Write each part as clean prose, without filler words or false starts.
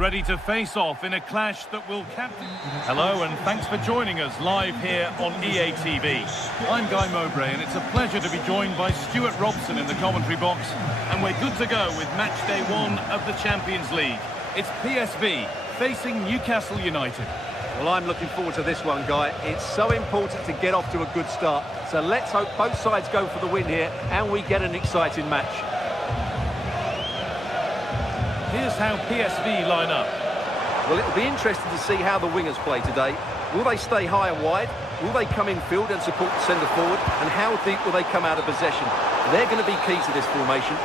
ready to face off in a clash that will captain... Hello and thanks for joining us live here on EA TV. I'm Guy Mowbray and it's a pleasure to be joined by Stuart Robson in the commentary box. And we're good to go with match day 1 of the Champions League. It's PSV facing Newcastle United. Well, I'm looking forward to this one, Guy. It's so important to get off to a good start. So let's hope both sides go for the win here and we get an exciting match. Here's how PSV line up. Well, it'll be interesting to see how the wingers play today. Will they stay high and wide? Will they come in field and support the centre forward? And how deep will they come out of possession? They're going to be key to this formation.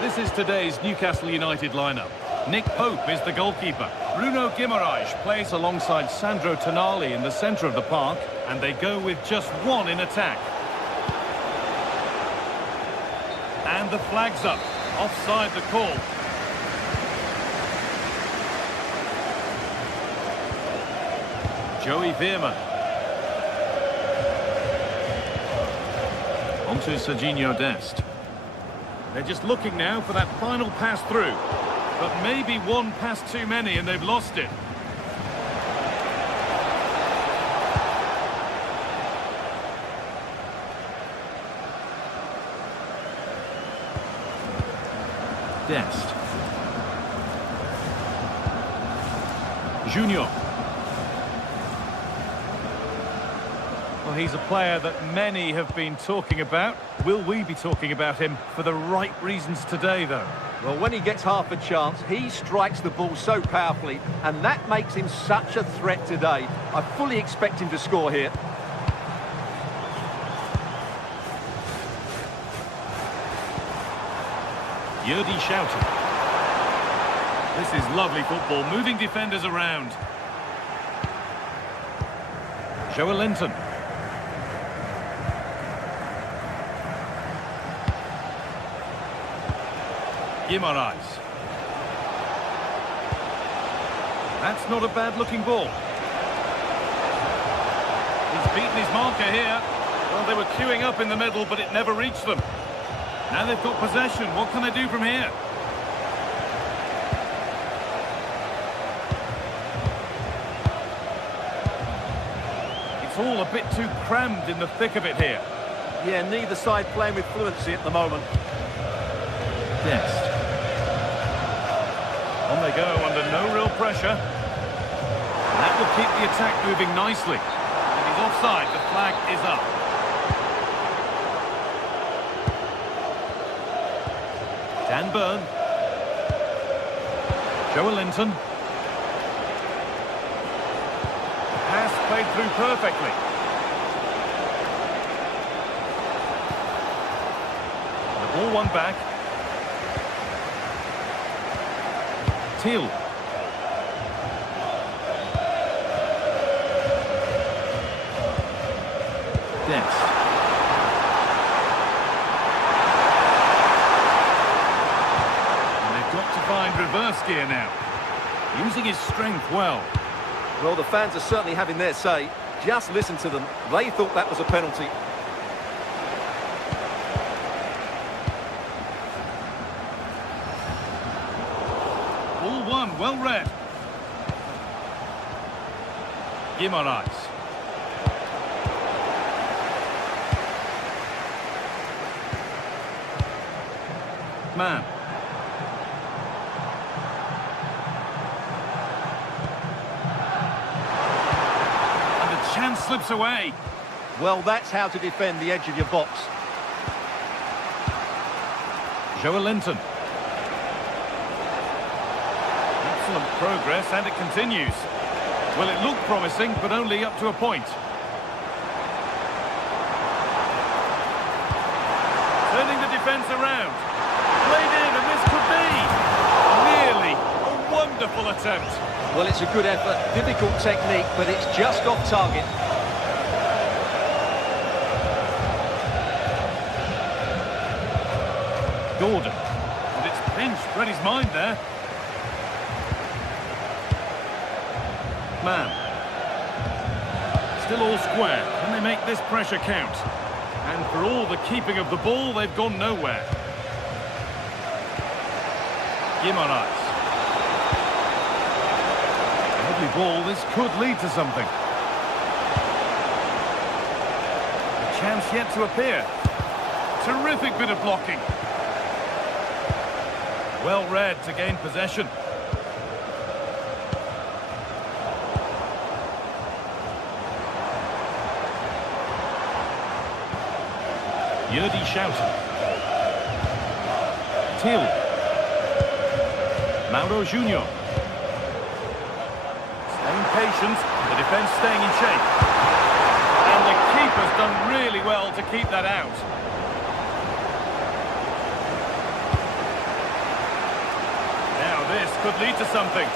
This is today's Newcastle United lineup. Nick Pope is the goalkeeper. Bruno Guimaraes plays alongside Sandro Tonali in the centre of the park, and they go with just one in attack. And the flag's up. Offside the call. Joey Veerman. Onto Serginho Dest. They're just looking now for that final pass through. But maybe one pass too many and they've lost it. Dest. Junior. Well, he's a player that many have been talking about. Will we be talking about him for the right reasons today, though? Well, when he gets half a chance, he strikes the ball so powerfully, and that makes him such a threat today. I fully expect him to score here. Yerdy shouting. This is lovely football, moving defenders around. Joelinton. Guimaraes. That's not a bad-looking ball. He's beaten his marker here. Well, they were queuing up in the middle, but it never reached them. Now they've got possession. What can they do from here? It's all a bit too crammed in the thick of it here. Yeah, neither side playing with fluency at the moment. Dest. On they go under no real pressure. That will keep the attack moving nicely. And he's offside. The flag is up. Dan Burn. Joelinton. Pass played through perfectly. The ball won back. Teal. Dest. And they've got to find reverse gear now. Using his strength well. Well, the fans are certainly having their say. Just listen to them. They thought that was a penalty. Ball won, well read. Guimaraes. Man. And the chance slips away. Well, that's how to defend the edge of your box. Joelinton. Excellent progress, and it continues. Well, it looked promising, but only up to a point. Turning the defence around. Played in, and this could be nearly a wonderful attempt. Well, it's a good effort, difficult technique, but it's just off target. Gordon. And it's pinched, read his mind there. Man. Still all square. Can they make this pressure count? And for all the keeping of the ball, they've gone nowhere. Guimaraes. Lovely ball, this could lead to something. A chance yet to appear. Terrific bit of blocking. Well read to gain possession. Yerdy Schouten. Till. Mauro Junior. Staying patient, the defence staying in shape. And the keeper's done really well to keep that out. Now this could lead to something.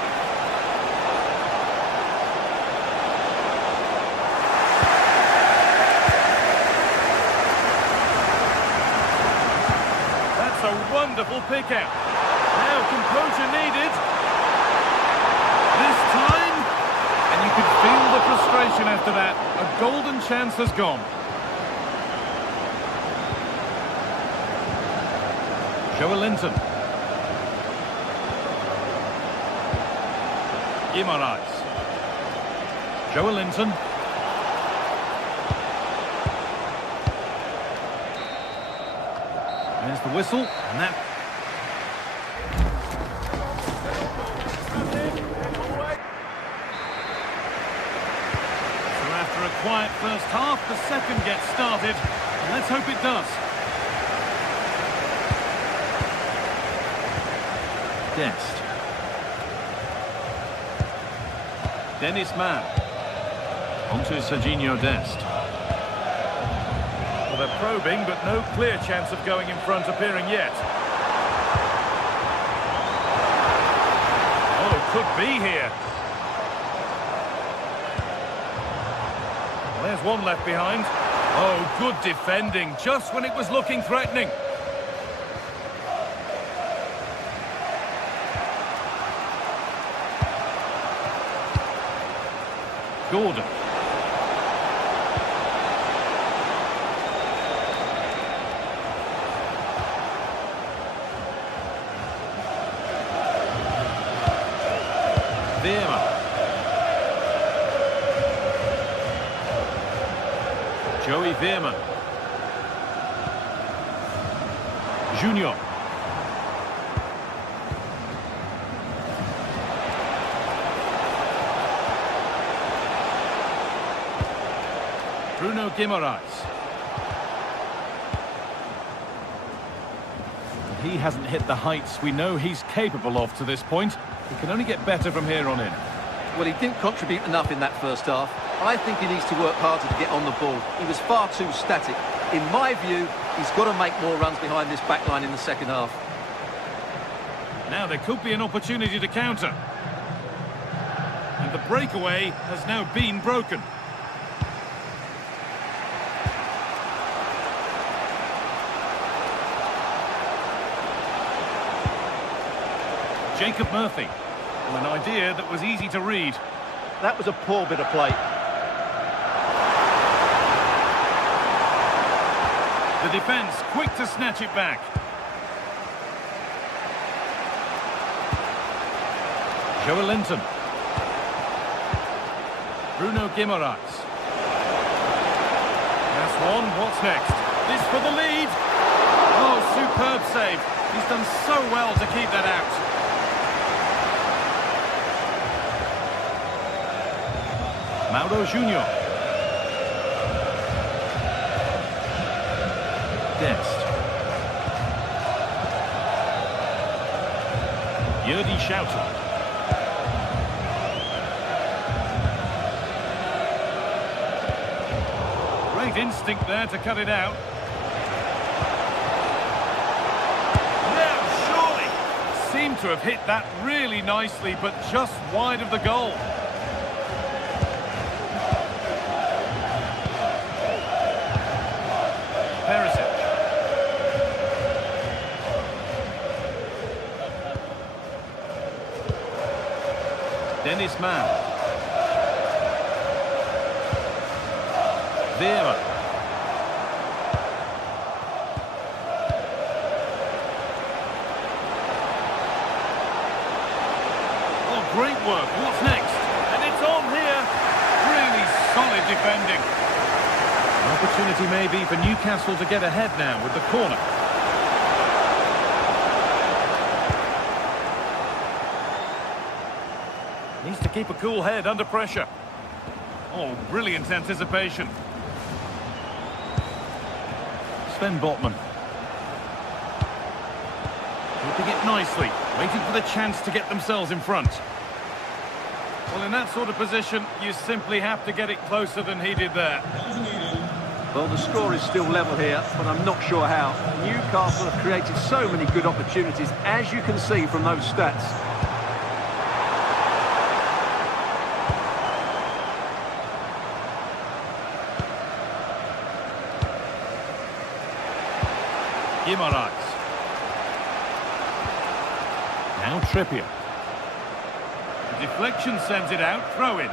That's a wonderful pick out. Now composure needed. This time, and you could feel the frustration after that. A golden chance has gone. Joelinton. Guimaraes. Joelinton. There's the whistle, and that... So after a quiet first half, the second gets started. Let's hope it does. Dest. Dennis Mann. Onto Serginho Dest. Well, they're probing, but no clear chance of going in front appearing yet. Oh, could be here. Well, there's one left behind. Oh, good defending, just when it was looking threatening. Gordon. Veerman. Joey Veerman. Junior. Bruno Guimaraes. He hasn't hit the heights we know he's capable of to this point. He can only get better from here on in. Well, he didn't contribute enough in that first half. I think he needs to work harder to get on the ball. He was far too static. In my view, he's got to make more runs behind this back line in the second half. Now there could be an opportunity to counter. And the breakaway has now been broken. Jacob Murphy. Well, an idea that was easy to read. That was a poor bit of play. The defence quick to snatch it back. Joelinton. Bruno Guimaraes. That's one. What's next? This for the lead. Oh, superb save. He's done so well to keep that out. Mauro Junior. Dest. Yerdy Schouten. Great instinct there to cut it out. Now, surely. Seemed to have hit that really nicely, but just wide of the goal. Dennis Mann. Veerman. opportunity maybe for Newcastle to get ahead now with the corner. Needs to keep a cool head under pressure. Oh, brilliant anticipation. Sven Botman. Keeping it nicely, waiting for the chance to get themselves in front. Well, in that sort of position, you simply have to get it closer than he did there. Well, the score is still level here, but I'm not sure how. Newcastle have created so many good opportunities, as you can see from those stats. Guimaraes. Now Trippier. The deflection sends it out, throw in.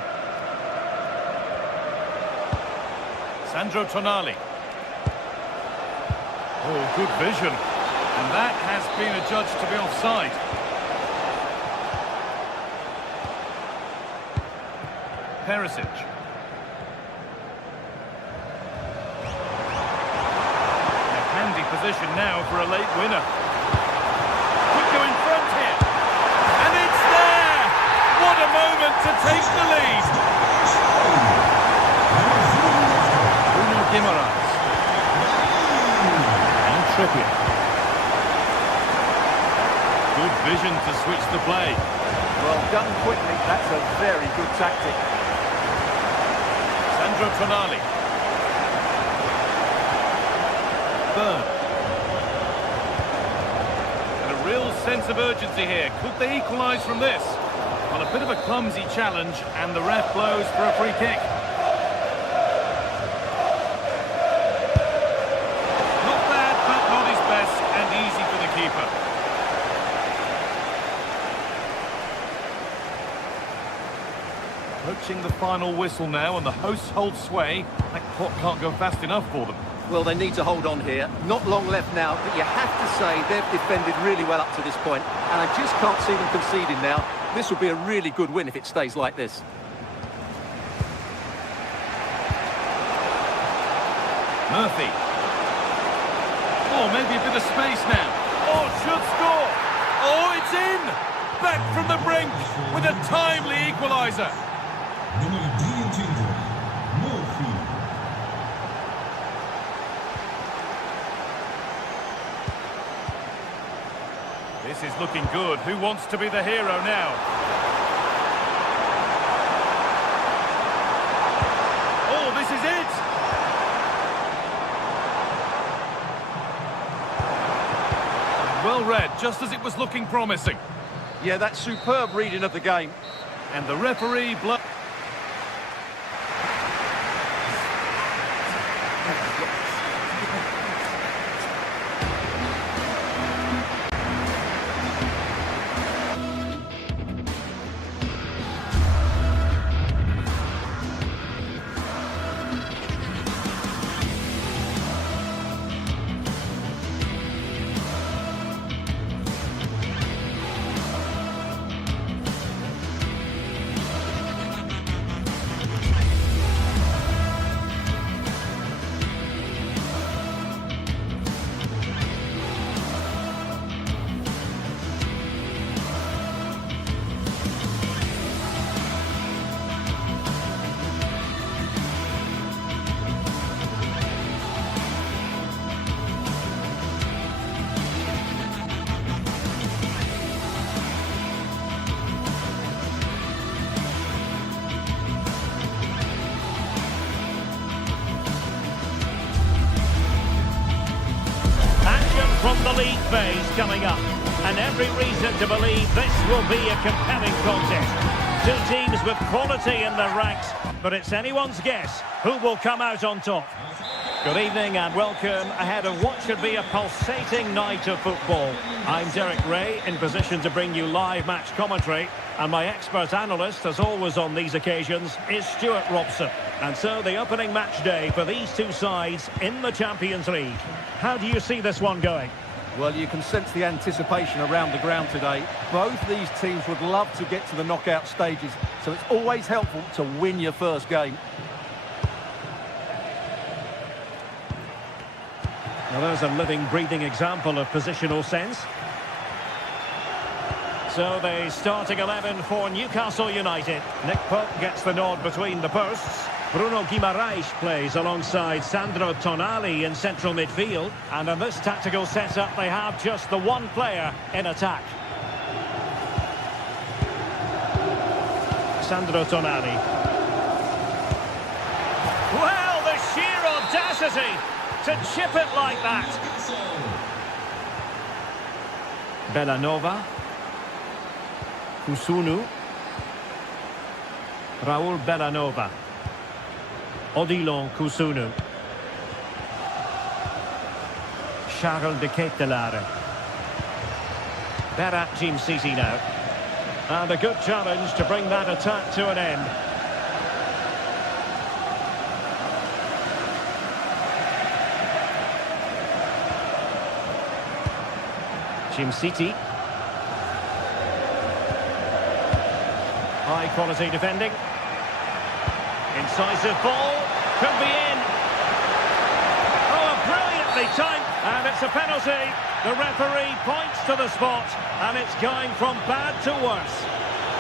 Sandro Tonali. Oh, good vision. And that has been adjudged to be offside. Perisic. Position now for a late winner. Could go in front here. And it's there! What a moment to take the lead! Bruno Guimaraes. And Trippier. Good vision to switch the play. Well, done quickly. That's a very good tactic. Sandro Tonali. Burn. Real sense of urgency here. Could they equalise from this? Well, a bit of a clumsy challenge, and the ref blows for a free kick. Not bad, but not his best, and easy for the keeper. Approaching the final whistle now, and the hosts hold sway. That clock can't go fast enough for them. Well, they need to hold on here. Not long left now, but you have to say they've defended really well up to this point, and I just can't see them conceding now. This will be a really good win if it stays like this. Murphy. Oh, maybe a bit of space now. Oh, should score. Oh, it's in. Back from the brink with a timely equaliser. This is looking good. Who wants to be the hero now? Oh, this is it! Well read, just as it was looking promising. Yeah, that's superb reading of the game. And the referee blows. From the league phase coming up, and every reason to believe this will be a compelling contest. Two teams with quality in their ranks, but it's anyone's guess who will come out on top. Good evening and welcome ahead of what should be a pulsating night of football. I'm Derek Ray, in position to bring you live match commentary, and my expert analyst, as always on these occasions, is Stuart Robson. And so the opening match day for these two sides in the Champions League. How do you see this one going? Well, you can sense the anticipation around the ground today. Both these teams would love to get to the knockout stages, so it's always helpful to win your first game. Now there's a living, breathing example of positional sense. So the starting 11 for Newcastle United. Nick Pope gets the nod between the posts. Bruno Guimaraes plays alongside Sandro Tonali in central midfield. And in this tactical setup, they have just the one player in attack. Sandro Tonali. Well, the sheer audacity to chip it like that. Bellanova. Kusunu. Raul Bellanova. Odilon Kusunu. Charles de Ketelaere. Berat Jim City now. And a good challenge to bring that attack to an end. Jim City. High quality defending. Incisive ball. Could be in. Oh, brilliantly timed. And it's a penalty. The referee points to the spot. And it's going from bad to worse.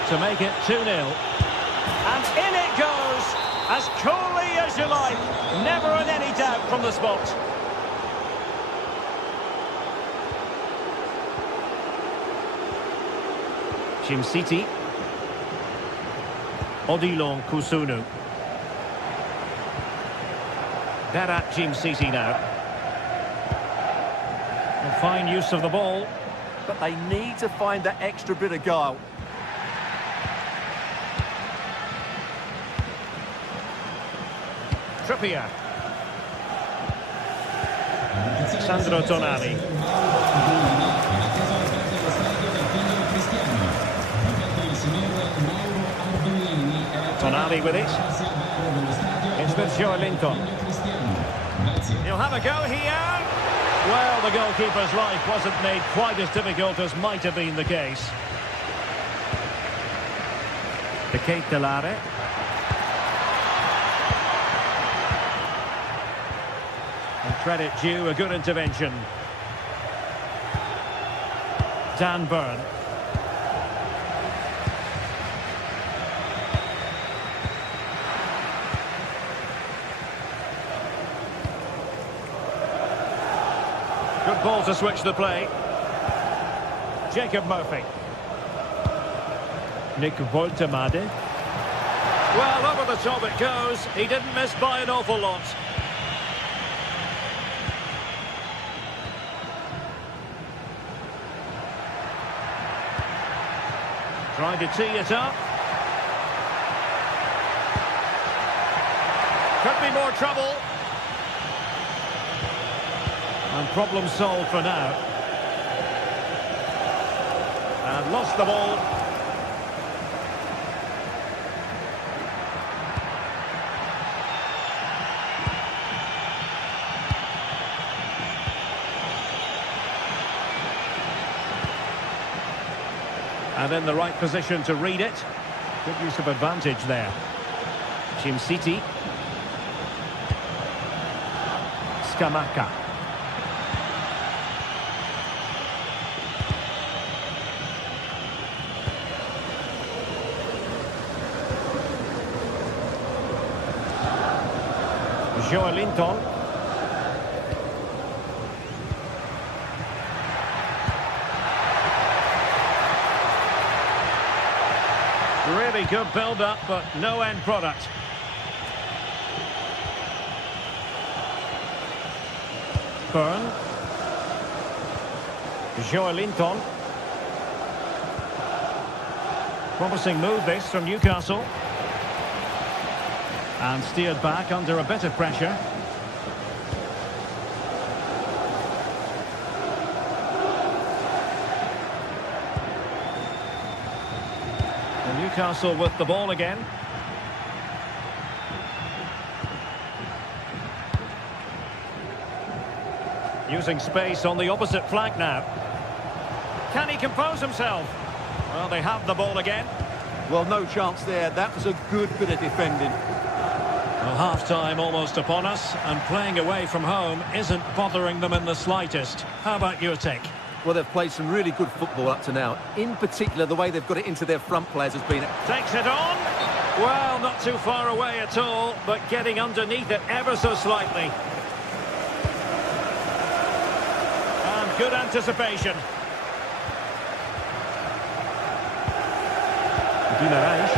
To make it 2-0. And in it goes. As coolly as you like. Never in any doubt from the spot. Jim City. Odilon Kusunu. Berat Jim City now. A fine use of the ball. But they need to find that extra bit of guile. Trippier. Sandro Tonali. Tonali with it. It's with Joelinton. He'll have a go here. Well, the goalkeeper's life wasn't made quite as difficult as might have been the case. De Ketelaere. And credit due, a good intervention. Dan Burn. Good ball to switch the play. Jacob Murphy. Nick Woltemade. Well, over the top it goes. He didn't miss by an awful lot. Trying to tee it up. Could be more trouble. And problem solved for now. And lost the ball. And in the right position to read it. Good use of advantage there. Jim City. Scamacca. Joelinton. Really good build-up, but no end product. Burn. Joelinton. Promising move this from Newcastle. And steered back under a bit of pressure. And Newcastle with the ball again. Using space on the opposite flank now. Can he compose himself? Well, they have the ball again. Well, no chance there. That was a good bit of defending. Well, half-time almost upon us, and playing away from home isn't bothering them in the slightest. How about your take? Well, they've played some really good football up to now. In particular, the way they've got it into their front players has been... Takes it on. Well, not too far away at all, but getting underneath it ever so slightly. And good anticipation. Guimaraes.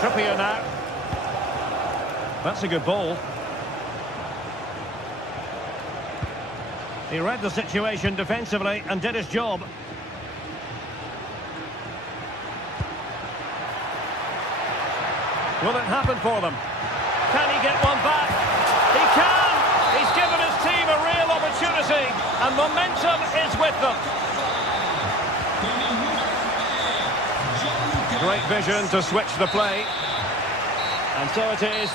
Trippier now. That's a good ball. He read the situation defensively and did his job. Will it happen for them? Can he get one back? He can! He's given his team a real opportunity, and momentum is with them. Great vision to switch the play. And so it is,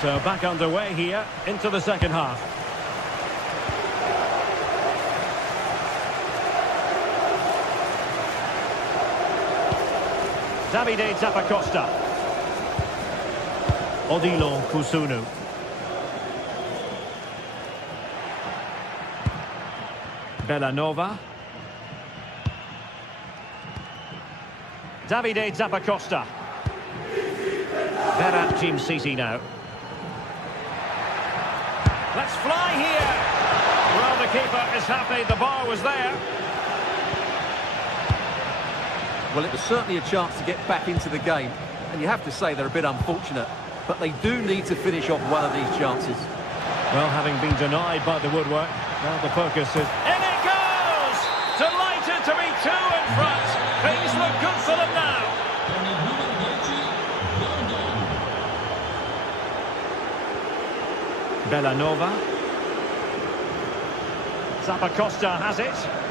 So back underway here into the second half. Davide Zappacosta. Odilon Kusunu. Bellanova. Davide Zappacosta. Berat Jim Sisi now. Let's fly here. Well, the keeper is happy the bar was there. Well, it was certainly a chance to get back into the game, and you have to say they're a bit unfortunate, but they do need to finish off one of these chances. Well, having been denied by the woodwork, now the focus is... In it goes! Delighted to be two in front. Things look good for them now. Bellanova. Zappacosta has it.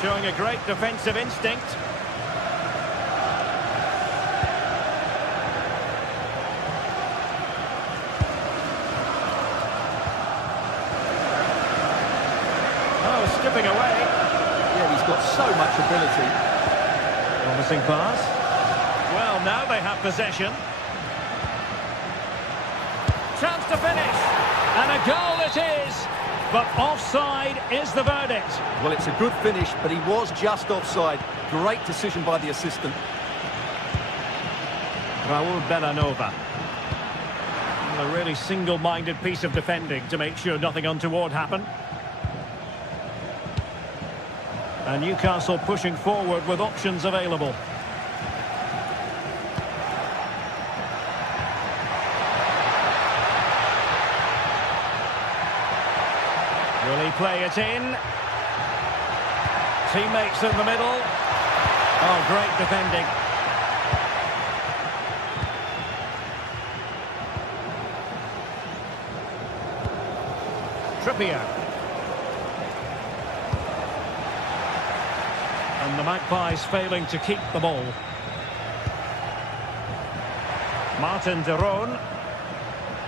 Showing a great defensive instinct. Oh, skipping away. Yeah, he's got so much ability. Promising pass. Well, now they have possession. Chance to finish. And a goal it is. But offside is the verdict. Well, it's a good finish, but he was just offside. Great decision by the assistant. Raul Bellanova. A really single-minded piece of defending to make sure nothing untoward happened. And Newcastle pushing forward with options available. Will he play it in? Teammates in the middle. Oh, great defending. Trippier. And the Magpies failing to keep the ball. Martin de Roon.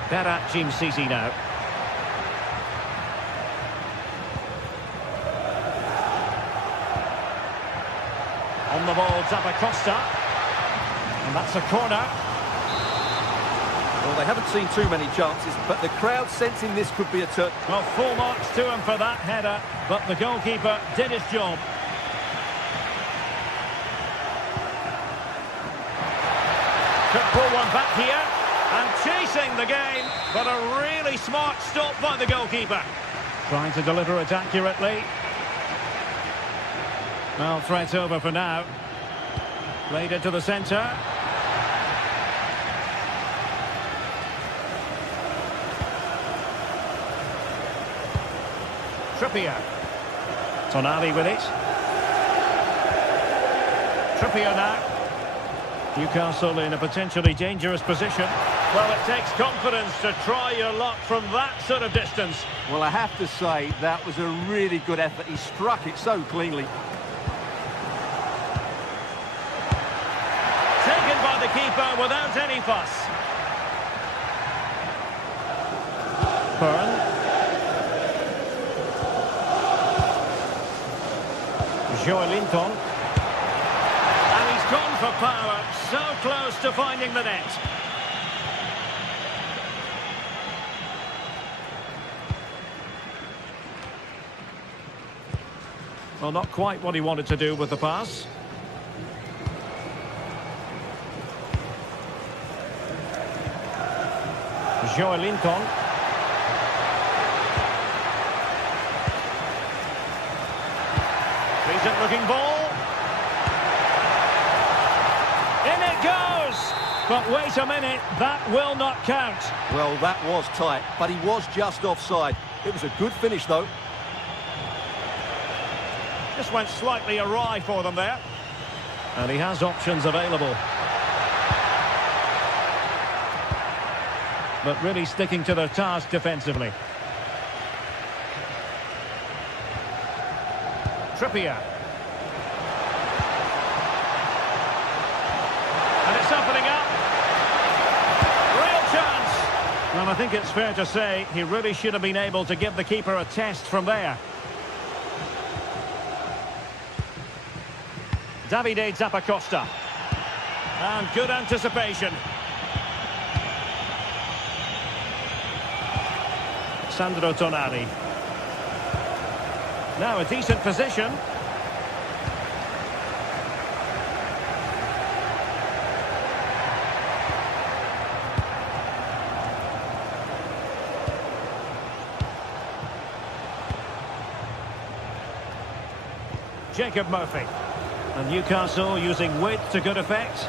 Berat Jim Sisi now. On the ball, Zappacosta. And that's a corner. Well, they haven't seen too many chances, but the crowd sensing this could be a turn. Well, full marks to him for that header, but the goalkeeper did his job. Could pull one back here, and chasing the game, but a really smart stop by the goalkeeper. Trying to deliver it accurately. Well, threat over for now. Played it to the centre. Trippier. Tonali with it. Trippier now. Newcastle in a potentially dangerous position. Well, it takes confidence to try your luck from that sort of distance. Well, I have to say, that was a really good effort. He struck it so cleanly. Taken by the keeper without any fuss. Byrne. Joelinton. And he's gone for power. So close to finding the net. Well, not quite what he wanted to do with the pass. Joelinton. Decent looking ball. In it goes! But wait a minute, that will not count. Well, that was tight, but he was just offside. It was a good finish, though. Just went slightly awry for them there. And he has options available. But really sticking to their task defensively. Trippier. And it's opening up. Real chance. Well, I think it's fair to say he really should have been able to give the keeper a test from there. Davide Zappacosta. And good anticipation. Sandro Tonali. Now a decent position. Jacob Murphy. And Newcastle using width to good effect.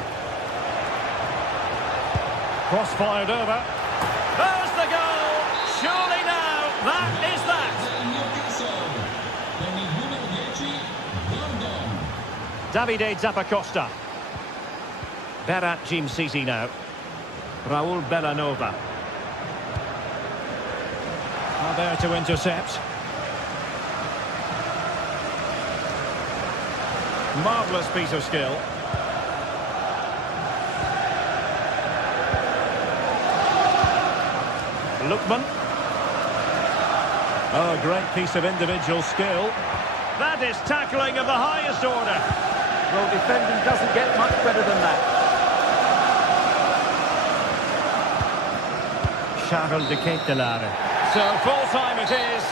Cross fired over. There's the goal! Surely now, that is that! Davide Zappacosta. Berat Jim-Sisi now. Raul Bellanova. Now there to intercept. Marvellous piece of skill. Lookman. Oh, a great piece of individual skill. That is tackling of the highest order. Well, defending doesn't get much better than that. Charles de Ketelaere. So full time it is.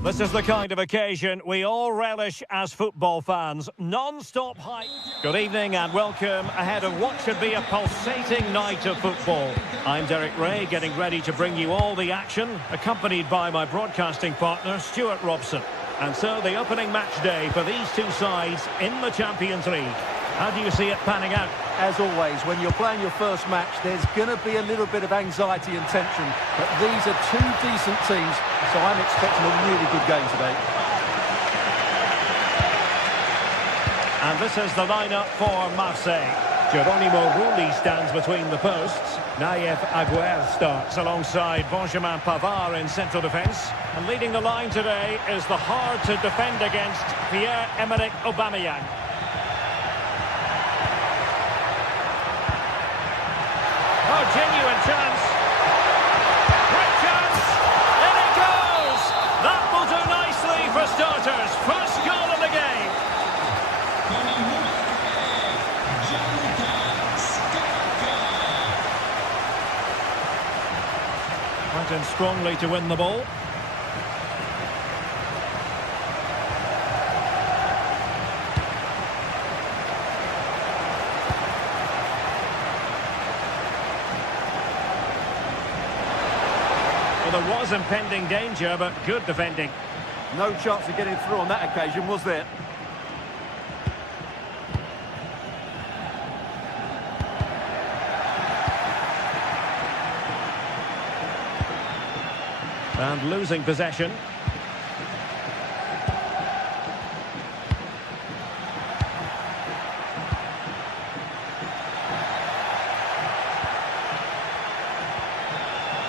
This is the kind of occasion we all relish as football fans. Non-stop hype. Good evening and welcome ahead of what should be a pulsating night of football. I'm Derek Ray, getting ready to bring you all the action, accompanied by my broadcasting partner, Stuart Robson. And so the opening match day for these two sides in the Champions League. How do you see it panning out? As always, when you're playing your first match, there's going to be a little bit of anxiety and tension. But these are two decent teams, so I'm expecting a really good game today. And this is the lineup for Marseille. Geronimo Rulli stands between the posts. Naïef Aguer starts alongside Benjamin Pavard in central defence. And leading the line today is the hard-to-defend against Pierre-Emerick Aubameyang. Oh, genuine chance. Great chance. In it goes. That will do nicely for starters. First goal of the game. Went in strongly to win the ball. Well, there was impending danger, but good defending. No chance of getting through on that occasion, was there? And losing possession.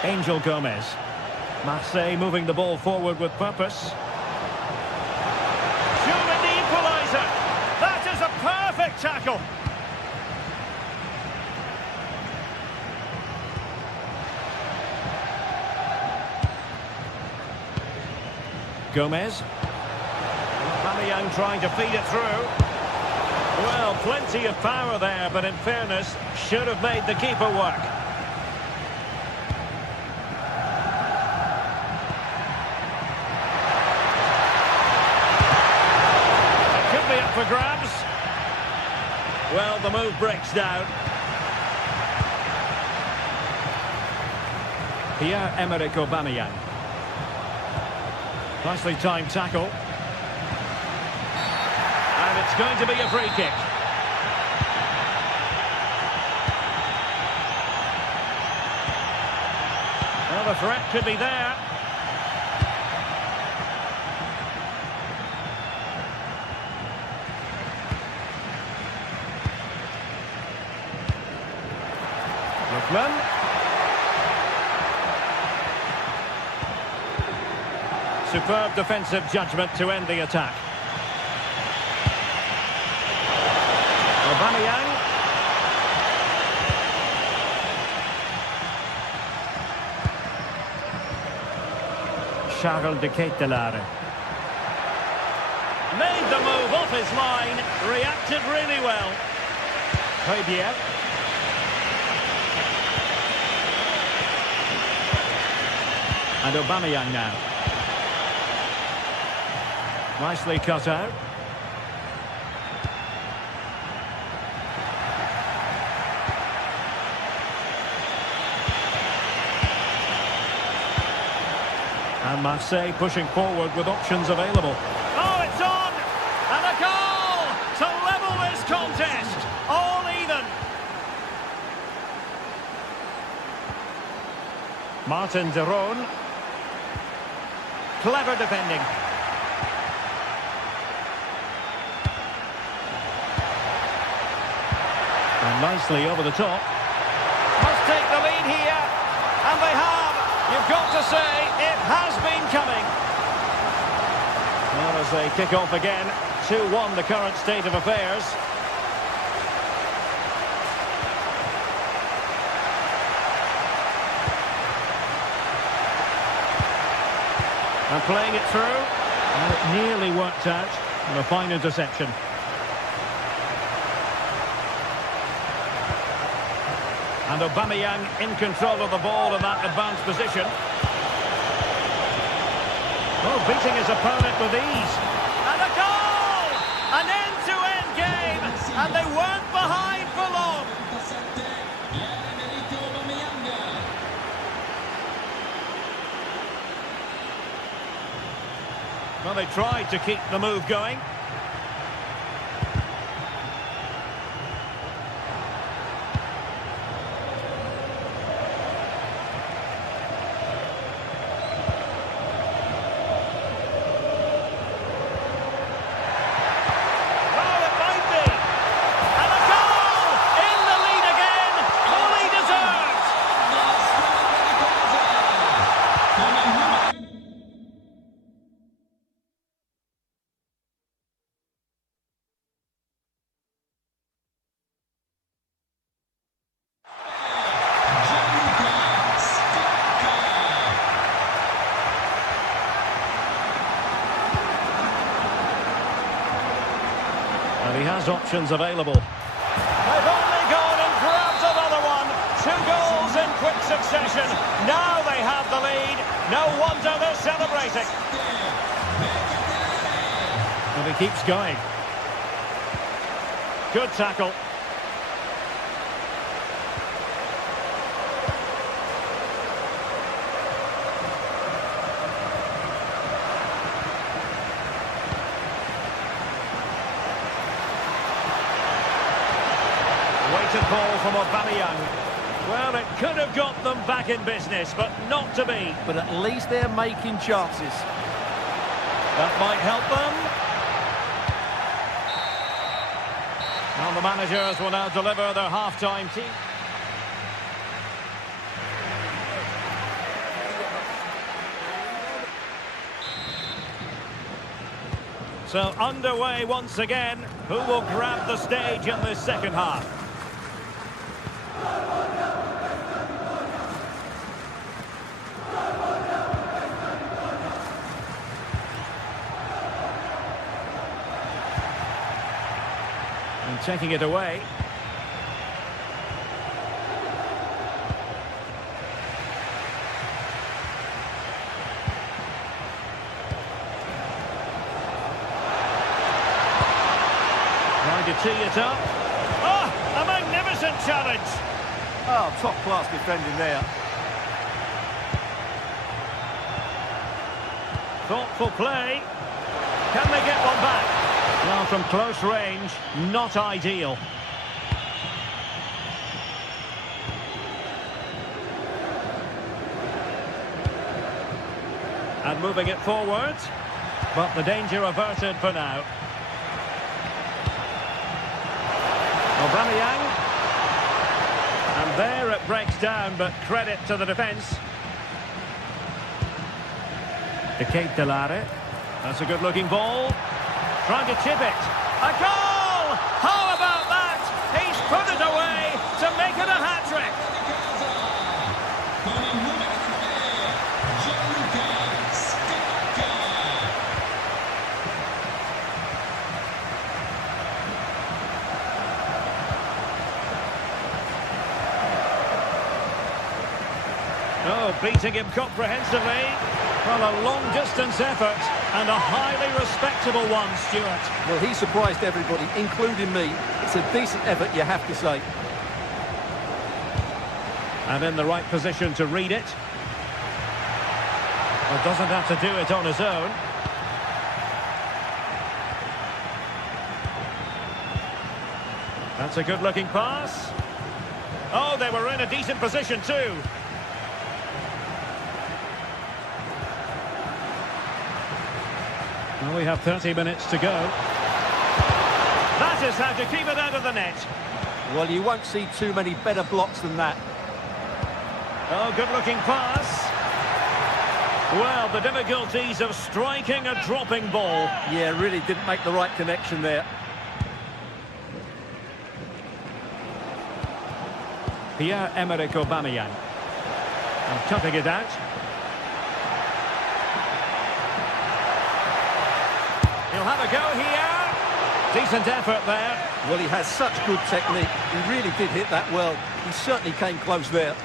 Angel Gomez. Marseille moving the ball forward with purpose. Shooting the equaliser. That is a perfect tackle. Gomez. Aubameyang trying to feed it through. Well, plenty of power there, but in fairness, should have made the keeper work. It could be up for grabs. Well, the move breaks down. Pierre-Emerick Aubameyang. Nicely timed tackle. And it's going to be a free kick. Well, the threat could be there. Lookman. Superb defensive judgment to end the attack. Aubameyang. Charles de Ketelaere. Made the move off his line. Reacted really well. Højbjerg. And Aubameyang now. Nicely cut out. And Marseille pushing forward with options available. Oh, it's on! And a goal to level this contest. All even. Martin de Roon. Clever defending. And nicely over the top. Must take the lead here. And they have. You've got to say, it has been coming. Well, as they kick off again, 2-1 the current state of affairs. And playing it through. And it nearly worked out. And a fine interception. And Aubameyang in control of the ball in that advanced position. Oh, beating his opponent with ease. And a goal! An end-to-end game! And they weren't behind for long. Well, they tried to keep the move going. options available. They've only gone and grabbed another one. 2 goals in quick succession. Now they have the lead. No wonder they're celebrating. And he keeps going. Good tackle. Weighted ball from Aubameyang. Well, it could have got them back in business, but not to be. But at least they're making chances. That might help them. And the managers will now deliver their half-time tea. So underway once again. Who will grab the stage in this second half? And taking it away. Trying to tee it up. Oh, a magnificent challenge. Oh, top-class defending there. Thoughtful play. Can they get one back? Well, from close range, not ideal. And moving it forward. But the danger averted for now. Aubameyang. And there it breaks down, but credit to the defence. De Ketelare. That's a good-looking ball. Trying to chip it. A goal! How about that? He's put it away to make it a hat-trick. Oh, beating him comprehensively. Well, a long-distance effort and a highly respectable one, Stuart. Well, he surprised everybody, including me. It's a decent effort, you have to say. And in the right position to read it. Well, doesn't have to do it on his own. That's a good-looking pass. Oh, they were in a decent position too. Well, we have 30 minutes to go. That is how to keep it out of the net. Well, you won't see too many better blocks than that. Oh, good-looking pass. Well, the difficulties of striking a dropping ball. Yeah, really didn't make the right connection there. Pierre-Emerick Aubameyang. And cutting it out. He'll have a go here. Decent effort there. Well, he has such good technique. He really did hit that well. He certainly came close there.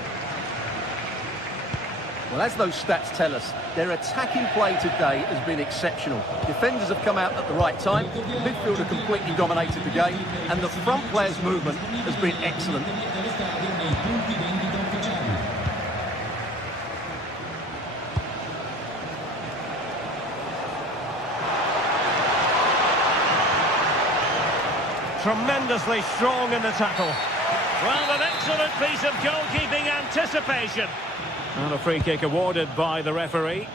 Well, as those stats tell us, their attacking play today has been exceptional. Defenders have come out at the right time, midfield have completely dominated the game, and the front players' movement has been excellent. Tremendously strong in the tackle. Well, an excellent piece of goalkeeping anticipation. And a free kick awarded by the referee.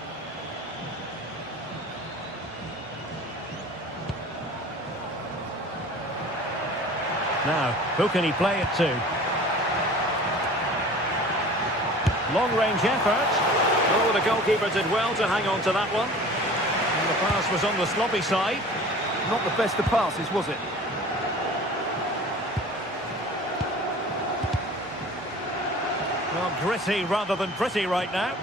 Now, who can he play it to? Long-range effort. Oh, the goalkeeper did well to hang on to that one. And the pass was on the sloppy side. Not the best of passes, was it? Well, gritty rather than pretty right now.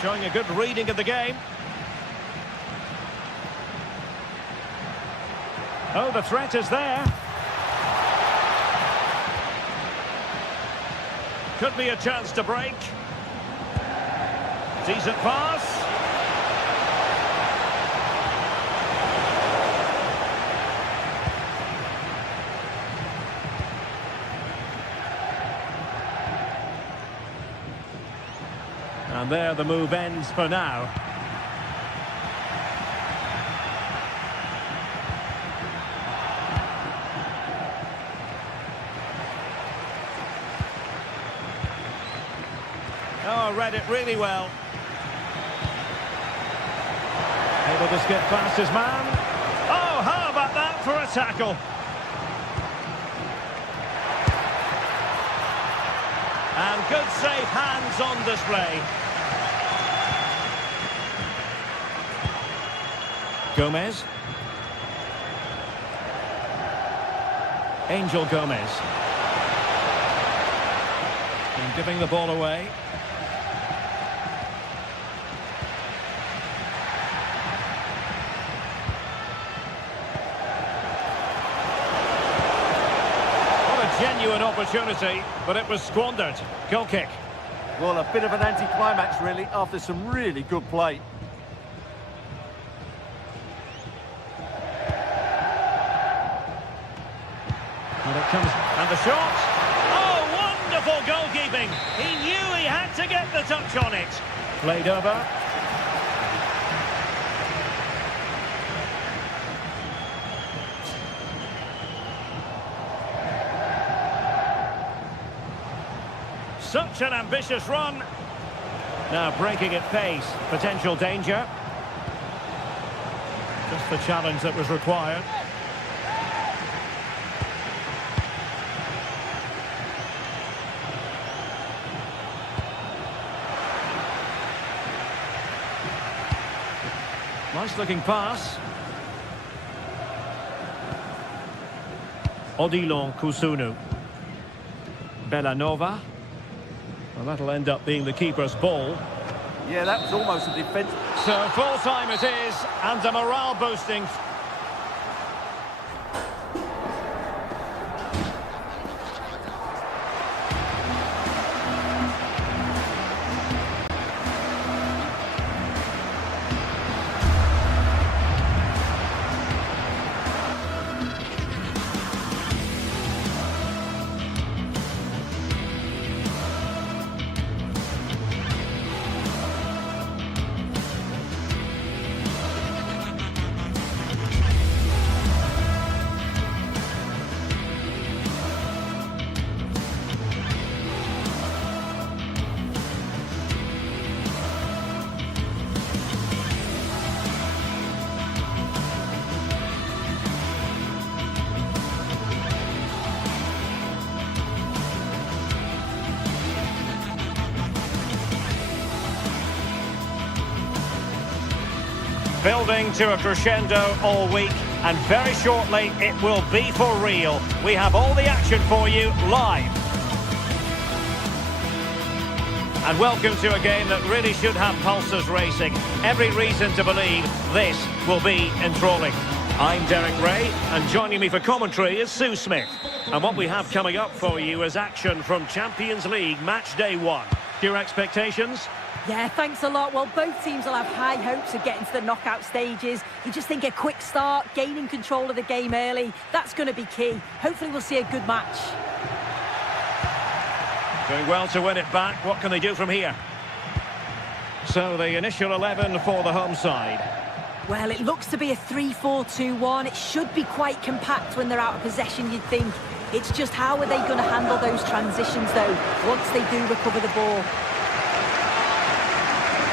showing a good reading of the game. Oh, the threat is there. Could be a chance to break. Decent pass. And there the move ends for now. Oh, read it really well. Able to skip past his man. Oh, how about that for a tackle? And good safe hands on display. Gomez. Angel Gomez. And giving the ball away. Genuine opportunity, but it was squandered. Goal kick. Well, a bit of an anticlimax, really, after some really good play. And it comes, and the shot. Oh, wonderful goalkeeping. He knew he had to get the touch on it. Played over. Such an ambitious run. Now breaking at pace. Potential danger. Just the challenge that was required. Nice looking pass. Odilon Kusunu. Bellanova. Well, that'll end up being the keeper's ball. Yeah, that was almost a defence. So full time it is, and a morale boosting. Building to a crescendo all week, and very shortly it will be for real. We have all the action for you live. And welcome to a game that really should have pulses racing. Every reason to believe this will be enthralling. I'm Derek Ray, and joining me for commentary is Sue Smith. And what we have coming up for you is action from Champions League Match Day 1. Your expectations? Yeah, thanks a lot. Well, both teams will have high hopes of getting to the knockout stages. You just think a quick start, gaining control of the game early, that's going to be key. Hopefully we'll see a good match. Doing well to win it back. What can they do from here? So the initial 11 for the home side. Well, it looks to be a 3-4-2-1. It should be quite compact when they're out of possession, you'd think. It's just how are they going to handle those transitions, though, once they do recover the ball.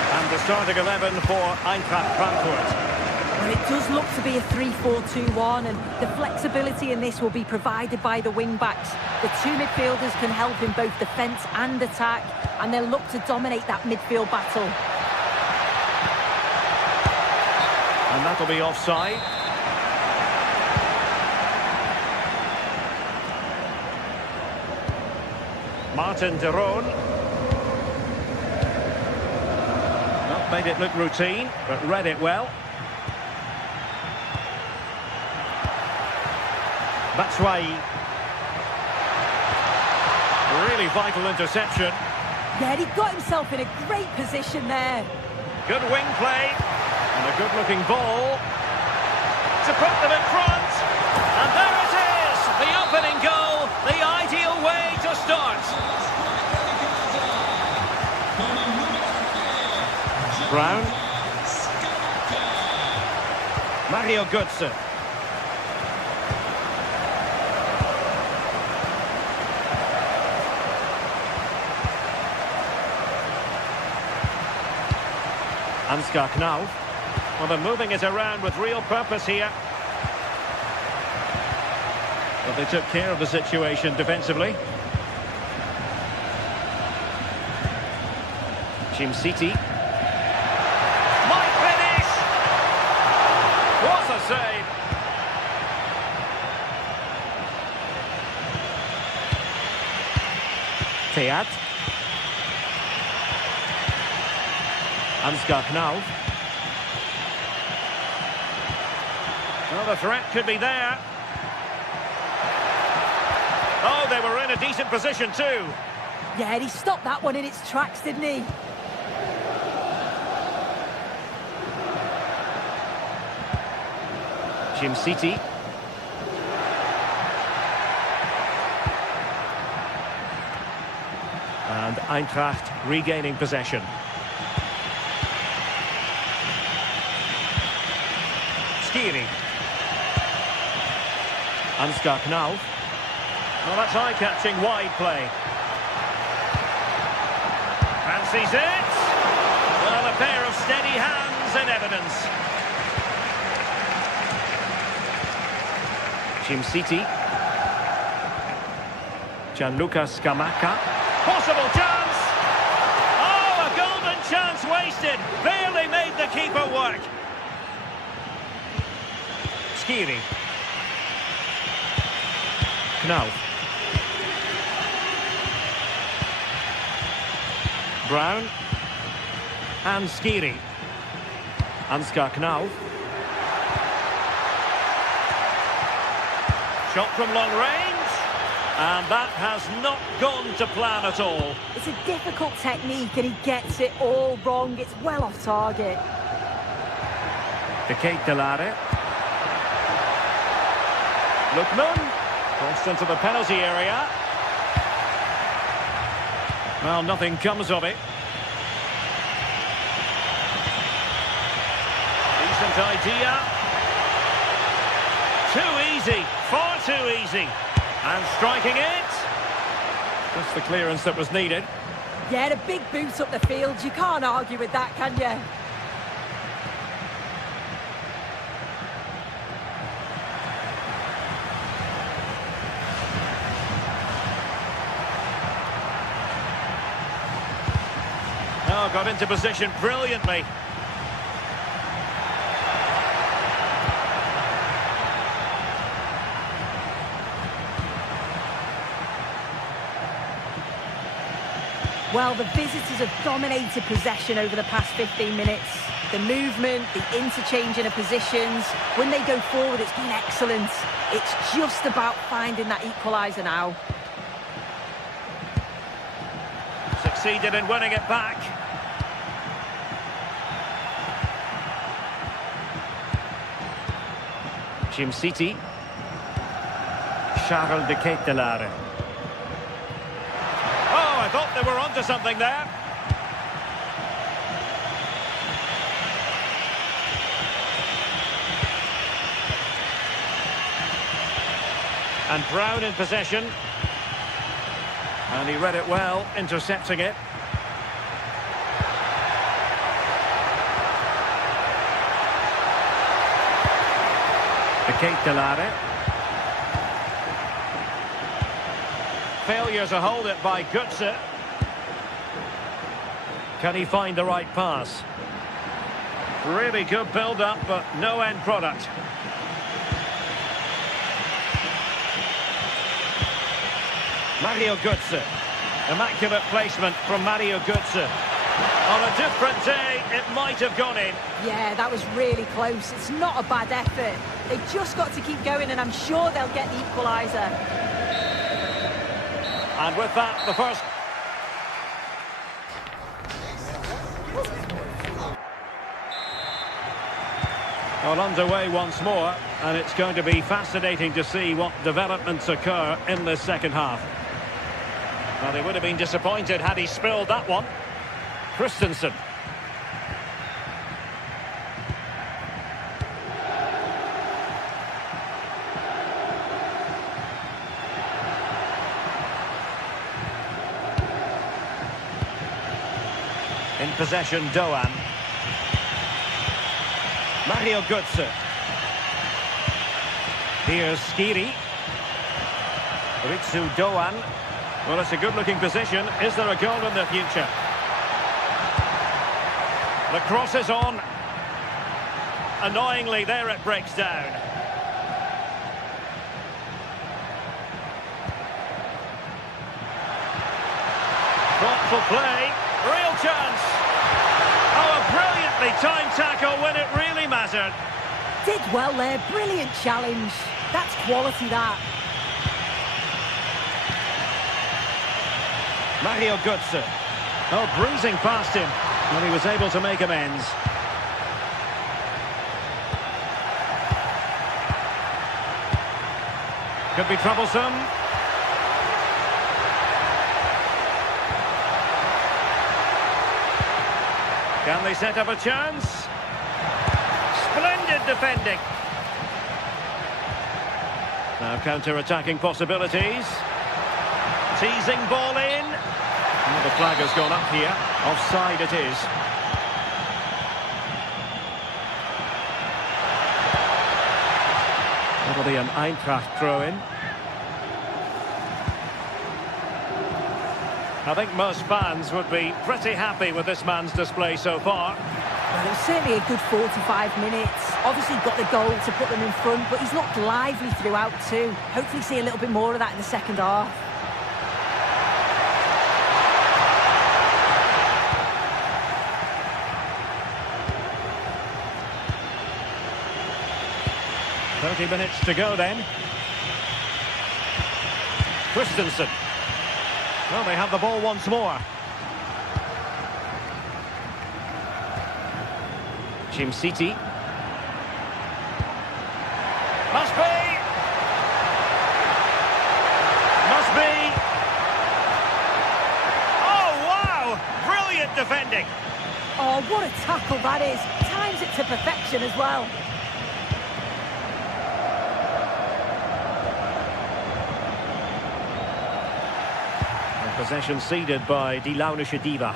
And the starting 11 for Eintracht Frankfurt. Well, it does look to be a 3-4-2-1, and the flexibility in this will be provided by the wing-backs. The two midfielders can help in both defence and attack, and they'll look to dominate that midfield battle. And that'll be offside. Martin de Roon. Made it look routine, but read it well. Batshuayi. Really vital interception. Yeah, he got himself in a great position there. Good wing play. And a good-looking ball. To put them in front. And there it is! The opening goal. The ideal way to start. Brown. Mario Götze. Ansgar Knauf. Well, they're moving it around with real purpose here. But they took care of the situation defensively. City. Might finish! What a save! Teat. Ansgar Knauf. Well, the threat could be there. Oh, they were in a decent position too. Yeah, and he stopped that one in its tracks, didn't he? City. And Eintracht regaining possession. Skiri. Ansgar Knauf. Well, that's eye-catching wide play. Fancies it. Well, a pair of steady hands in evidence. City. Gianluca Scamacca. Possible chance! Oh, a golden chance wasted. Barely made the keeper work. Skiri. Knauf. Brown. And Skiri. Ansgar Knauf. Shot from long range. And that has not gone to plan at all. It's a difficult technique and he gets it all wrong. It's well off target. De Ketelaere. Lookman. Crossed into the penalty area. Well, nothing comes of it. Decent idea. Too easy. Far too easy. And striking it. Just the clearance that was needed. Yeah, a big boot up the field. You can't argue with that, can you? Oh, got into position brilliantly. Well, the visitors have dominated possession over the past 15 minutes. The movement, the interchanging of positions, when they go forward, it's been excellent. It's just about finding that equaliser now. Succeeded in winning it back. City. Charles de Ketelaere. Oh, I thought they were onto something there. And Brown in possession. And he read it well, intercepting it. De Ketelaere. Failure to hold it by Götze. Can he find the right pass? Really good build-up, but no end product. Mario Götze. Immaculate placement from Mario Götze. On a different day, it might have gone in. Yeah, that was really close. It's not a bad effort. They've just got to keep going, and I'm sure they'll get the equaliser. And with that, the first... Well, underway once more, and it's going to be fascinating to see what developments occur in the second half. Well, he would have been disappointed had he spilled that one. Christensen. In possession, Doan. Mario Götze. Here's Skiri. Ritsu Doan. Well, it's a good-looking position. Is there a goal in the future? The cross is on. Annoyingly, there it breaks down. Thoughtful play. Real chance. Oh, a brilliantly timed tackle when it really mattered. Did well there. Brilliant challenge. That's quality, that. Mario Götze. Oh, breezing past him. And he was able to make amends. Could be troublesome. Can they set up a chance? Splendid defending. Now counter-attacking possibilities. Teasing ball in. Oh, the flag has gone up here. Offside it is. That'll be an Eintracht throw-in. I think most fans would be pretty happy with this man's display so far. Well, it was certainly a good 45 minutes. Obviously got the goal to put them in front, but he's looked lively throughout too. Hopefully see a little bit more of that in the second half. Minutes to go then. Christensen. Well, they have the ball once more. Jim City. Must be. Must be. Oh, wow! Brilliant defending. Oh, what a tackle that is. Times it to perfection as well. Possession ceded by Die Launische Diva.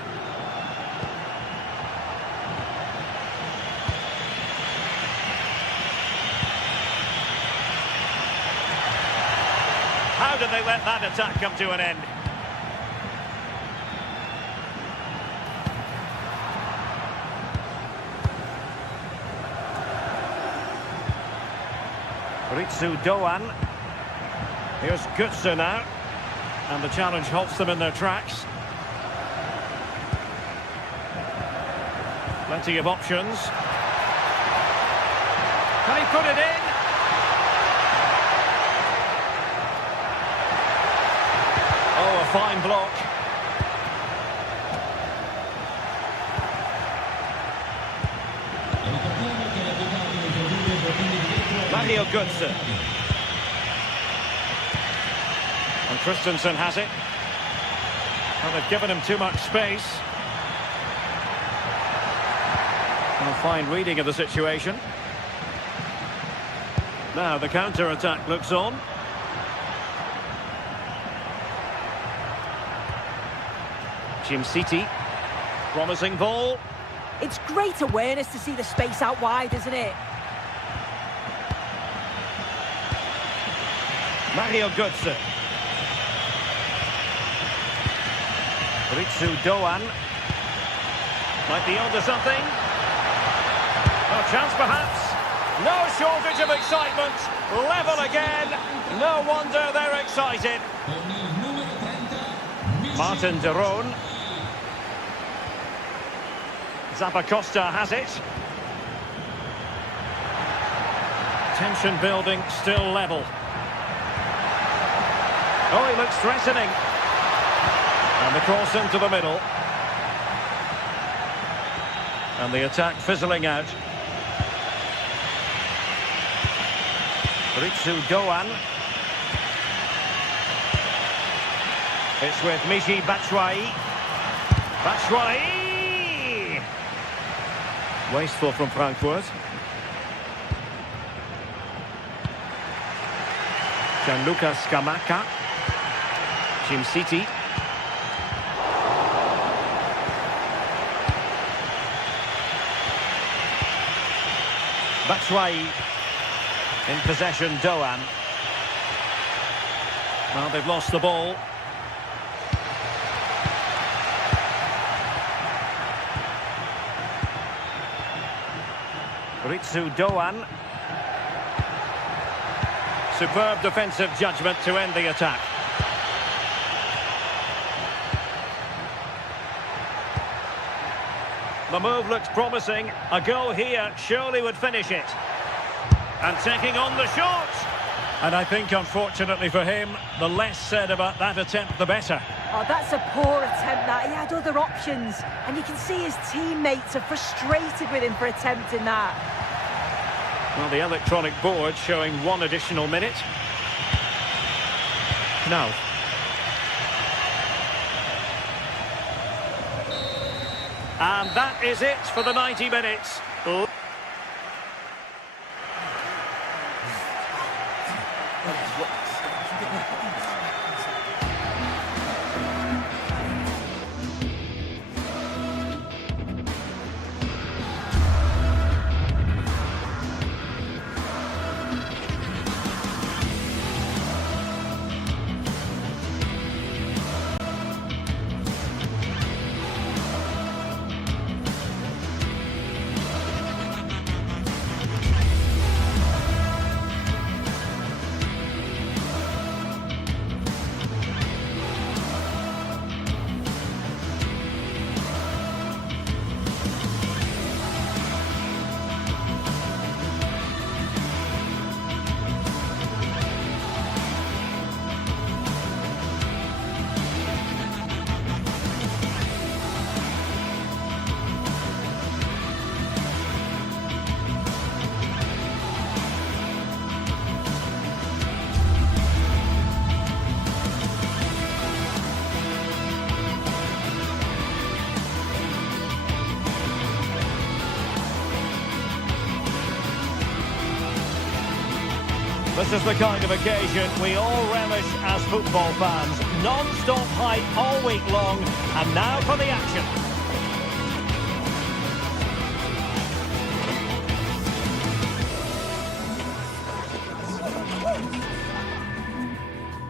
How did they let that attack come to an end? Ritsu Doan. Here's Götze now. And the challenge halts them in their tracks. Plenty of options. Can he put it in? Oh, a fine block. Mario Götze. And Christensen has it. Well, they've given him too much space. Well, fine reading of the situation. Now the counter-attack looks on. Jim City. Promising ball. It's great awareness to see the space out wide, isn't it? Mario Götze. Ritsu Doan. Might be onto something. A chance perhaps. No shortage of excitement. Level again. No wonder they're excited. Martin de Roon. Zappacosta has it. Tension building, still level. Oh, he looks threatening. And the cross into the middle. And the attack fizzling out. Ritsu Doan. It's with Michy Batshuayi. Batshuayi! Wasteful from Frankfurt. Gianluca Scamacca. Jim City. Batshuayi in possession, Doan. Well, they've lost the ball. Ritsu Doan. Superb defensive judgment to end the attack. The move looks promising. A goal here surely would finish it. And taking on the shot. And I think, unfortunately for him, the less said about that attempt, the better. Oh, that's a poor attempt, that. He had other options. And you can see his teammates are frustrated with him for attempting that. Well, the electronic board showing 1 additional minute. Now. And that is it for the 90 minutes. This is the kind of occasion we all relish as football fans. Non-stop hype all week long, and now for the action.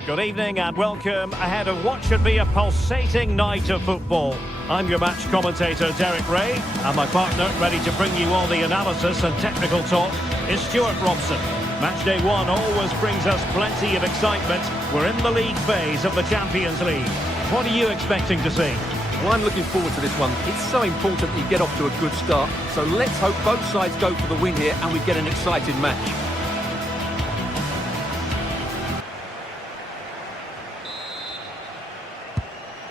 Good evening and welcome ahead of what should be a pulsating night of football. I'm your match commentator, Derek Ray, and my partner, ready to bring you all the analysis and technical talk, is Stuart Robson. Matchday 1 always brings us plenty of excitement. We're in the league phase of the Champions League. What are you expecting to see? Well, I'm looking forward to this one. It's so important that you get off to a good start. So let's hope both sides go for the win here and we get an exciting match.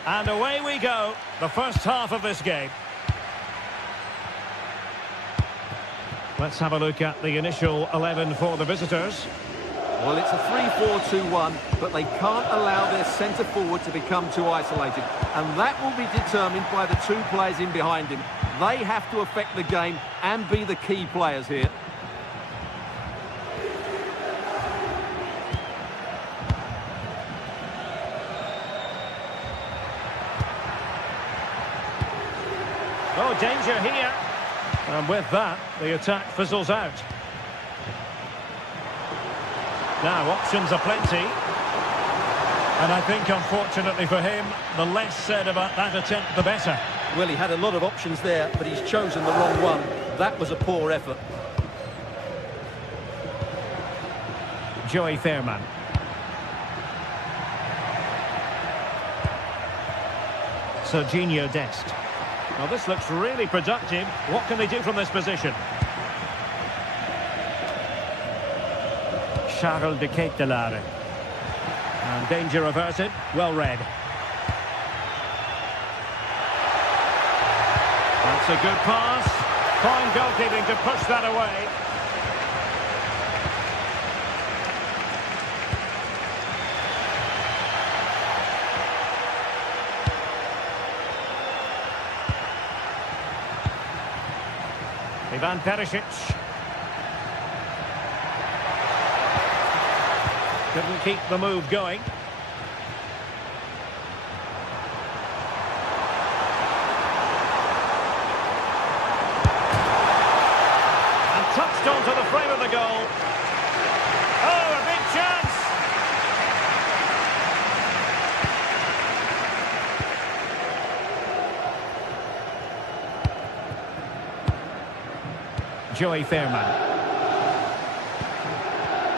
And away we go, the first half of this game. Let's have a look at the initial 11 for the visitors. Well, it's a 3-4-2-1, but they can't allow their centre-forward to become too isolated. And that will be determined by the 2 players in behind him. They have to affect the game and be the key players here. Oh, danger here. And with that, the attack fizzles out. Now, options are plenty. And I think, unfortunately for him, the less said about that attempt, the better. Well, he had a lot of options there, but he's chosen the wrong one. That was a poor effort. Joey Fairman. Serginho Dest. Well, this looks really productive. What can they do from this position? Charles de Ketelare. And danger averted. Well read. That's a good pass. Fine goalkeeping to push that away. Ivan Perisic. Couldn't keep the move going. And touched onto the frame of the goal. Oh, a big chance! Joey Fairman.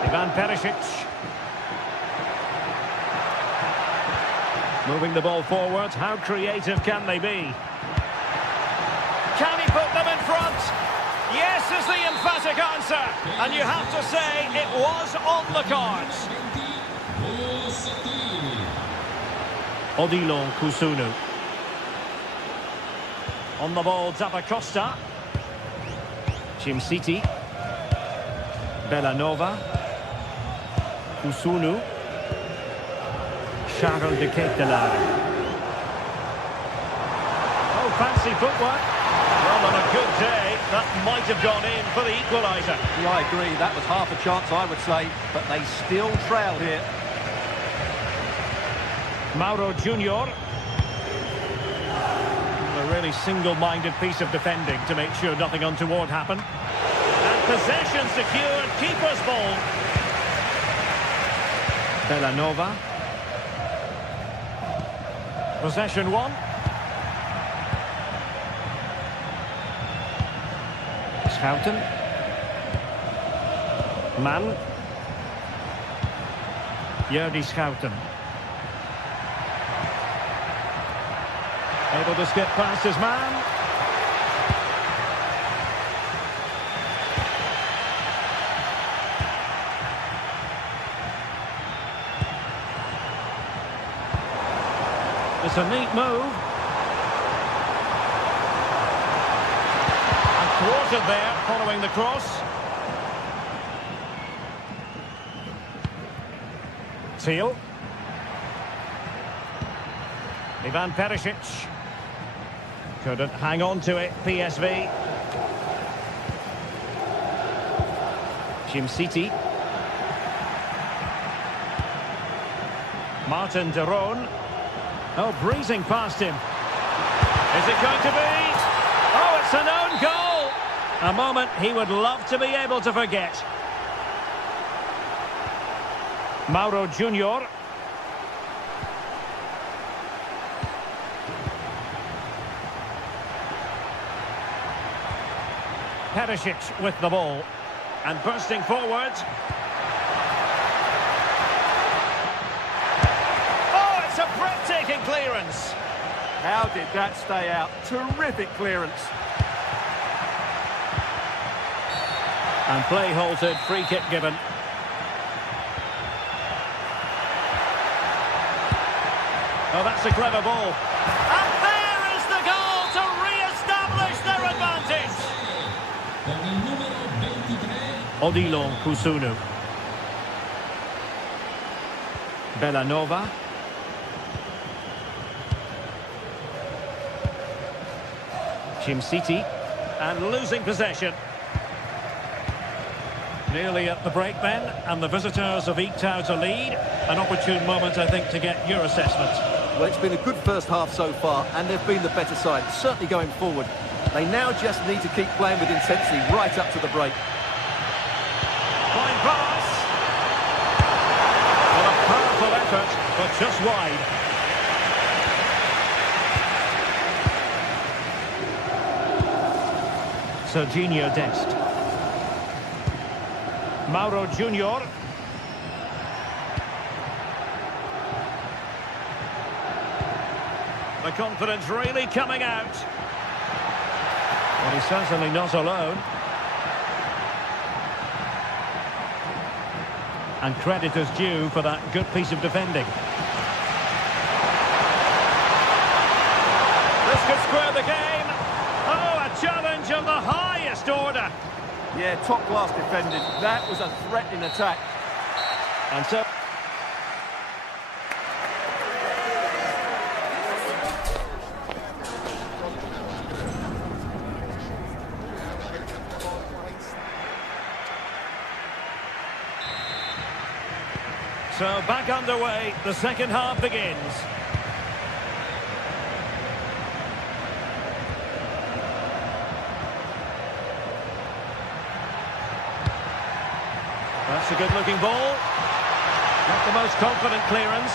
Ivan Perisic. Moving the ball forward. How creative can they be? Can he put them in front? Yes is the emphatic answer. And you have to say it was on the cards. Odilon Kusunu. On the ball, Zappacosta. City. Bellanova. Kusunu. Charles de Ketelare. Oh, fancy footwork. Well, on a good day, that might have gone in for the equaliser. Yeah, I agree. That was half a chance, I would say. But they still trail here. Mauro Junior. A really single-minded piece of defending to make sure nothing untoward happened. And possession secured. Keeper's ball. Bellanova. Possession one. Schouten. Mann. Jordi Schouten. Able to skip past his man. It's a neat move. And thwarted there, following the cross. Teal. Ivan Perisic. Couldn't hang on to it, PSV. City. Martin de Roon. Oh, breezing past him. Is it going to be? Oh, it's an own goal! A moment he would love to be able to forget. Mauro Junior. Perisic with the ball. And bursting forward. Breathtaking clearance. How did that stay out? Terrific clearance. And play halted, free kick given. Oh, that's a clever ball. And there is the goal to re-establish their advantage. Odilon Kusunu. Bellanova. City, and losing possession. Nearly at the break then, and the visitors have eked out a lead. An opportune moment, I think, to get your assessment. Well, it's been a good first half so far, and they've been the better side, certainly going forward. They now just need to keep playing with intensity right up to the break. Fine pass. Well, a powerful effort, but just wide. Serginho Dest. Mauro Junior. The confidence really coming out. Well, he's certainly not alone. And credit is due for that good piece of defending. This could square the game. Oh, a challenge of the highest order. Yeah, top-class defending. That was a threat in attack. And so... So back underway, the second half begins. That's a good-looking ball. Not the most confident clearance.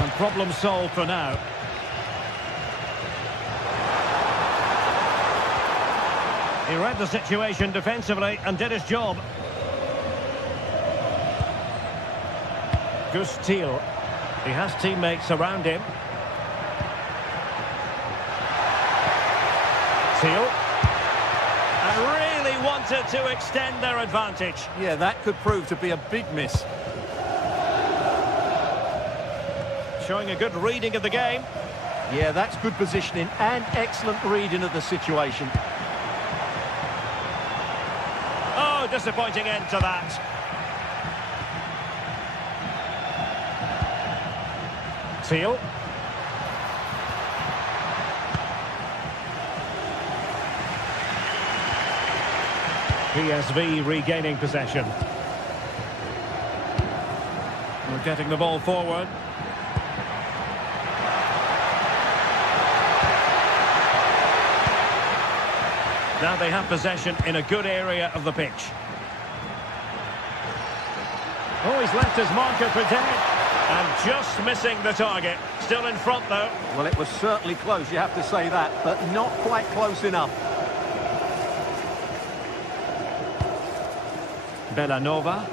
And problem solved for now. He read the situation defensively and did his job. Gus Thiel. He has teammates around him. Thiel. And really wanted to extend their advantage. Yeah, that could prove to be a big miss. Showing a good reading of the game. Yeah, that's good positioning and excellent reading of the situation. Oh, disappointing end to that. Thiel. PSV regaining possession. We're getting the ball forward. Now they have possession in a good area of the pitch. Oh, he's left his marker for dead. And just missing the target. Still in front, though. Well, it was certainly close, you have to say that, but not quite close enough. Bellanova.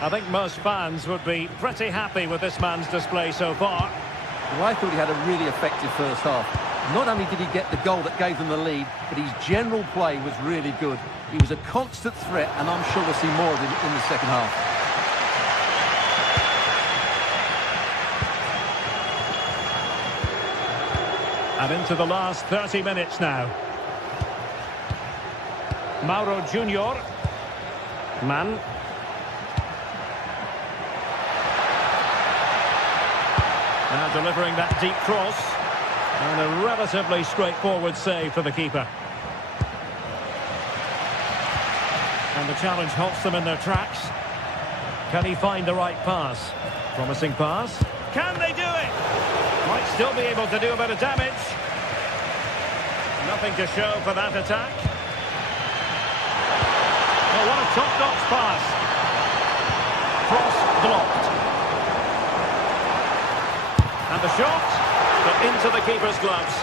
I think most fans would be pretty happy with this man's display so far. Well, I thought he had a really effective first half. Not only did he get the goal that gave them the lead, but his general play was really good. He was a constant threat, and I'm sure we'll see more of him in the second half. And into the last 30 minutes now. Mauro Junior. Mann. Now delivering that deep cross. And a relatively straightforward save for the keeper. And the challenge halts them in their tracks. Can he find the right pass? Promising pass. Can they do it? Might still be able to do a bit of damage. Nothing to show for that attack. Oh, what a top-notch pass. Cross blocked. And the shot, but into the keeper's gloves.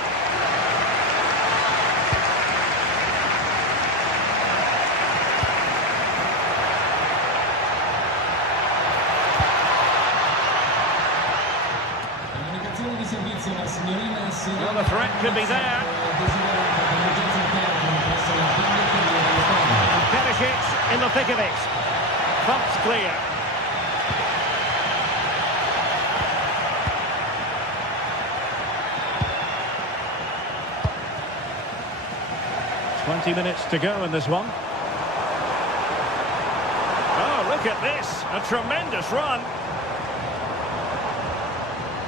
Well, the threat could be there. And Perisic in the thick of it. Bumps clear. 20 minutes to go in this one. Oh, look at this. A tremendous run.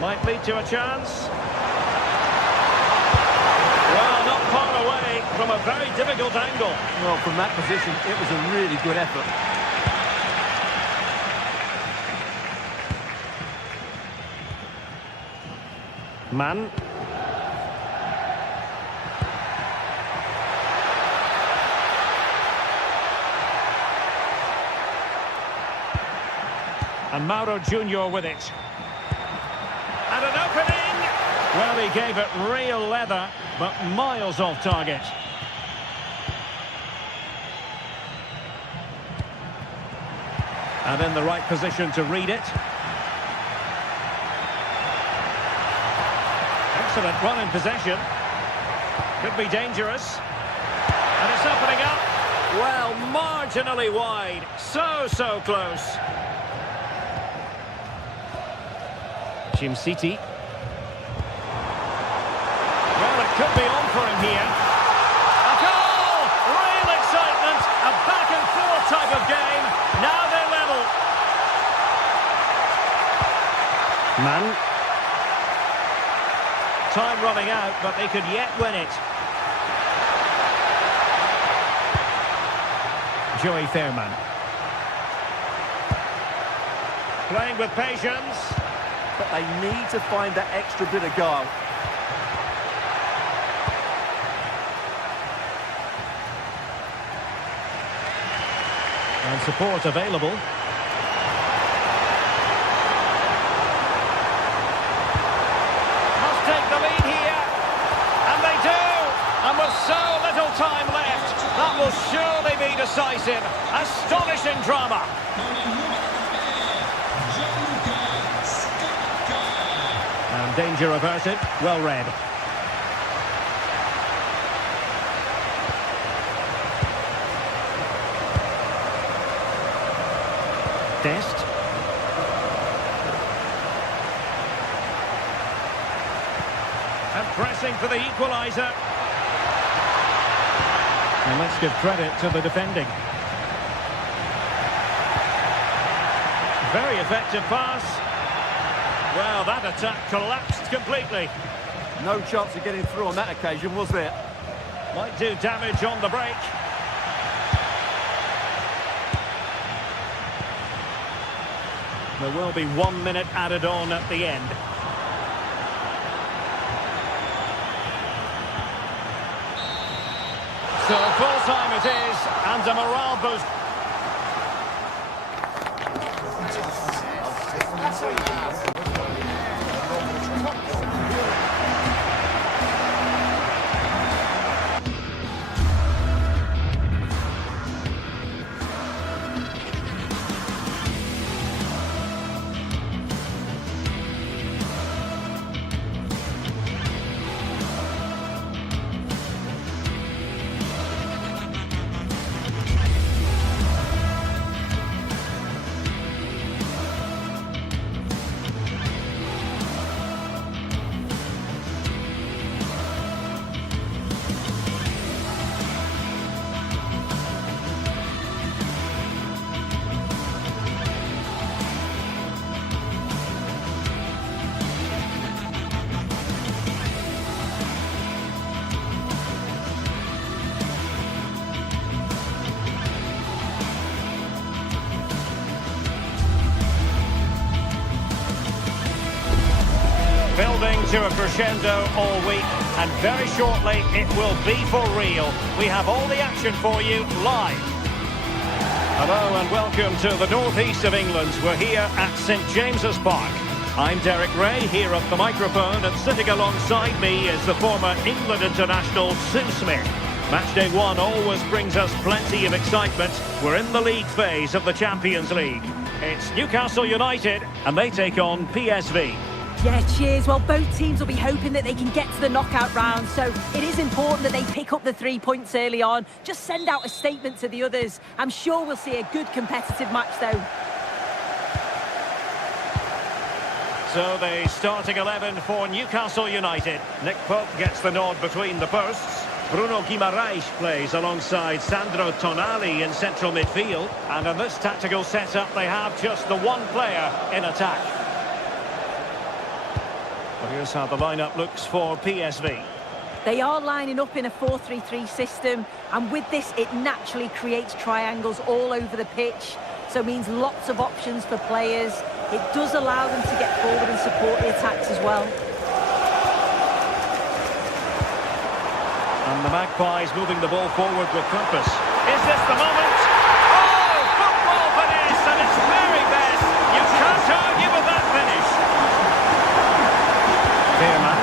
Might lead to a chance. Well, not far away from a very difficult angle. Well, from that position, it was a really good effort. Mann. And Mauro Junior with it. And an opening! Well, he gave it real leather, but miles off target. And in the right position to read it. Excellent run in possession. Could be dangerous. And it's opening up. Well, marginally wide. So close. Jim City. Well, it could be on for him here. A goal! Real excitement. A back-and-forth type of game. Now they're level. Man. Time running out, but they could yet win it. Joey Fairman. Playing with patience. But they need to find that extra bit of guile. And support available. Must take the lead here. And they do. And with so little time left, that will surely be decisive. Astonishing drama. And danger averted. Well read. Dest. And pressing for the equaliser. And let's give credit to the defending. Very effective pass. Well, that attack collapsed completely. No chance of getting through on that occasion, was there? Might do damage on the break. There will be 1 minute added on at the end. So full time it is, and a morale boost. Building to a crescendo all week, and very shortly it will be for real. We have all the action for you live. Hello and welcome to the northeast of England. We're here at St James's Park. I'm Derek Ray, here at the microphone, and sitting alongside me is the former England international Sim Smith. Match day one always brings us plenty of excitement. We're in the league phase of the Champions League. It's Newcastle United, and they take on PSV. Yeah, cheers. Well, both teams will be hoping that they can get to the knockout round, so it is important that they pick up the 3 points early on. Just send out a statement to the others. I'm sure we'll see a good competitive match, though. So the starting 11 for Newcastle United. Nick Pope gets the nod between the posts. Bruno Guimaraes plays alongside Sandro Tonali in central midfield. And in this tactical setup, they have just the one player in attack. Well, here's how the lineup looks for PSV. They are lining up in a 4-3-3 system, and with this, it naturally creates triangles all over the pitch, so it means lots of options for players. It does allow them to get forward and support the attacks as well. And the Magpies moving the ball forward with purpose. Is this the moment? Oh, football finesse at its very best. You can't argue with that finish. Fairman.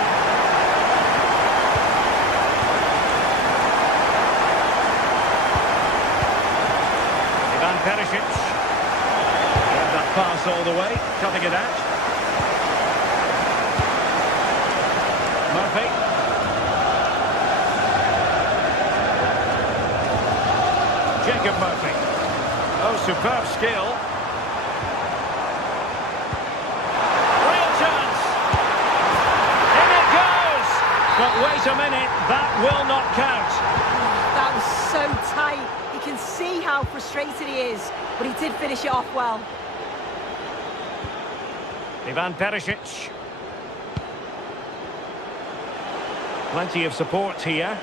Ivan Perisic. pass all the way, cutting it out. Murphy. Jacob Murphy. Oh, superb skill. Real chance. In it goes. But wait a minute, that will not count. That was so tight. You can see how frustrated he is, but he did finish it off well. Ivan Perisic. Plenty of support here.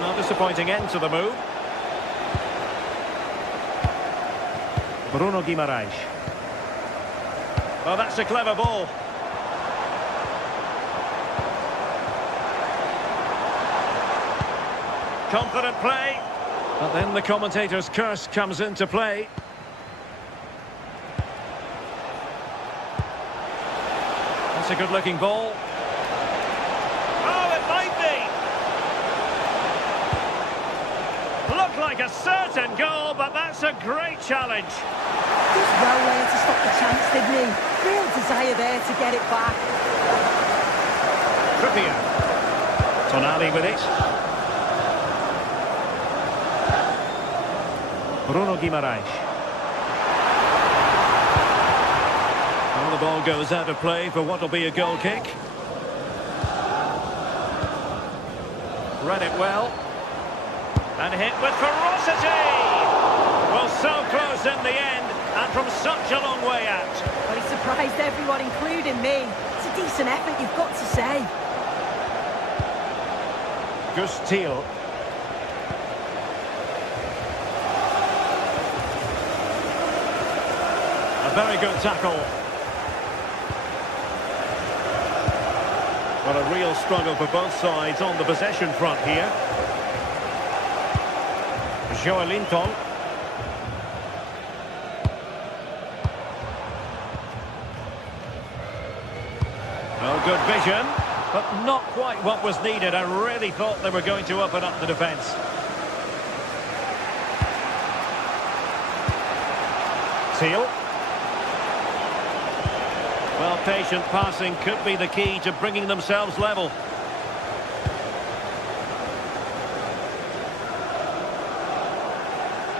Not disappointing end to the move. Bruno Guimaraes. Oh, that's a clever ball. Confident play. But then the commentator's curse comes into play. That's a good-looking ball. Oh, it might be. Looked like a certain goal, but that's a great challenge. Just well there to stop the chance, didn't he? Real desire there to get it back. Trippier. Tonali with it. Bruno Guimaraes. Well, the ball goes out of play for what will be a goal kick. Read it well. And hit with ferocity. Well, so close in the end, and from such a long way out. Well, he surprised everyone, including me. It's a decent effort, you've got to say. Gus Thiel. A very good tackle. Well, a real struggle for both sides on the possession front here. Joelinton. Well, good vision, but not quite what was needed. I really thought they were going to open up the defence. Thiel. Well, patient passing could be the key to bringing themselves level.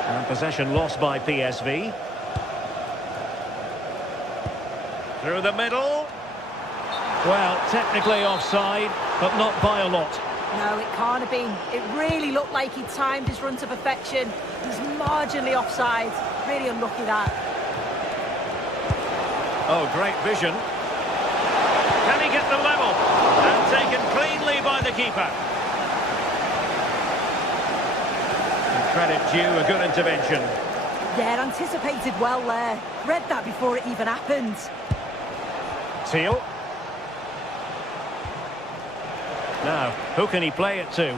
And possession lost by PSV. Through the middle. Well, technically offside, but not by a lot. No, it can't have been. It really looked like he timed his run to perfection. He's marginally offside. Really unlucky that. Oh, great vision. Can he get the level? And taken cleanly by the keeper. And credit due, a good intervention. Yeah, anticipated well there. Read that before it even happened. Thiel. Now, who can he play it to?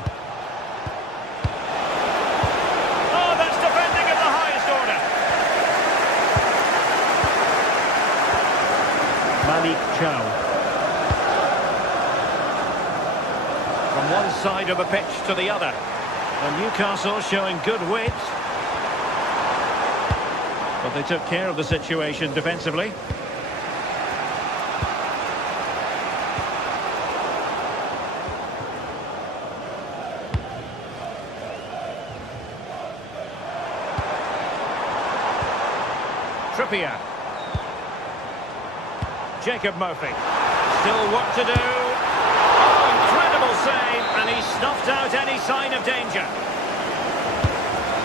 Oh, that's defending at the highest order. Malik Chow. From one side of the pitch to the other. And Newcastle showing good width. But they took care of the situation defensively. Trippier. Jacob Murphy. Still work to do. Oh, incredible save, and he snuffed out any sign of danger.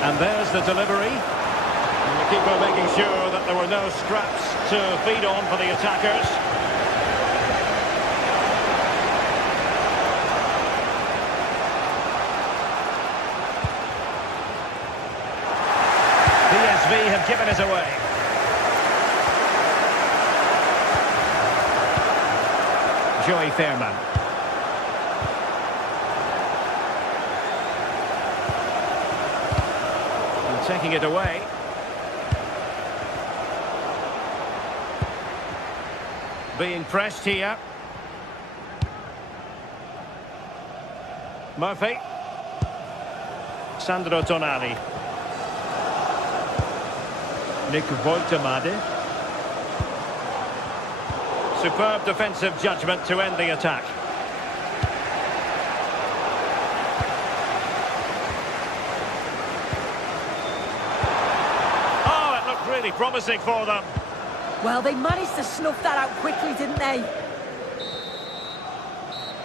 And there's the delivery. And the keeper making sure that there were no scraps to feed on for the attackers. PSV have given us away. Joey Fairman. And taking it away. Being pressed here. Murphy. Sandro Tonali. Nick Woltemade. Superb defensive judgment to end the attack. Oh, it looked really promising for them. Well, they managed to snuff that out quickly, didn't they?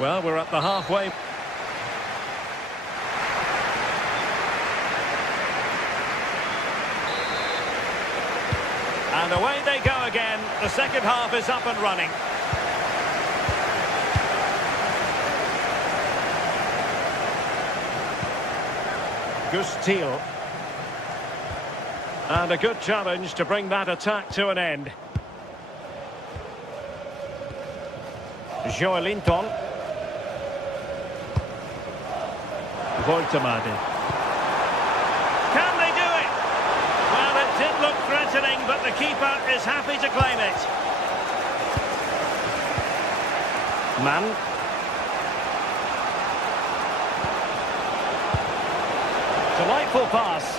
Well, we're at the halfway. And away they go again. The second half is up and running. Gustil. And a good challenge to bring that attack to an end. Joelinton. Woltemade. Can they do it? Well, it did look threatening, but the keeper is happy to claim it. Mann. Delightful pass.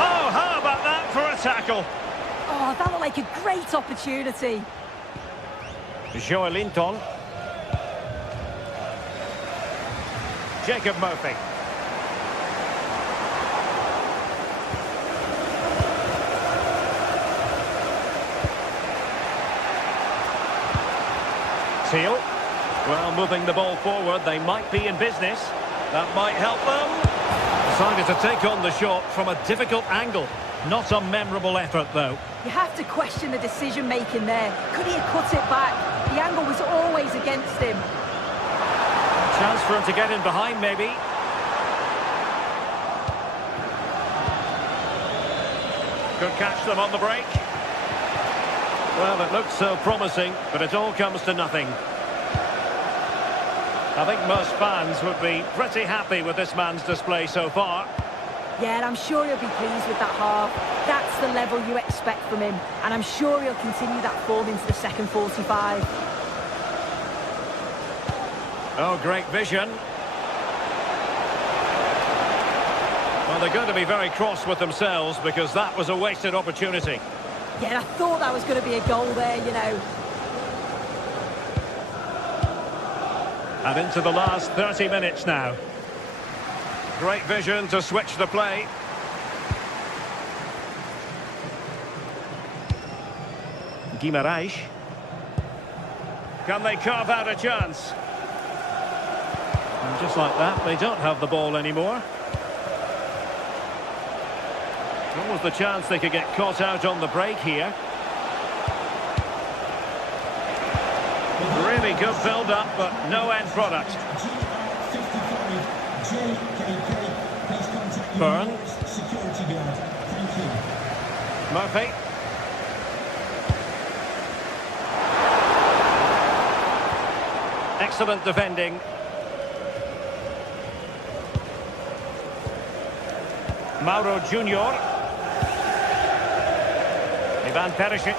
Oh, how about that for a tackle? Oh, that looked like a great opportunity. Joelinton. Jacob Murphy. Teal. Well, moving the ball forward, they might be in business. That might help them. Decided to take on the shot from a difficult angle. Not a memorable effort, though. You have to question the decision-making there. Could he have cut it back? The angle was always against him. Chance for him to get in behind, maybe. Could catch them on the break. Well, it looked so promising, but it all comes to nothing. I think most fans would be pretty happy with this man's display so far. Yeah, and I'm sure he'll be pleased with that half. That's the level you expect from him, and I'm sure he'll continue that form into the second 45. Oh, great vision. Well, they're going to be very cross with themselves because that was a wasted opportunity. Yeah, I thought that was going to be a goal there, you know. And into the last 30 minutes now. Great vision to switch the play. Guimarães. Can they carve out a chance? And just like that, they don't have the ball anymore. What was the chance they could get caught out on the break here? Really good build-up, but no end product. Byrne. Murphy. Excellent defending. Mauro Junior. Ivan Perisic.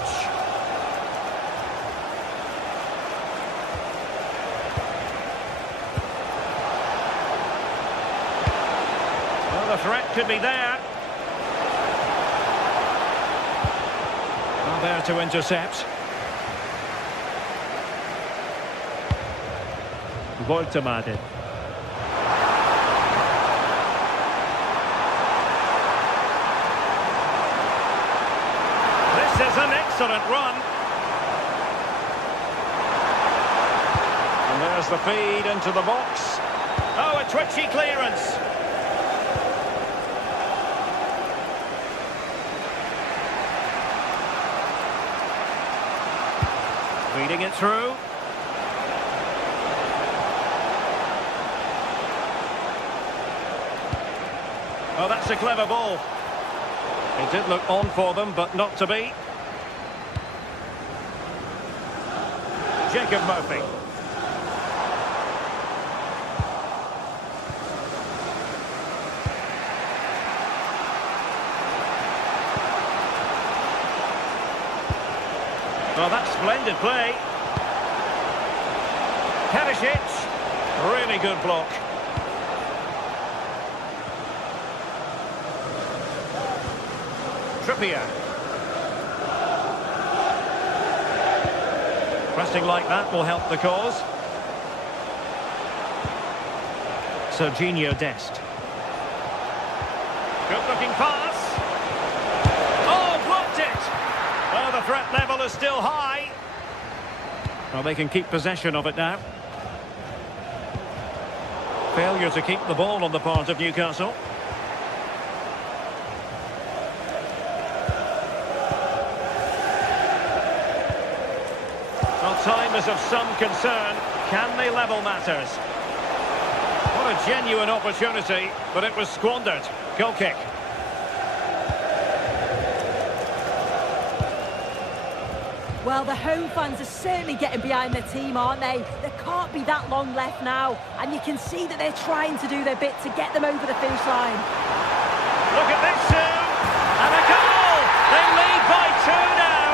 The threat could be there. Well, there to intercept. Woltemade. This is an excellent run. And there's the feed into the box. Oh, a twitchy clearance. Feeding it through. Oh, that's a clever ball. It did look on for them, but not to be. Jacob Murphy. Well, that's splendid play. Perisic. Really good block. Trippier. Pressing like that will help the cause. Serginho Dest. Good-looking pass. Oh, blocked it! Oh, the threat level is still high. Well, they can keep possession of it now. Failure to keep the ball on the part of Newcastle. Well, time is of some concern. Can they level matters? What a genuine opportunity, but it was squandered. Goal kick. Well, the home fans are certainly getting behind their team, aren't they? There can't be that long left now, and you can see that they're trying to do their bit to get them over the finish line. Look at this soon, and a goal! They lead by 2 now,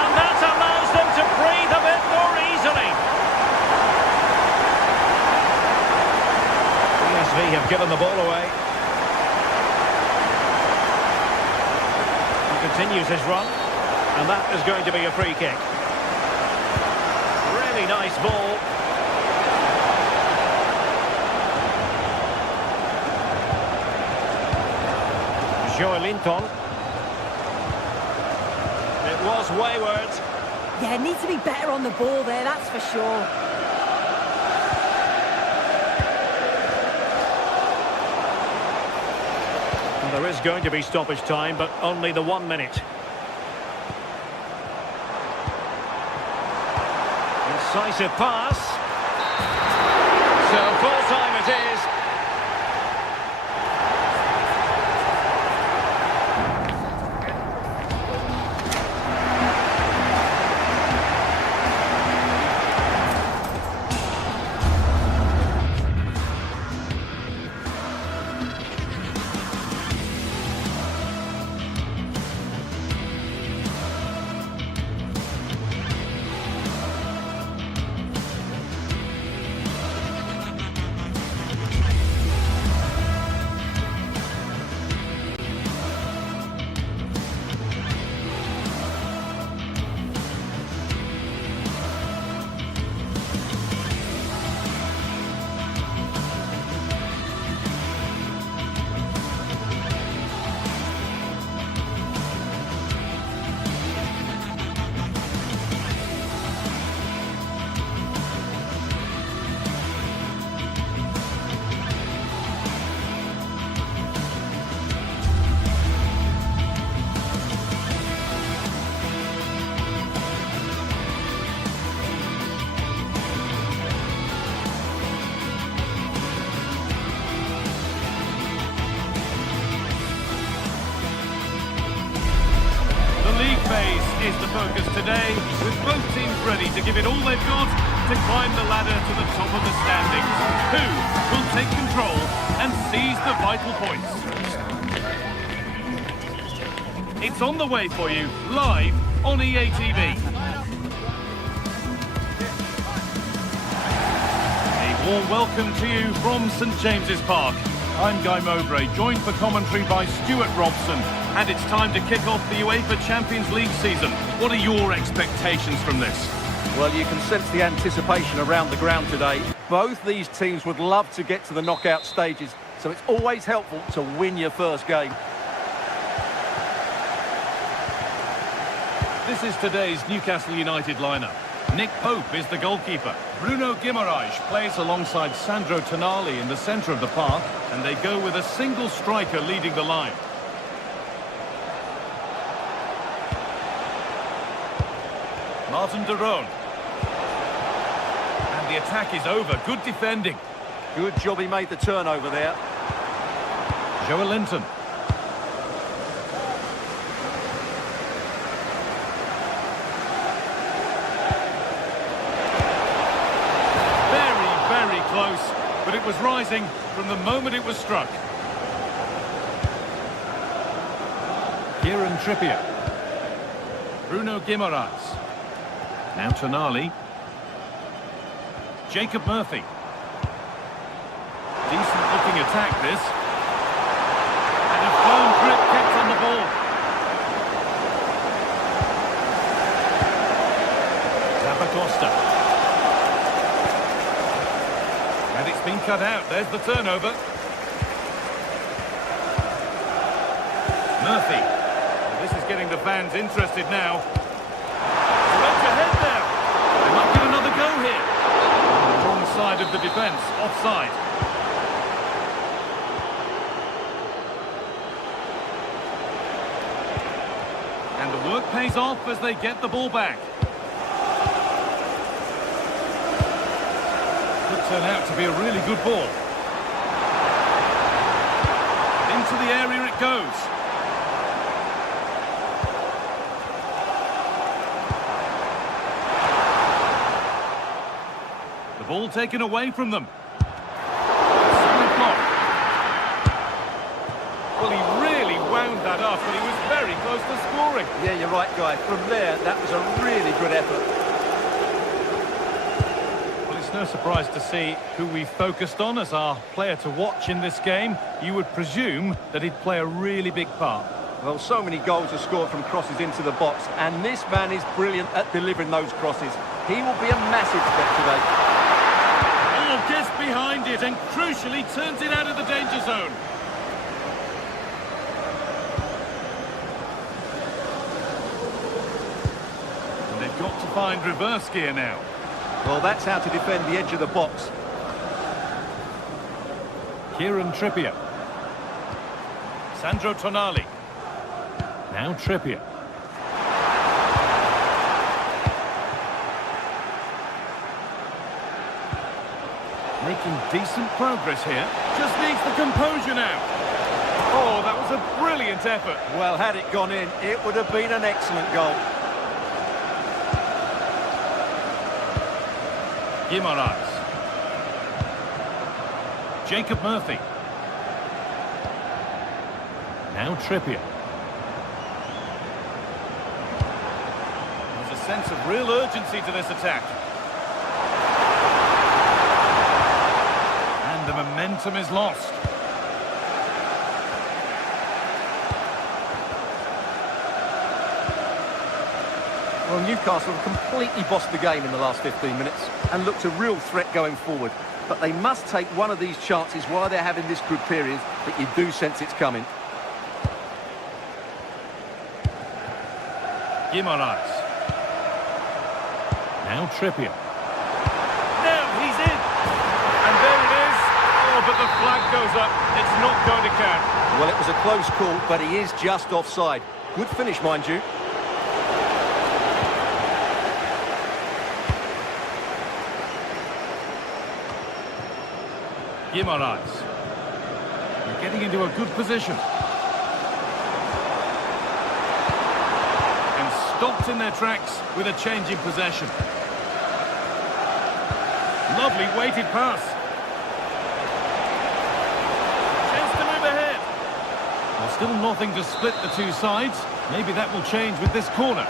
and that allows them to breathe a bit more easily. PSV have given the ball away. He continues his run. And that is going to be a free kick. Really nice ball. Joelinton. It was wayward. Yeah, needs to be better on the ball there, that's for sure. Well, there is going to be stoppage time, but only the 1 minute. Decisive pass. So full time it is. Is the focus today, with both teams ready to give it all they've got to climb the ladder to the top of the standings. Who will take control and seize the vital points? It's on the way for you, live on EA TV. A warm welcome to you from St James's Park. I'm Guy Mowbray, joined for commentary by Stuart Robson. And it's time to kick off the UEFA Champions League season. What are your expectations from this? Well, you can sense the anticipation around the ground today. Both these teams would love to get to the knockout stages, so it's always helpful to win your first game. This is today's Newcastle United lineup. Nick Pope is the goalkeeper. Bruno Guimaraes plays alongside Sandro Tonali in the centre of the park, and they go with a single striker leading the line. Martin de Roon. And the attack is over. Good defending. Good job he made the turnover there. Joelinton. Very, very close. But it was rising from the moment it was struck. Kieran Trippier. Bruno Guimaraes. Now Tonali. Jacob Murphy. Decent looking attack this. And a firm grip kept on the ball. cut out. There's the turnover. Murphy. Well, this is getting the fans interested now. Right ahead there. They might give another go here. On the wrong side of the defence. Offside. And the work pays off as they get the ball back. Could turn out to be a really good ball. Into the area it goes. The ball taken away from them. Solid block. Well, he really wound that up, and he was very close to scoring. Yeah, you're right, Guy. From there, that was a really good effort. Well, it's no surprise to see who we focused on as our player to watch in this game. You would presume that he'd play a really big part. Well, so many goals are scored from crosses into the box, and this man is brilliant at delivering those crosses. He will be a massive threat today. Oh, gets behind it and crucially turns it out of the danger zone. And they've got to find reverse gear now. Well, that's how to defend the edge of the box. Kieran Trippier. Sandro Tonali. Now Trippier. Making decent progress here. Just needs the composure now. Oh, that was a brilliant effort. Well, had it gone in, it would have been an excellent goal. Guimaraes. Jacob Murphy. Now Trippier. There's a sense of real urgency to this attack. And the momentum is lost. Well, Newcastle have completely bossed the game in the last 15 minutes and looked a real threat going forward. But they must take one of these chances while they're having this good period that you do sense it's coming. Guimaraes. Now Trippier. Now he's in. And there it is. Oh, but the flag goes up. It's not going to count. Well, it was a close call, but he is just offside. Good finish, mind you. Guimaraes. They're getting into a good position. And stopped in their tracks with a change in possession. Lovely weighted pass. Chance to move ahead. Well, still nothing to split the two sides. Maybe that will change with this corner.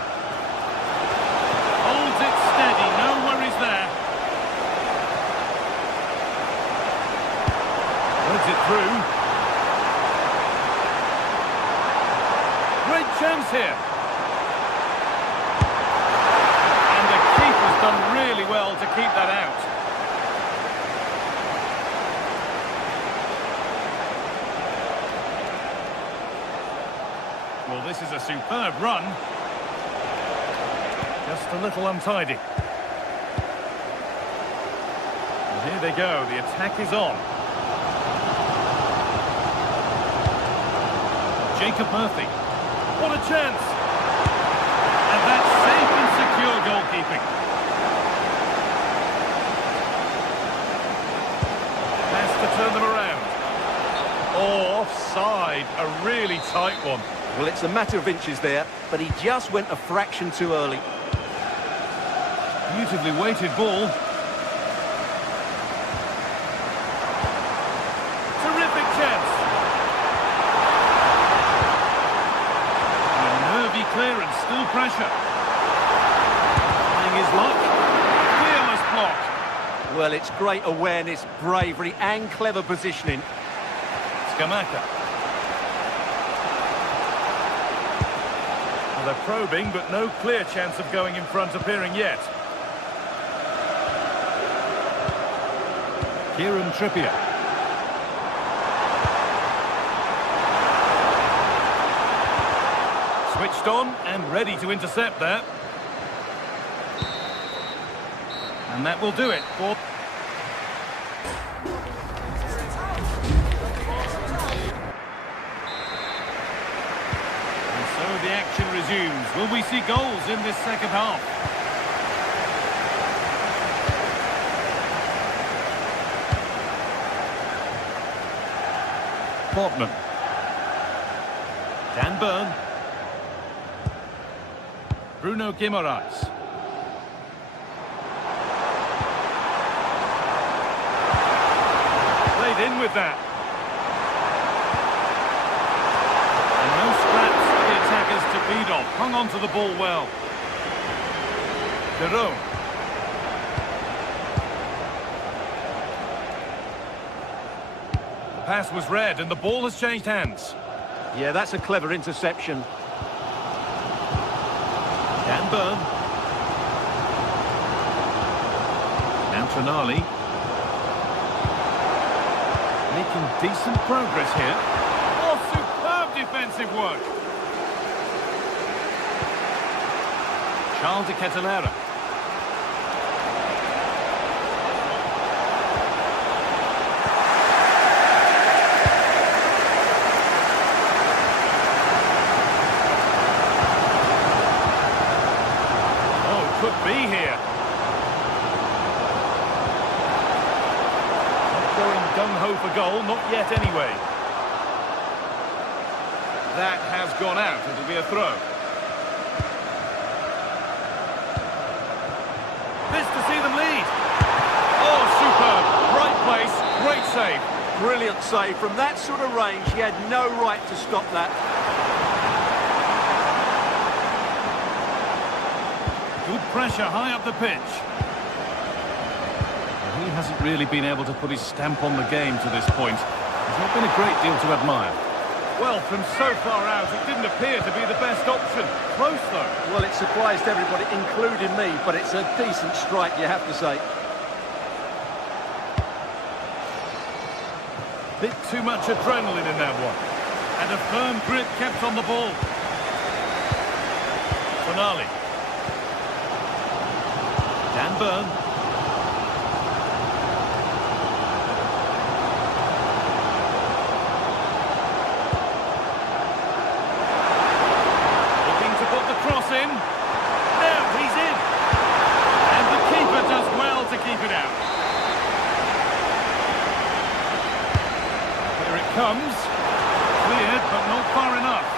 Holds it steady, no worries there. Threads it through. Great chance here. And the keeper's done really well to keep that out. Well, this is a superb run. Just a little untidy. And here they go, the attack is on. Jacob Murphy. What a chance! And that's safe and secure goalkeeping. Has to turn them around. Oh, offside. A really tight one. Well, it's a matter of inches there, but he just went a fraction too early. Beautifully weighted ball. Terrific chance. And a nervy clearance, still pressure. Trying his luck. Fearless block. Well, it's great awareness, bravery and clever positioning. Scamacca. Well, they're probing, but no clear chance of going in front appearing yet. Kieran Trippier. Switched on and ready to intercept there. And that will do it for... And so the action resumes. Will we see goals in this second half? Portman. Dan Burn. Bruno Guimaraes. Played in with that. And no scraps for the attackers to feed off. Hung on to the ball well. Jerome. The pass was read and the ball has changed hands. Yeah, that's a clever interception. Dan Burn. Now Tonali. Making decent progress here. Oh, superb defensive work. Charles de Kettelera. Could be here. Not going gung-ho for goal, not yet anyway. That has gone out. It'll be a throw. This to see them lead. Oh, superb. Right place, great save. Brilliant save. From that sort of range, he had no right to stop that. Good pressure high up the pitch. Well, he hasn't really been able to put his stamp on the game to this point. There's not been a great deal to admire. Well, from so far out, it didn't appear to be the best option. Close, though. Well, it surprised everybody, including me, but it's a decent strike, you have to say. Bit too much adrenaline in that one. And a firm grip kept on the ball. Tonali. Dan Burn. Looking to put the cross in. Now he's in. And the keeper does well to keep it out. Here it comes. Cleared, but not far enough.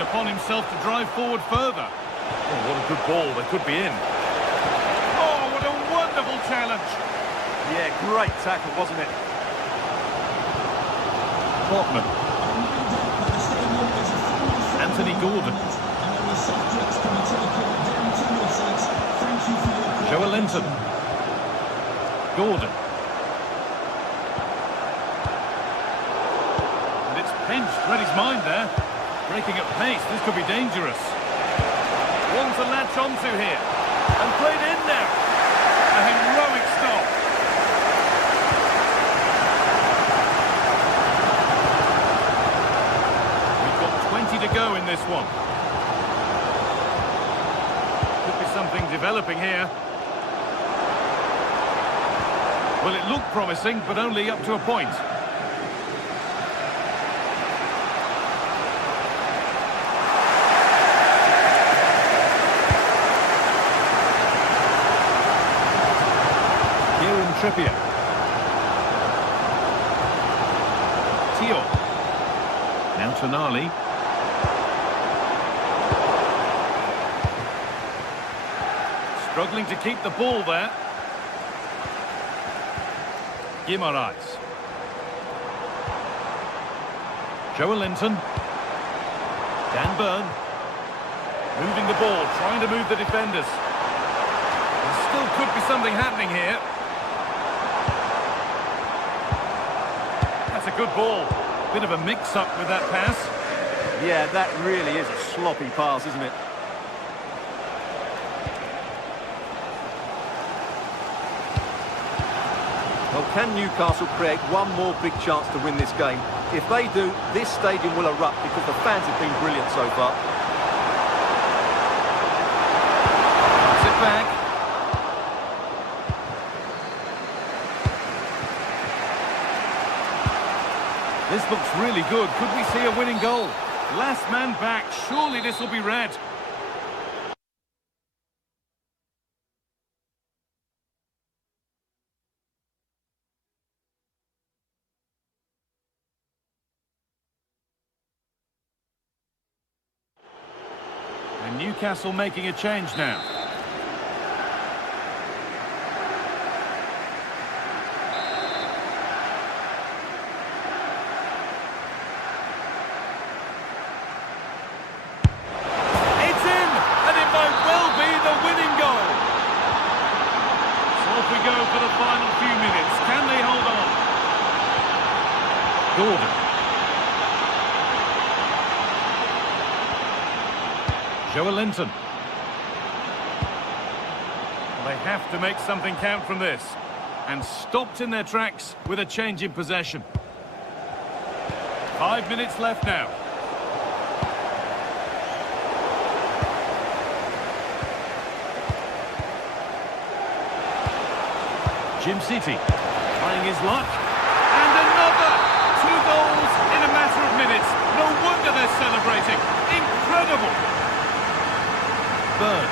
Upon himself to drive forward further. Oh, what a good ball. They could be in. Oh, what a wonderful challenge. Yeah, great tackle, wasn't it? Portman. Anthony Gordon. Joe Linton. Gordon. And it's pinched. Read his mind there. Breaking at pace, this could be dangerous. One to latch onto here. And played in now. A heroic stop. We've got 20 to go in this one. Could be something developing here. Well, it looked promising, but only up to a point. Trippier. Tio. Now Tonali. Struggling to keep the ball there. Guimaraes. Joe Linton. Dan Burn. Moving the ball, trying to move the defenders. There still could be something happening here. That's a good ball. Bit of a mix-up with that pass. Yeah, that really is a sloppy pass, isn't it? Well, can Newcastle create one more big chance to win this game? If they do, this stadium will erupt because the fans have been brilliant so far. Sit back. This looks really good. Could we see a winning goal? Last man back. Surely this will be red. And Newcastle making a change now. It's in! And it might well be the winning goal. So off we go for the final few minutes. Can they hold on? Gordon. Joelinton. They have to make something count from this. And stopped in their tracks with a change in possession. 5 minutes left now. Jim City trying his luck. And another! 2 goals in a matter of minutes. No wonder they're celebrating. Incredible! Bird.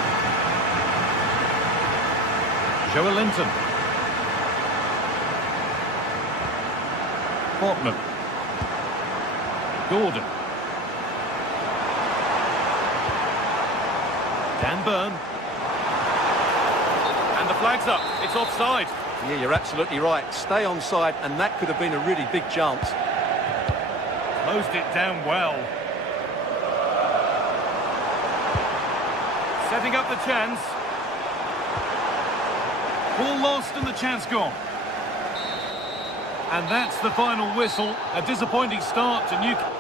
Joelinton. Portman. Gordon. Dan Burn. And the flag's up. It's offside. Yeah, you're absolutely right. Stay onside, and that could have been a really big chance. Closed it down well. Setting up the chance. Ball lost and the chance gone. And that's the final whistle. A disappointing start to Newcastle.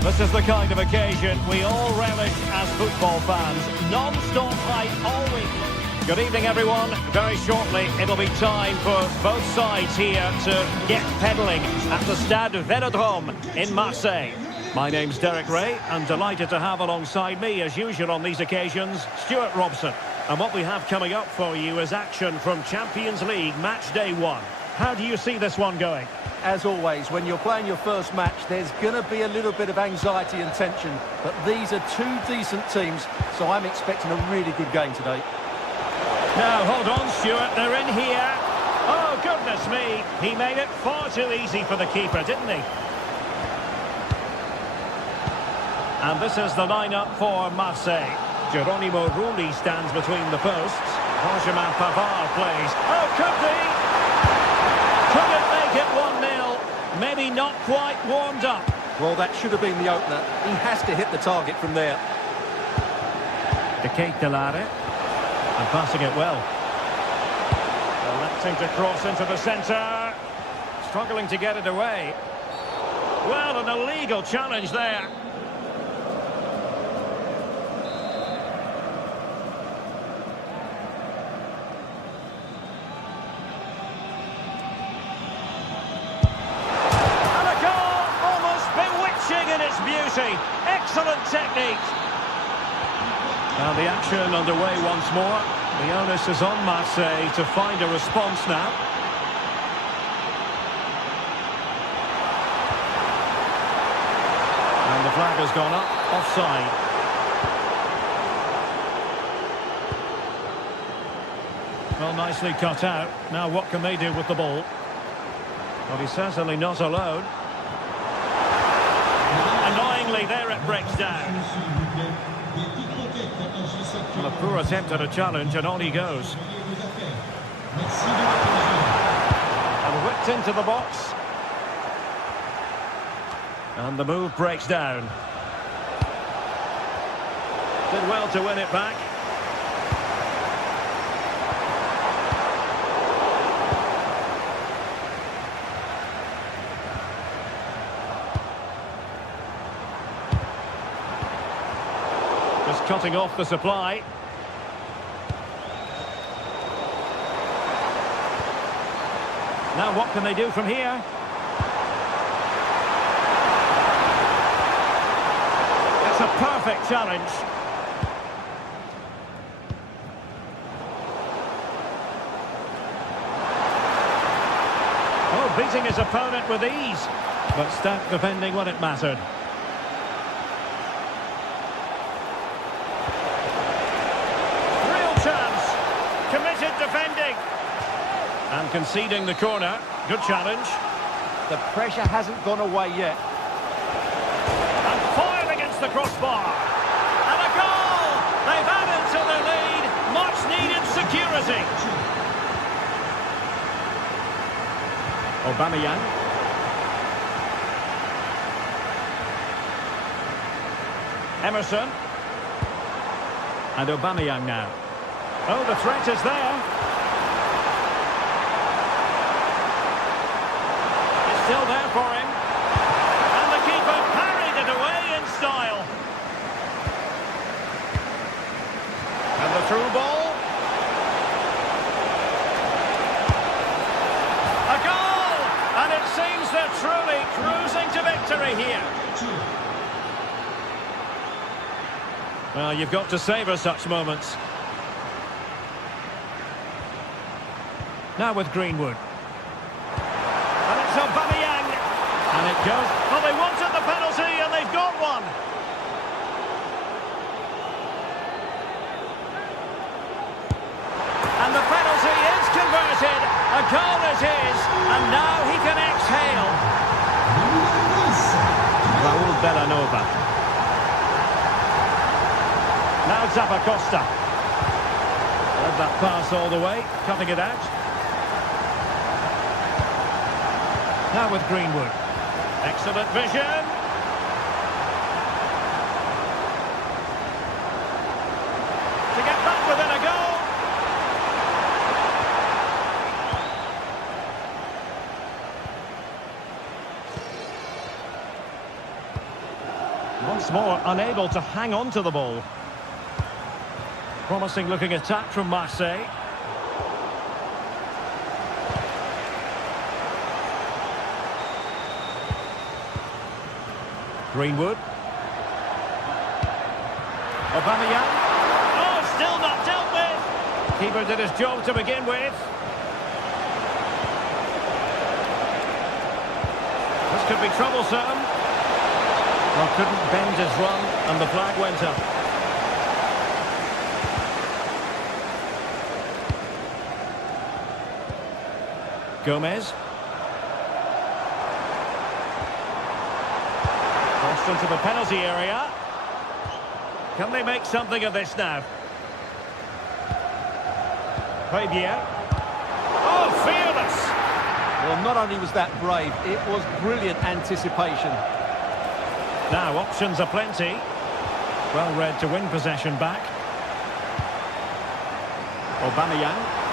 This is the kind of occasion we all relish as football fans. Non-stop hype all week. Good evening, everyone. Very shortly, it'll be time for both sides here to get pedalling at the Stade Vélodrome in Marseille. My name's Derek Ray, and delighted to have alongside me, as usual on these occasions, Stuart Robson. And what we have coming up for you is action from Champions League Match Day 1. How do you see this one going? As always, when you're playing your first match, there's going to be a little bit of anxiety and tension. But these are two decent teams, so I'm expecting a really good game today. Now, hold on, Stuart. They're in here. Oh, goodness me. He made it far too easy for the keeper, didn't he? And this is the lineup for Marseille. Geronimo Rulli stands between the posts. Benjamin Pavard plays. Oh, could be! Could it make it 1-0? Maybe not quite warmed up. Well, that should have been the opener. He has to hit the target from there. De Ketelare. And passing it well. Electing to cross into the centre. Struggling to get it away. Well, an illegal challenge there. Excellent technique. Now the action underway once more. The onus is on Marseille to find a response now. And the flag has gone up, offside. Well, nicely cut out. Now what can they do with the ball? Well, he's certainly not alone. Annoyingly, there it breaks down. Well, a poor attempt at a challenge, and on he goes. And whipped into the box. And the move breaks down. Did well to win it back. Just cutting off the supply. Now what can they do from here? It's a perfect challenge. Oh, beating his opponent with ease. But stout defending when it mattered. Committed defending. And conceding the corner. Good challenge. The pressure hasn't gone away yet. And fired against the crossbar. And a goal! They've added to their lead. Much needed security. Aubameyang. Emerson. And Aubameyang now. Oh, the threat is there. It's still there for him. And the keeper parried it away in style. And the through ball. A goal! And it seems they're truly cruising to victory here. Well, you've got to savour such moments. Now with Greenwood. And it's Aubameyang. And it goes. Well, they wanted the penalty and they've got one. And the penalty is converted. A goal it is. And now he can exhale. Raul Bellanova. Now Zappacosta. Led that pass all the way. Cutting it out. Now with Greenwood. Excellent vision. To get back within a goal. Once more, unable to hang on to the ball. Promising looking attack from Marseille. Greenwood. Aubameyang. Oh, still not dealt with. Keeper did his job to begin with. This could be troublesome. Well, couldn't bend his run, and the flag went up. Gomez. Crossed into the penalty area. Can they make something of this now? Fabian. Oh, fearless! Well, not only was that brave, it was brilliant anticipation. Now, options are plenty. Well read to win possession back. Aubameyang.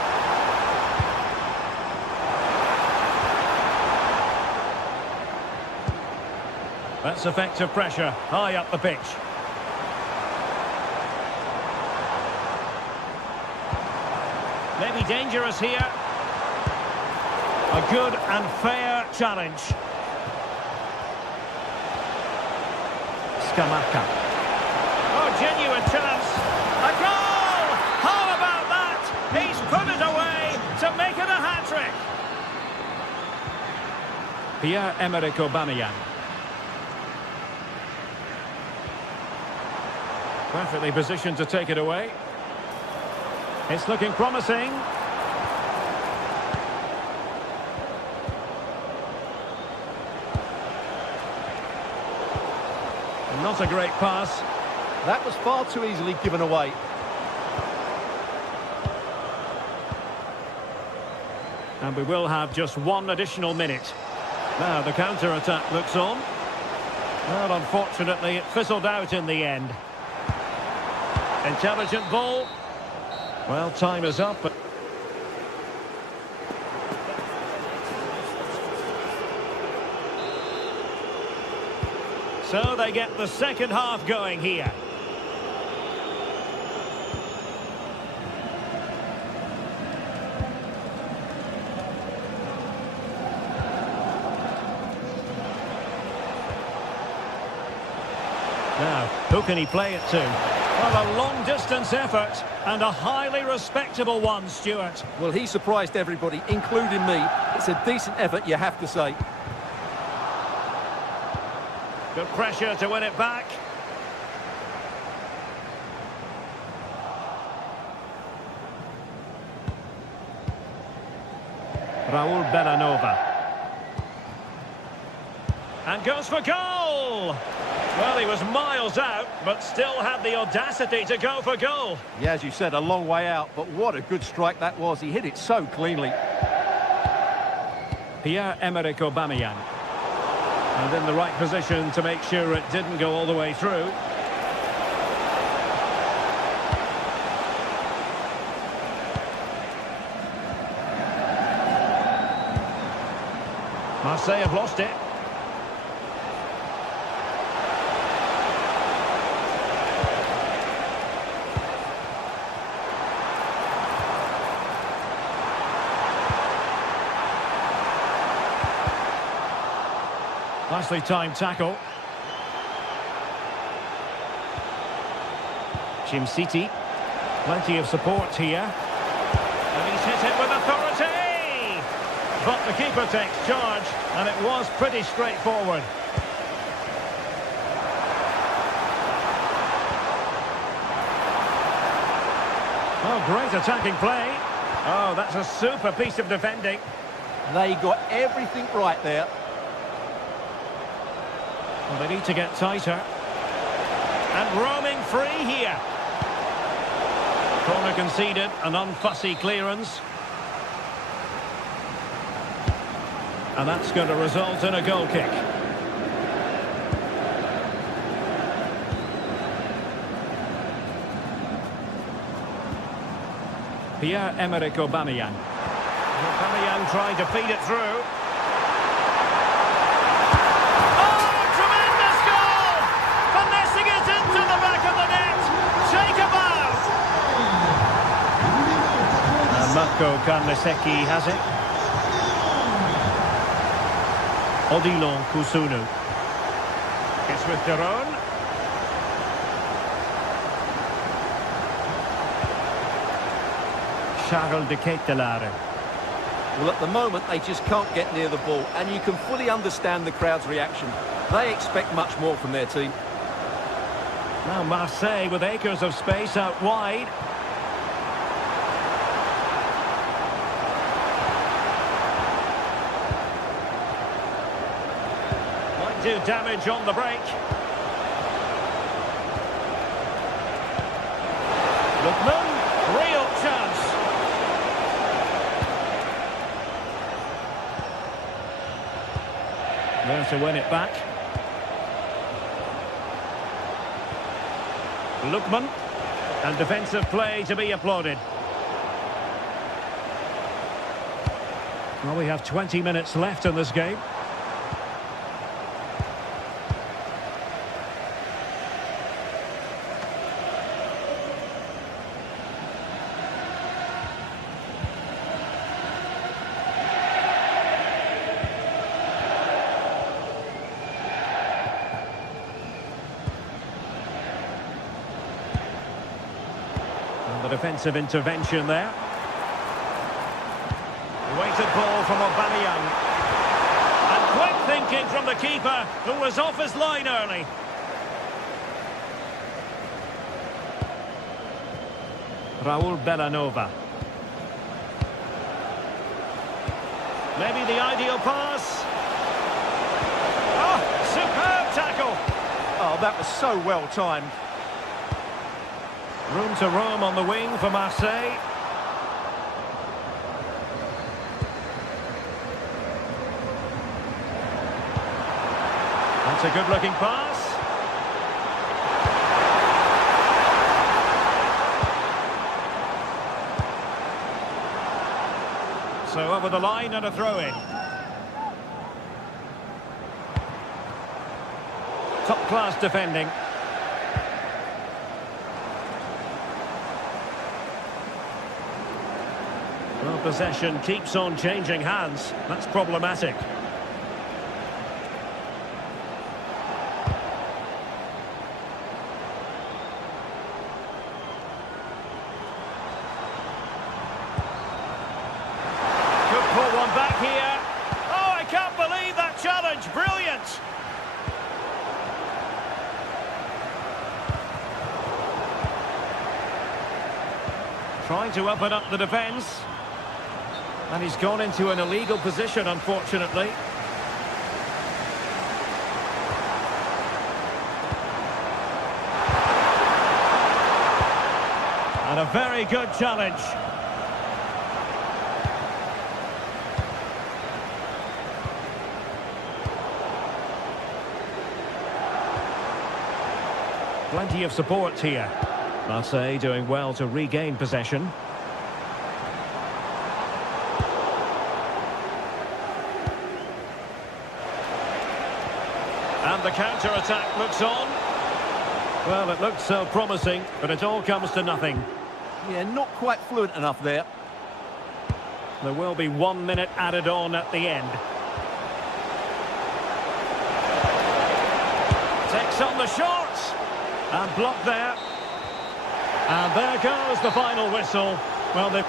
That's effective pressure, high up the pitch. Maybe dangerous here. A good and fair challenge. Scamacca. genuine chance. A goal! How about that? He's put it away to make it a hat-trick. Pierre-Emerick Aubameyang. Perfectly positioned to take it away. It's looking promising. Not a great pass. That was far too easily given away. And we will have just one additional minute. Now the counter-attack looks on. Well, unfortunately, it fizzled out in the end. Intelligent ball. Well, time is up. So they get the second half going here. Now, who can he play it to? Well, a long-distance effort and a highly respectable one, Stuart. Well, he surprised everybody, including me. It's a decent effort, you have to say. Good pressure to win it back. Raul Bellanova. And goes for goal! Well, he was miles out, but still had the audacity to go for goal. Yeah, as you said, a long way out, but what a good strike that was. He hit it so cleanly. Pierre-Emerick Aubameyang. And in the right position to make sure it didn't go all the way through. Marseille have lost it. Nicely timed tackle. Jim City. Plenty of support here. And he's hit it with authority! But the keeper takes charge, and it was pretty straightforward. Oh, great attacking play. Oh, that's a super piece of defending. They got everything right there. Well, they need to get tighter. And roaming free here. Corner conceded, an unfussy clearance. And that's going to result in a goal kick. Pierre-Emerick Aubameyang. Aubameyang trying to feed it through. Marco Carnesecchi has it. Odilon Kusunu. It's with Deron. Charles de Ketelaere. Well, at the moment, they just can't get near the ball, and you can fully understand the crowd's reaction. They expect much more from their team. Now Marseille with acres of space out wide. Do damage on the break. Lookman, real chance. There to win it back. Lookman, and defensive play to be applauded. Well, we have 20 minutes left in this game. defensive intervention there. Weighted ball from Aubameyang. And quick thinking from the keeper, who was off his line early. Raul Bellanova. Maybe the ideal pass. Oh, superb tackle. Oh, that was so well timed. Room to roam on the wing for Marseille. That's a good-looking pass. So over the line and a throw-in. Top-class defending. Well, possession keeps on changing hands. That's problematic. Could pull one back here. Oh, I can't believe that challenge. Brilliant. Trying to open up the defence. And he's gone into an illegal position, unfortunately. And a very good challenge. Plenty of support here. Marseille doing well to regain possession. And the counter-attack looks on. Well, it looked so promising, but it all comes to nothing. Yeah, not quite fluent enough there. There will be 1 minute added on at the end. Takes on the shot. And blocked there. And there goes the final whistle. Well, they...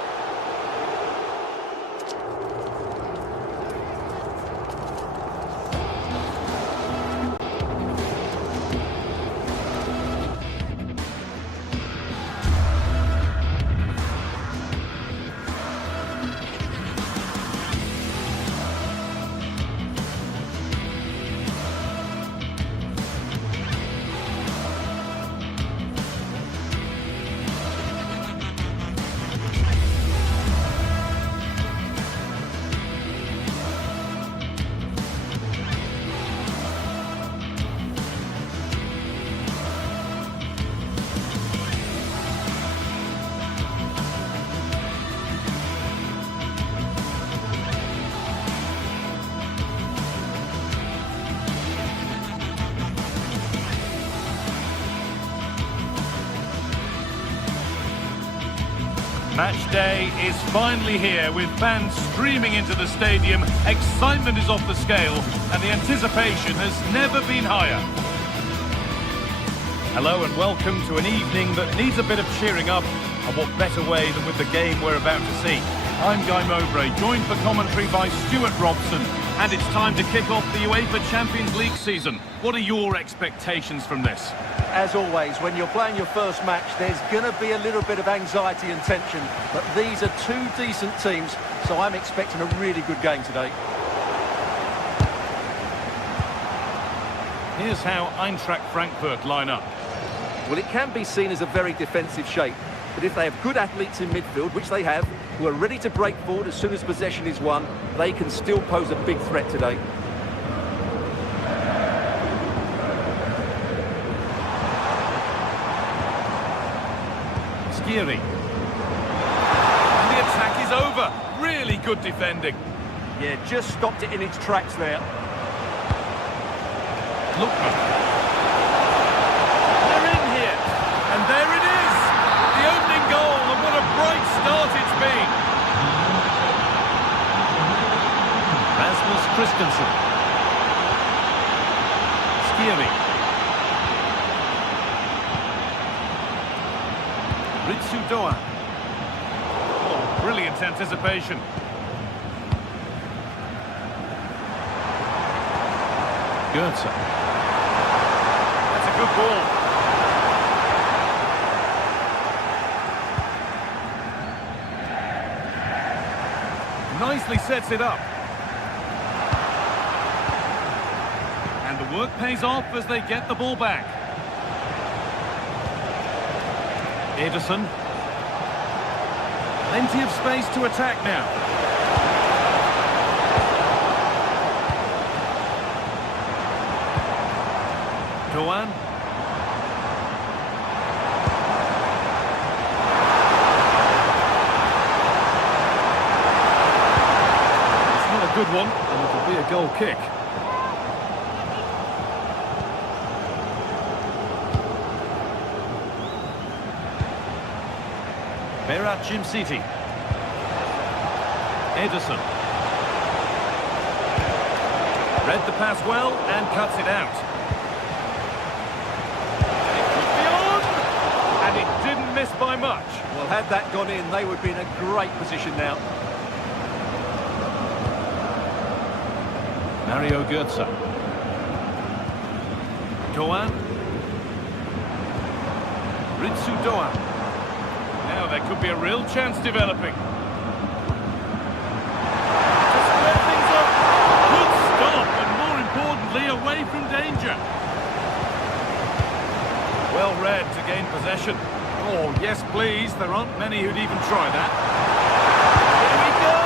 Match day is finally here with fans streaming into the stadium. Excitement is off the scale and the anticipation has never been higher. Hello and welcome to an evening that needs a bit of cheering up, and what better way than with the game we're about to see. I'm Guy Mowbray, joined for commentary by Stuart Robson, and it's time to kick off the UEFA Champions League season. What are your expectations from this? As always, when you're playing your first match, there's going to be a little bit of anxiety and tension. But these are two decent teams, so I'm expecting a really good game today. Here's how Eintracht Frankfurt line up. Well, it can be seen as a very defensive shape. But if they have good athletes in midfield, which they have, who are ready to break forward as soon as possession is won, they can still pose a big threat today. And the attack is over. Really good defending. Yeah, just stopped it in its tracks there. Lookman. They're in here. And there it is. The opening goal, and what a bright start it's been. Rasmus Christensen. Skiri. Ritsu Doan. Brilliant anticipation. Goetze. That's a good ball. Nicely sets it up. And the work pays off as they get the ball back. Ederson. Plenty of space to attack now. Doan. It's not a good one, and it'll be a goal kick. Berat City. Ederson. Read the pass well and cuts it out. It could be on! And it didn't miss by much. Well, had that gone in, they would be in a great position now. Mario Götze. Doan. Ritsu Doan. Now there could be a real chance developing. To square things up. Good stop, and more importantly, away from danger. Well read to gain possession. Oh, yes, please. There aren't many who'd even try that. Here we go!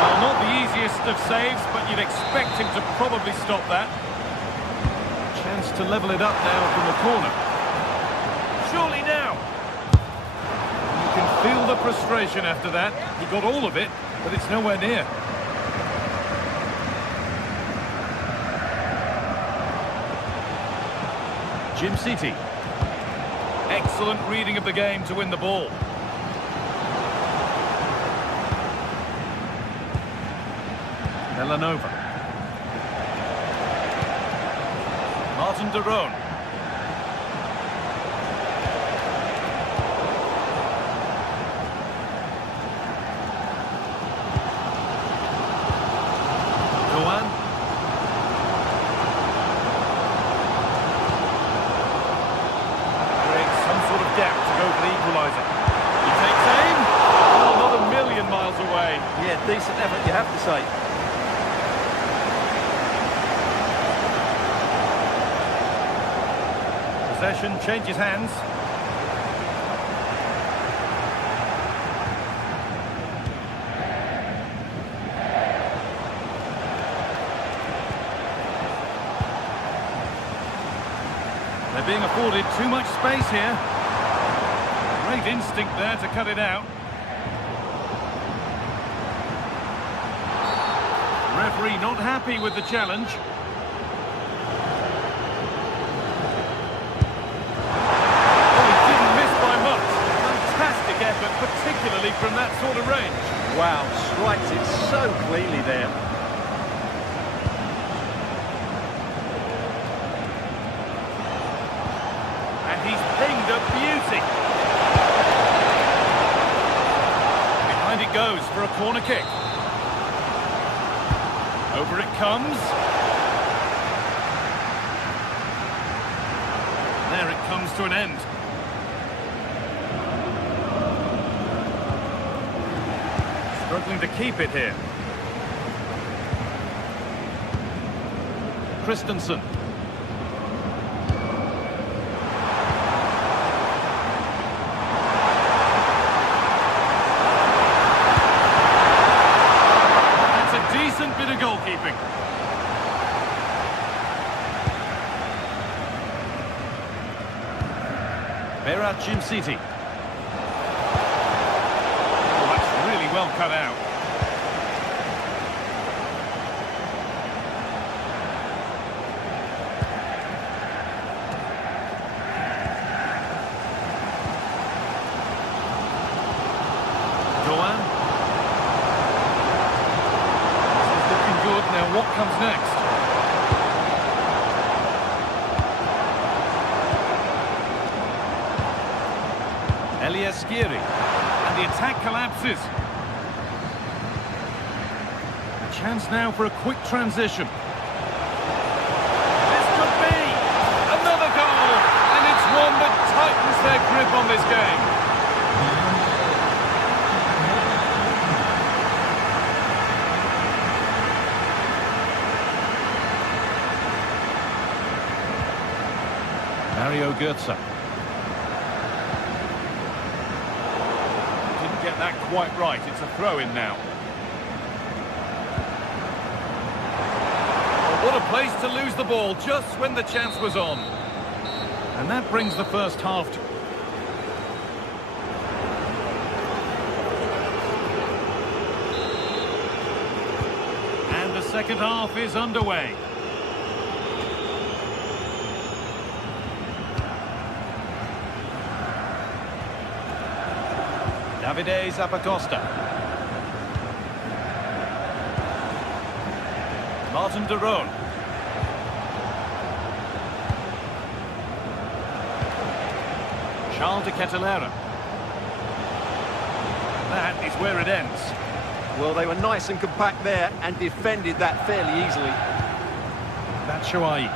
Well, not the easiest of saves, but you'd expect him to probably stop that. Chance to level it up now from the corner. Surely now! You can feel the frustration after that. He got all of it, but it's nowhere near. City. Excellent reading of the game to win the ball. Villanova. Martin de Roon. Doan. Creates some sort of gap to go for the equaliser. He takes aim. Oh, not a million miles away. Yeah, decent effort, you have to say. Possession changes hands. They're being afforded too much space here. Great instinct there to cut it out. Referee not happy with the challenge. Effort, particularly from that sort of range. Wow, strikes it so cleanly there. And he's pinged a beauty. Behind it goes for a corner kick. Over it comes. There it comes to an end. Struggling to keep it here. Christensen. That's a decent bit of goalkeeping. Berat City. Well cut out. Doan. This is looking good. Now what comes next? Elias Skiri. And The attack collapses. A chance now for a quick transition. This could be another goal, and it's one that tightens their grip on this game. Mario Götze. Didn't get that quite right. It's a throw-in now. Oh, what a place to lose the ball just when the chance was on. And that brings the first half to... And the second half is underway. Davide Zappacosta. Martin de Roon. Charles de Kettelera. That is where it ends. Well, they were nice and compact there and defended that fairly easily. Batshuayi.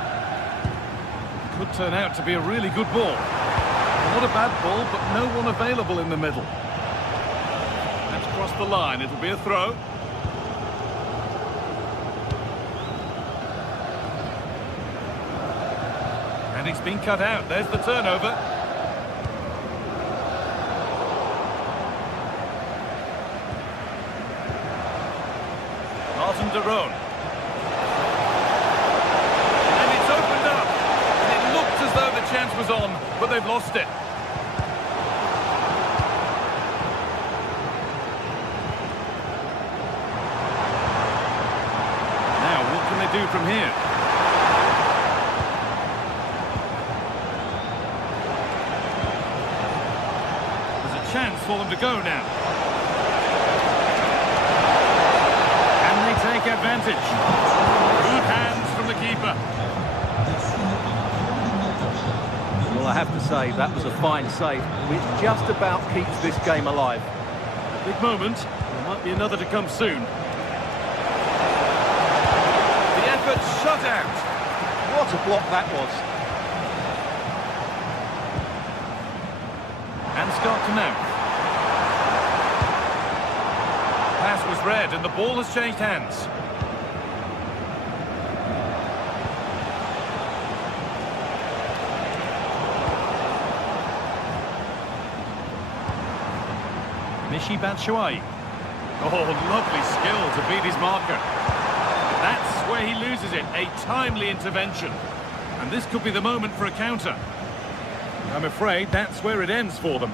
Could turn out to be a really good ball. Not a bad ball, but no one available in the middle. Across the line, it'll be a throw. And it's been cut out. There's the turnover. Martin de Roon. And it's opened up. And it looked as though the chance was on, but they've lost it. Do from here. There's a chance for them to go now. Can they take advantage? Good hands from the keeper. Well, I have to say, that was a fine save, which just about keeps this game alive. Big moment. There might be another to come soon. But shut out. What a block that was. And Scott Knauth. Pass was read and the ball has changed hands. Michy Batshuayi. Oh, lovely skill to beat his marker. That's where he loses it, a timely intervention. And this could be the moment for a counter. I'm afraid that's where it ends for them.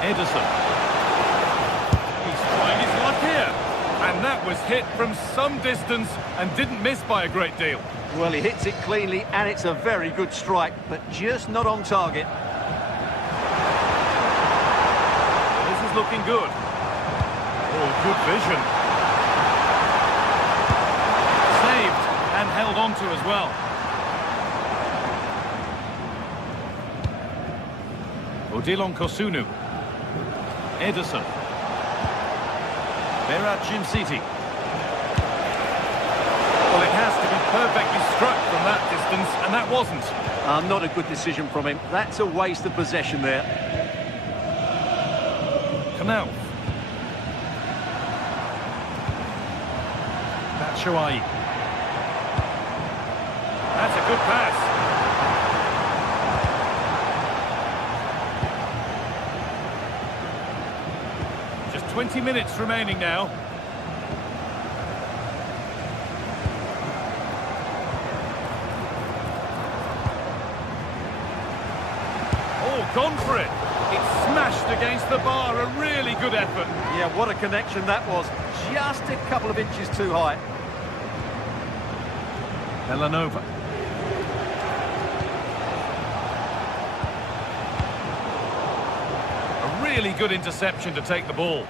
Ederson. He's trying his luck here. And that was hit from some distance and didn't miss by a great deal. Well, he hits it cleanly and it's a very good strike, but just not on target. Looking good. Oh, good vision. Saved and held on to as well. Odilon Kosunu. Ederson. Berat Jimsiti. Well, it has to be perfectly struck from that distance, and that wasn't. Not a good decision from him. That's a waste of possession there. Knauth. Batshuayi. That's a good pass. Just 20 minutes remaining now. Oh, gone for it. It's smashed against the bar, a really good effort. Yeah, what a connection that was. Just a couple of inches too high. Villanova. A really good interception to take the ball.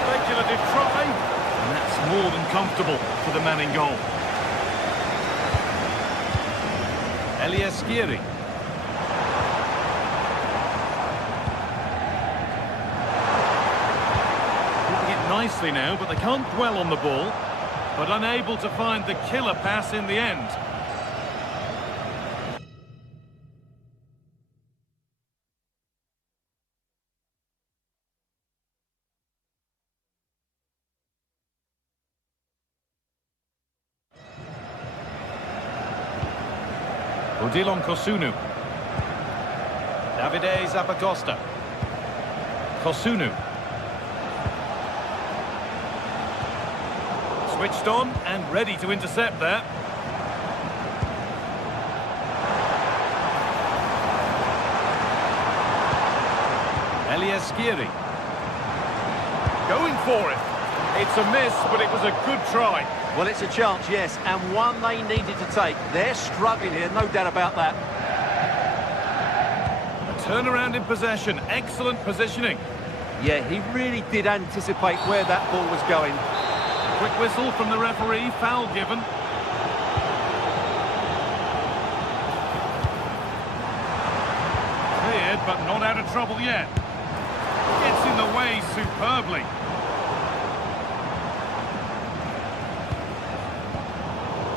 Speculative try. And that's more than comfortable for the man in goal. Eliaskiri. Keeping it nicely now, but they can't dwell on the ball. But unable to find the killer pass in the end. Odilon Kosunu. Davide Zappacosta. Kosunu. Switched on and ready to intercept there. Eliaskiri. Going for it. It's a miss, but it was a good try. Well, it's a chance, yes, and one they needed to take. They're struggling here, no doubt about that. A turnaround in possession. Excellent positioning. Yeah, he really did anticipate where that ball was going. Quick whistle from the referee, foul given. Cleared, but not out of trouble yet. Gets in the way superbly.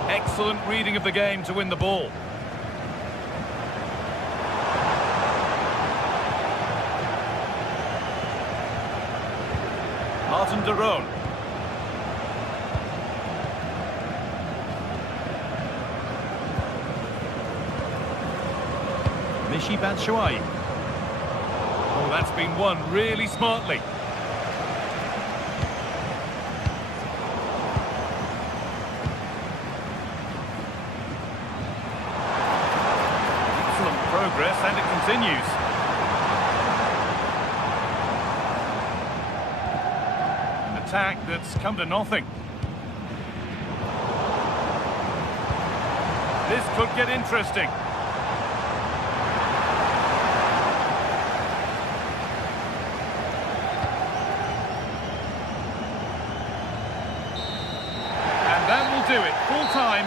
Excellent reading of the game to win the ball. Martin de Roon. Michy Batshuayi. Oh, that's been won really smartly. Excellent progress, and it continues. An attack that's come to nothing. This could get interesting. Do it full time.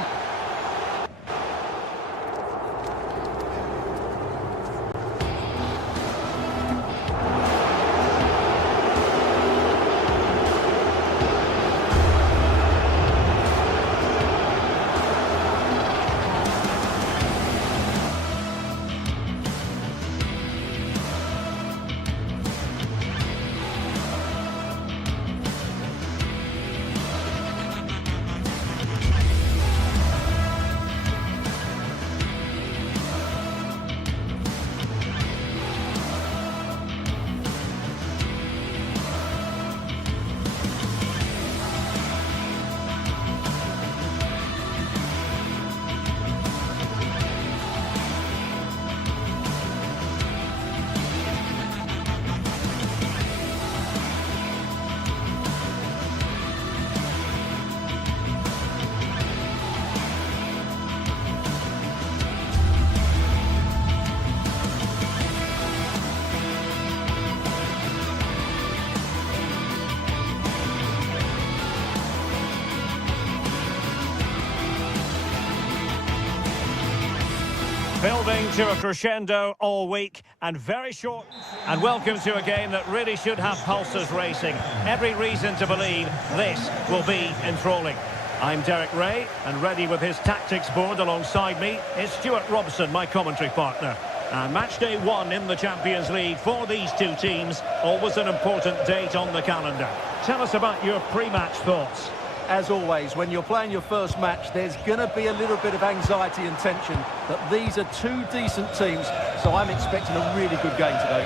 Building to a crescendo all week and very short. And welcome to a game that really should have pulses racing. Every reason to believe this will be enthralling. I'm Derek Ray, and ready with his tactics board alongside me is Stuart Robson, my commentary partner. And match day 1 in the Champions League for these two teams, always an important date on the calendar. Tell us about your pre-match thoughts. As always, when you're playing your first match, there's going to be a little bit of anxiety and tension, but these are two decent teams, so I'm expecting a really good game today.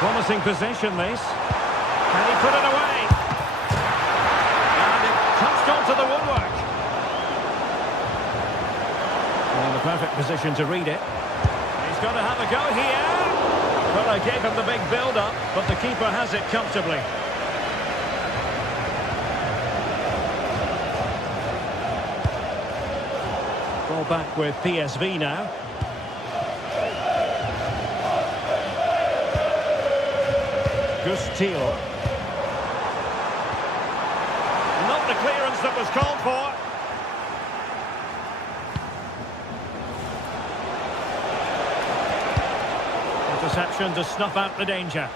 Promising position, this. Can he put it away? And it touched onto the woodwork. Well, the perfect position to read it. He's got to have a go here. Well, I gave him the big build-up, but the keeper has it comfortably. Ball back with PSV now. Steele. Not the clearance that was called for. Interception to snuff out the danger.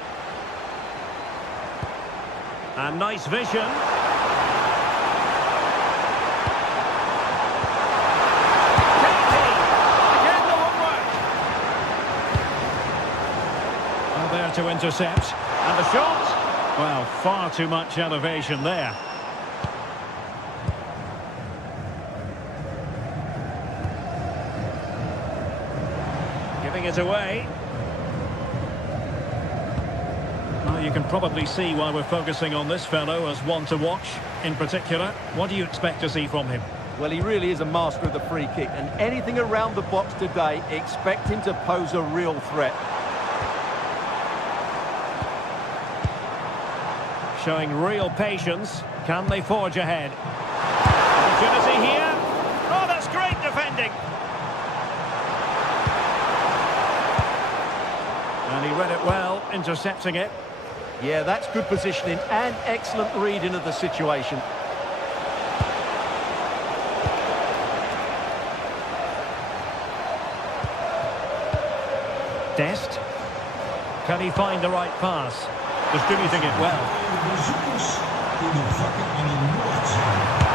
And nice vision. Again, the homework. Well, there to intercept. And the shot. Well, far too much elevation there. Giving it away. Well, you can probably see why we're focusing on this fellow as one to watch. In particular, what do you expect to see from him? Well, he really is a master of the free kick, and anything around the box today, expect him to pose a real threat. Showing real patience. Can they forge ahead? Opportunity here. Oh, that's great defending. And he read it well, intercepting it. Yeah, that's good positioning and excellent reading of the situation. Dest. Can he find the right pass? Distributing it well.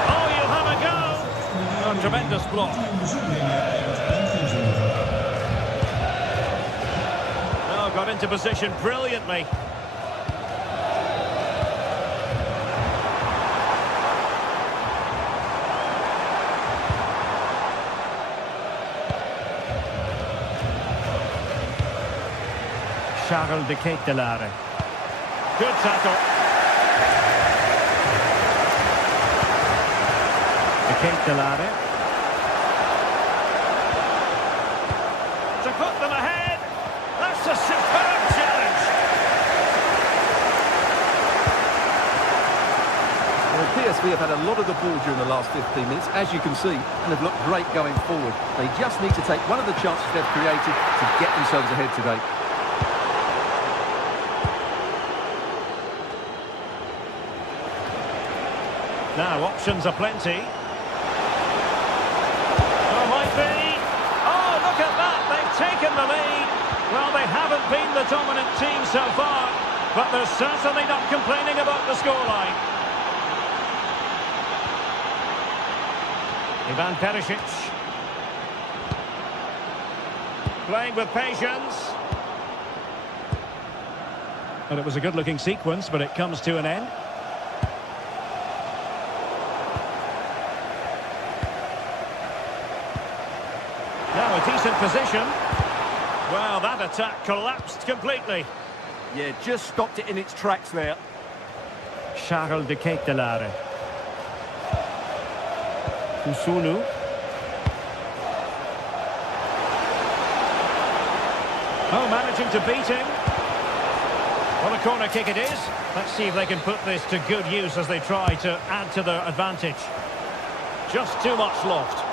Oh, you'll have a go! Oh, tremendous block. Oh, got into position brilliantly. Charles de Ketelare. Good tackle. De Ketelare. To put them ahead. That's a superb challenge. Well, PSV have had a lot of the ball during the last 15 minutes, as you can see, and have looked great going forward. They just need to take one of the chances they've created to get themselves ahead today. Now, options are plenty. Oh, might be. Oh, look at that. They've taken the lead. Well, they haven't been the dominant team so far, but they're certainly not complaining about the scoreline. Ivan Perisic. Playing with patience. Well, it was a good-looking sequence, but it comes to an end. Now a decent position. Well, that attack collapsed completely. Yeah, just stopped it in its tracks there. Charles de Ketelare. Kusunu. Oh, managing to beat him. What a corner kick it is. Let's see if they can put this to good use as they try to add to their advantage. Just too much loft.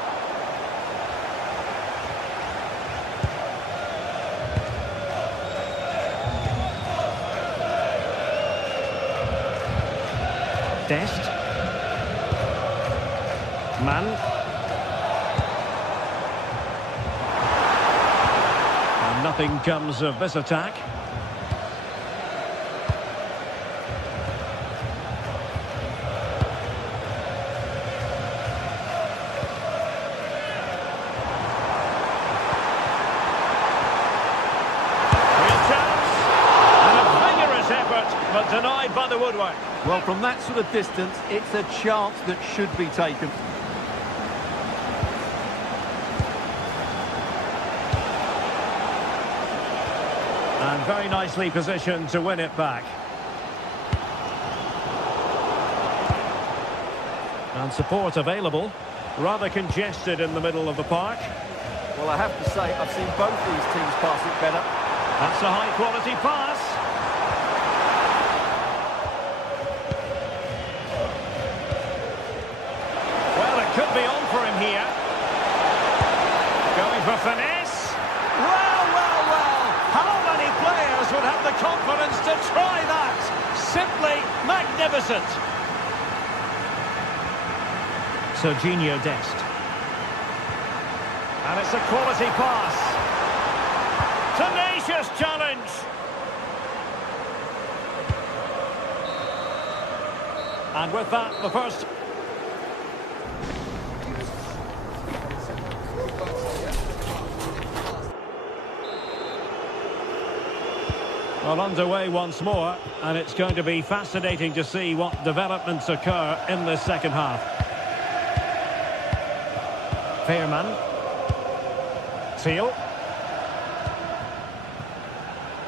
Dest. Man. And nothing comes of this attack. Real chance. And a vigorous effort, but denied by the woodwork. Well, from that sort of distance, it's a chance that should be taken. And very nicely positioned to win it back. And support available. Rather congested in the middle of the park. Well, I have to say, I've seen both these teams pass it better. That's a high-quality pass. Well, it could be on for him here. Going for finesse. Well, well, well. How many players would have the confidence to try that? magnificent. Serginho Dest. And it's a quality pass. Tenacious challenge. And with that, the first. Well, underway once more, and it's going to be fascinating to see what developments occur in the second half. Fairman. Teal.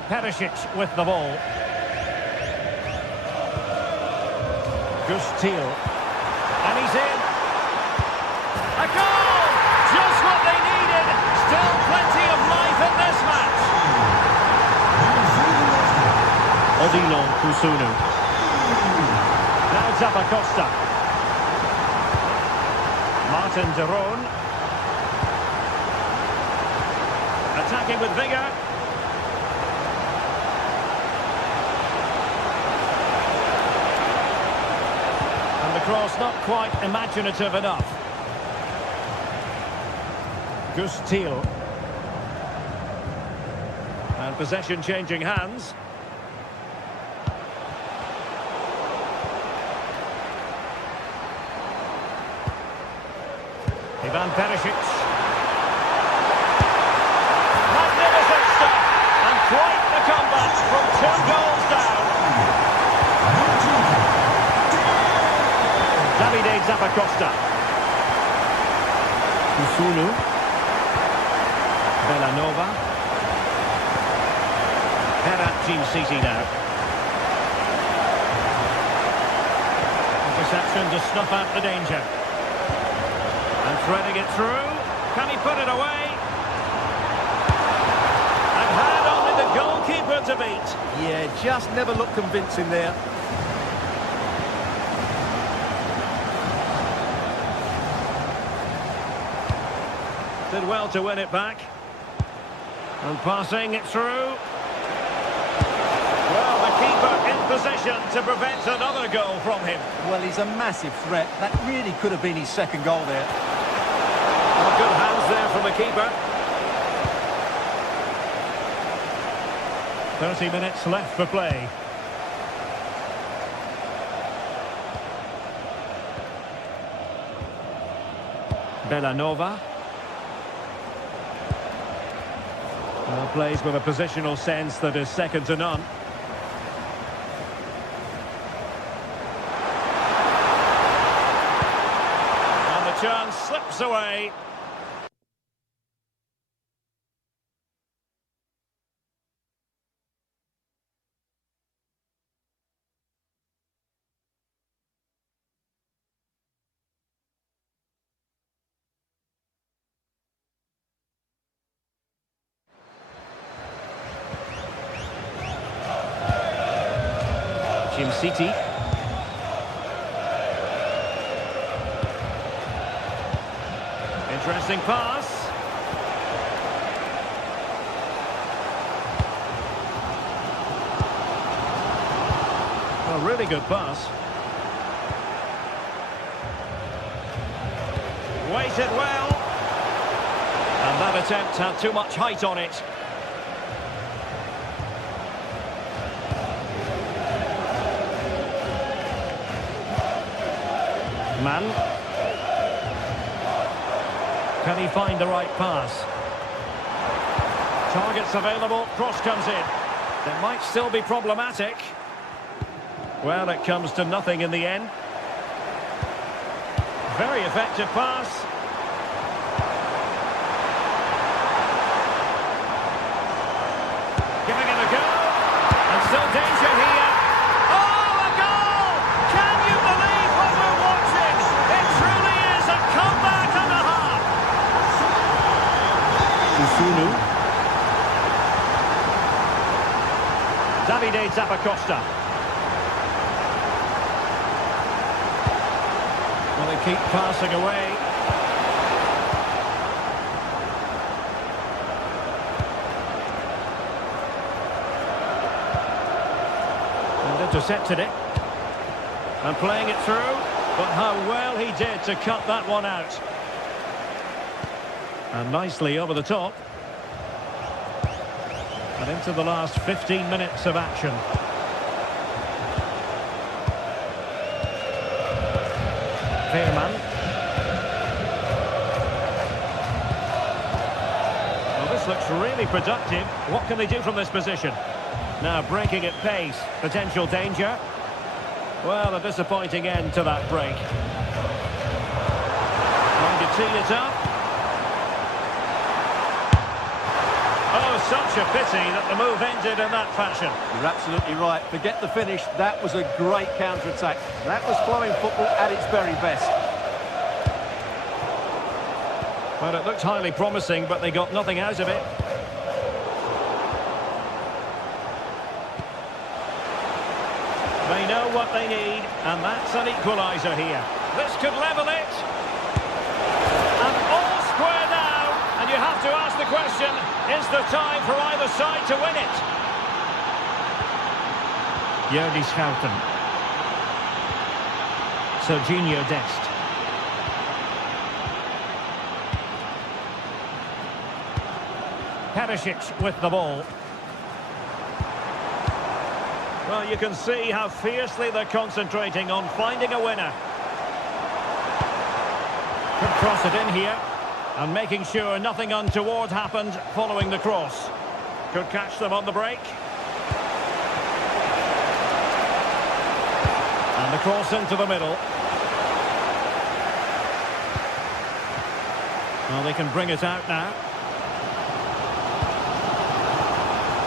Perisic with the ball. Gus Teal. And he's in. A goal! Just what they needed. Still plenty of life in this match. Odilon Kusunu. Now Zappacosta. Martin de Roon. Attacking with vigour. And the cross not quite imaginative enough. Gus Teal. And possession changing hands. Ivan Perisic. Magnificent stuff. And quite the comeback from 2 goals down. Davide Zappacosta. Kusunu. Bellanova. Team City now. Interception to snuff out the danger. And threading it through. Can he put it away? And had only the goalkeeper to beat. Yeah, just never looked convincing there. Did well to win it back. And passing it through. Well, the keeper in position to prevent another goal from him. Well, he's a massive threat. That really could have been his second goal there. Well, good hands there from the keeper. 30 minutes left for play. Bellanova. Well, plays with a positional sense that is second to none. And the chance slips away. Team City. Interesting pass. A really good pass. Weighted well. And that attempt had too much height on it. Man. Can he find the right pass? Targets available, cross comes in. It might still be problematic. Well, it comes to nothing in the end. Very effective pass. Giving it a go. And still danger here. Davide Zappacosta. Well, they keep passing away. And intercepted it. And playing it through, but how well he did to cut that one out. And nicely over the top. And into the last 15 minutes of action. Veerman. Well, this looks really productive. What can they do from this position? Now breaking at pace. Potential danger. Well, a disappointing end to that break. Going to tee it up. Oh, such a pity that the move ended in that fashion. You're absolutely right. Forget the finish. That was a great counter-attack. That was flowing football at its very best. Well, it looked highly promising, but they got nothing out of it. They know what they need, and that's an equaliser here. This could level it. And all square now. And you have to ask the question, is there time for either side to win it? Jordi Schouten. Serginho Dest. Perisic with the ball. Well, you can see how fiercely they're concentrating on finding a winner. Could cross it in here. And making sure nothing untoward happened following the cross. Could catch them on the break. And the cross into the middle. Well, they can bring it out now.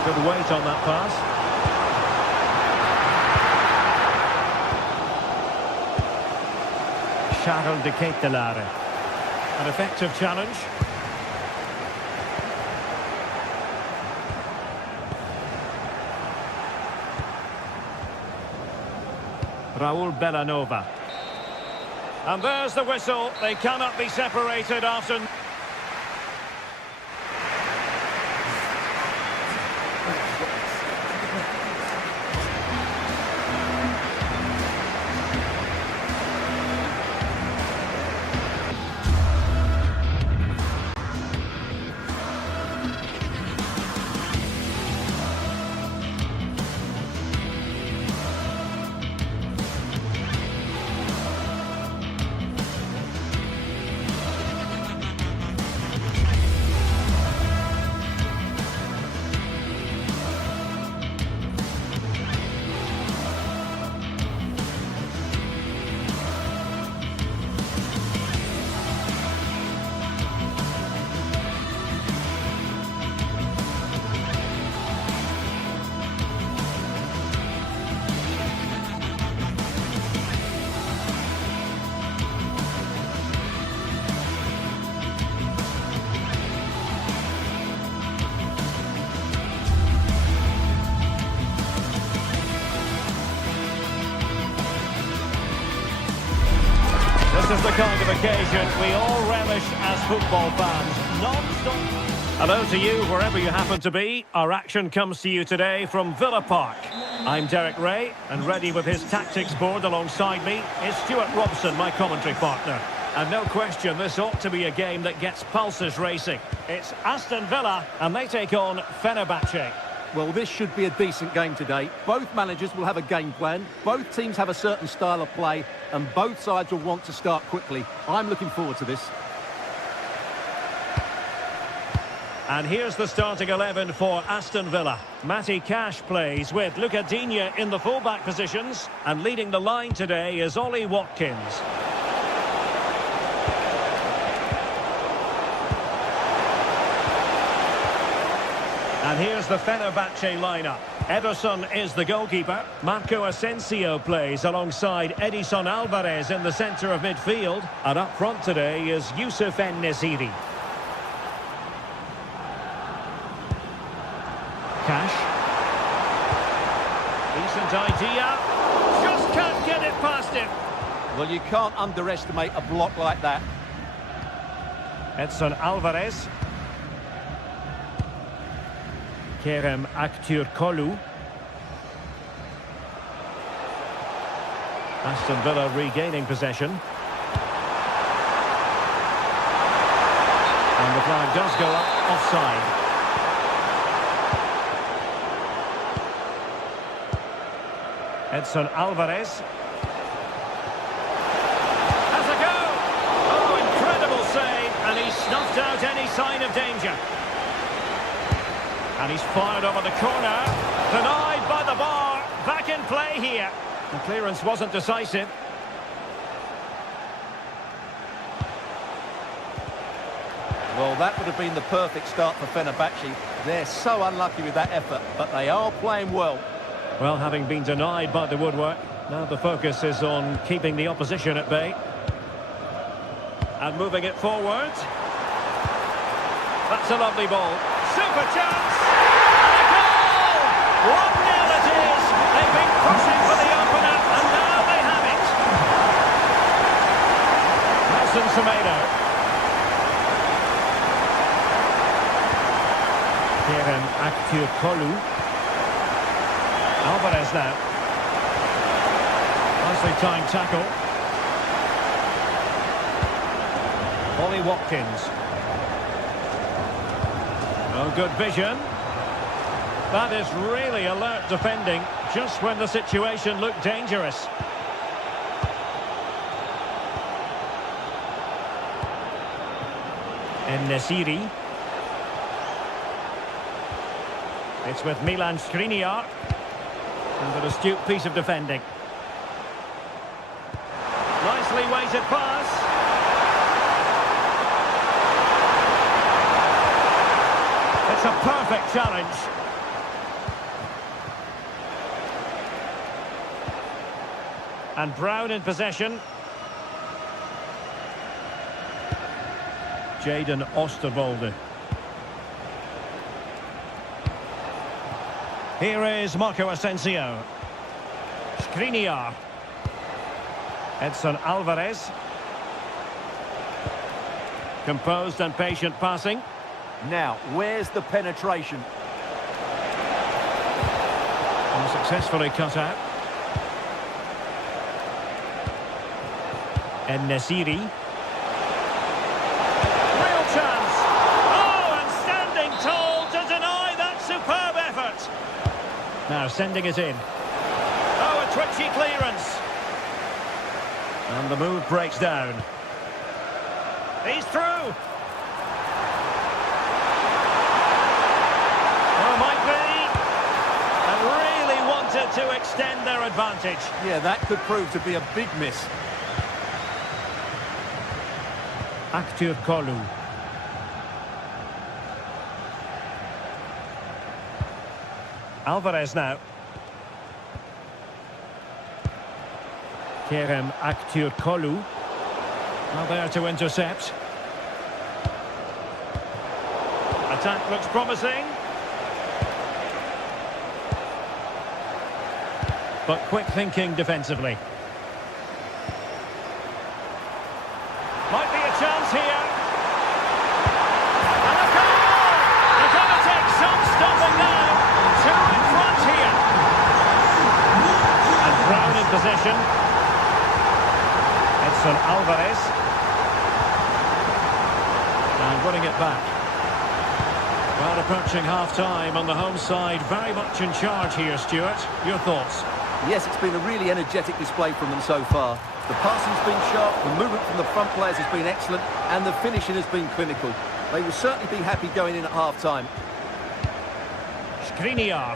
Good weight on that pass. Charles de Ketelaere. An effective challenge. Raul Bellanova. And there's the whistle. They cannot be separated after... This is the kind of occasion we all relish as football fans. Non-stop. Hello to you, wherever you happen to be. Our action comes to you today from Villa Park. I'm Derek Ray, and ready with his tactics board alongside me is Stuart Robson, my commentary partner. And no question, this ought to be a game that gets pulses racing. It's Aston Villa, and they take on Fenerbahce. Well, this should be a decent game today. Both managers will have a game plan. Both teams have a certain style of play, and both sides will want to start quickly. I'm looking forward to this. And here's the starting 11 for Aston Villa. Matty Cash plays with Luca Digne in the fullback positions, and leading the line today is Ollie Watkins. And here's the Fenerbahce lineup. Ederson is the goalkeeper. Marco Asensio plays alongside Edison Alvarez in the centre of midfield. And up front today is Youssef En-Nesyri. Cash. Decent idea. Just can't get it past him. Well, you can't underestimate a block like that. Edson Alvarez. Kerem Aktürkoğlu. Aston Villa regaining possession. And the flag does go up offside. Edson Alvarez. Has a go! Oh, incredible save! And he's snuffed out any sign of danger. And he's fired over the corner. Denied by the bar. Back in play here. The clearance wasn't decisive. Well, that would have been the perfect start for Fenerbahce. They're so unlucky with that effort, but they are playing well. Well, having been denied by the woodwork, now the focus is on keeping the opposition at bay. And moving it forward. That's a lovely ball. Super chance! And a goal! 1-0 it is! They've been pushing for the opener, and now they have it! Nelson Semedo. Kerem Aktürkoğlu. Alvarez now. Nicely timed tackle. Ollie Watkins. Oh, good vision. That is really alert defending, just when the situation looked dangerous. En-Nesyri. It's with Milan Skriniar. And an astute piece of defending. Nicely weighted pass. It's a perfect challenge. And Brown in possession. Jadon Oosterwolde. Here is Marco Asensio. Skriniar. Edson Alvarez. Composed and patient passing. Now, where's the penetration? And successfully cut out. En-Nesyri. Real chance. Oh, and standing tall to deny that superb effort. Now sending it in. Oh, a twitchy clearance. And the move breaks down. He's through. Oh, might be. And really wanted to extend their advantage. Yeah, that could prove to be a big miss. Aktürkoğlu. Alvarez now. Kerem Aktürkoğlu. Now there to intercept. Attack looks promising. But quick thinking defensively. Might be a chance here. And a goal! They're going to take some stopping now. Two in front here. And Brown in possession. Edson Alvarez. And winning it back. Well, approaching half-time on the home side. Very much in charge here, Stuart. Your thoughts? Yes, it's been a really energetic display from them so far. The passing's been sharp, the movement from the front players has been excellent, and the finishing has been clinical. They will certainly be happy going in at half-time. Skriniar.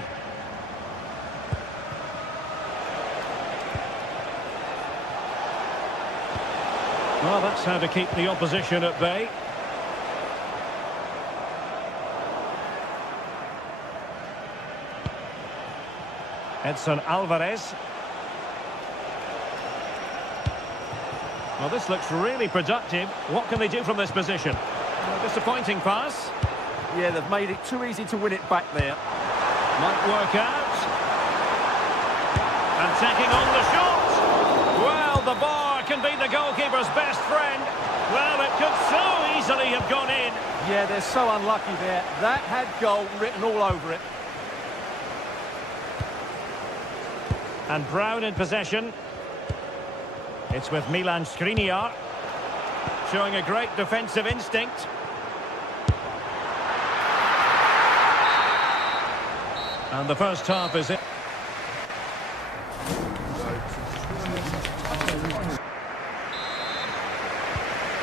Well, that's how to keep the opposition at bay. Edson Alvarez. Well, this looks really productive. What can they do from this position? A disappointing pass. Yeah, they've made it too easy to win it back there. Might work out. And taking on the shot. Well, the bar can be the goalkeeper's best friend. Well, it could so easily have gone in. Yeah, they're so unlucky there. That had goal written all over it. And Brown in possession. It's with Milan Skriniar, showing a great defensive instinct. And the first half is in.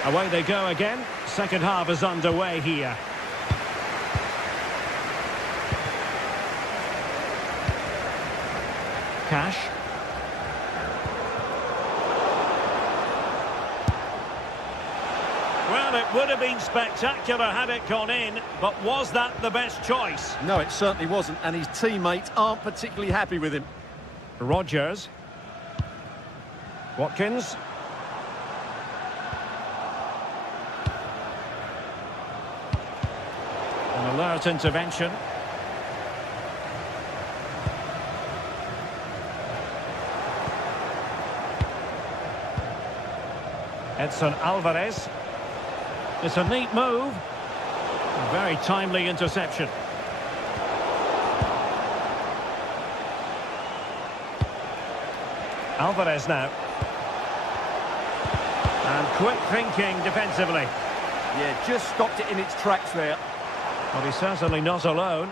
Away they go again. Second half is underway here. Cash. Well, it would have been spectacular had it gone in, but was that the best choice? No, it certainly wasn't, and his teammates aren't particularly happy with him. Rodgers. Watkins. An alert intervention. Edson Alvarez. It's a neat move. A very timely interception. Alvarez now. And quick thinking defensively. Yeah, just stopped it in its tracks there. Well, he's certainly not alone.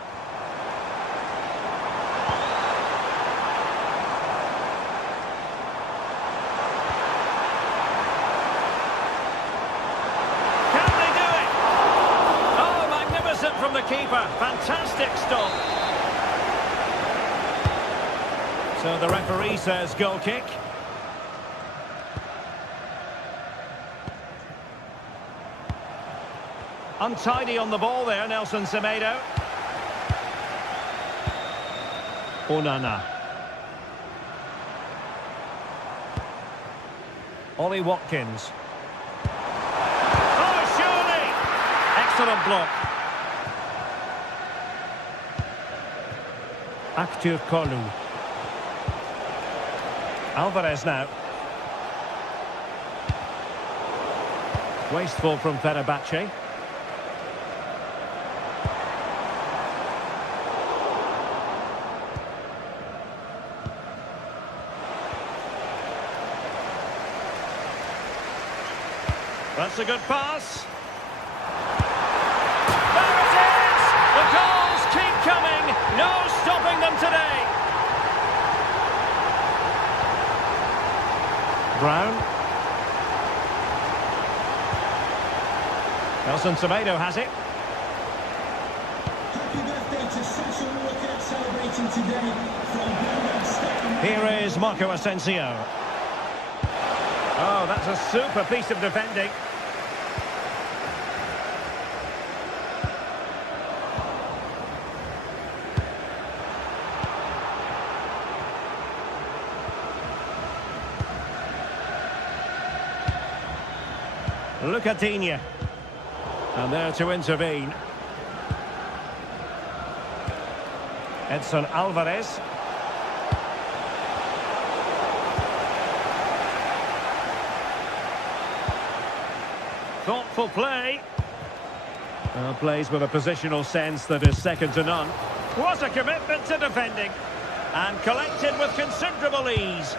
Can they do it? Oh, magnificent from the keeper. Fantastic stop. So the referee says goal kick. Untidy on the ball there, Nelson Semedo. Onana. Ollie Watkins. Oh, surely! Excellent block. Aktür Kolu. Alvarez now. Wasteful from Fenerbahce. That's a good pass. There it is! The goals keep coming. No stopping them today. Brown. Nelson Semedo has it. Happy birthday to Sasha Walker, celebrating today from Birmingham Stadium. Here is Marco Asensio. Oh, that's a super piece of defending. Lucadinha. And there to intervene. Edson Alvarez. Thoughtful play. Plays with a positional sense that is second to none. What a commitment to defending. And collected with considerable ease.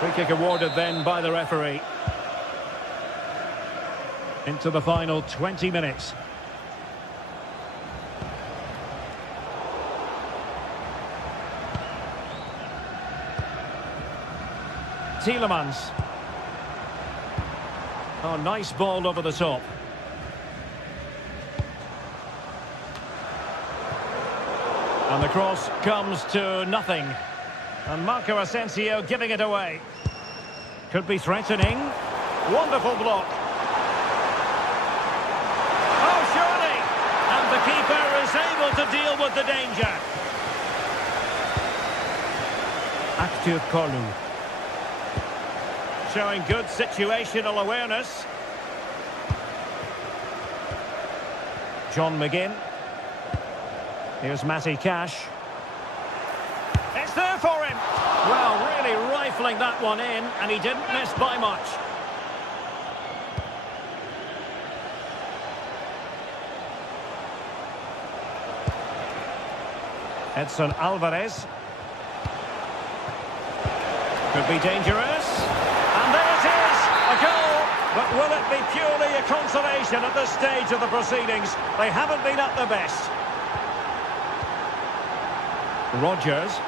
Free kick awarded then by the referee. Into the final 20 minutes. Tielemans. Oh, nice ball over the top. And the cross comes to nothing. And Marco Asensio giving it away. Could be threatening. Wonderful block. Oh, surely! And the keeper is able to deal with the danger. Aktür Kolu. Showing good situational awareness. John McGinn. Here's Matty Cash. It's there for him. Well, really rifling that one in, and he didn't miss by much. Edson Alvarez. Could be dangerous. And there it is! A goal! But will it be purely a consolation at this stage of the proceedings? They haven't been at their best. Rodgers.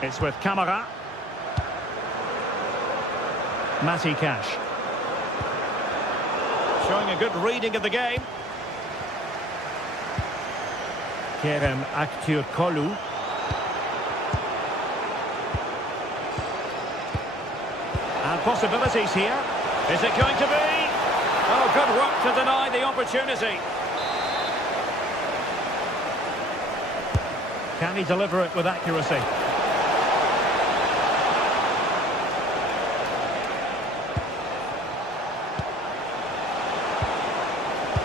It's with Camara. Matty Cash. Showing a good reading of the game. Kerem Aktürkoğlu. And possibilities here. Is it going to be? Oh, good work to deny the opportunity. Can he deliver it with accuracy?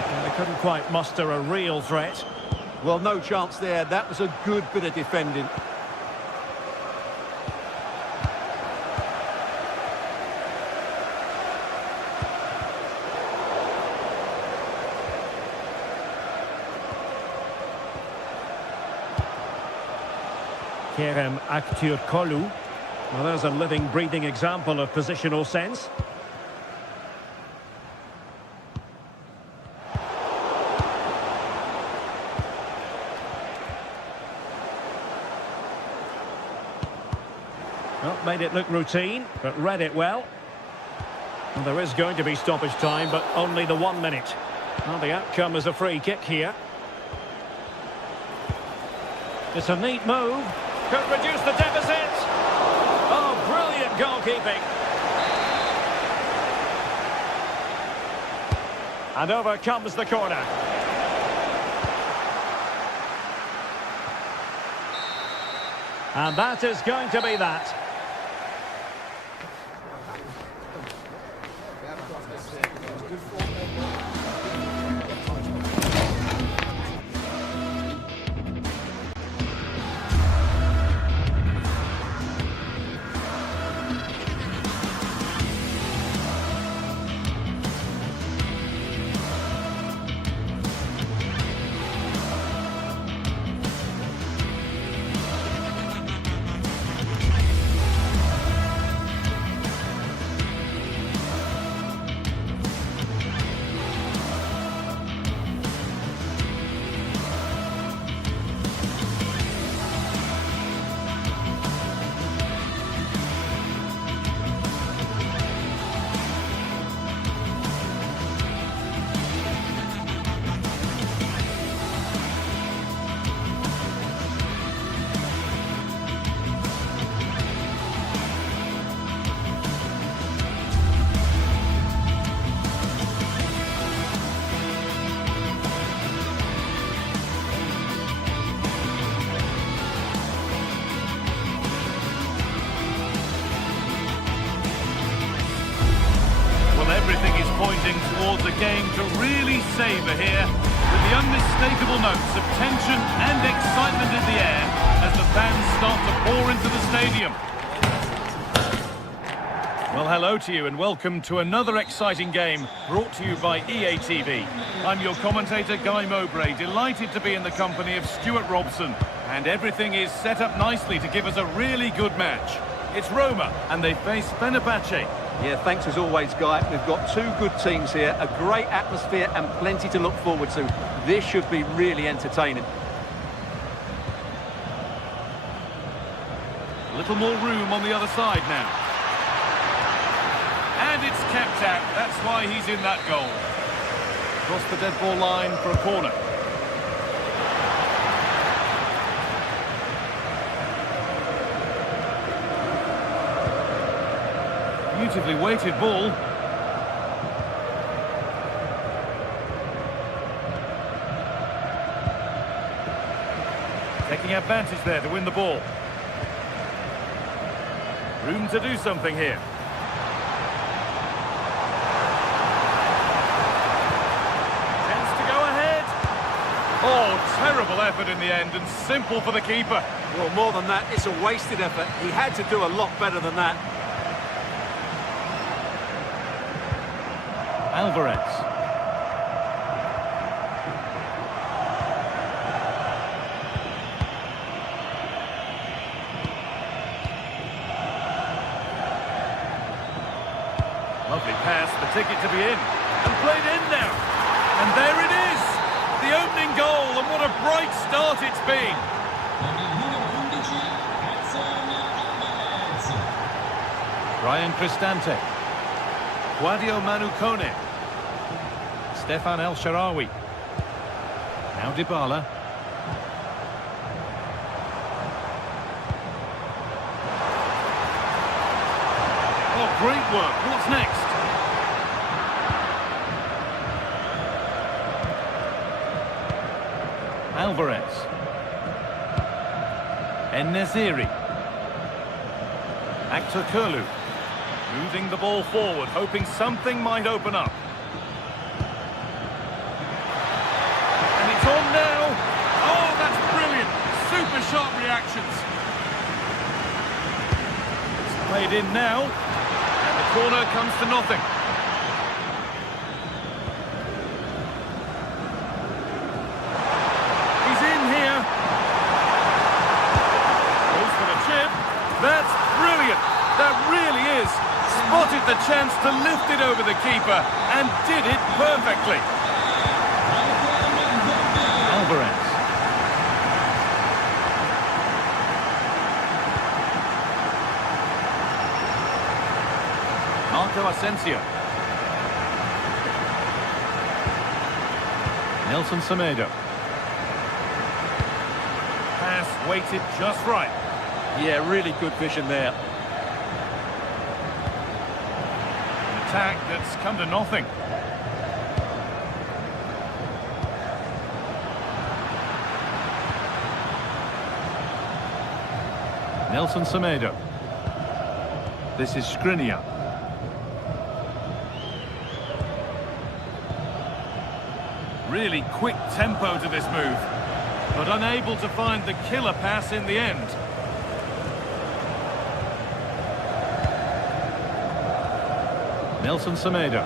And they couldn't quite muster a real threat. Well, no chance there. That was a good bit of defending. Kerem Aktürkoğlu. Well, there's a living, breathing example of positional sense. Well, made it look routine, but read it well. Well, there is going to be stoppage time, but only the 1 minute. Well, the outcome is a free kick here. It's a neat move. Could reduce the deficit. Oh, brilliant goalkeeping. And over comes the corner. And that is going to be that. Everything is pointing towards a game to really savour here, with the unmistakable notes of tension and excitement in the air as the fans start to pour into the stadium. Well, hello to you and welcome to another exciting game brought to you by EA TV. I'm your commentator, Guy Mowbray, delighted to be in the company of Stuart Robson. And everything is set up nicely to give us a really good match. It's Roma and they face Fenerbahce. Yeah, thanks as always, Guy. We've got two good teams here, a great atmosphere and plenty to look forward to. This should be really entertaining. A little more room on the other side now. And it's kept out. That's why he's in that goal. Across the dead ball line for a corner. Beautifully weighted ball. Taking advantage there to win the ball. Room to do something here. Chance to go ahead. Oh, terrible effort in the end and simple for the keeper. Well, more than that, it's a wasted effort. He had to do a lot better than that. Alvarez. ticket to be in. And played in now. And there it is. The opening goal, and what a bright start it's been. Ryan Cristante. Guadio Manukone. Stefan El Shaarawy. Now Dybala. Oh, great work. What's next? Alvarez. En-Nesyri. Actor Kurlu. Moving the ball forward, hoping something might open up. And it's on now. Oh, that's brilliant. Super sharp reactions. It's played in now. And the corner comes to nothing. He's in here. Goes for the chip. That's brilliant. That really is. Spotted the chance to lift it over the keeper and did it perfectly. Alvarez. Marco Asensio. Nelson Semedo. Pass weighted just right. Yeah, really good vision there. Attack that's come to nothing. Nelson Semedo. This is Skriniar. Really quick tempo to this move, but unable to find the killer pass in the end. Nelson Semedo.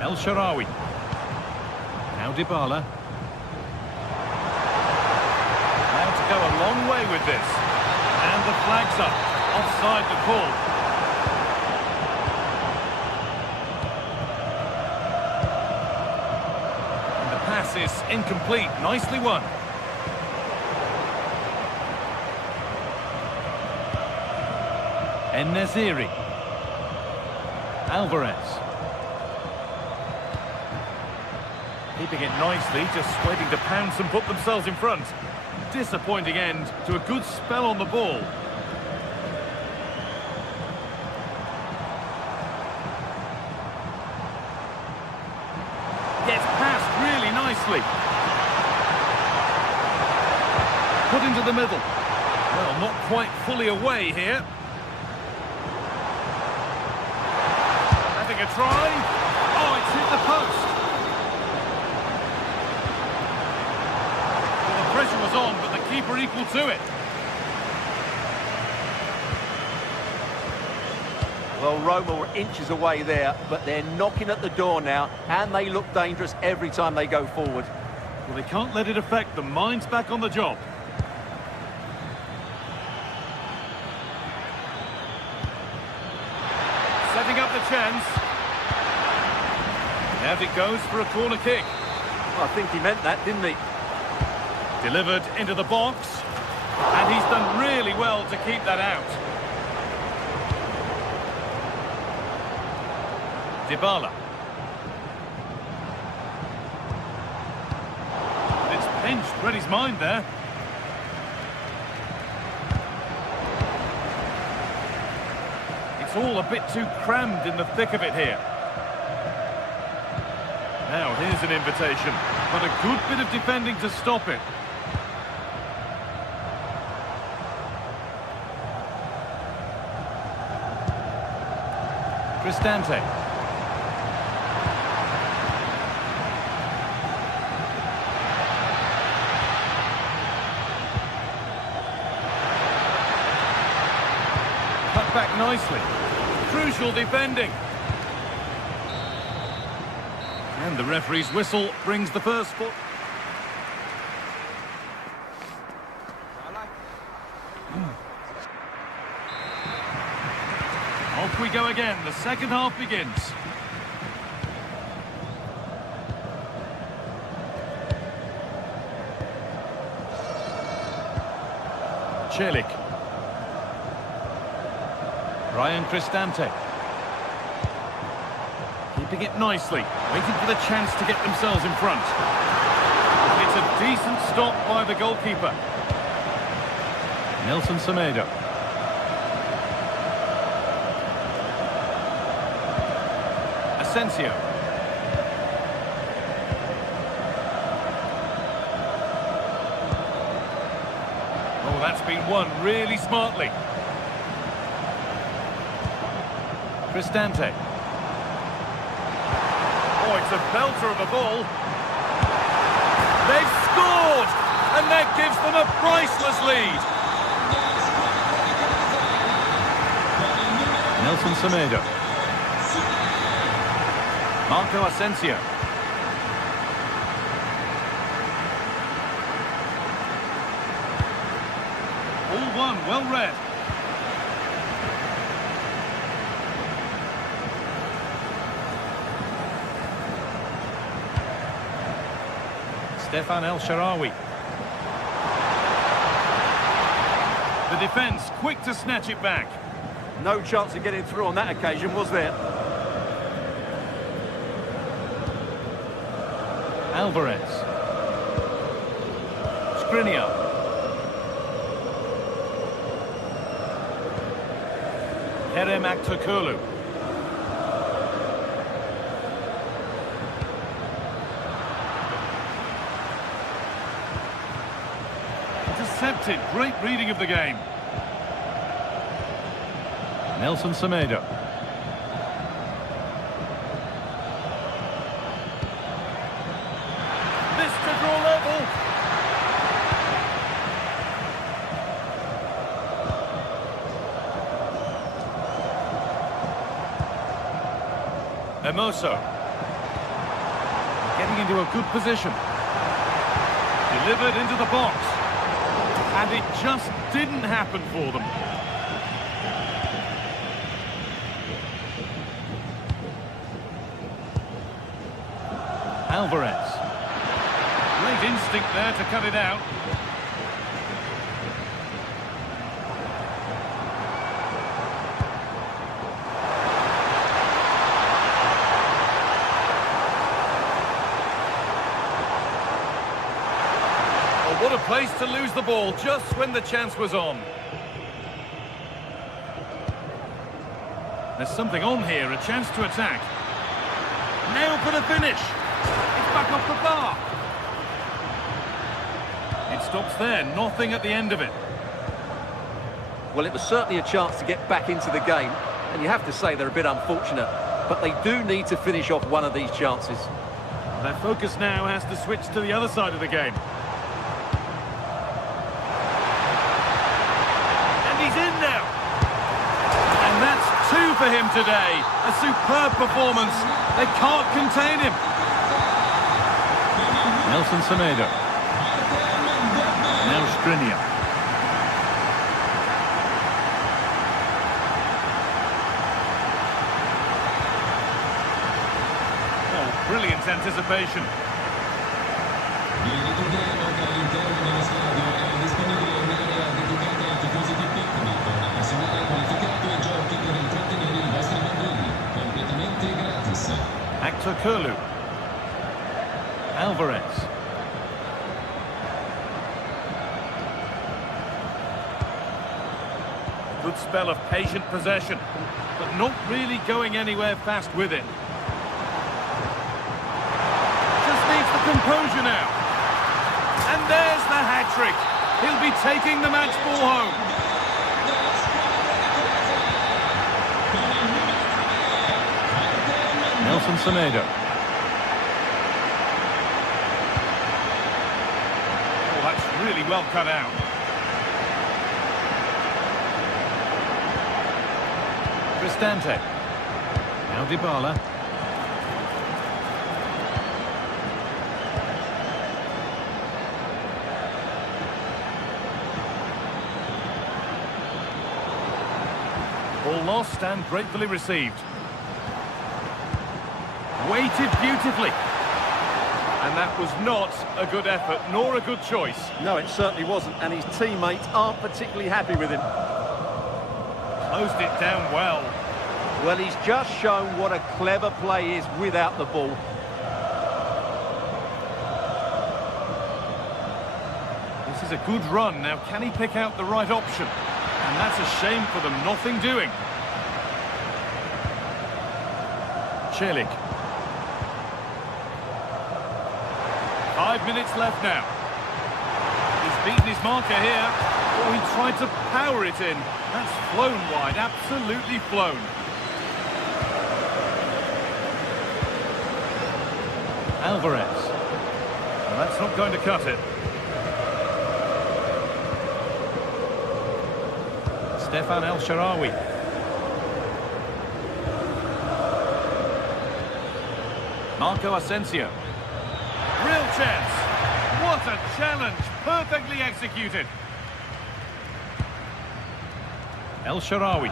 El Shaarawy. Now Dybala. Now to go a long way with this. And the flag's up. Offside the call. Is incomplete. Nicely won. En-Nesyri. Alvarez. Keeping it nicely, just waiting to pounce and put themselves in front. Disappointing end to a good spell on the ball. Gets past really nicely. Put into the middle. Well, not quite fully away here. Having a try. Oh, it's hit the post. Well, the pressure was on, but the keeper equal to it. Well, Roma were inches away there, but they're knocking at the door now, and they look dangerous every time they go forward. Well, they can't let it affect them. Mind's back on the job. Setting up the chance. Out it goes for a corner kick. Well, I think he meant that, didn't he? Delivered into the box. And he's done really well to keep that out. Dybala. It's pinched, read his mind there. It's all a bit too crammed in the thick of it here. Now here's an invitation, but a good bit of defending to stop it. Cristante. Cut back nicely. Crucial defending. And the referee's whistle brings the first foot. Off we go again. The second half begins. Celik. Ryan Cristante. Keeping it nicely. Waiting for the chance to get themselves in front. It's a decent stop by the goalkeeper. Nelson Semedo. Asensio. Oh, that's been won really smartly. Cristante. Oh, it's a belter of a ball. They've scored! And that gives them a priceless lead. Nelson Semedo. Marco Asensio. All one, well read. Stefan El Shaarawy. The defence quick to snatch it back. No chance of getting through on that occasion, was there? Alvarez. Skriniar. Kerem Aktürkoğlu. Intercepted. Great reading of the game. Nelson Semedo. This to draw level. Hermoso. Getting into a good position. Delivered into the box. And it just didn't happen for them. Alvarez. Great instinct there to cut it out. Oh, what a place to lose the ball just when the chance was on. There's something on here, a chance to attack. Now for the finish. It's back off the bar. It stops there, nothing at the end of it. Well, it was certainly a chance to get back into the game, and you have to say they're a bit unfortunate, but they do need to finish off one of these chances. Their focus now has to switch to the other side of the game. And he's in now. And that's two for him today. A superb performance. They can't contain him. Nelson Semedo. Now Skriniar. Oh, brilliant anticipation. Aktürkoğlu. Alvarez. Good spell of patient possession, but not really going anywhere fast with it. Just needs the composure now. And there's the hat-trick. He'll be taking the match ball home. Nelson Semedo. Oh, that's really well cut out. Cristante. Now Dybala. Ball lost and gratefully received. Weighted beautifully. And that was not a good effort, nor a good choice. No, it certainly wasn't, and his teammates aren't particularly happy with him. Closed it down well. Well, he's just shown what a clever play is without the ball. This is a good run. Now, can he pick out the right option? And that's a shame for them. Nothing doing. Celik. 5 minutes left now. He's beaten his marker here. Oh, he tried to power it in. That's flown wide, absolutely flown. Alvarez. Well, that's not going to cut it. Stefan El Shaarawy. Marco Asensio. Real chance. What a challenge. Perfectly executed. El Shaarawy.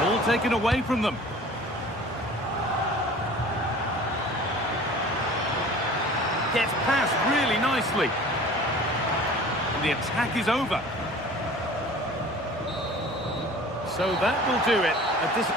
Ball taken away from them. Gets past really nicely. And the attack is over. So that will do it at this...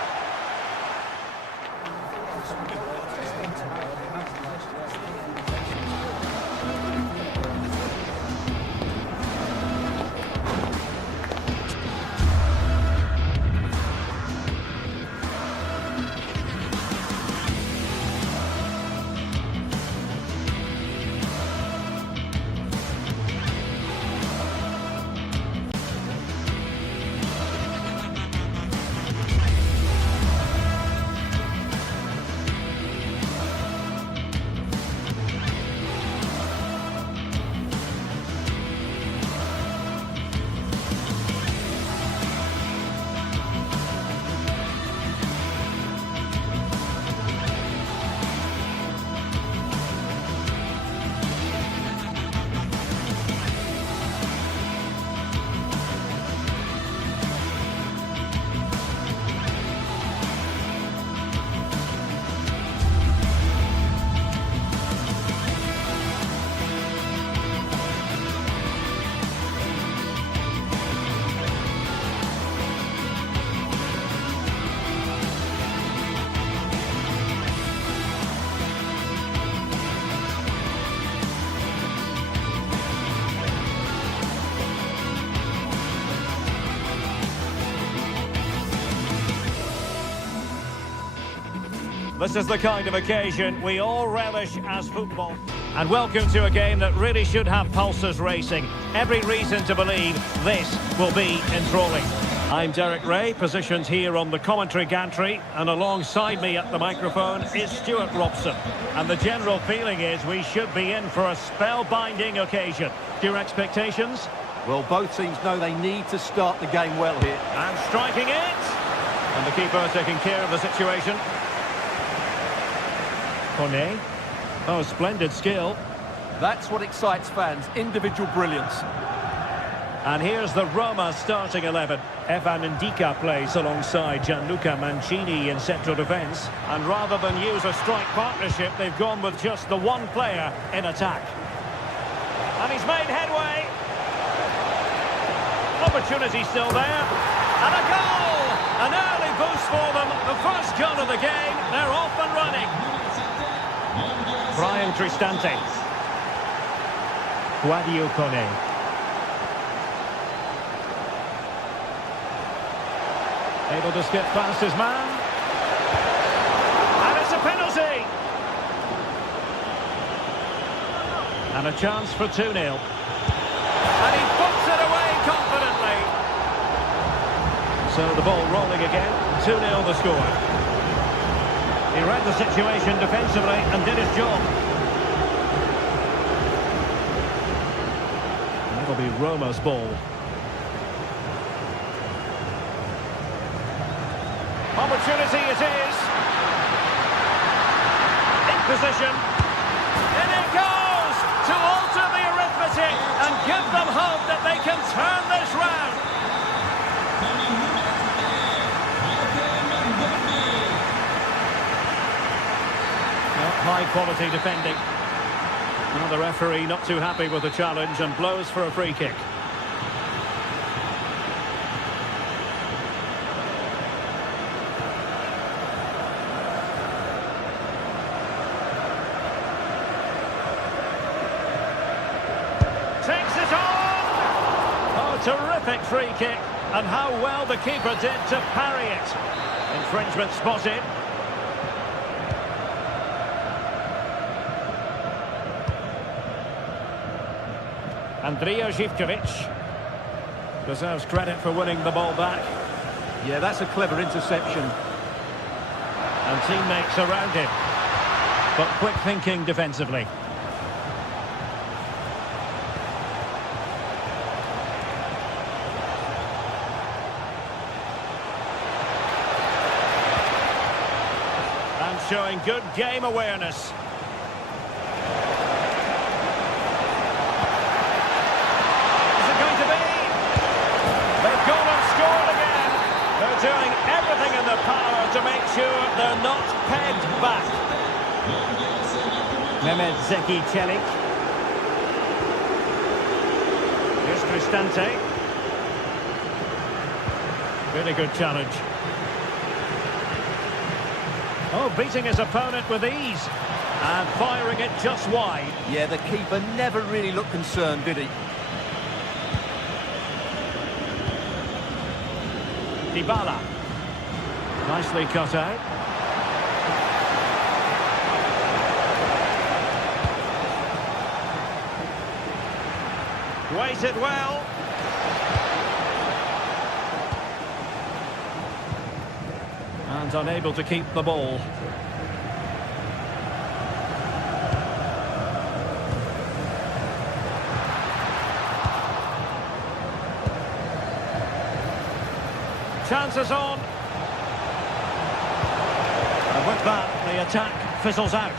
This is the kind of occasion we all relish as football. And welcome to a game that really should have pulses racing. Every reason to believe this will be enthralling. I'm Derek Ray, positioned here on the commentary gantry, and alongside me at the microphone is Stuart Robson. And the general feeling is we should be in for a spellbinding occasion. Your expectations? Well, both teams know they need to start the game well here. And striking it! And the keeper taking care of the situation. Kone. Oh, splendid skill. That's what excites fans, individual brilliance. And here's the Roma starting 11. Evan Ndika plays alongside Gianluca Mancini in central defence. And rather than use a strike partnership, they've gone with just the one player in attack. And he's made headway. Opportunity still there. And a goal! An early boost for them. The first goal of the game. They're off and running. Brian Cristante. Guadio Kone. Able to skip past his man. And it's a penalty. And a chance for 2-0. And he puts it away confidently. So the ball rolling again. 2-0 the score. He read the situation defensively and did his job. And it'll be Roma's ball. Opportunity it is. In position. In it goes to alter the arithmetic and give them hope that they can turn this round. High quality defending. Well, the referee not too happy with the challenge and blows for a free kick. Takes it on! Oh, terrific free kick, and how well the keeper did to parry it. Infringement spotted. Andrija Živković deserves credit for winning the ball back. Yeah, that's a clever interception. And teammates around him. But quick thinking defensively. And showing good game awareness. Doing everything in their power to make sure they're not pegged back. Mehmet Zeki Çelik. Here's Cristante. Really good challenge. Oh, beating his opponent with ease. And firing it just wide. Yeah, the keeper never really looked concerned, did he? Dybala. Nicely cut out. Waited well. And unable to keep the ball. Chances on. And with that, the attack fizzles out.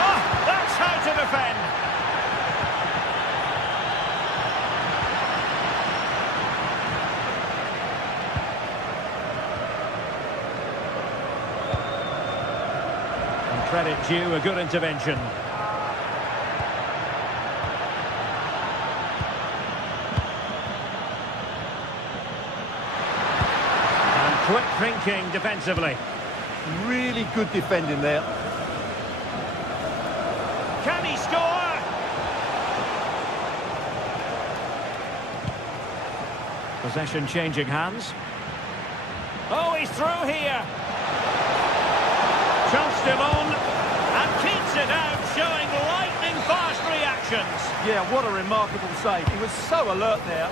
Oh, that's how to defend. And credit due, a good intervention. Quick thinking defensively. Really good defending there. Can he score? Possession changing hands. Oh, he's through here. Chance still on. And keeps it out, showing lightning fast reactions. Yeah, what a remarkable save. He was so alert there.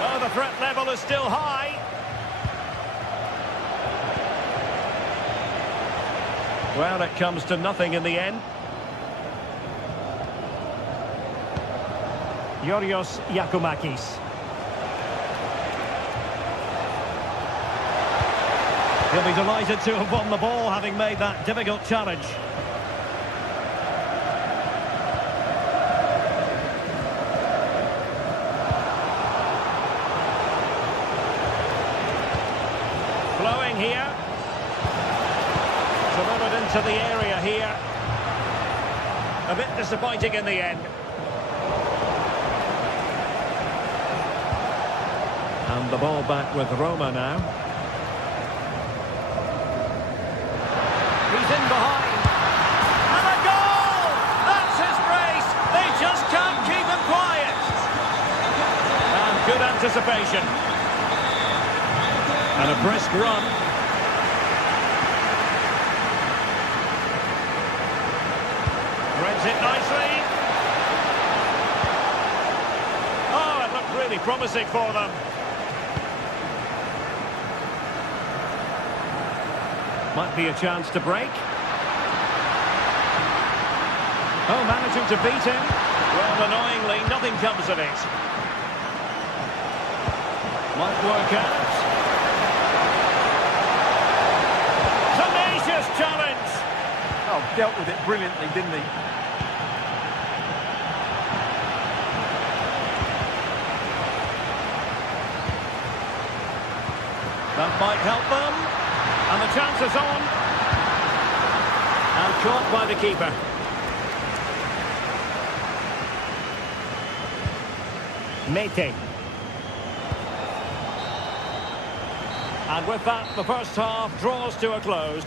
Oh, the threat level is still high. Well, it comes to nothing in the end. Yorios Yakumakis. He'll be delighted to have won the ball, having made that difficult challenge. Flowing here. Delivered into the area here. A bit disappointing in the end. And the ball back with Roma now. He's in behind. And a goal! That's his brace. They just can't keep him quiet. And good anticipation. And a brisk run. Reads it nicely. Oh, it looked really promising for them. Might be a chance to break. Oh, managing to beat him. Well, annoyingly, nothing comes of it. Might work out. Tenacious challenge. dealt with it brilliantly, didn't he? That might help them. And the chance is on. And caught by the keeper. Mete. And with that, the first half draws to a close.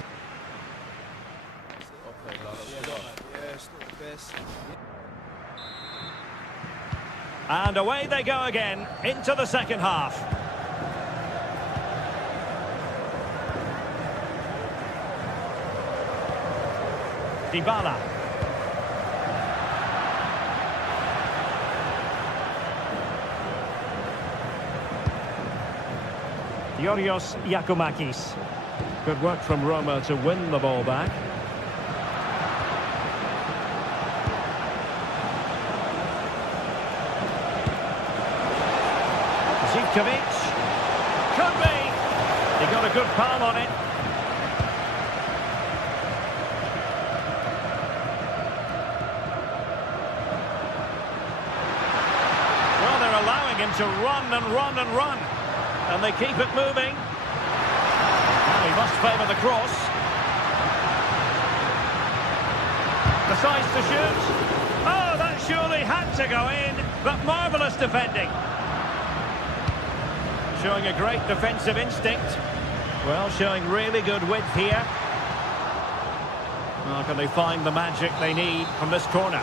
And away they go again, into the second half. Dybala. Yorios Giacomakis. Good work from Roma to win the ball back. Zivkovic. Could be. He got a good palm on it. Well, they're allowing him to run and run and run. And they keep it moving. Now he must favour the cross. Decides to shoot. Oh, that surely had to go in. But marvellous defending. Showing a great defensive instinct. Well, showing really good width here. How can they find the magic they need from this corner?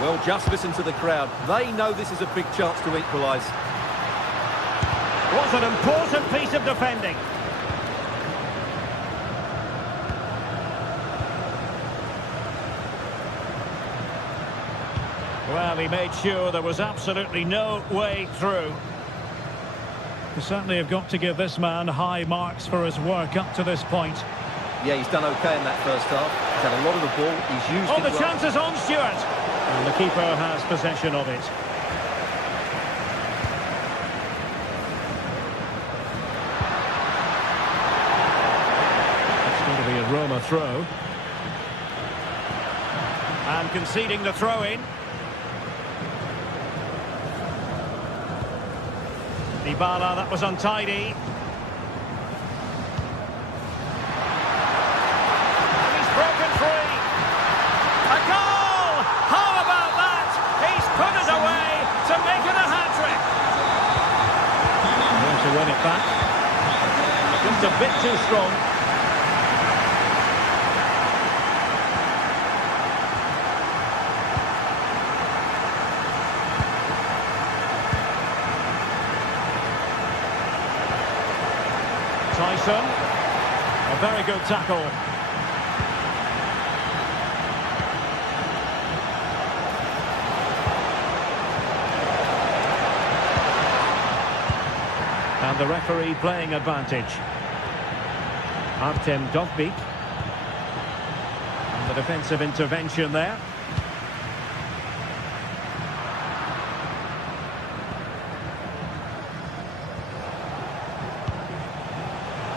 Well, just listen to the crowd. They know this is a big chance to equalise. Was an important piece of defending. Well, he made sure there was absolutely no way through. You certainly have got to give this man high marks for his work up to this point. Yeah, he's done okay in that first half. He's had a lot of the ball. He's used it the well. chance is on, Stuart. And the keeper has possession of it. It's going to be a Roma throw. And conceding the throw-in. Dybala, that was untidy. And he's broken free. A goal! How about that? He's put it away to make it a hat-trick. Going to win it back. Just a bit too strong. Tyson, a very good tackle. And the referee playing advantage. Artem Dovbyk. And the defensive intervention there.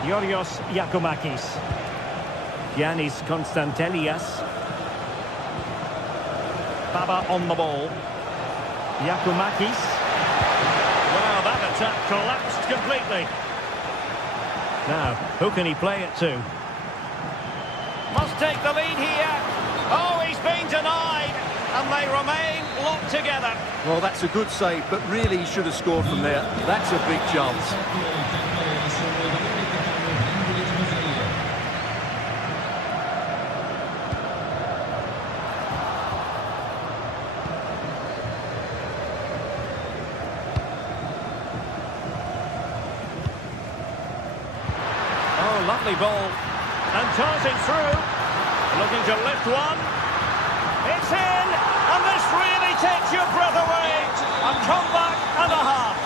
Yorios Giacomakis. Giannis Konstantelias. Baba on the ball. Giacomakis. Well, that attack collapsed completely. Now, who can he play it to? Must take the lead here. Oh, he's been denied. And they remain locked together. Well, that's a good save, but really he should have scored from there. That's a big chance. Lovely ball. And darting through. Looking to lift one. It's in. And this really takes your breath away. A comeback and a half.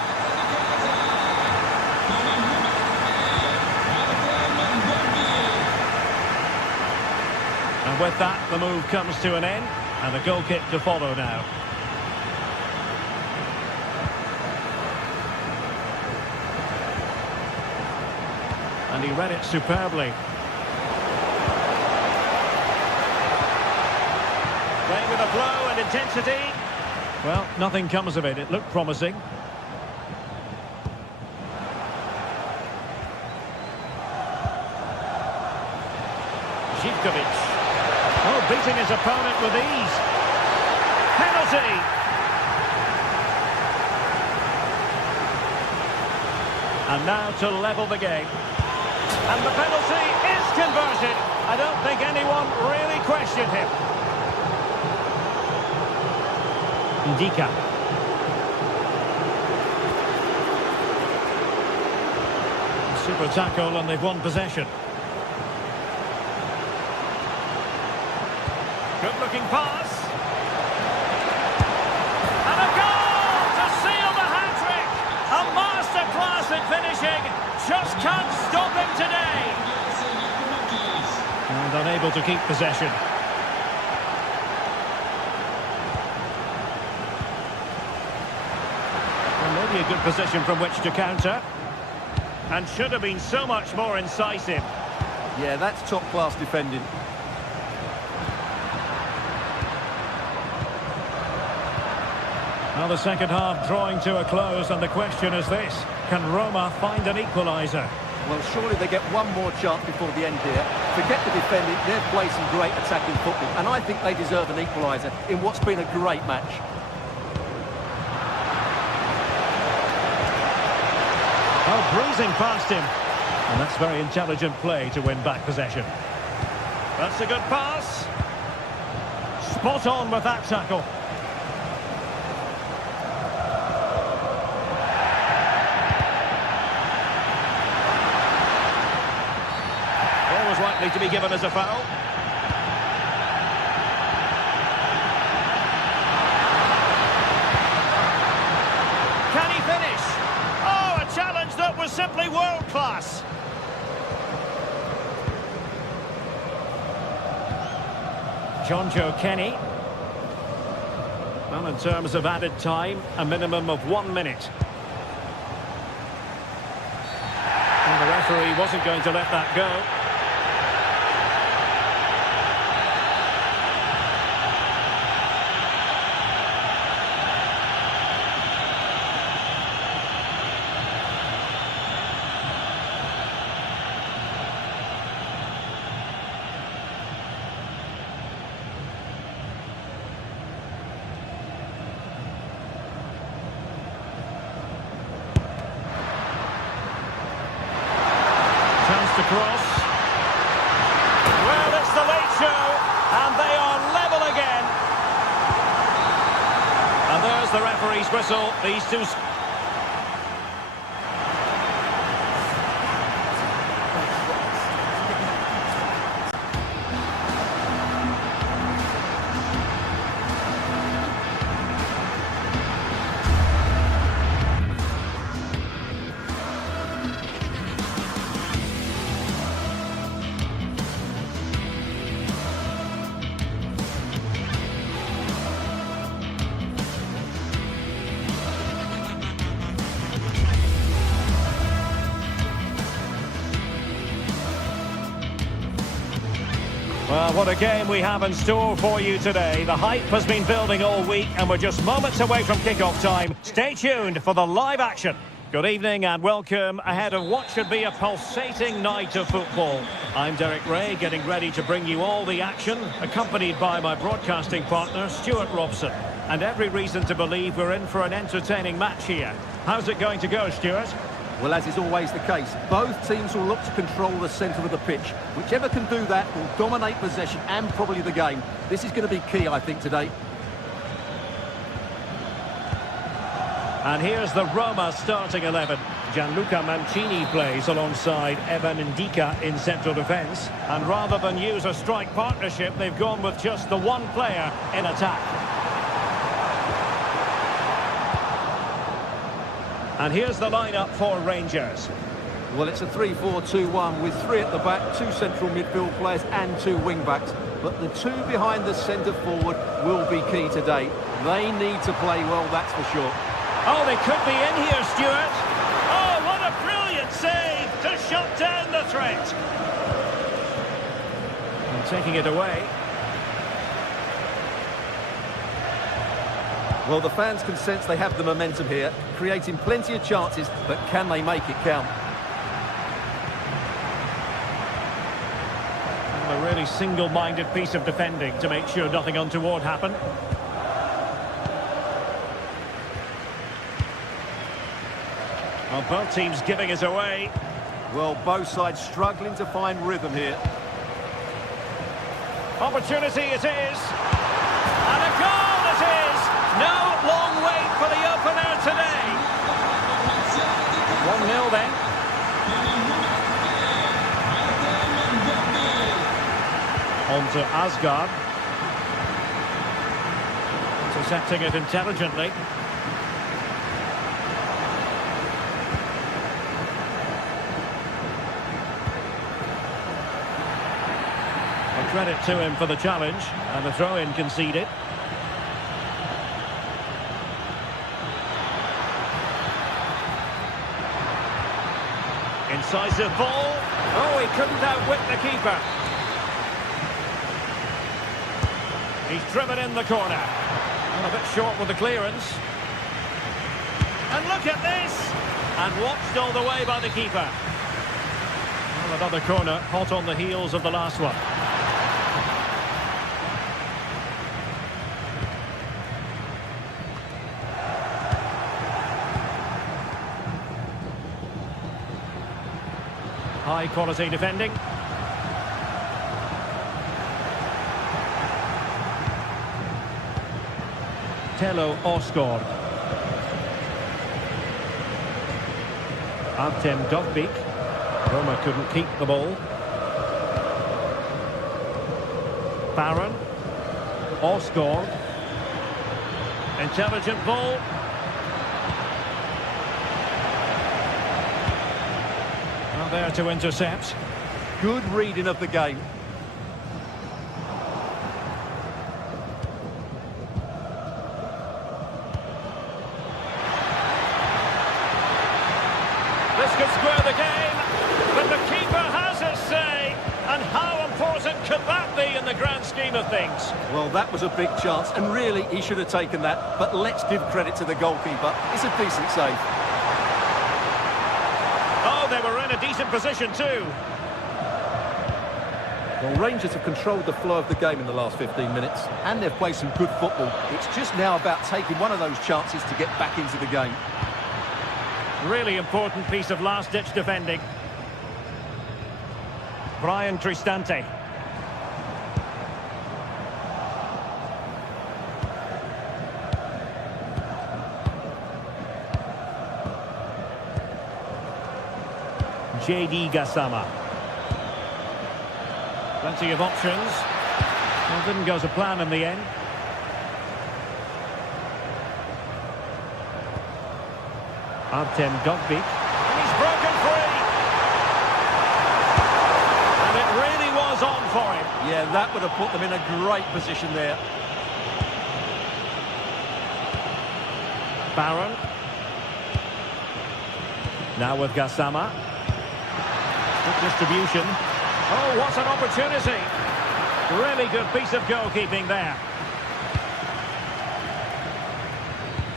And with that, the move comes to an end. And a goal kick to follow now. And he read it superbly. the flow and intensity. Well, nothing comes of it. It looked promising. Zivkovic. Oh, beating his opponent with ease. Penalty. And now to level the game. And the penalty is converted. I don't think anyone really questioned him. Ndika. Super tackle and they've won possession. Good-looking pass. And a goal to seal the hat-trick. A masterclass at finishing. Just can't stop him today. And unable to keep possession. Well, maybe a good position from which to counter. And should have been so much more incisive. Yeah, that's top-class defending. Now the second half drawing to a close, and the question is this: can Roma find an equaliser? Well, surely they get one more chance before the end here. Forget the defending, they've played some great attacking football, and I think they deserve an equaliser in what's been a great match. Oh, breezing past him. And that's very intelligent play to win back possession. That's a good pass. Spot on with that tackle. Always likely to be given as a foul. Can he finish? Oh, a challenge that was simply world-class. Jonjo Kenny. Well, in terms of added time, a minimum of 1 minute. And the referee wasn't going to let that go. To cross. Well, it's the late show, and they are level again. And there's the referee's whistle. These two... Well, what a game we have in store for you today. The hype has been building all week, and we're just moments away from kickoff time. Stay tuned for the live action. Good evening and welcome ahead of what should be a pulsating night of football. I'm Derek Ray, getting ready to bring you all the action, accompanied by my broadcasting partner, Stuart Robson. And every reason to believe we're in for an entertaining match here. How's it going to go, Stuart? Well, as is always the case, both teams will look to control the centre of the pitch. Whichever can do that will dominate possession and probably the game. This is going to be key, I think, today. And here's the Roma starting 11. Gianluca Mancini plays alongside Evan Ndika in central defence. And rather than use a strike partnership, they've gone with just the one player in attack. And here's the lineup for Rangers. Well, it's a 3-4-2-1 with 3 at the back, 2 central midfield players and 2 wing-backs. But the 2 behind the centre forward will be key today. They need to play well, that's for sure. Oh, they could be in here, Stuart. Oh, what a brilliant save to shut down the threat. And taking it away. Well, the fans can sense they have the momentum here, creating plenty of chances, but can they make it count? A really single-minded piece of defending to make sure nothing untoward happened. Well, both teams giving us away. Well, both sides struggling to find rhythm here. Opportunity it is. And a goal it is. No long wait for the opener today. 1-0 then. On to Asgard. Intercepting it intelligently. A credit to him for the challenge, and the throw-in conceded. Incisive ball. Oh, he couldn't outwit the keeper. He's driven in the corner. And a bit short with the clearance. And look at this! And watched all the way by the keeper. Well, another corner, hot on the heels of the last one. High quality defending. Tello Osgård. Artem Dovbyk. Roma couldn't keep the ball. Baron. Osgård. Intelligent ball. Well, there to intercept. Good reading of the game. This could square the game, but the keeper has his say. And how important could that be in the grand scheme of things? Well, that was a big chance, and really, he should have taken that. But let's give credit to the goalkeeper. It's a decent save. Oh, they were in a decent position too. Well, Rangers have controlled the flow of the game in the last 15 minutes, and they've played some good football. It's just now about taking one of those chances to get back into the game. Really important piece of last-ditch defending. Brian Cristante. JD Gassama. Plenty of options. Well, didn't go to plan in the end. Artem Dovbyk. And he's broken free. And it really was on for him. Yeah, that would have put them in a great position there. Baron. Now with Gassama. Good distribution. Oh, what an opportunity. Really good piece of goalkeeping there.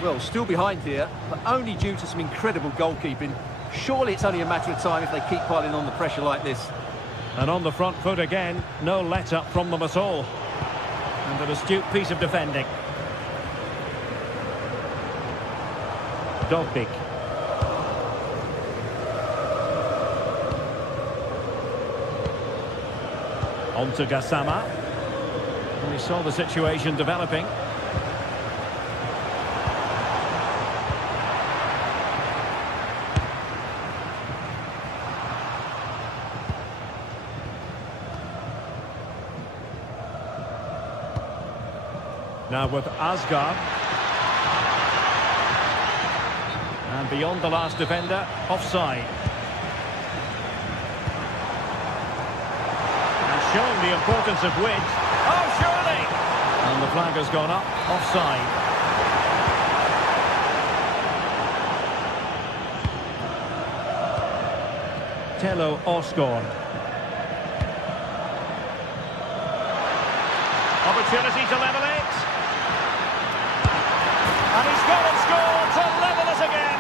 Well, still behind here, but only due to some incredible goalkeeping. Surely it's only a matter of time if they keep piling on the pressure like this. And on the front foot again, no let-up from them at all. And an astute piece of defending. Dovbyk. On to Gassama. And we saw the situation developing. Now with Asgard. And beyond the last defender, offside. And showing the importance of width. Oh, surely! And the flag has gone up, offside. Tello Osgård. Opportunity to level it. And he's gone and scored to level it again.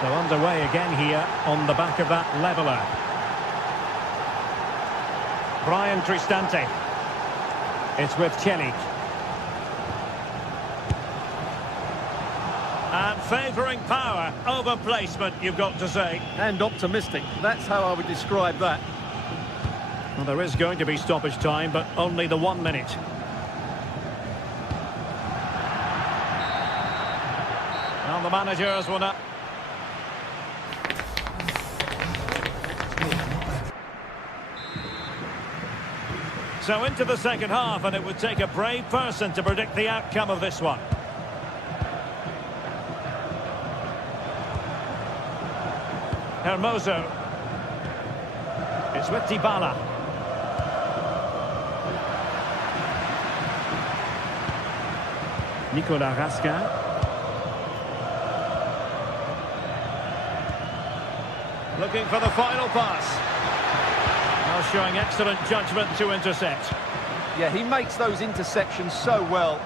So underway again here on the back of that leveller. Brian Cristante. It's with Chelik. And favouring power over placement, you've got to say. And optimistic. That's how I would describe that. Well, there is going to be stoppage time, but only the 1 minute. Well, the managers will not. So into the second half, and it would take a brave person to predict the outcome of this one. Hermoso. It's with Dybala. Nicolas Raskin. Looking for the final pass. Now showing excellent judgment to intercept. Yeah, he makes those interceptions so well.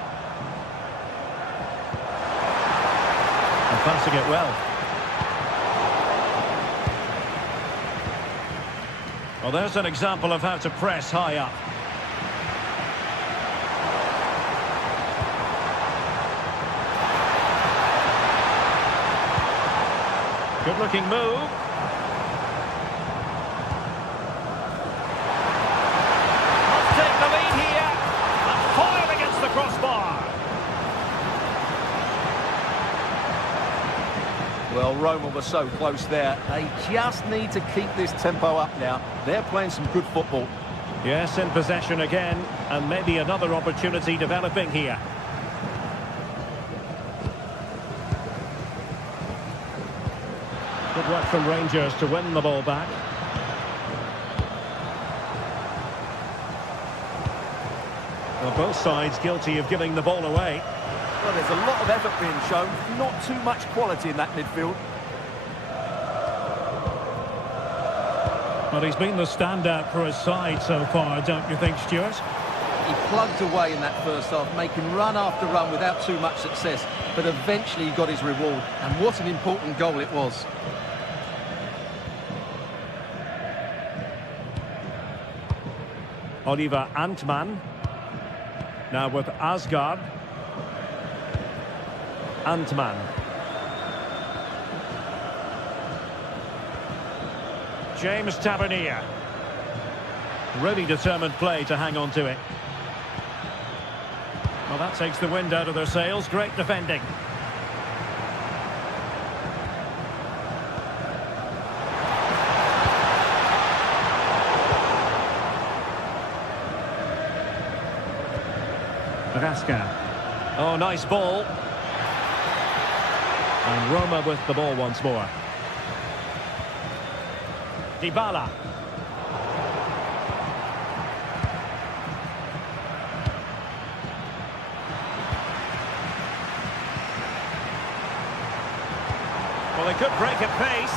And passing it well. Well, there's an example of how to press high up. Good-looking move. Must take the lead here. And foiled against the crossbar. Well, Roma were so close there. They just need to keep this tempo up now. They're playing some good football. Yes, in possession again. And maybe another opportunity developing here. Good work from Rangers to win the ball back. Well, both sides guilty of giving the ball away. Well, there's a lot of effort being shown. Not too much quality in that midfield. Well, he's been the standout for his side so far, don't you think, Stuart? He plugged away in that first half, making run after run without too much success. But eventually he got his reward. And what an important goal it was. Oliver Antman. Now with Asgard. Antman. James Tavernier. Really determined play to hang on to it. Well, that takes the wind out of their sails. Great defending. Raskin. Oh, nice ball. And Roma with the ball once more. Dybala. Well, they could break at pace.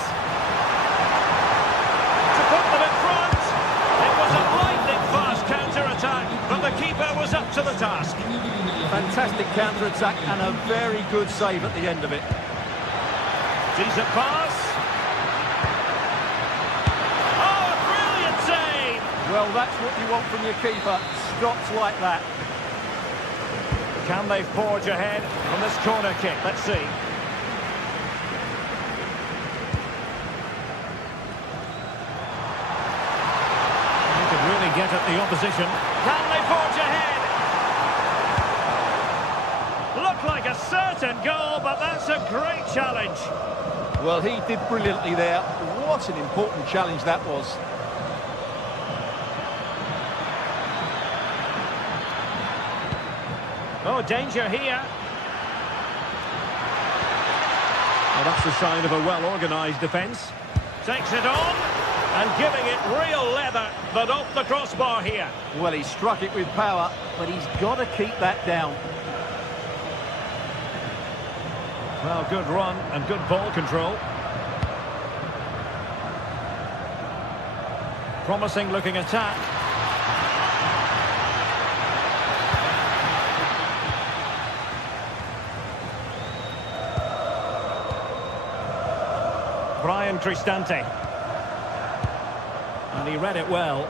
To put them in front. It was a lightning-fast counter-attack, but the keeper was up to the task. Fantastic counter-attack and a very good save at the end of it. Decent pass. Oh, a brilliant save! Well, that's what you want from your keeper. Stops like that. Can they forge ahead from this corner kick? Let's see. They could really get at the opposition. Can they forge ahead? Looked like a certain goal, but that's a great challenge. Well, he did brilliantly there. What an important challenge that was. Oh, danger here. Well, that's the sign of a well-organised defence. Takes it on, and giving it real leather, but off the crossbar here. Well, he struck it with power, but he's got to keep that down. Well, good run and good ball control. Promising looking attack. Cristante. And he read it well.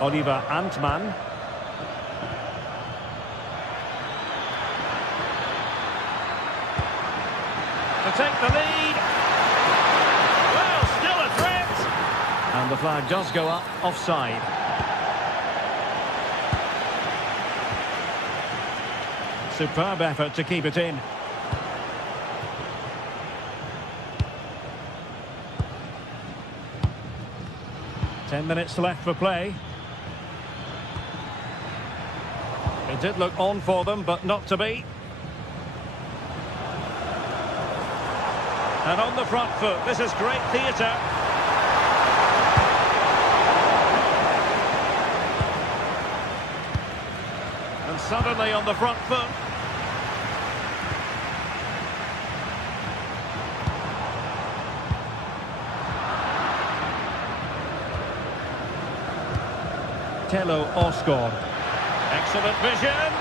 Oliver Antman. To take the lead. Well, still a threat. And the flag does go up, offside. Superb effort to keep it in. Ten minutes left for play. It did look on for them, but not to be. And on the front foot, this is great theatre. And suddenly on the front foot. Tello Oscar. Excellent vision.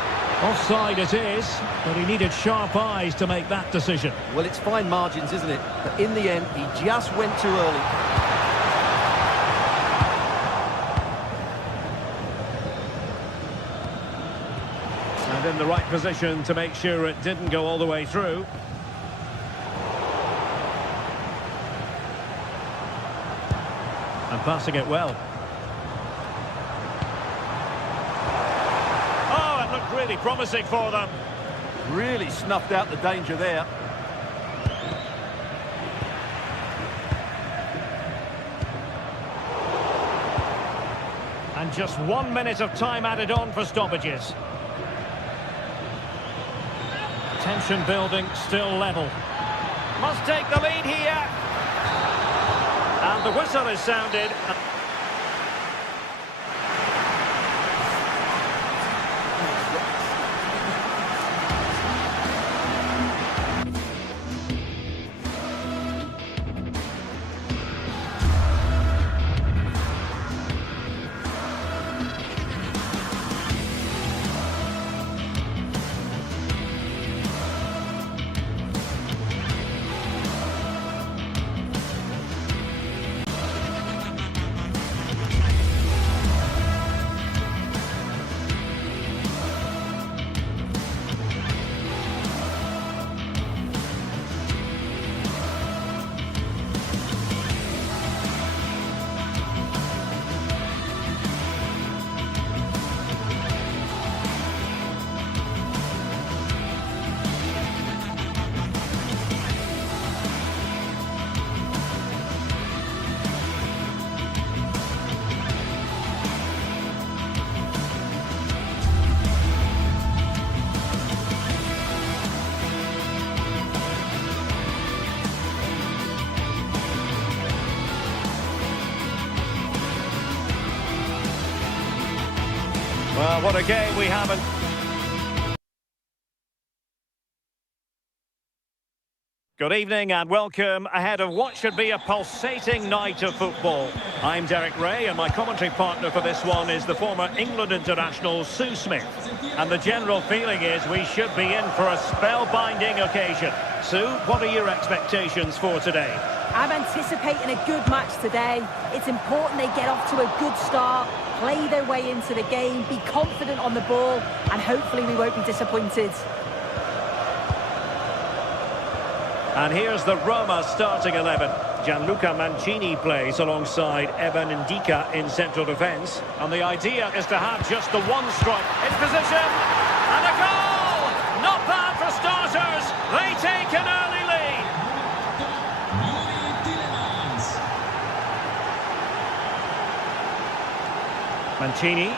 Offside it is, but he needed sharp eyes to make that decision. Well, it's fine margins, isn't it? But in the end, he just went too early. And in the right position to make sure it didn't go all the way through. And passing it well. Really promising for them. Really snuffed out the danger there. And just 1 minute of time added on for stoppages. Tension building, still level. Must take the lead here. And the whistle is sounded. Well, what a game we haven't. Good evening and welcome ahead of what should be a pulsating night of football. I'm Derek Ray and my commentary partner for this one is the former England international Sue Smith. And the general feeling is we should be in for a spellbinding occasion. Sue, what are your expectations for today? I'm anticipating a good match today. It's important they get off to a good start, play their way into the game, be confident on the ball, and hopefully we won't be disappointed. And here's the Roma starting 11. Gianluca Mancini plays alongside Evan Ndika in central defence. And the idea is to have just the one strike in position. And a goal! Not bad for starters. They take an early lead. Mancini.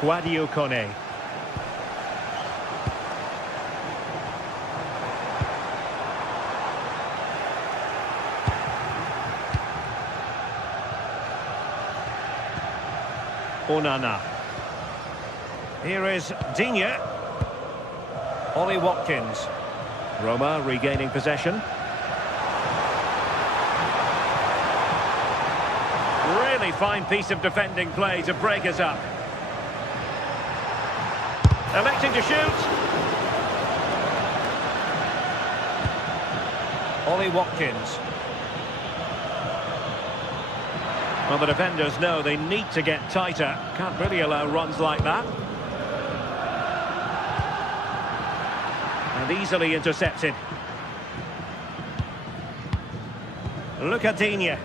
Guadio Kone. Onana. Here is Digne. Ollie Watkins. Roma regaining possession. Really fine piece of defending play to break us up. Electing to shoot. Ollie Watkins. Well, the defenders know they need to get tighter. Can't really allow runs like that. And easily intercepted. Look at Digne.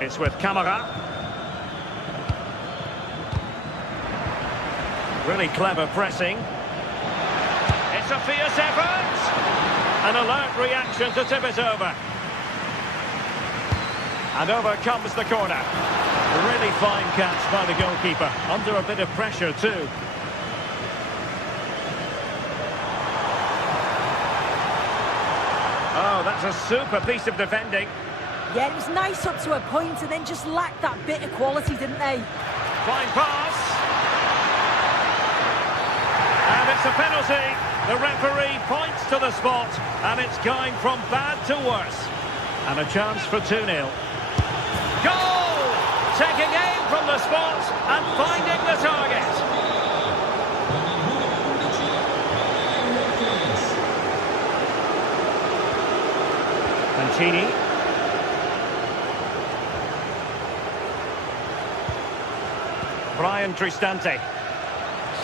It's with Camara. Really clever pressing. It's a fierce effort. An alert reaction to tip it over. And over comes the corner. A really fine catch by the goalkeeper. Under a bit of pressure too. Oh, that's a super piece of defending. Yeah, it was nice up to a point and then just lacked that bit of quality, didn't they? Fine pass. And it's a penalty. The referee points to the spot, and it's going from bad to worse. And a chance for 2-0. Goal! Taking aim from the spot and finding the target. Mancini. Brian Cristante.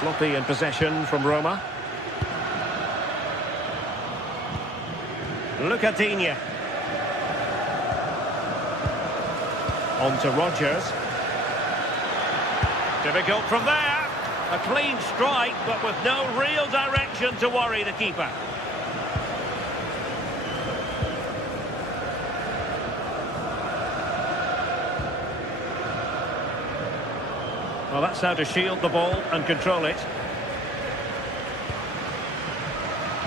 Sloppy in possession from Roma. Look at Digne. On to Rodgers. Difficult from there. A clean strike, but with no real direction to worry the keeper. Well, that's how to shield the ball and control it.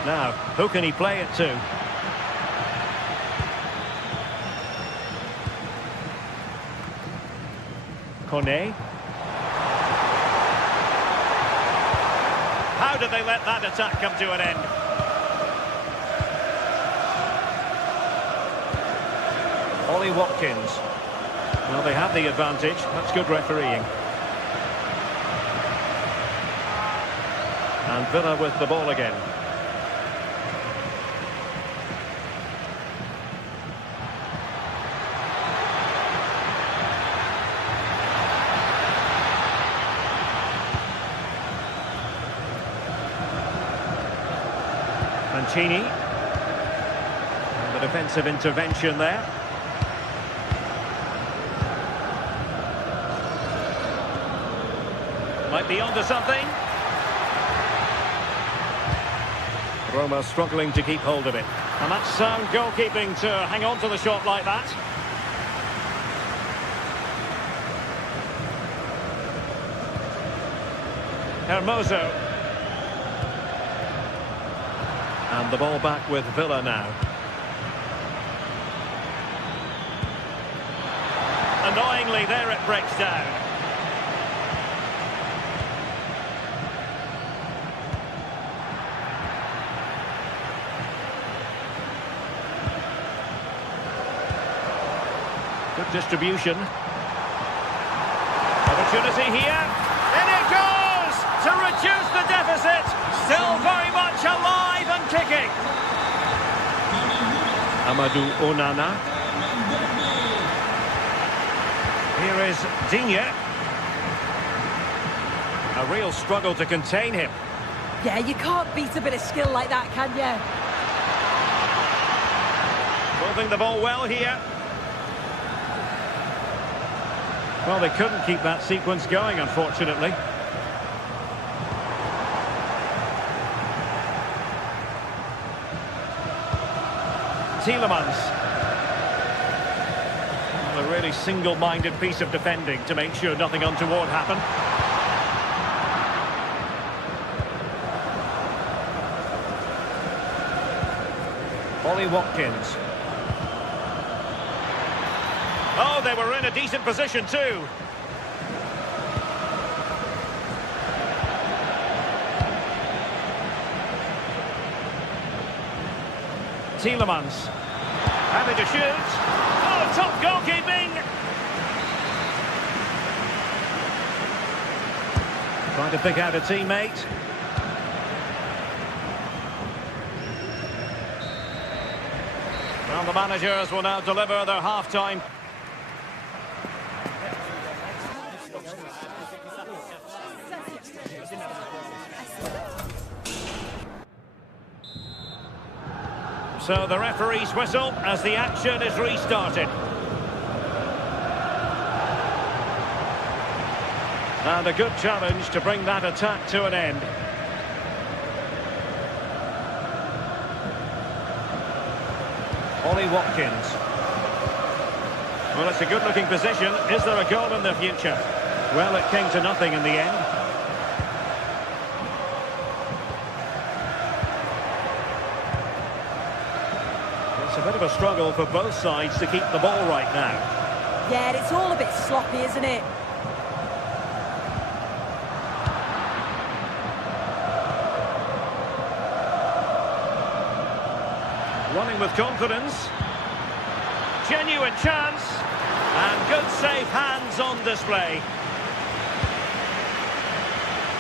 Now, who can he play it to? Kone. How did they let that attack come to an end? Ollie Watkins. Well, they have the advantage. That's good refereeing. And Villa with the ball again. Mancini. And the defensive intervention there. Might be onto something. Roma struggling to keep hold of it. And that's sound goalkeeping to hang on to the shot like that. Hermoso. And the ball back with Villa now. Annoyingly, there it breaks down. Good distribution. Opportunity here. In it goes to reduce the deficit. Still very much alive and kicking. Amadou Onana. Here is Digne. A real struggle to contain him. Yeah, you can't beat a bit of skill like that, can you? Moving the ball well here. Well, they couldn't keep that sequence going, unfortunately. Tielemans. Well, a really single-minded piece of defending to make sure nothing untoward happened. Ollie Watkins. Oh, they were in a decent position too. Tielemans. Having to shoot. Oh, top goalkeeping. Trying to pick out a teammate. Well, the managers will now deliver their half-time. So the referee's whistle as the action is restarted. And a good challenge to bring that attack to an end. Ollie Watkins. Well, it's a good-looking position. Is there a goal in the future? Well, it came to nothing in the end. It's a bit of a struggle for both sides to keep the ball right now. Yeah, it's all a bit sloppy, isn't it? Running with confidence. Genuine chance. And good safe hands on display.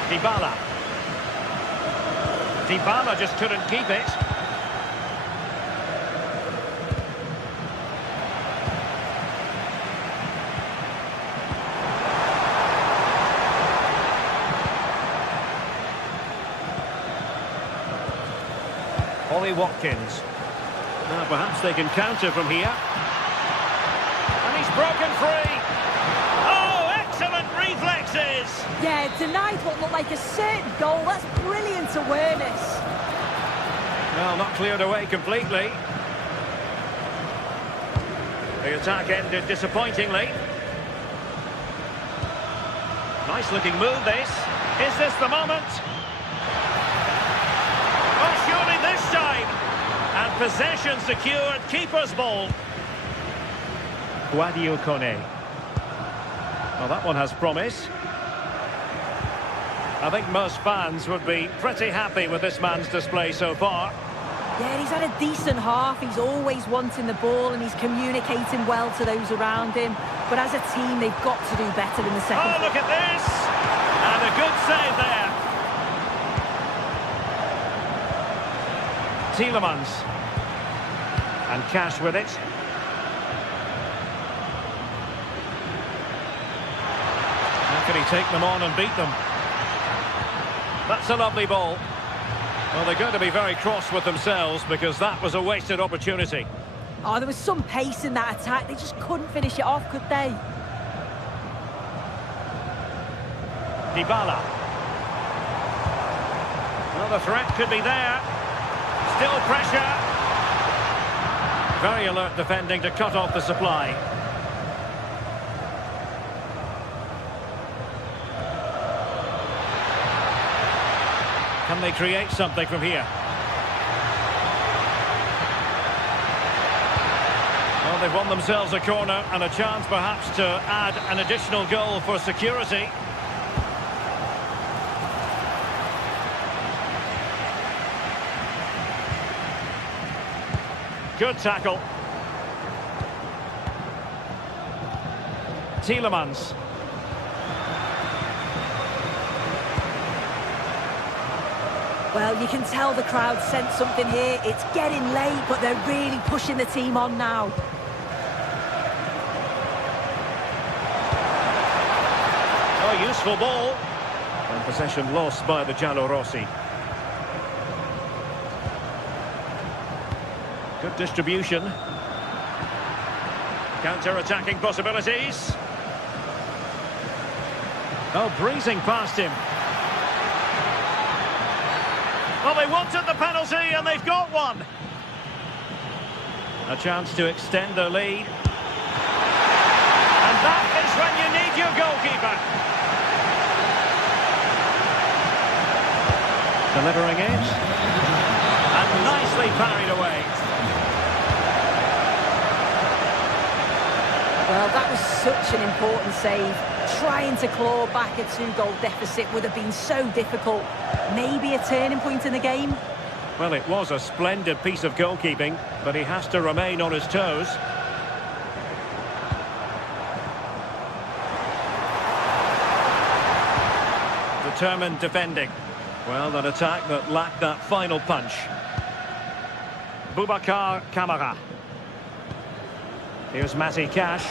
Dybala. Dybala just couldn't keep it. Ollie Watkins. Now perhaps they can counter from here. And he's broken free. Oh, excellent reflexes. Yeah, denied what looked like a certain goal. That's brilliant awareness. Well, not cleared away completely. The attack ended disappointingly. Nice looking move this. Is this the moment? Oh, surely this time. And possession secured, keeper's ball. Guadio Kone. Well, that one has promise. I think most fans would be pretty happy with this man's display so far. Yeah, he's had a decent half. He's always wanting the ball and he's communicating well to those around him. But as a team, they've got to do better in the second. Oh, look at this! And a good save there. Tielemans. And Cash with it. How can he take them on and beat them? That's a lovely ball. Well, they're going to be very cross with themselves because that was a wasted opportunity. Oh, there was some pace in that attack. They just couldn't finish it off, could they? Dybala. Well, the threat could be there. Still pressure. Very alert defending to cut off the supply. Can they create something from here? Well, they've won themselves a corner and a chance perhaps to add an additional goal for security. Good tackle. Tielemans. Well, you can tell the crowd sensed something here. It's getting late, but they're really pushing the team on now. Oh, useful ball. And possession lost by the Giallorossi. Good distribution. Counter-attacking possibilities. Oh, breezing past him. Well, they wanted the penalty and they've got one. A chance to extend their lead. And that is when you need your goalkeeper. Delivering it. And nicely parried away. Well, that was such an important save. Trying to claw back a 2-goal deficit would have been so difficult. Maybe a turning point in the game. Well, it was a splendid piece of goalkeeping, but he has to remain on his toes. Determined defending. Well, an attack that lacked that final punch. Boubacar Kamara. Here's Matty Cash.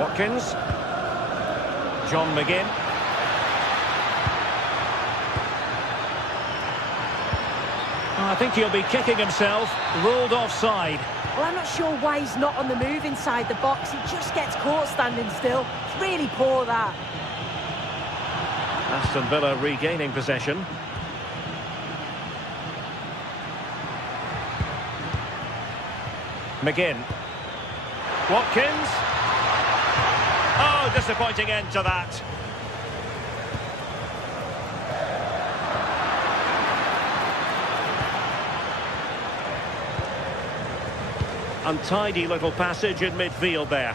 Watkins. John McGinn. I think he'll be kicking himself. Ruled offside. Well, I'm not sure why he's not on the move inside the box. He just gets caught standing still. It's really poor, that. Aston Villa regaining possession. McGinn. Watkins. Oh, disappointing end to that. Untidy little passage in midfield there.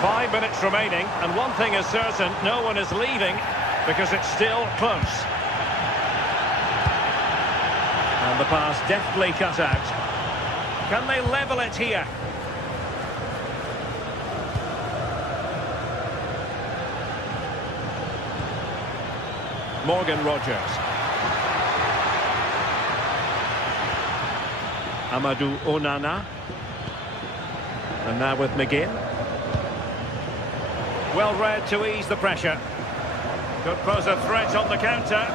Five minutes remaining, and one thing is certain, no one is leaving because it's still close. And the pass deftly cut out. Can they level it here? Morgan Rogers. Amadou Onana. And now with McGinn. Well read to ease the pressure. Could pose a threat on the counter.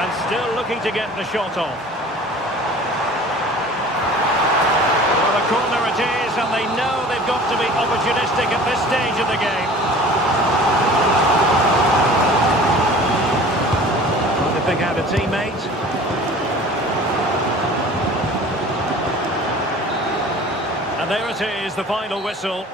And still looking to get the shot off. Well, a corner it is, and they know they've got to be opportunistic at this stage of the game. Trying to pick out a teammate. And there it is, the final whistle.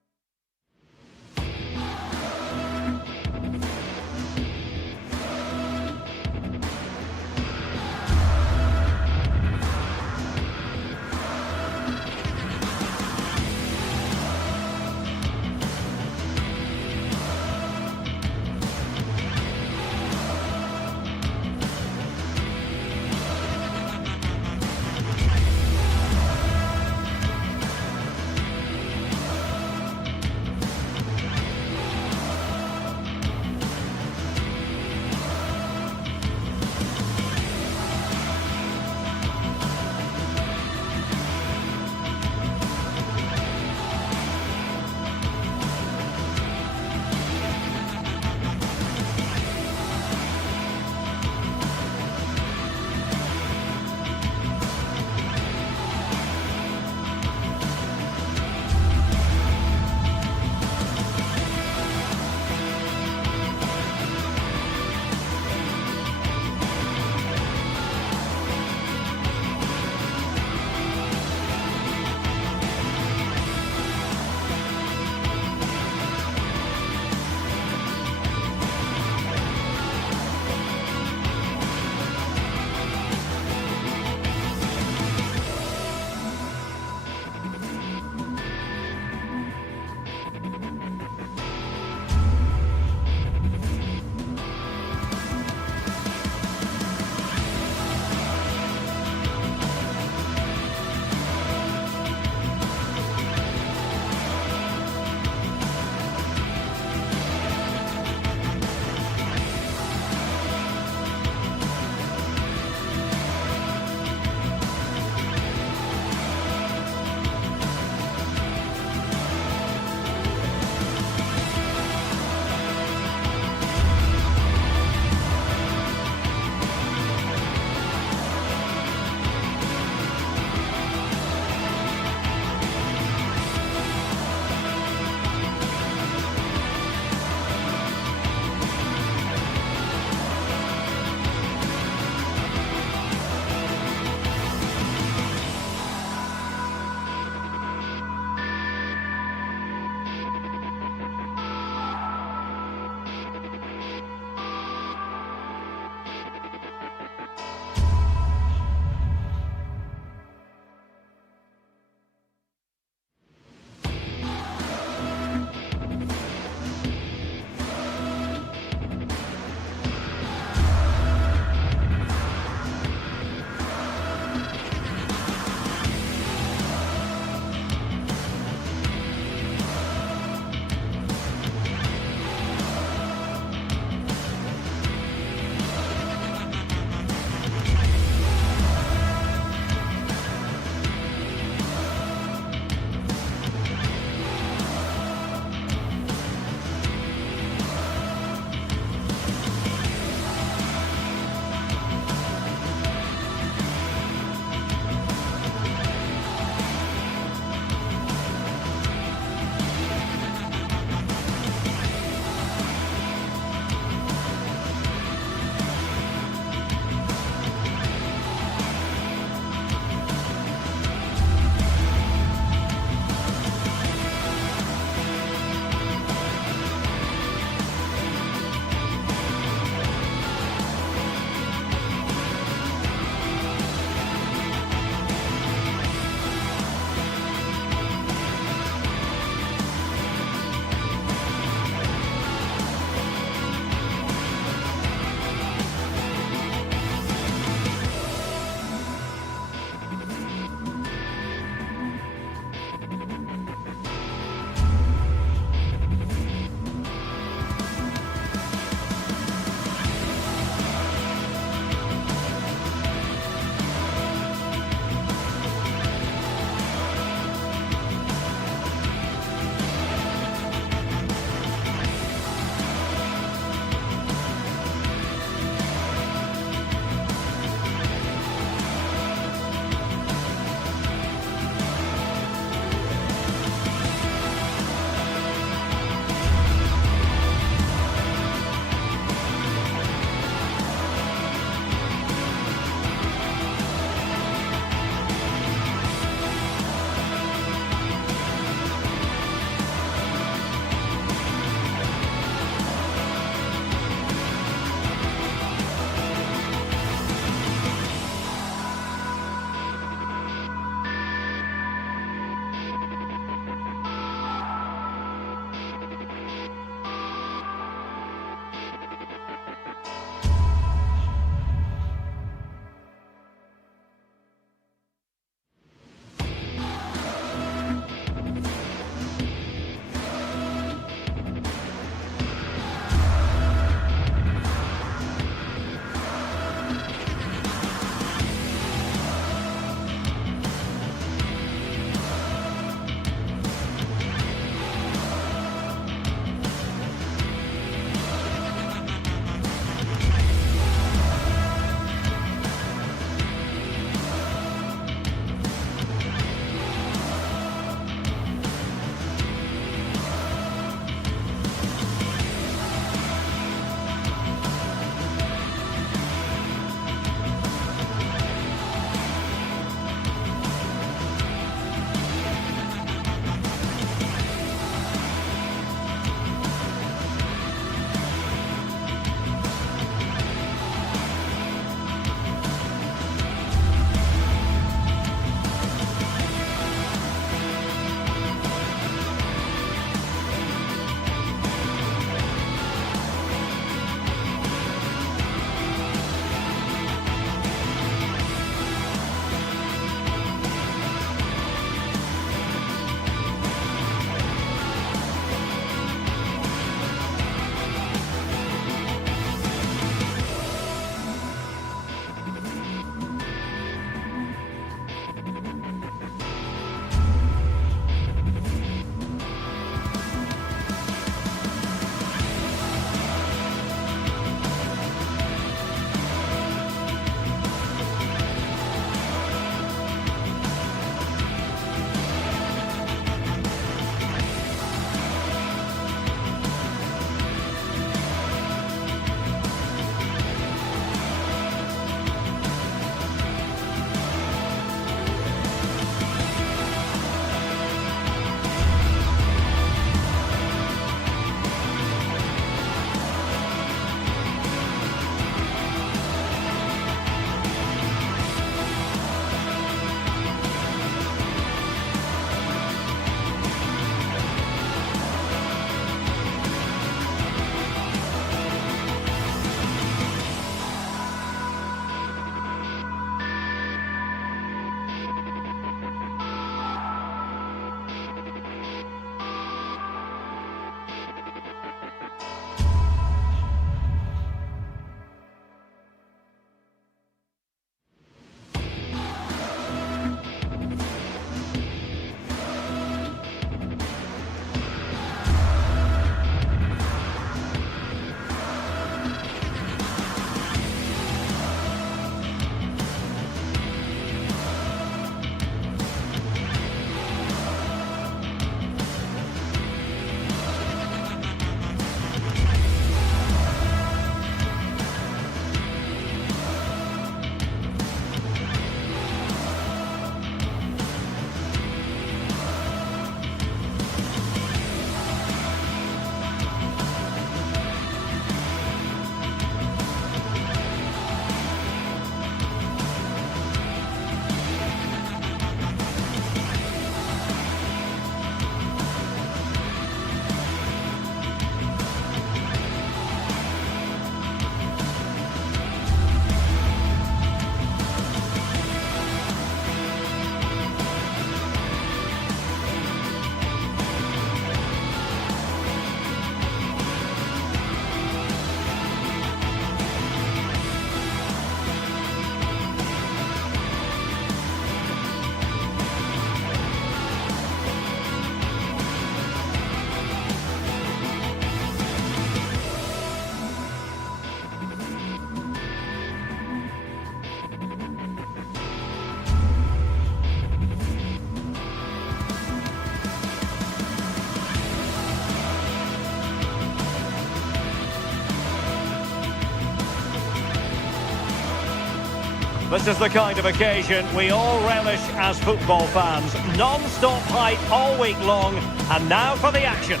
This is the kind of occasion we all relish as football fans. Non-stop hype all week long, and now for the action.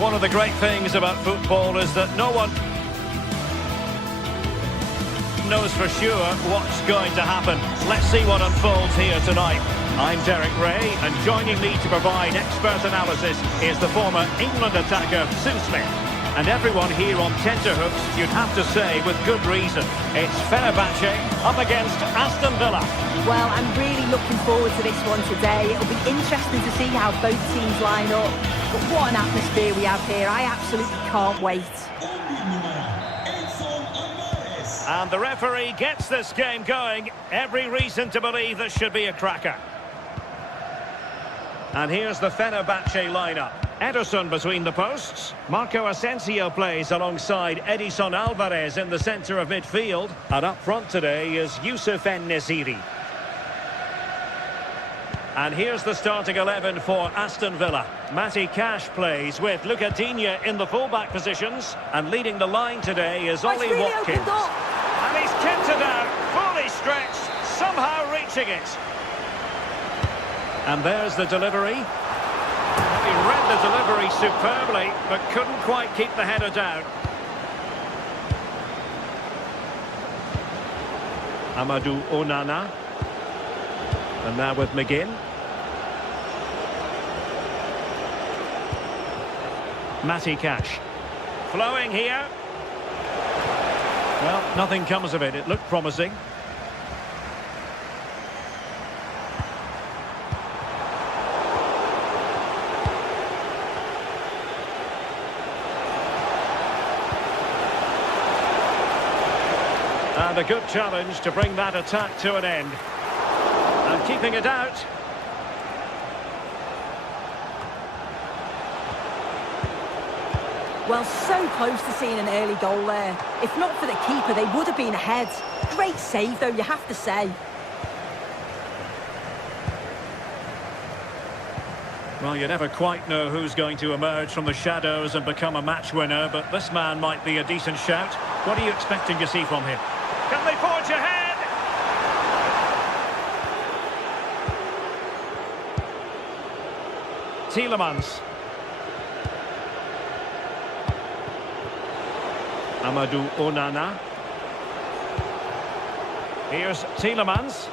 One of the great things about football is that no one knows for sure what's going to happen. Let's see what unfolds here tonight. I'm Derek Ray, and joining me to provide expert analysis is the former England attacker Sue Smith. And everyone here on tenterhooks, you'd have to say, with good reason. It's Fenerbahce up against Aston Villa. Well, I'm really looking forward to this one today. It'll be interesting to see how both teams line up. But what an atmosphere we have here. I absolutely can't wait. And the referee gets this game going. Every reason to believe this should be a cracker. And here's the Fenerbahce lineup. Ederson between the posts. Marco Asensio plays alongside Edison Alvarez in the centre of midfield. And up front today is Youssef En-Nesyri. And here's the starting 11 for Aston Villa. Matty Cash plays with Luca Digne in the fullback positions. And leading the line today is Ollie really Watkins. opened And he's kept it out, fully stretched, somehow reaching it. And there's the delivery. He read the delivery superbly, but couldn't quite keep the header down. Amadou Onana. And now with McGinn. Matty Cash. Flowing here. Well, nothing comes of it. It looked promising. And a good challenge to bring that attack to an end. And keeping it out. Well, so close to seeing an early goal there. If not for the keeper, they would have been ahead. Great save, though, you have to say. Well, you never quite know who's going to emerge from the shadows and become a match winner, but this man might be a decent shout. What are you expecting to see from him? Can they forge ahead? Tielemans. Amadou Onana. Here's Tielemans.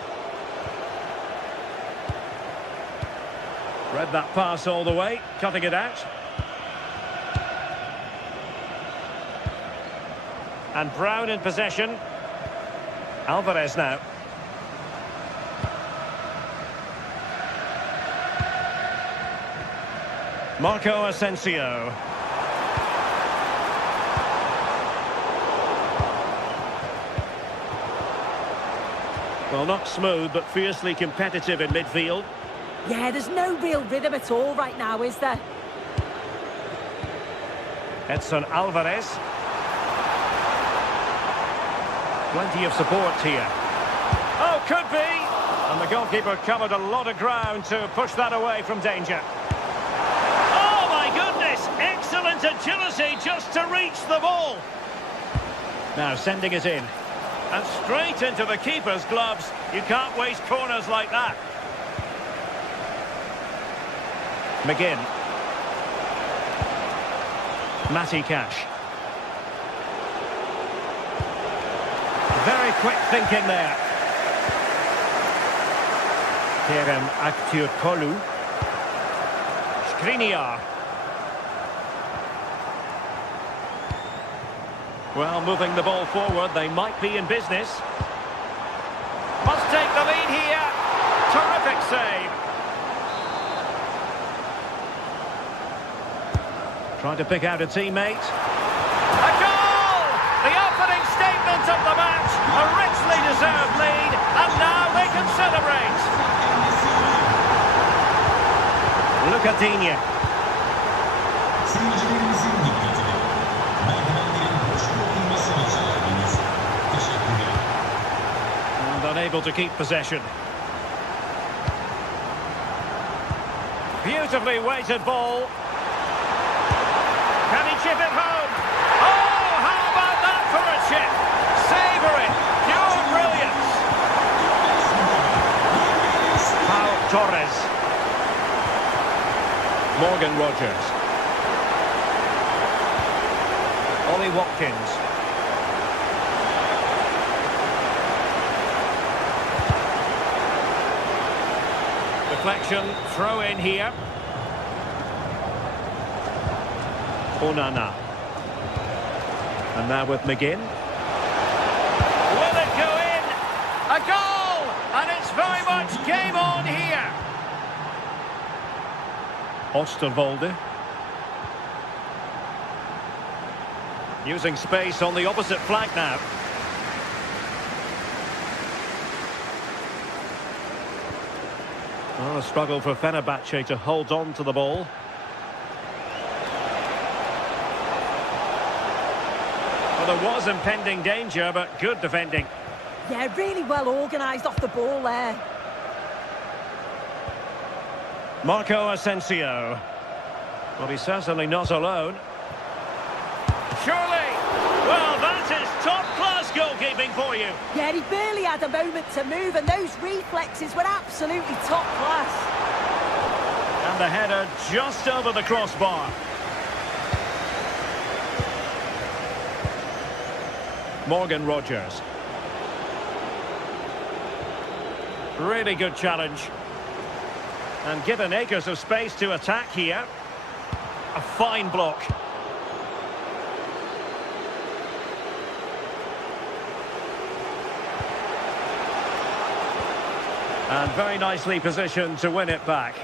Read that pass all the way, cutting it out. And Brown in possession. Alvarez now. Marco Asensio. Well, not smooth, but fiercely competitive in midfield. Yeah, there's no real rhythm at all right now, is there? Edson Alvarez. Plenty of support here. Oh, could be! And the goalkeeper covered a lot of ground to push that away from danger. Oh, my goodness! Excellent agility just to reach the ball. Now sending it in. And straight into the keeper's gloves. You can't waste corners like that. McGinn. Matty Cash. Very quick thinking there. Kerem Aktürkoğlu. Skriniar. Well, moving the ball forward, they might be in business. Must take the lead here. Terrific save. Trying to pick out a teammate. A goal! The opening statement of the match. A richly deserved lead. And now they can celebrate. Luca Digne. And unable to keep possession. Beautifully weighted ball. Can he chip it home? Oh, how about that for a chip? Save after it. Pure brilliance. Pau Torres. Morgan Rogers. Ollie Watkins. Deflection, throw in here. Onana. And now with McGinn. Will it go in? A goal! And it's very much game on here. Osterwolde. Using space on the opposite flank now. Well, a struggle for Fenerbahce to hold on to the ball. Well, there was impending danger, but good defending. Yeah, really well organised off the ball there. Marco Asensio. Well, he's certainly not alone. Surely! Well, that is top-class goalkeeping for you. Yeah, he barely had a moment to move, and those reflexes were absolutely top class. And the header just over the crossbar. Morgan Rogers. Really good challenge. And given acres of space to attack here. A fine block. And very nicely positioned to win it back.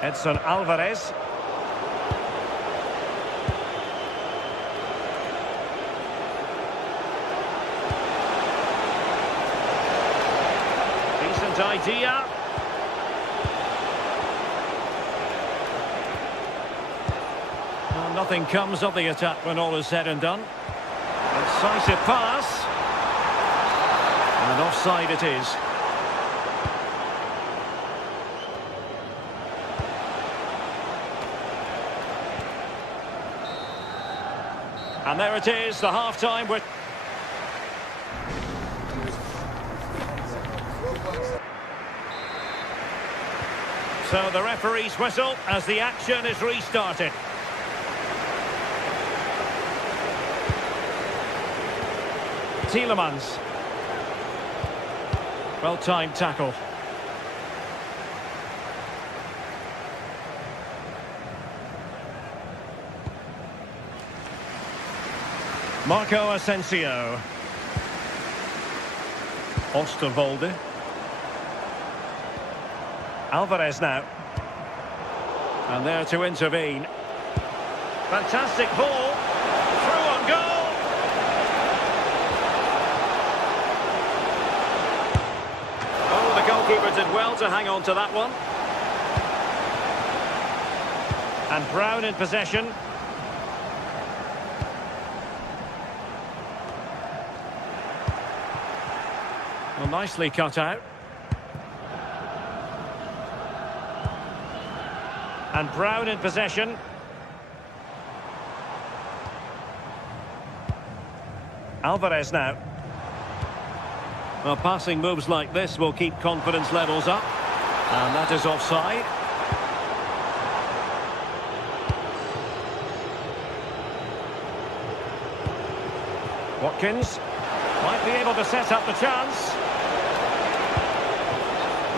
Edson Alvarez. Decent idea. Well, nothing comes of the attack when all is said and done. Incisive pass. And offside it is. And there it is, the half-time with... So the referee's whistle as the action is restarted. Tielemans. Well-timed tackle. Marco Asensio. Osterwolde. Alvarez now. And there to intervene. Fantastic ball. Through on goal. The goalkeeper did well to hang on to that one. And Brown in possession. Well, nicely cut out. And Brown in possession. Alvarez now. Well, passing moves like this will keep confidence levels up. And that is offside. Watkins might be able to set up the chance.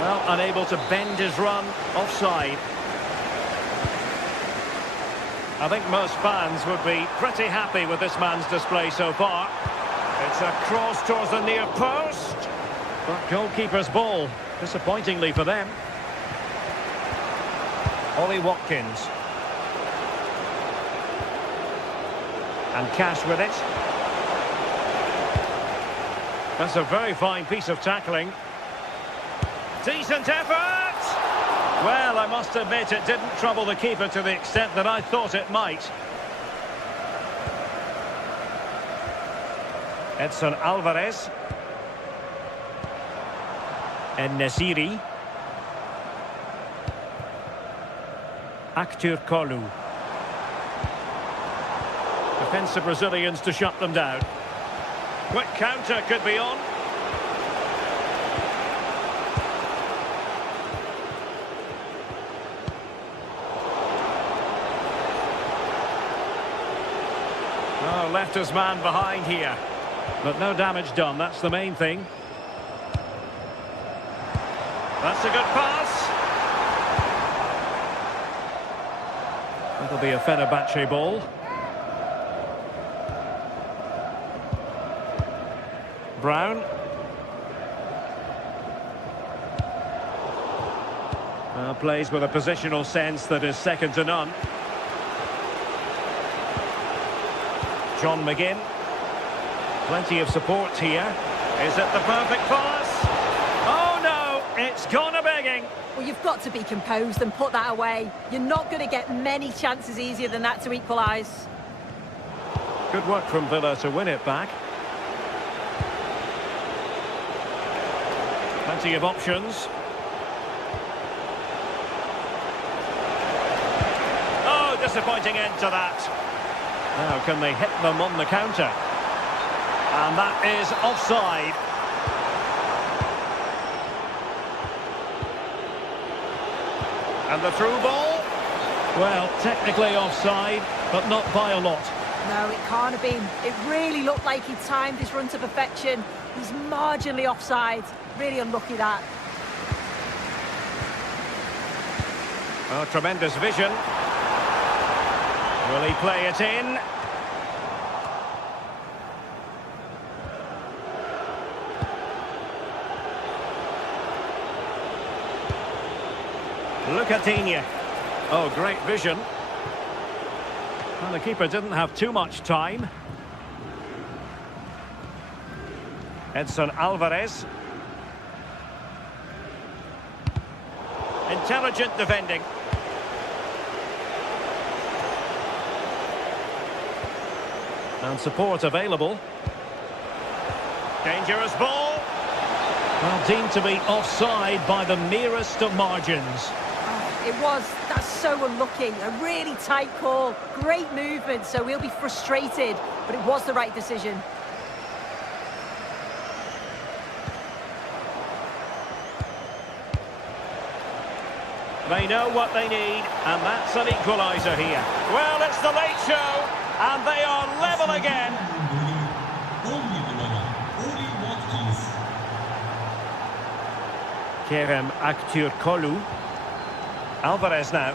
Well, unable to bend his run. Offside. I think most fans would be pretty happy with this man's display so far. It's a cross towards the near post. But goalkeeper's ball, disappointingly for them. Ollie Watkins. And Cash with it. That's a very fine piece of tackling. Decent effort! Well, I must admit it didn't trouble the keeper to the extent that I thought it might. Edson Alvarez. En-Nesyri. Aktürkoğlu. defensive Brazilians to shut them down. Quick counter could be on. Oh, left his man behind here. But no damage done, that's the main thing. That's a good pass. It'll be a Fenerbahce ball. Brown. Plays with a positional sense that is second to none. John McGinn. Plenty of support here. Is it the perfect pass? Oh no, it's gone a-begging. Well, you've got to be composed and put that away. You're not going to get many chances easier than that to equalise. Good work from Villa to win it back. Plenty of options. Oh, disappointing end to that. Now, can they hit them on the counter? And that is offside. And the through ball? Well, technically offside, but not by a lot. No, it can't have been. It really looked like he timed his run to perfection. He's marginally offside. Really unlucky that. Oh, tremendous vision. Will he play it in? Look at Coutinho. Oh, great vision. Well, the keeper didn't have too much time. Edson Alvarez. Intelligent defending. And support available. Dangerous ball. Well, deemed to be offside by the merest of margins. It was. That's so unlucky. A really tight call. Great movement, so he'll be frustrated. But it was the right decision. They know what they need, and that's an equaliser here. Well, it's the late show, and they are level again. Kerem Aktürkoğlu. Alvarez now.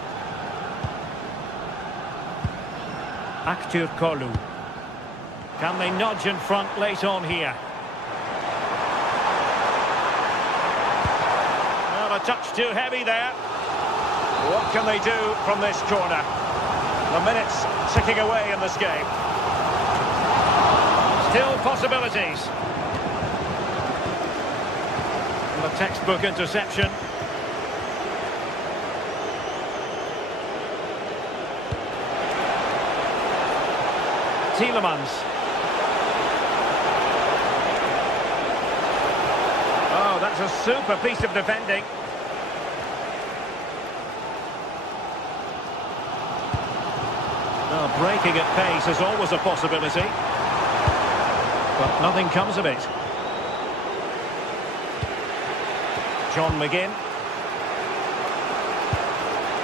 Aktürkoğlu. Can they nudge in front late on here? Well, a touch too heavy there. What can they do from this corner? The minutes ticking away in this game. Still possibilities. And the textbook interception. Tielemans. Oh, that's a super piece of defending. Well, breaking at pace is always a possibility. But nothing comes of it. John McGinn.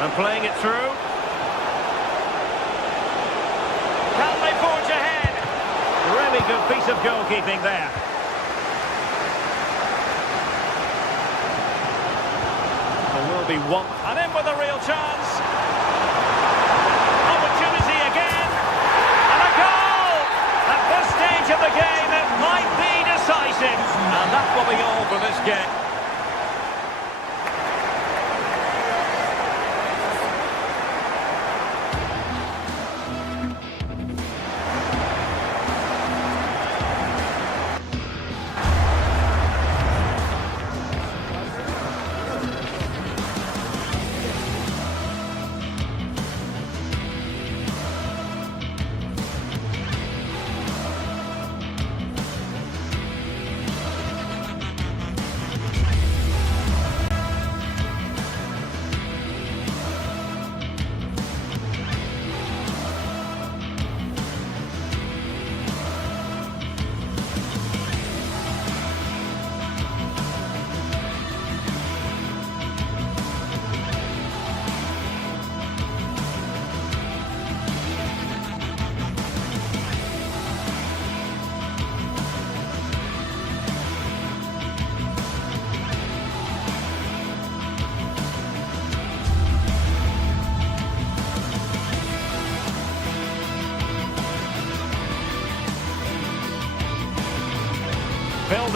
And playing it through. Can they forge ahead? Really good piece of goalkeeping there. There will be one. And in with a real chance. Opportunity again. And a goal! At this stage of the game, it might be decisive. And that will be all for this game.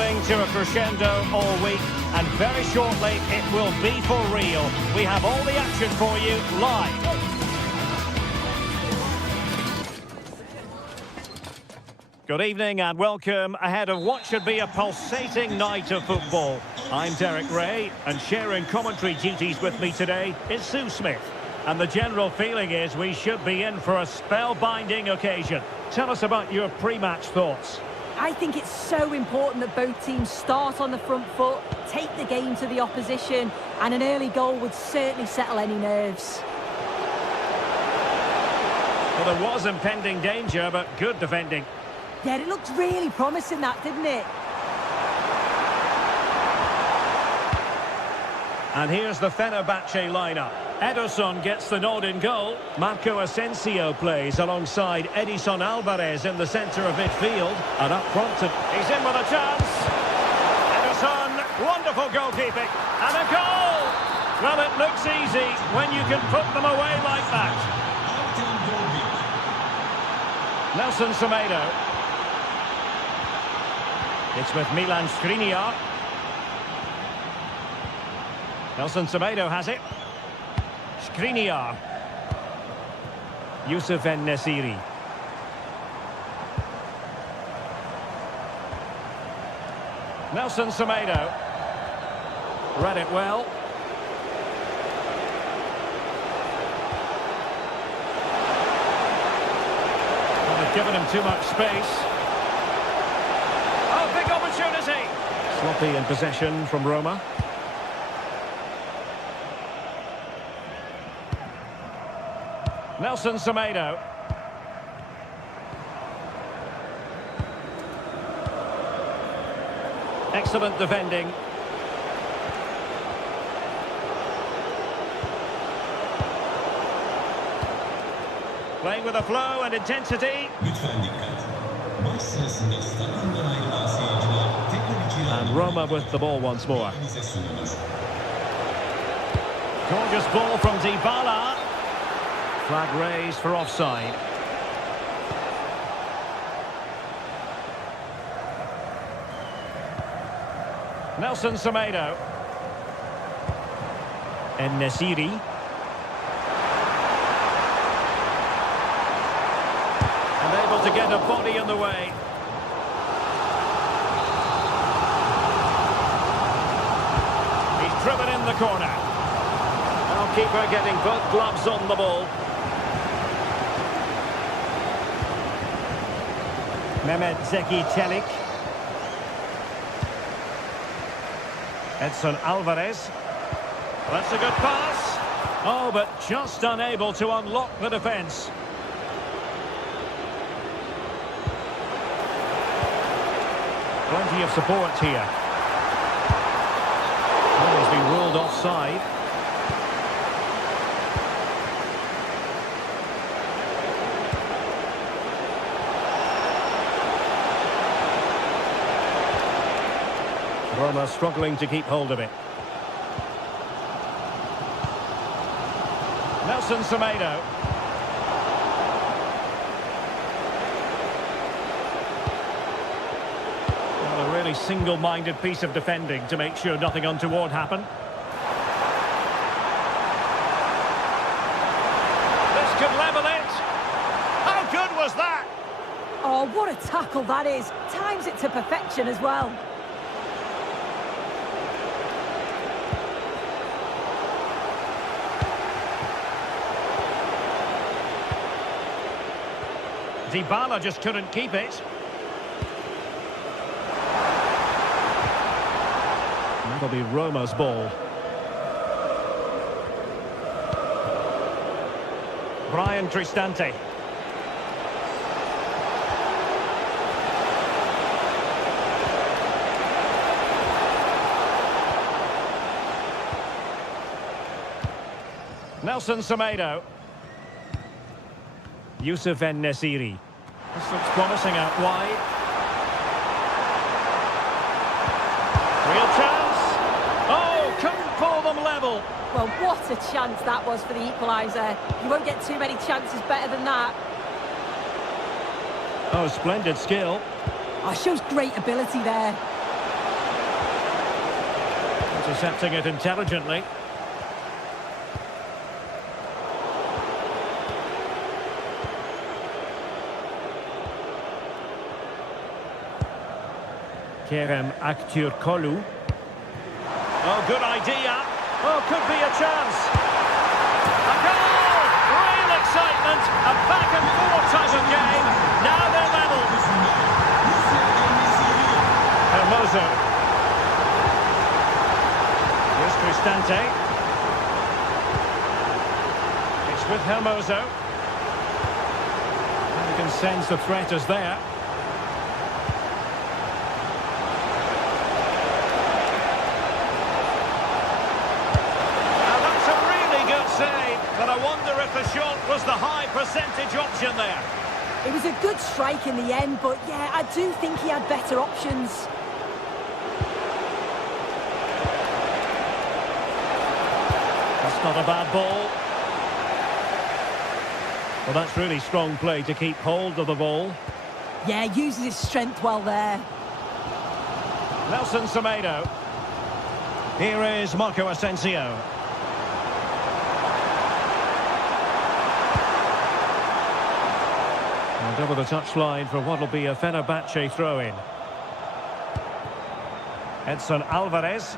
building to a crescendo all week, and very shortly it will be for real. We have all the action for you live. Good evening and welcome ahead of what should be a pulsating night of football. I'm Derek Ray, and sharing commentary duties with me today is Sue Smith. And the general feeling is we should be in for a spellbinding occasion. Tell us about your pre-match thoughts. I think it's so important that both teams start on the front foot, take the game to the opposition, and an early goal would certainly settle any nerves. Well, there was impending danger, but good defending. Yeah, it looked really promising, that, didn't it? And here's the Fenerbahce lineup. Ederson gets the nod in goal. Marco Asensio plays alongside Edison Alvarez in the centre of midfield. And up front, he's in with a chance. Ederson, wonderful goalkeeping. And a goal! Well, it looks easy when you can put them away like that. Nelson Semedo. It's with Milan Skriniar. Nelson Semedo has it. Skriniar. Youssef En-Nesyri. Nelson Semedo. Read it well. Well, they've given him too much space. Oh, big opportunity. Sloppy in possession from Roma. Nelson Semedo. Excellent defending. Playing with a flow and intensity. And Roma with the ball once more. Gorgeous ball from Dybala. Flag raised for offside. Nelson Semedo. En-Nesyri. And able to get a body in the way. He's driven in the corner. Now keeper getting both gloves on the ball. Mehmet Zeki Çelik. Edson Alvarez. That's a good pass. Oh, but just unable to unlock the defence. Plenty of support here. Oh, he's been ruled offside. Roma struggling to keep hold of it. Nelson Semedo. Well, a really single-minded piece of defending to make sure nothing untoward happened. This could level it. How good was that? Oh, what a tackle that is. Times it to perfection as well. Dybala just couldn't keep it. That'll be Roma's ball. Brian Cristante. Nelson Semedo. Youssef En-Nesyri. This looks promising out wide. Real chance. Oh, couldn't pull them level. Well, what a chance that was for the equaliser. You won't get too many chances better than that. Oh, splendid skill. Oh, shows great ability there. Intercepting it intelligently. Kerem Aktürkoğlu. Oh, good idea. Oh, could be a chance. A goal! Real excitement. A back and forth type of game. Now they're level. Hermoso. Here's Cristante. It's with Hermoso. You can sense the threat is there. But I wonder if the shot was the high percentage option there. It was a good strike in the end, but yeah, I do think he had better options. That's not a bad ball. Well, that's really strong play to keep hold of the ball. Yeah, uses his strength well there. Nelson Semedo. Here is Marco Asensio. And over the touchline for what will be a Fenerbahce throw-in. Edson Alvarez.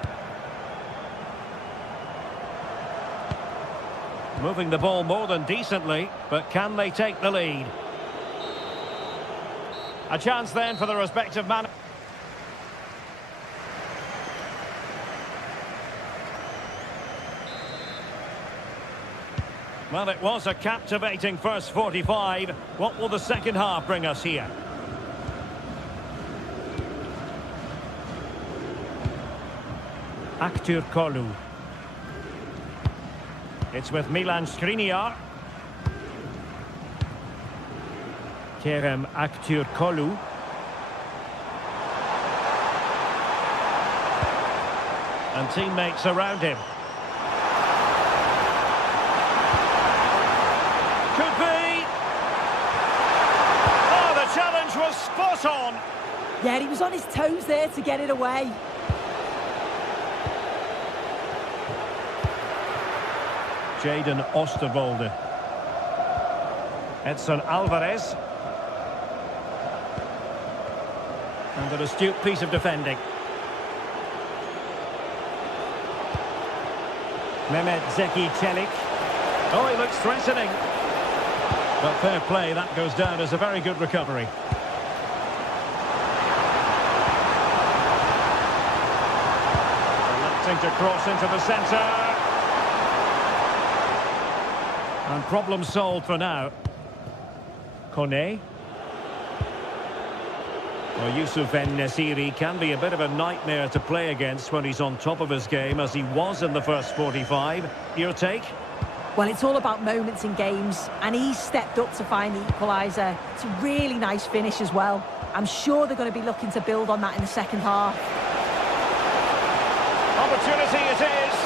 Moving the ball more than decently, but can they take the lead? A chance then for the respective man. Well, it was a captivating first 45. What will the second half bring us here? Aktürkoğlu. It's with Milan Skriniar. Kerem Aktürkoğlu. And teammates around him. Could be. Oh, the challenge was spot on. Yeah, he was on his toes there to get it away. Jadon Oosterwolde. Edson Alvarez. And an astute piece of defending. Mehmet Zeki Çelik. Oh, he looks threatening. But fair play, that goes down as a very good recovery. Electing to cross into the centre. And problem solved for now. Kone. Well, Yusuf En-Nesyri can be a bit of a nightmare to play against when he's on top of his game, as he was in the first 45. Your take? Well, it's all about moments in games, and he's stepped up to find the equaliser. It's a really nice finish as well. I'm sure they're going to be looking to build on that in the second half. Opportunity it is.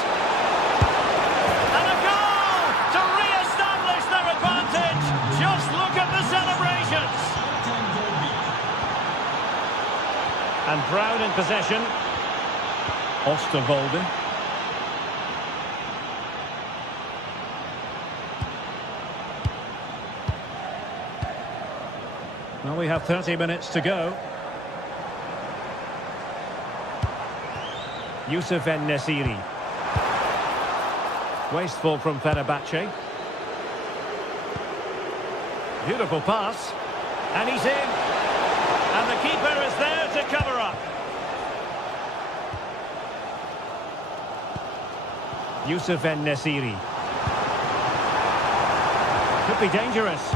And a goal to re-establish their advantage. Just look at the celebrations. And Brown in possession. Oosterwolde. Well, we have 30 minutes to go. Yusuf En-Nesyri. Wasteful from Fenerbahce. Beautiful pass. And he's in. And the keeper is there to cover up. Yusuf En-Nesyri. Could be dangerous.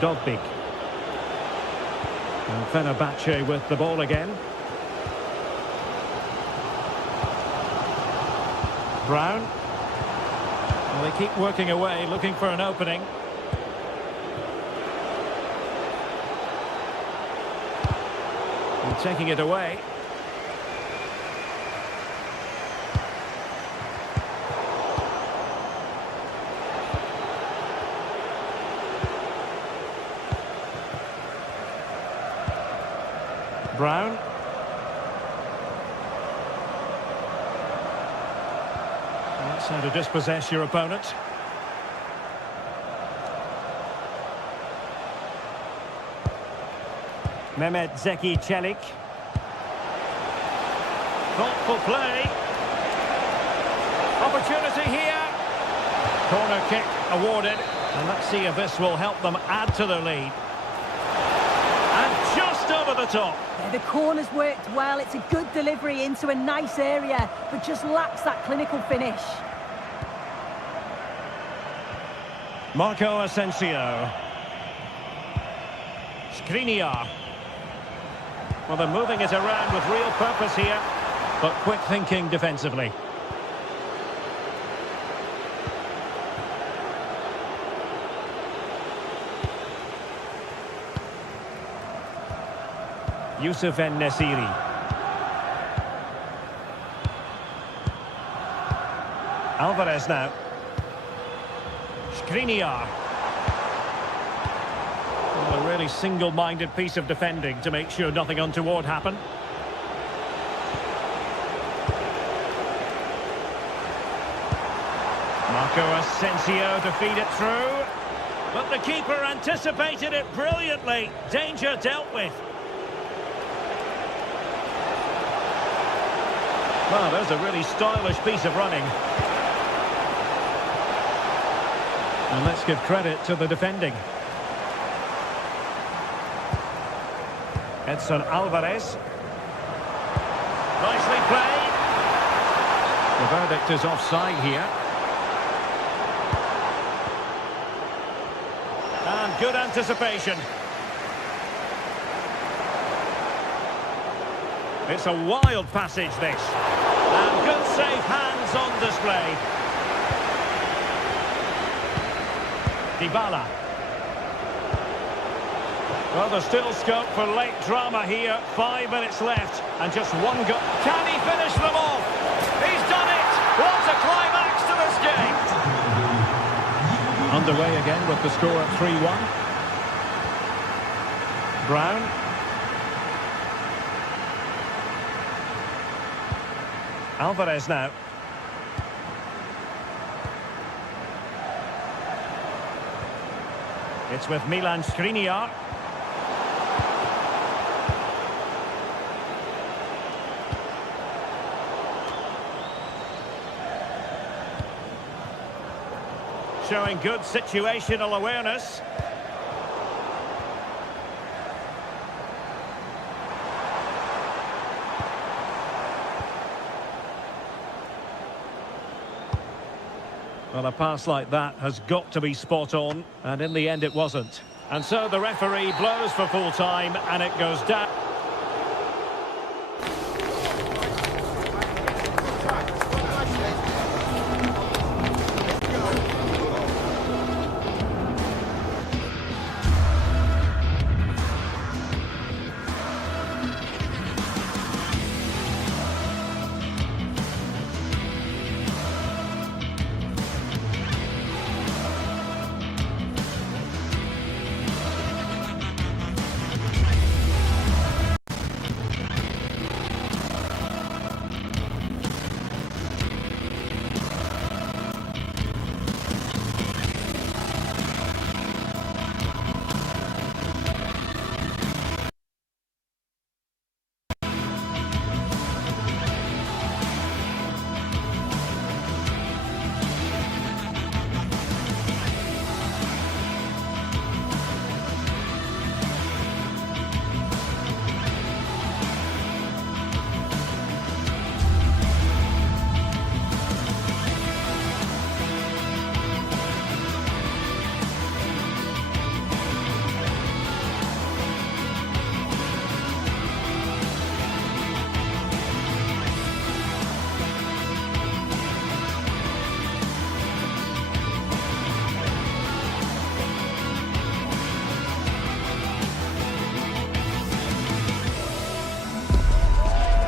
Dogbik. And Fenerbahce with the ball again. Brown. Well, they keep working away, looking for an opening. And taking it away. Brown. That's how to dispossess your opponent. Mehmet Zeki Çelik. Thoughtful play. Opportunity here. Corner kick awarded. And let's see if this will help them add to their lead. And just over the top. Yeah, the corner's worked well. It's a good delivery into a nice area, but just lacks that clinical finish. Marco Asensio. Skriniar. Well, they're moving it around with real purpose here, but quick thinking defensively. Yusuf En-Nesyri. Alvarez now. Skriniar. Well, a really single-minded piece of defending to make sure nothing untoward happened. Marco Asensio to feed it through. But the keeper anticipated it brilliantly. Danger dealt with. Well, there's a really stylish piece of running. And let's give credit to the defending. Edson Alvarez. Nicely played. The verdict is offside here. And good anticipation. It's a wild passage, this. And good safe hands on display. Dybala. Well, there's still scope for late drama here. 5 minutes left, and just one goal. Can he finish them off? He's done it! What a climax to this game! Underway again with the score at 3-1. Brown. Alvarez now. It's with Milan Skriniar. Showing good situational awareness. Well, a pass like that has got to be spot on, and in the end it wasn't. And so the referee blows for full time, and it goes down.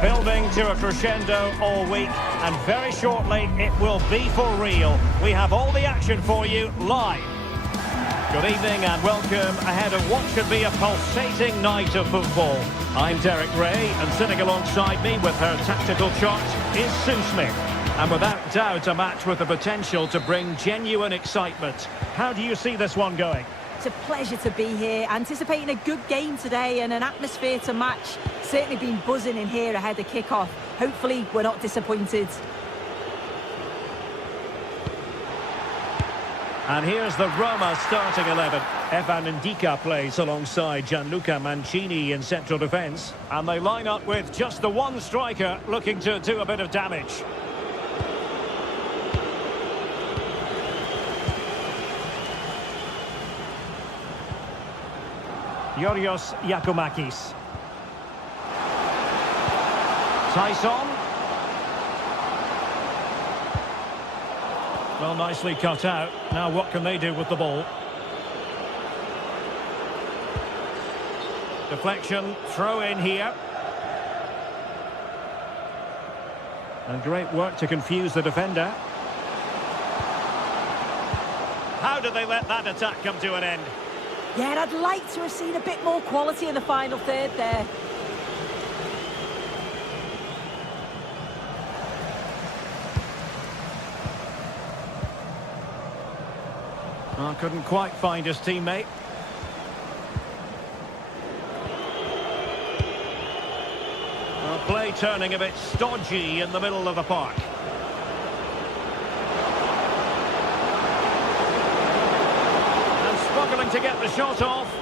Building to a crescendo all week, and very shortly it will be for real. We have all the action for you live. Good evening and welcome ahead of what should be a pulsating night of football. I'm Derek Ray, and sitting alongside me with her tactical chart is Sue Smith. And without doubt, a match with the potential to bring genuine excitement. How do you see this one going? It's a pleasure to be here, anticipating a good game today and an atmosphere to match. Certainly been buzzing in here ahead of kick-off. Hopefully we're not disappointed. And here's the Roma starting 11. Evan Ndika plays alongside Gianluca Mancini in central defence. And they line up with just the one striker looking to do a bit of damage. Yorios Yakumakis. Tyson. Well, nicely cut out. Now what can they do with the ball? Deflection, throw in here. And great work to confuse the defender. How did they let that attack come to an end? Yeah, and I'd like to have seen a bit more quality in the final third there. Oh, couldn't quite find his teammate. Well, play turning a bit stodgy in the middle of the park. And struggling to get the shot off.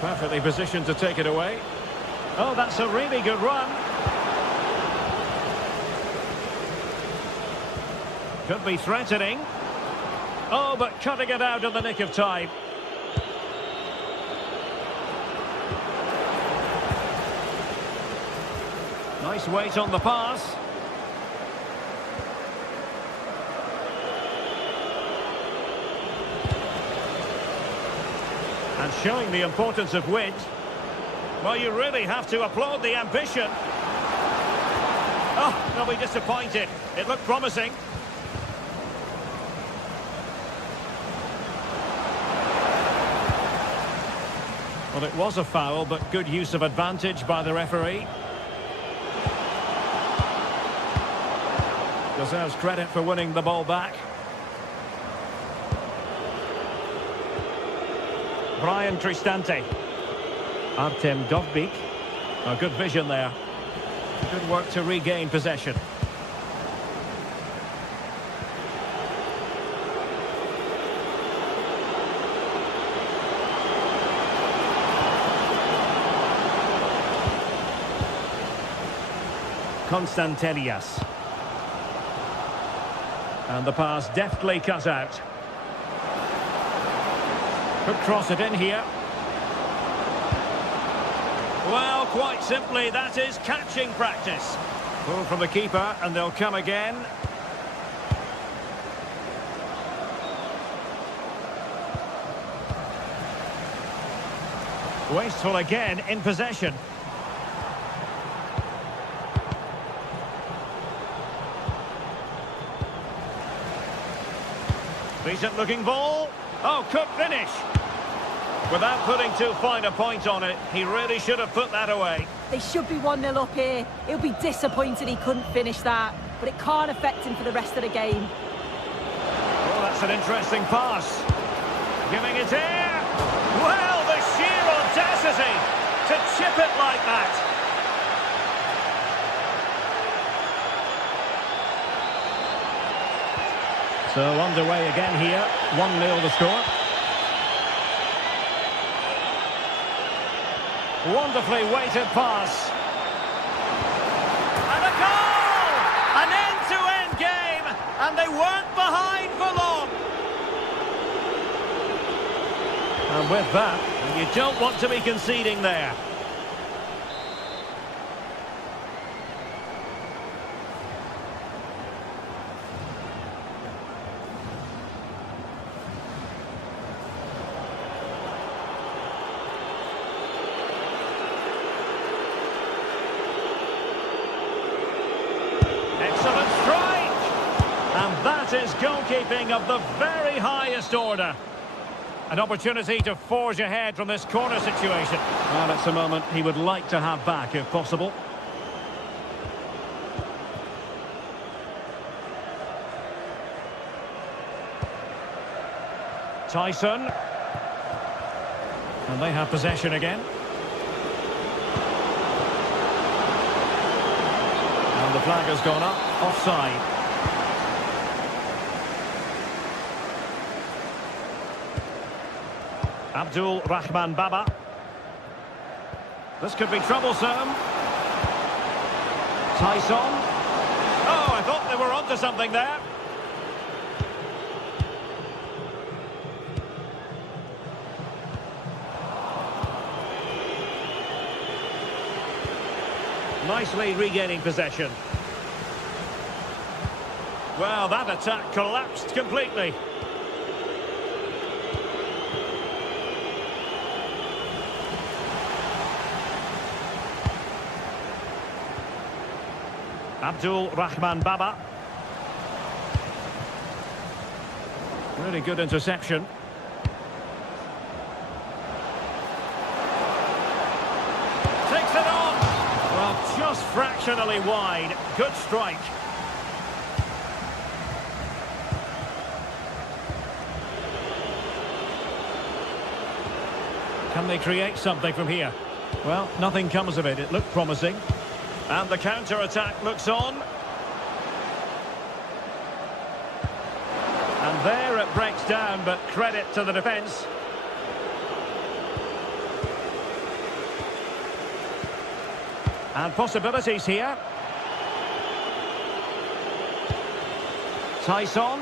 Perfectly positioned to take it away. Oh, that's a really good run. Could be threatening. Oh, but cutting it out in the nick of time. Nice weight on the pass. And showing the importance of wit. Well, you really have to applaud the ambition. Oh, they'll be disappointed. It looked promising. Well, it was a foul, but good use of advantage by the referee. Deserves credit for winning the ball back. Brian Cristante. Artem Dovbik. Oh, good vision there. Good work to regain possession. Constantelias. And the pass deftly cut out. Could cross it in here. Well, quite simply, that is catching practice. Pull from the keeper, and they'll come again. Wasteful again in possession. Decent looking ball. Oh, could finish. Without putting too fine a point on it, he really should have put that away. They should be 1-0 up here. He'll be disappointed he couldn't finish that, but it can't affect him for the rest of the game. Oh, that's an interesting pass. Giving it air. Well, the sheer audacity to chip it like that. So underway again here, 1-0 the score. Wonderfully weighted pass. And a goal! An end-to-end game, and they weren't behind for long. And with that, you don't want to be conceding there. Excellent strike! And that is is goalkeeping of the very highest order. An opportunity to forge ahead from this corner situation. Well, it's a moment he would like to have back if possible. Tyson. And they have possession again. And the flag has gone up. Offside. Abdul Rahman Baba. This could be troublesome. Tyson. Oh, I thought they were onto something there. Nicely regaining possession. Well, that attack collapsed completely. Abdul Rahman Baba. Really good interception. Takes it on. Well, just fractionally wide. Good strike. Can they create something from here? Well, nothing comes of it. It looked promising. And the counter-attack looks on. And there it breaks down, but credit to the defence. And possibilities here. Tyson.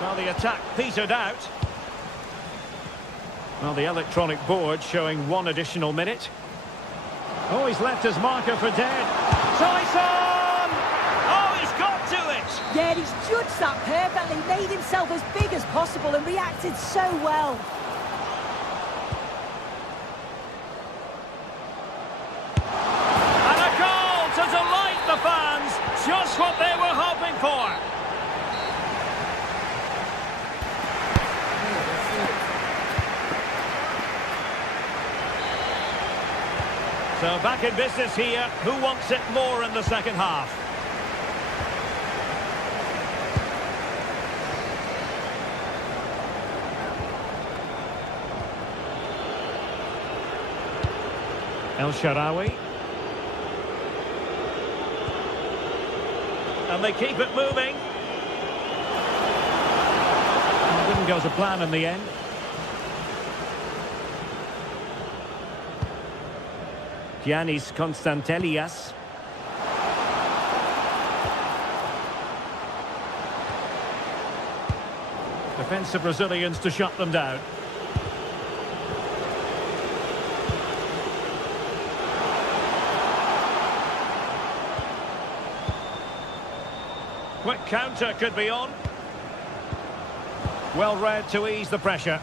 Well, the attack petered out. Well, the electronic board showing 1 additional minute. Oh, he's left his marker for dead. Tyson! Oh, he's got to it! Yeah, he's judged that perfectly, made himself as big as possible and reacted so well. And a goal to delight the fans. Just what they were hoping for. So back in business here. Who wants it more in the second half? El Shaarawy. And they keep it moving. It didn't go to plan in the end. Giannis Constantelias. Defensive Brazilians to shut them down. Quick counter could be on. Well read to ease the pressure.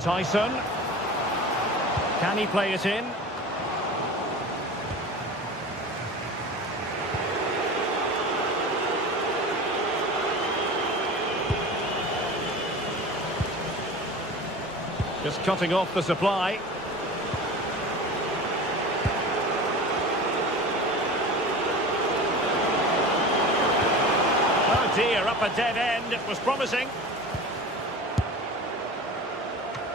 Tyson. Can he play it in? Just cutting off the supply. Oh dear, up a dead end. It was promising.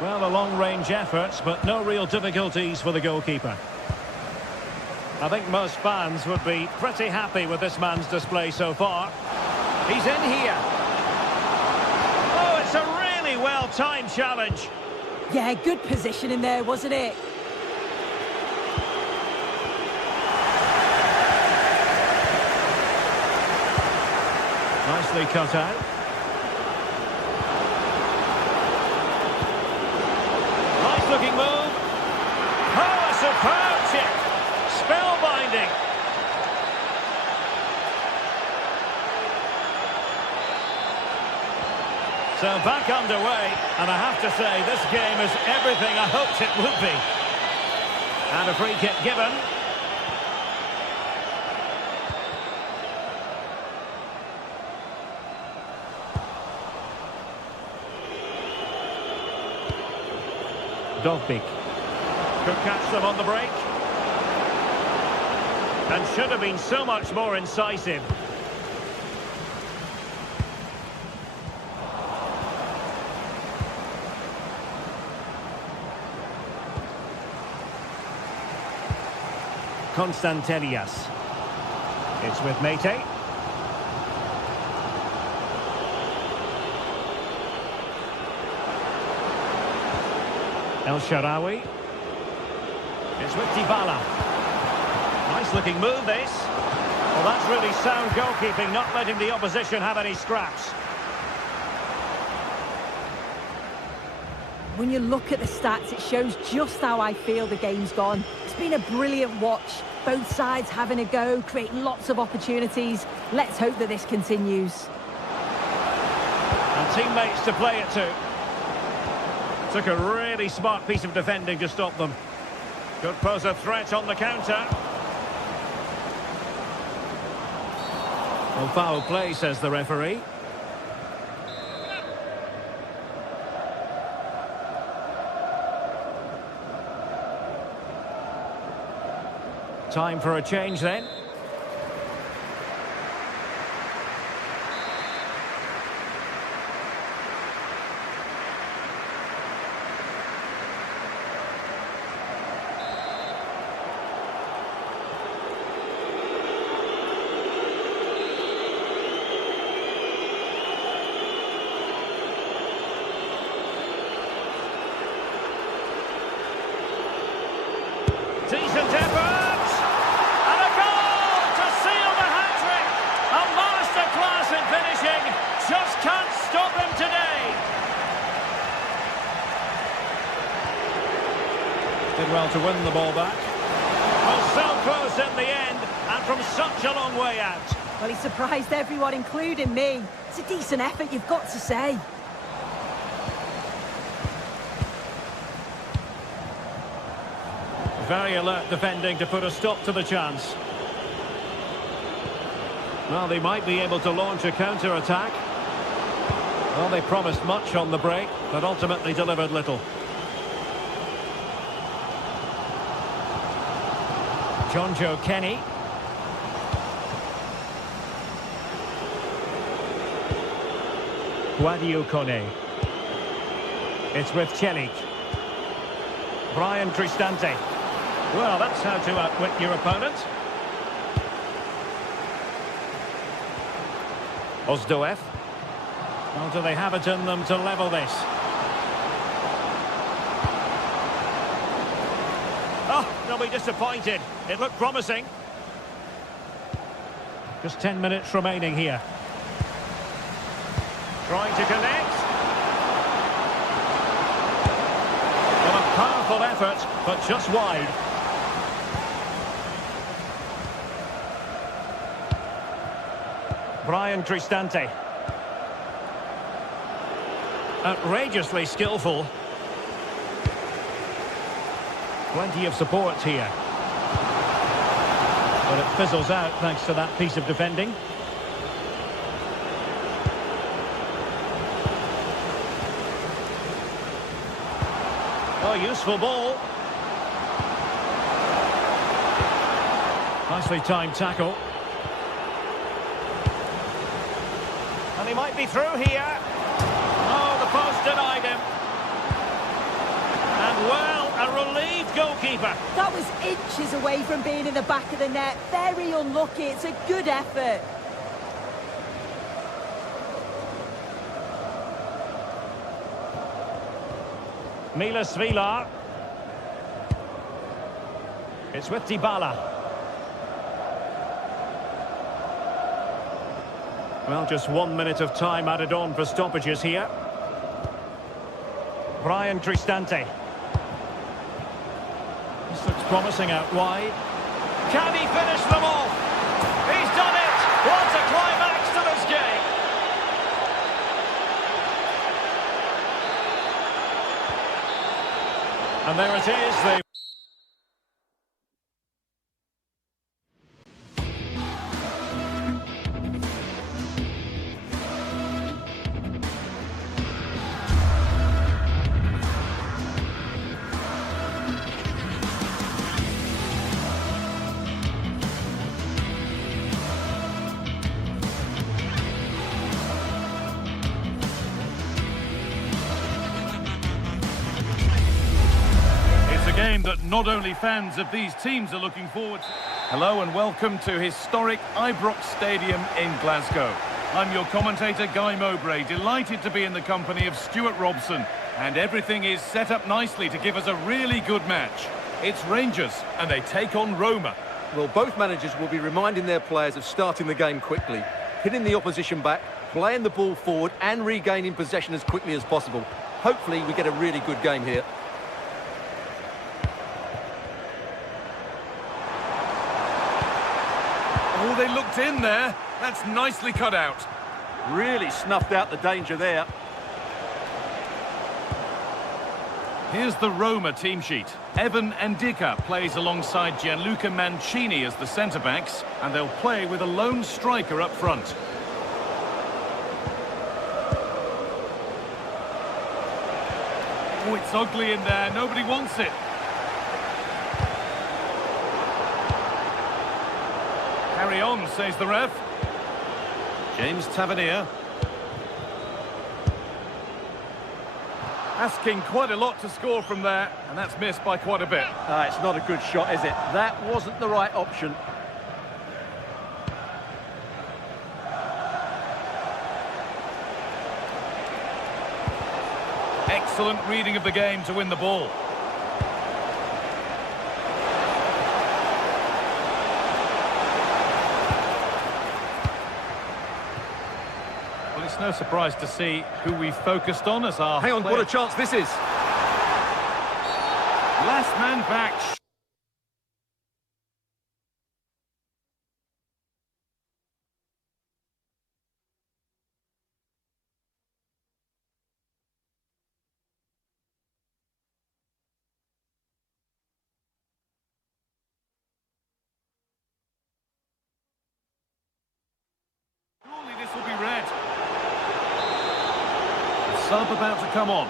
Well, a long-range effort, but no real difficulties for the goalkeeper. I think most fans would be pretty happy with this man's display so far. He's in here. Oh, it's a really well-timed challenge. Yeah, good position in there, wasn't it? Nicely cut out. Looking move. Oh, a superb chip. Spellbinding. So back underway, and I have to say this game is everything I hoped it would be. And a free kick given. Dovbik. Could catch them on the break. And should have been so much more incisive. Constantelias. It's with Mete. El Shaarawy. It's with Dybala. Nice looking move this. Well, that's really sound goalkeeping, not letting the opposition have any scraps. When you look at the stats, it shows just how I feel the game's gone. It's been a brilliant watch. Both sides having a go, creating lots of opportunities. Let's hope that this continues. And teammates to play it to. Took a really smart piece of defending to stop them. Could pose a threat on the counter. Well, foul play, says the referee. Time for a change then. Decent effort! And a goal to seal the hat-trick! A masterclass in finishing! Just can't stop him today! Did well to win the ball back. Well, so close in the end, and from such a long way out. Well, he surprised everyone, including me. It's a decent effort, you've got to say. Very alert defending to put a stop to the chance. Well, they might be able to launch a counter-attack. Well, they promised much on the break, but ultimately delivered little. Jonjo Kenny. Guadio Kone. It's with Celik. Brian Cristante. Well, that's how to outwit your opponent. Ozdoev. Well, do they have it in them to level this? Oh, they'll be disappointed. It looked promising. Just 10 minutes remaining here. Trying to connect. Well, a powerful effort, but just wide. Brian Cristante. Outrageously skillful. Plenty of support here. But it fizzles out thanks to that piece of defending. Oh, useful ball. Nicely timed tackle. And he might be through here. Oh, the post denied him. And well, a relieved goalkeeper. That was inches away from being in the back of the net. Very unlucky. It's a good effort. Milas Vilar. It's with Dybala. Well, just 1 minute of time added on for stoppages here. Brian Cristante. This looks promising out wide. Can he finish them off? He's done it! What a climax to this game! And there it is, the game that not only fans of these teams are looking forward to. Hello and welcome to historic Ibrox Stadium in Glasgow. I'm your commentator, Guy Mowbray, delighted to be in the company of Stuart Robson. And everything is set up nicely to give us a really good match. It's Rangers, and they take on Roma. Well, both managers will be reminding their players of starting the game quickly, hitting the opposition back, playing the ball forward and regaining possession as quickly as possible. Hopefully we get a really good game here. Oh, they looked in there. That's nicely cut out. Really snuffed out the danger there. Here's the Roma team sheet. Evan Ndika plays alongside Gianluca Mancini as the centre-backs, and they'll play with a lone striker up front. Oh, it's ugly in there. Nobody wants it. Carry on, says the ref. James Tavernier. Asking quite a lot to score from there, and that's missed by quite a bit. It's not a good shot, is it? That wasn't the right option. Excellent reading of the game to win the ball. It's no surprise to see who we focused on as our Hang on, player. what a chance this is. Last man back. Surely this will be red. Sub about to come on.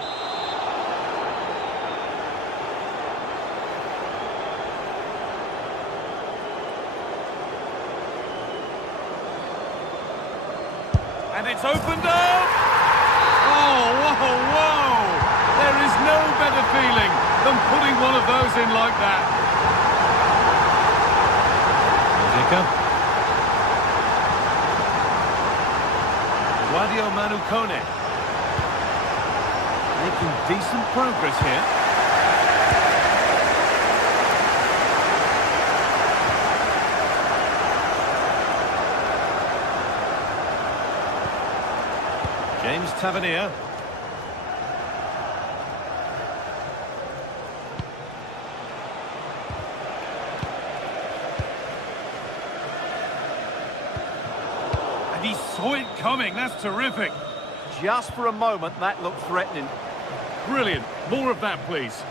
And it's opened up! Oh, whoa, whoa! There is no better feeling than putting one of those in like that. Zika. Wadio Manu Kone. Making decent progress here. James Tavernier. And he saw it coming. That's terrific. Just for a moment, that looked threatening. Brilliant. More of that, please.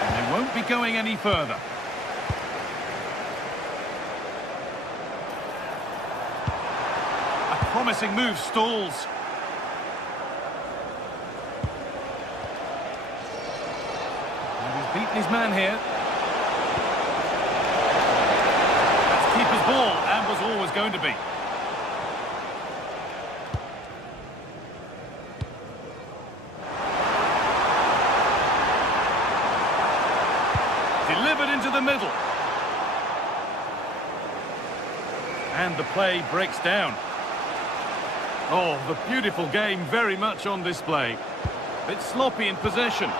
And they won't be going any further. A promising move stalls. And he's beaten his man here. Keeper's ball, and was always going to be. Delivered into the middle. And the play breaks down. Oh, the beautiful game very much on display. Bit sloppy in possession.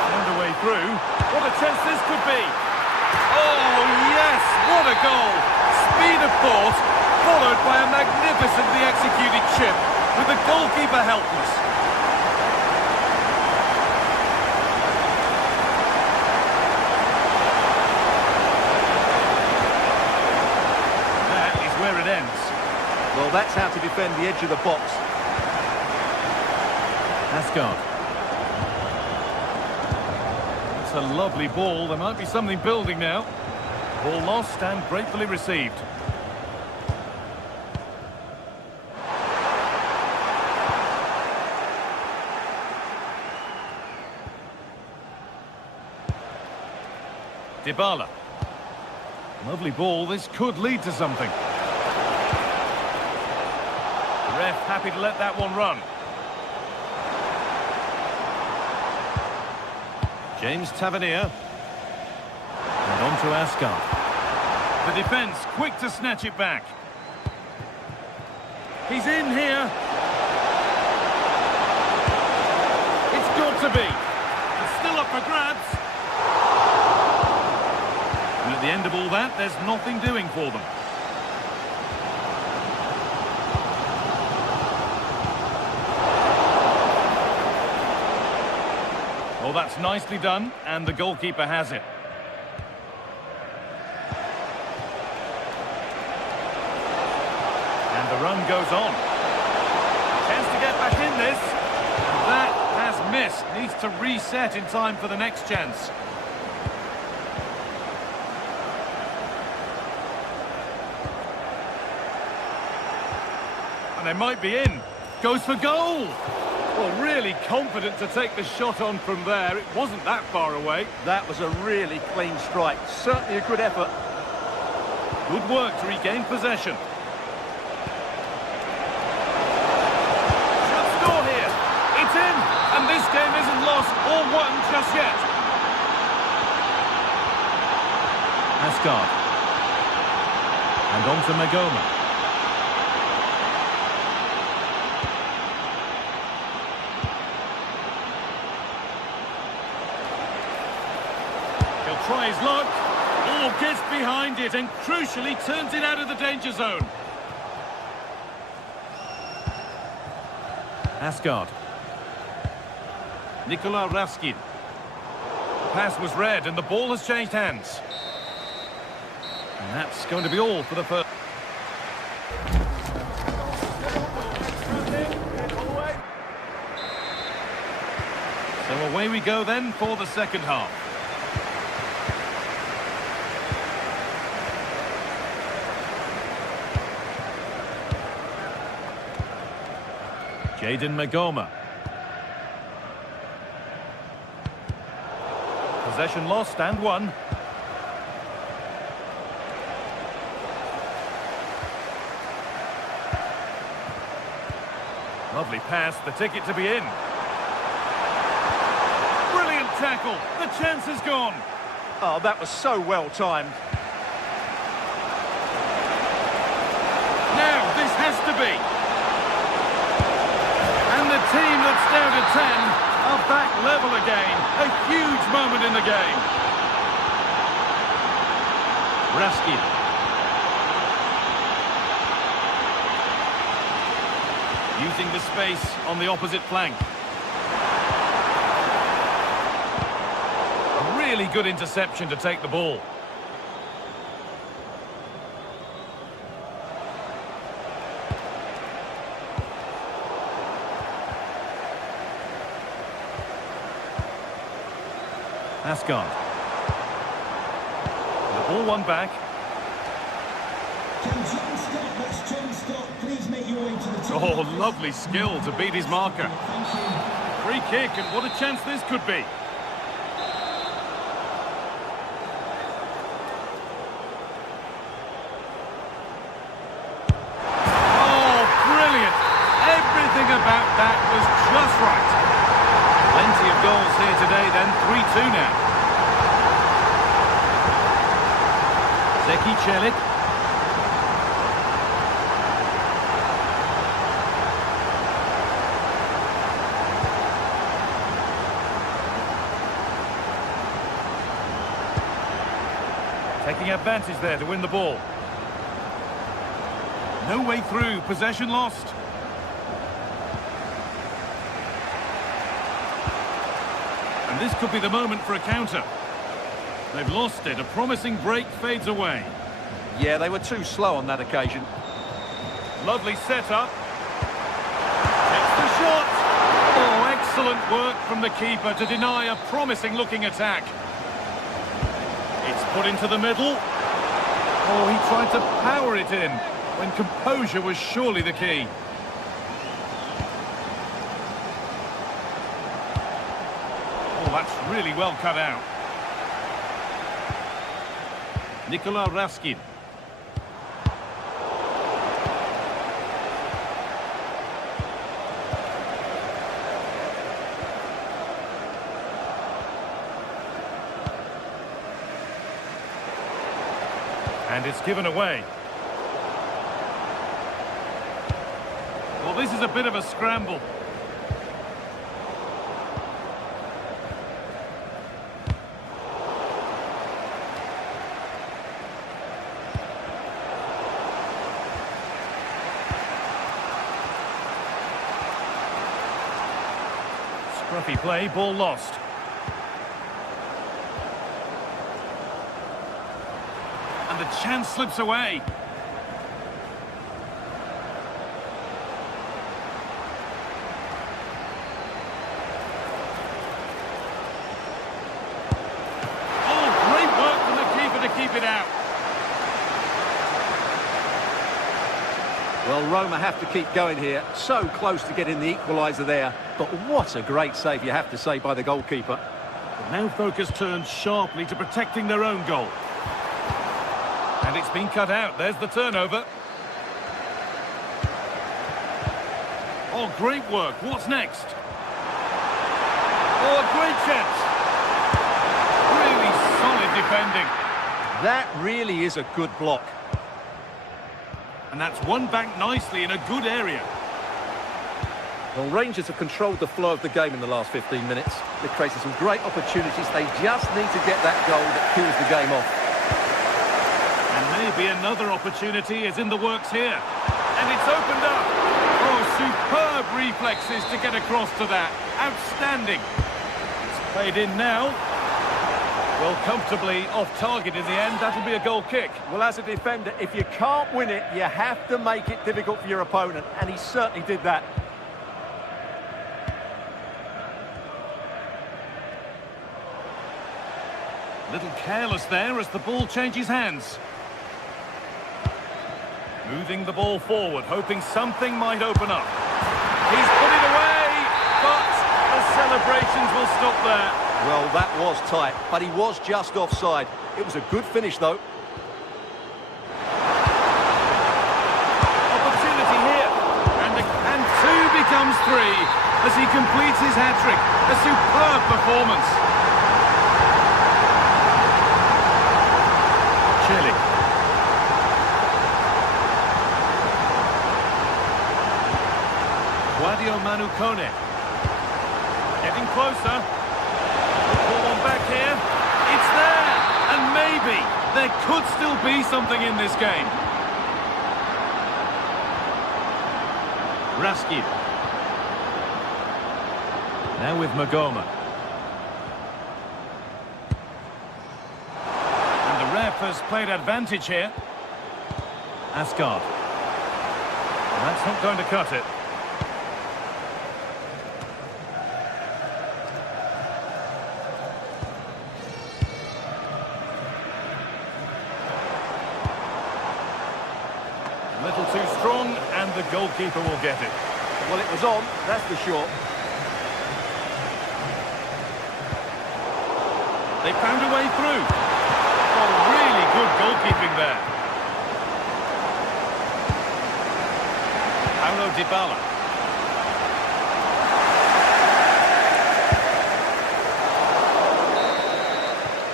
Found a way through. What a chance this could be. Oh, yes, what a goal. Speed of thought, followed by a magnificently executed chip, with the goalkeeper helpless. That is where it ends. Well, that's how to defend the edge of the box. Asgard. A lovely ball. There might be something building now. Ball lost and gratefully received. Dybala. Lovely ball, this could lead to something. The ref happy to let that one run. James Tavernier. And on to Asgard. The defence quick to snatch it back. He's in here. It's got to be. It's still up for grabs. And at the end of all that, there's nothing doing for them. Oh, that's nicely done, and the goalkeeper has it. And the run goes on. Chance to get back in this. And that has missed. Needs to reset in time for the next chance. And they might be in. Goes for goal. Well, really confident to take the shot on from there. It wasn't that far away. That was a really clean strike. Certainly a good effort. Good work to regain possession. Should score here. It's in. And this game isn't lost or won just yet. Asgard. And on to Magoma. Try his luck. Oh, gets behind it and crucially turns it out of the danger zone. Asgard. Nikola Raskin. The pass was read and the ball has changed hands. And that's going to be all for the first. So away we go then for the second half. Jayden Magoma. Possession lost and won. Lovely pass, the ticket to be in. Brilliant tackle, the chance is gone. Oh, that was so well timed. Now, this has to be. And the team that's down to 10 are back level again. A huge moment in the game. Raskin. Using the space on the opposite flank. A really good interception to take the ball. Asgard. The ball won back. Can John Scott, that's John Scott, please make your way to the top. Oh, lovely skill to beat his marker. Thank you. Free kick, and what a chance this could be. Oh, brilliant. Everything about that was just right. Plenty of goals here today then, 3-2 now. Zeki Celik. Taking advantage there to win the ball. No way through, possession lost. And this could be the moment for a counter. They've lost it. A promising break fades away. Yeah, they were too slow on that occasion. Lovely setup. Takes the shot. Oh, excellent work from the keeper to deny a promising-looking attack. It's put into the middle. Oh, he tried to power it in when composure was surely the key. Oh, that's really well cut out. Raskin. And it's given away. Well, this is a bit of a scramble. Scruffy play, ball lost. And the chance slips away. Oh, great work from the keeper to keep it out. Well, Roma have to keep going here. So close to getting the equaliser there. But what a great save, you have to say, by the goalkeeper. But now focus turns sharply to protecting their own goal. And it's been cut out. There's the turnover. Oh, great work. What's next? Oh, a great chance. Really solid defending. That really is a good block. And that's won back nicely in a good area. Well, Rangers have controlled the flow of the game in the last 15 minutes. They've created some great opportunities. They just need to get that goal that kills the game off. And maybe another opportunity is in the works here. And it's opened up. Oh, superb reflexes to get across to that. Outstanding. It's played in now. Well, comfortably off target in the end. That'll be a goal kick. Well, as a defender, if you can't win it, you have to make it difficult for your opponent. And he certainly did that. Little careless there as the ball changes hands. Moving the ball forward, hoping something might open up. He's put it away, but the celebrations will stop there. Well, that was tight, but he was just offside. It was a good finish, though. Opportunity here, and two becomes three as he completes his hat-trick. A superb performance. Chile. Guadio Manu Kone. Getting closer. Ball on back here. It's there. And maybe there could still be something in this game. Raskin. Now with Magoma. Ref has played advantage here. Asgard. That's not going to cut it. A little too strong, and the goalkeeper will get it. Well, it was on, that's for sure. They found a way through. Oh, really good goalkeeping there. Paulo Dybala.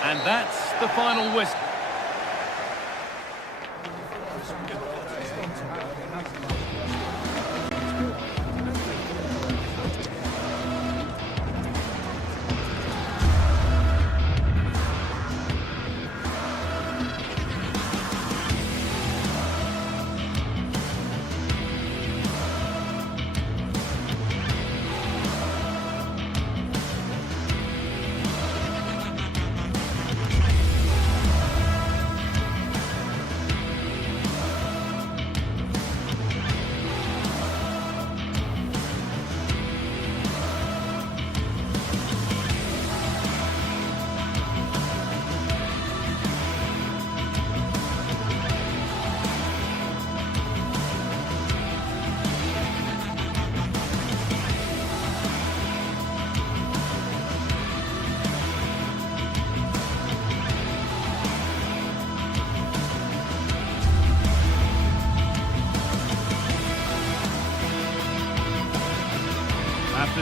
And that's the final whistle.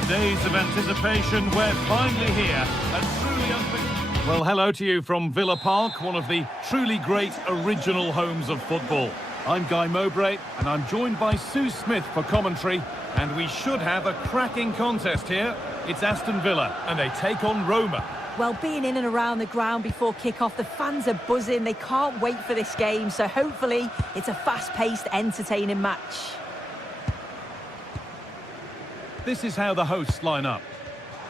days of anticipation, we're finally here. A truly unforgettable... Well, hello to you from Villa Park, one of the truly great original homes of football. I'm Guy Mowbray, and I'm joined by Sue Smith for commentary, and we should have a cracking contest here. It's Aston Villa, and they take on Roma. Well, being in and around the ground before kick-off, the fans are buzzing. They can't wait for this game, so hopefully it's a fast-paced, entertaining match. This is how the hosts line up.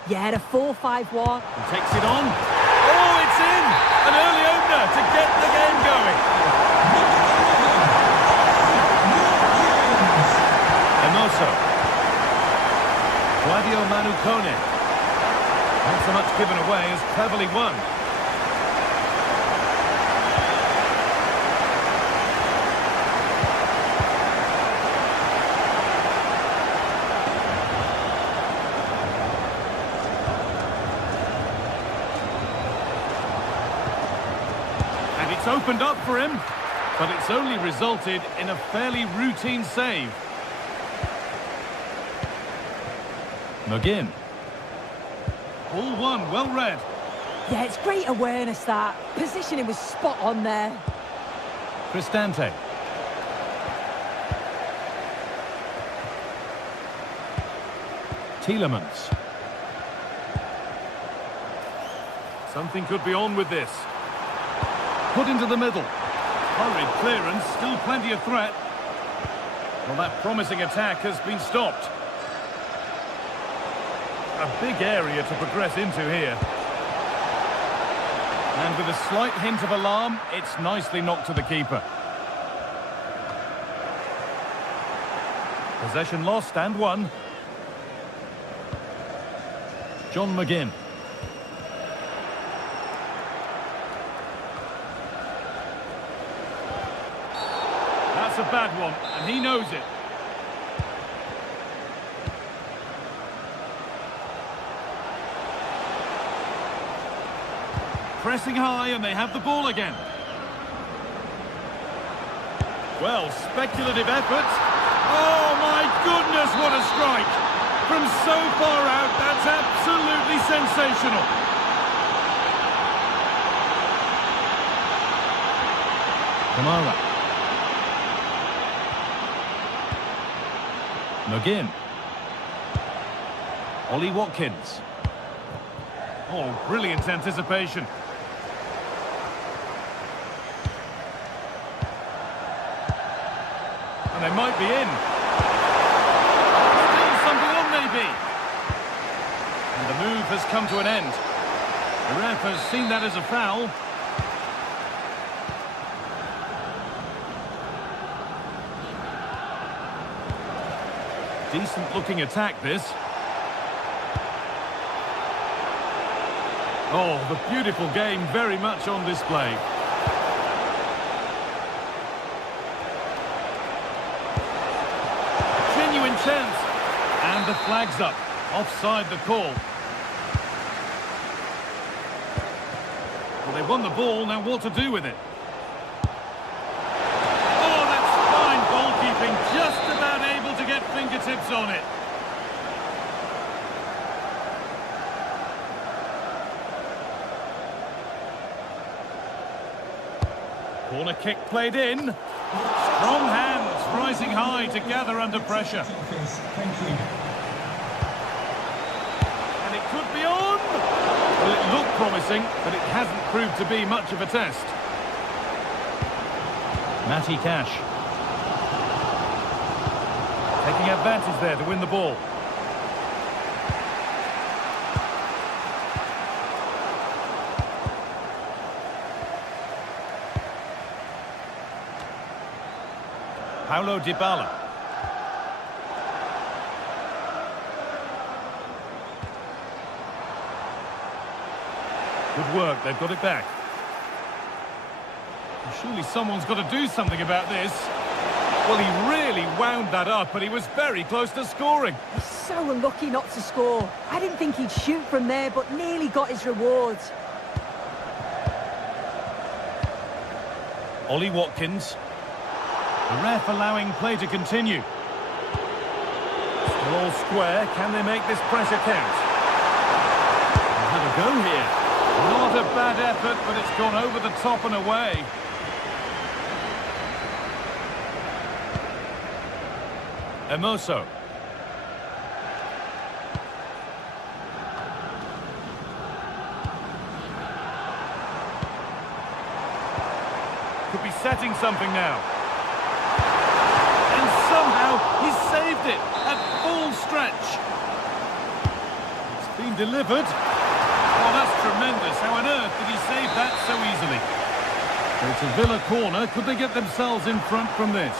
Yeah, the 4-5-1. He takes it on. Oh, it's in! An early opener to get the game going. Emoso. Claudio Manucone. Not so much given away as cleverly won. And it's opened up for him, but it's only resulted in a fairly routine save. McGinn. Ball one, well read. Yeah, it's great awareness, that. Positioning was spot on there. Cristante. Tielemans. Something could be on with this. Put into the middle. Hurried clearance, still plenty of threat. Well, that promising attack has been stopped. A big area to progress into here. And with a slight hint of alarm, it's nicely knocked to the keeper. Possession lost and won. John McGinn. That's a bad one, and he knows it. Pressing high, and they have the ball again. Well, speculative effort. Oh, my goodness, what a strike! From so far out, that's absolutely sensational. Kamara. McGinn. Ollie Watkins. Oh, brilliant anticipation. And they might be in. Still something on, maybe. And the move has come to an end. The ref has seen that as a foul. Decent looking attack, this. Oh, the beautiful game very much on display. Genuine chance. And the flag's up. Offside the call. Well, they won the ball, now what to do with it? Oh, that's fine goalkeeping. Just about able to get fingertips on it. Corner kick played in. Strong hands rising high to gather under pressure. And it could be on. Well, it looked promising, but it hasn't proved to be much of a test. Matty Cash. Taking advantage there to win the ball. Paulo Dybala. Good work, they've got it back. Surely someone's got to do something about this. Well, he really wound that up, but he was very close to scoring. He's so unlucky not to score. I didn't think he'd shoot from there, but nearly got his rewards. Ollie Watkins. The ref allowing play to continue. Well, all square. Can they make this pressure count? They'll have a go here. Not a bad effort, but it's gone over the top and away. Emoso. Could be setting something now. And somehow he's saved it at full stretch. It's been delivered. Oh, that's tremendous. How on earth did he save that so easily? It's a Villa corner. Could they get themselves in front from this?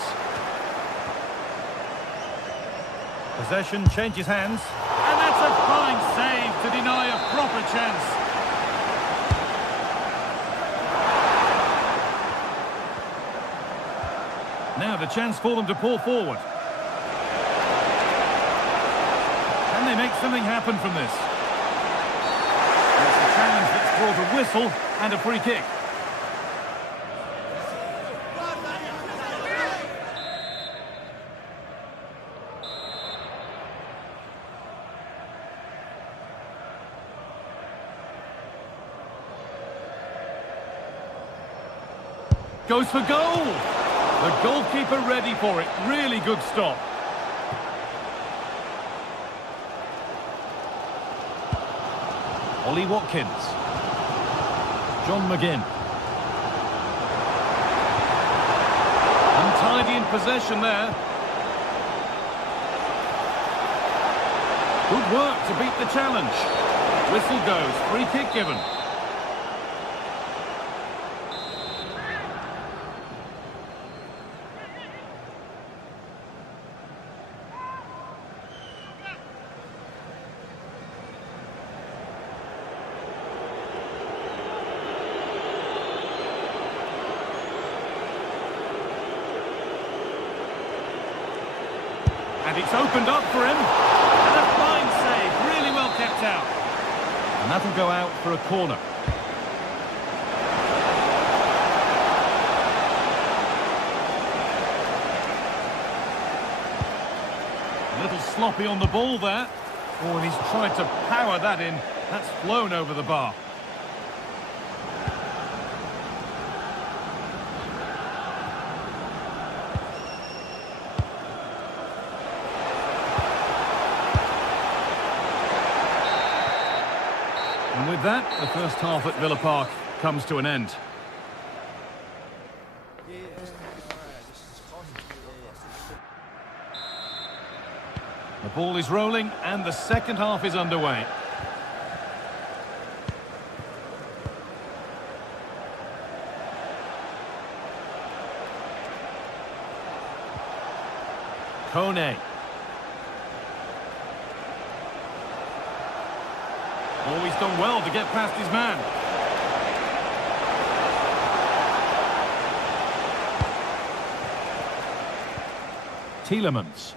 Possession changes hands. And that's a fine save to deny a proper chance. Now the chance for them to pull forward. Can they make something happen from this? It's a challenge that's brought a whistle and a free kick. Goes for goal! The goalkeeper ready for it. Really good stop. Ollie Watkins. John McGinn. Untidy in possession there. Good work to beat the challenge. Whistle goes. Free kick given. And it's opened up for him. And a fine save. Really well kept out. And that'll go out for a corner. A little sloppy on the ball there. Oh, and he's tried to power that in. That's flown over the bar. And with that, the first half at Villa Park comes to an end. The ball is rolling and the second half is underway. Kone. Oh, he's done well to get past his man. Tielemans.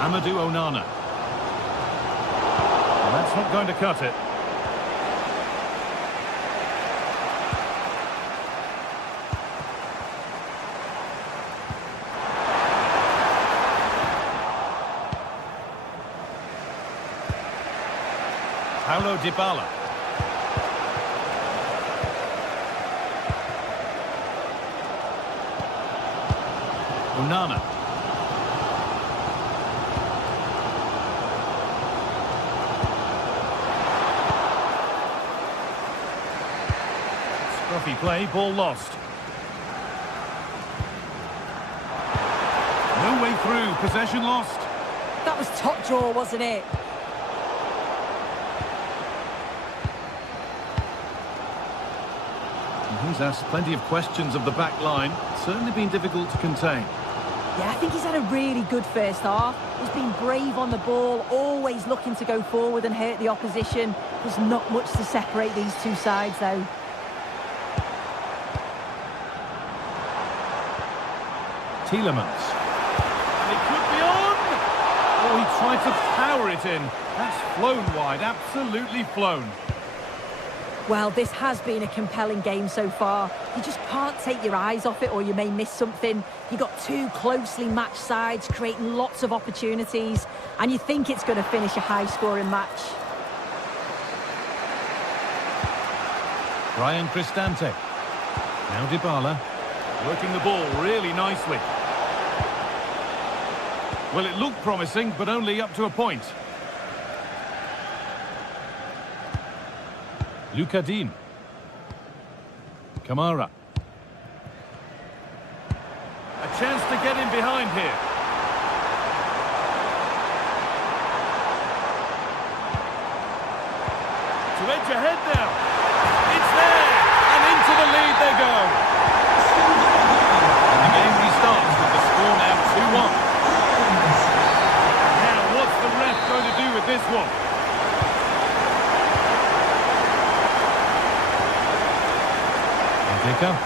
Amadou Onana. Well, that's not going to cut it. Paulo Dybala. Onana. Scruffy play, ball lost. No way through, possession lost. That was top draw, wasn't it? He's asked plenty of questions of the back line. It's certainly been difficult to contain. Yeah, I think he's had a really good first half. He's been brave on the ball, always looking to go forward and hurt the opposition. There's not much to separate these two sides, though. Tielemans. And it could be on! Oh, he tried to power it in. That's flown wide, absolutely flown. Well, this has been a compelling game so far. You just can't take your eyes off it or you may miss something. You've got two closely matched sides creating lots of opportunities, and you think it's going to finish a high-scoring match. Ryan Cristante. Now Dybala. Working the ball really nicely. Well, it looked promising, but only up to a point. Lucadine. Kamara. A chance to get in behind here. To edge ahead now. It's there! And into the lead they go. And the game restarts with the score now 2-1. Now, what's the ref going to do with this one? Dicker.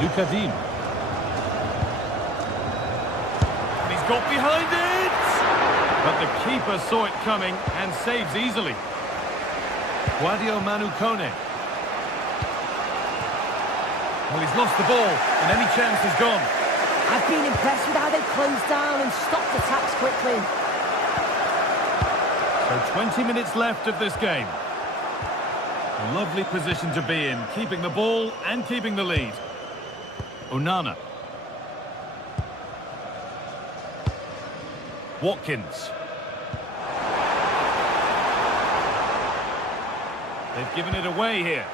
Lucadine. And he's got behind it! But the keeper saw it coming and saves easily. Guadio Manu Kone. Well, he's lost the ball, and any chance is gone. I've been impressed with how they've closed down and stopped attacks quickly. So 20 minutes left of this game. A lovely position to be in, keeping the ball and keeping the lead. Onana. Watkins. They've given it away here.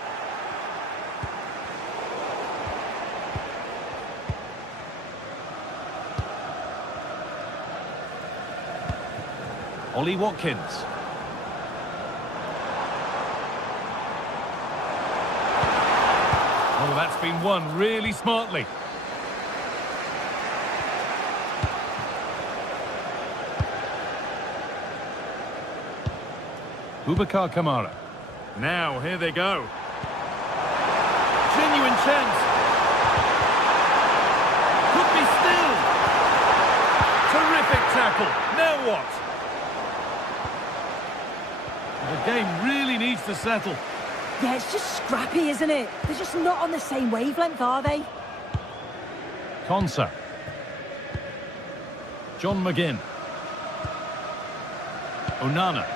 Ollie Watkins. Oh, that's been won really smartly. Boubacar Kamara. Now, here they go. Genuine chance. Could be still. Terrific tackle. Now what? The game really needs to settle. Yeah, it's just scrappy, isn't it? They're just not on the same wavelength, are they? Konsa. John McGinn. Onana.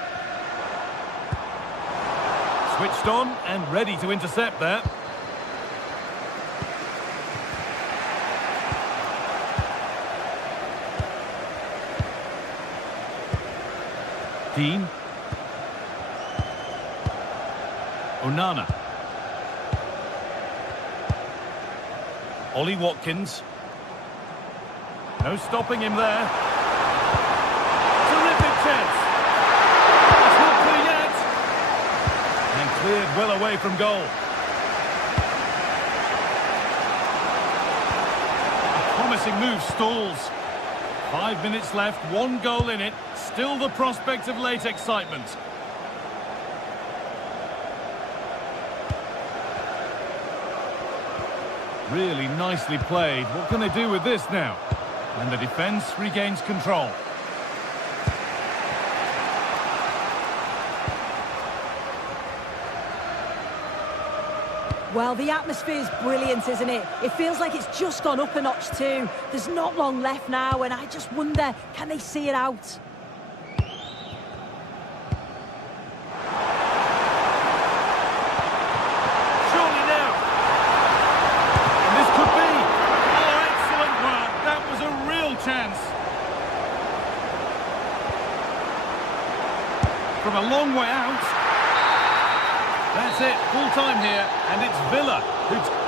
Switched on and ready to intercept there. Dean. Onana. Ollie Watkins. No stopping him there. Terrific chance. It's not clear yet. And cleared well away from goal. A promising move stalls. 5 minutes left, 1 goal in it. Still the prospect of late excitement. Really nicely played. What can they do with this now? And the defence regains control. Well, the atmosphere's brilliant, isn't it? It feels like it's just gone up a notch too. There's not long left now, and I just wonder, can they see it out? From a long way out. That's it, full time here, and it's Villa who...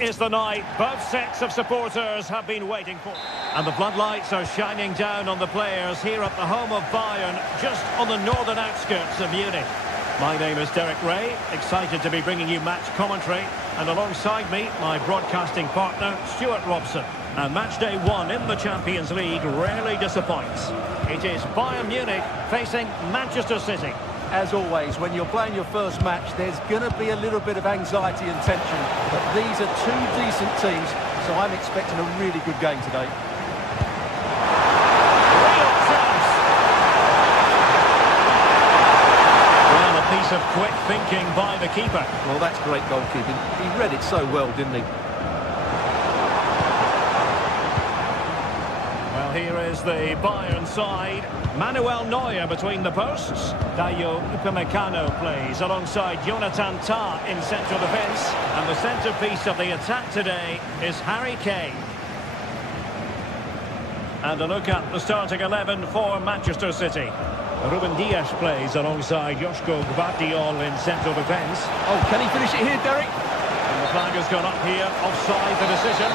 is the night both sets of supporters have been waiting for. And the floodlights are shining down on the players here at the home of Bayern, just on the northern outskirts of Munich. My name is Derek Ray, excited to be bringing you match commentary. And alongside me, my broadcasting partner, Stuart Robson. And match day 1 in the Champions League rarely disappoints. It is Bayern Munich facing Manchester City. As always, when you're playing your first match, there's going to be a little bit of anxiety and tension. But these are two decent teams, so I'm expecting a really good game today. Real chance. Well, a piece of quick thinking by the keeper. Well, that's great goalkeeping. He read it so well, didn't he? Well, here is the Bayern side. Manuel Neuer between the posts. Dayo Upamecano plays alongside Jonathan Tah in central defence. And the centrepiece of the attack today is Harry Kane. And a look at the starting 11 for Manchester City. Ruben Dias plays alongside Joško Gvardiol in central defence. Oh, can he finish it here, Derek? And the flag has gone up here, offside the decision.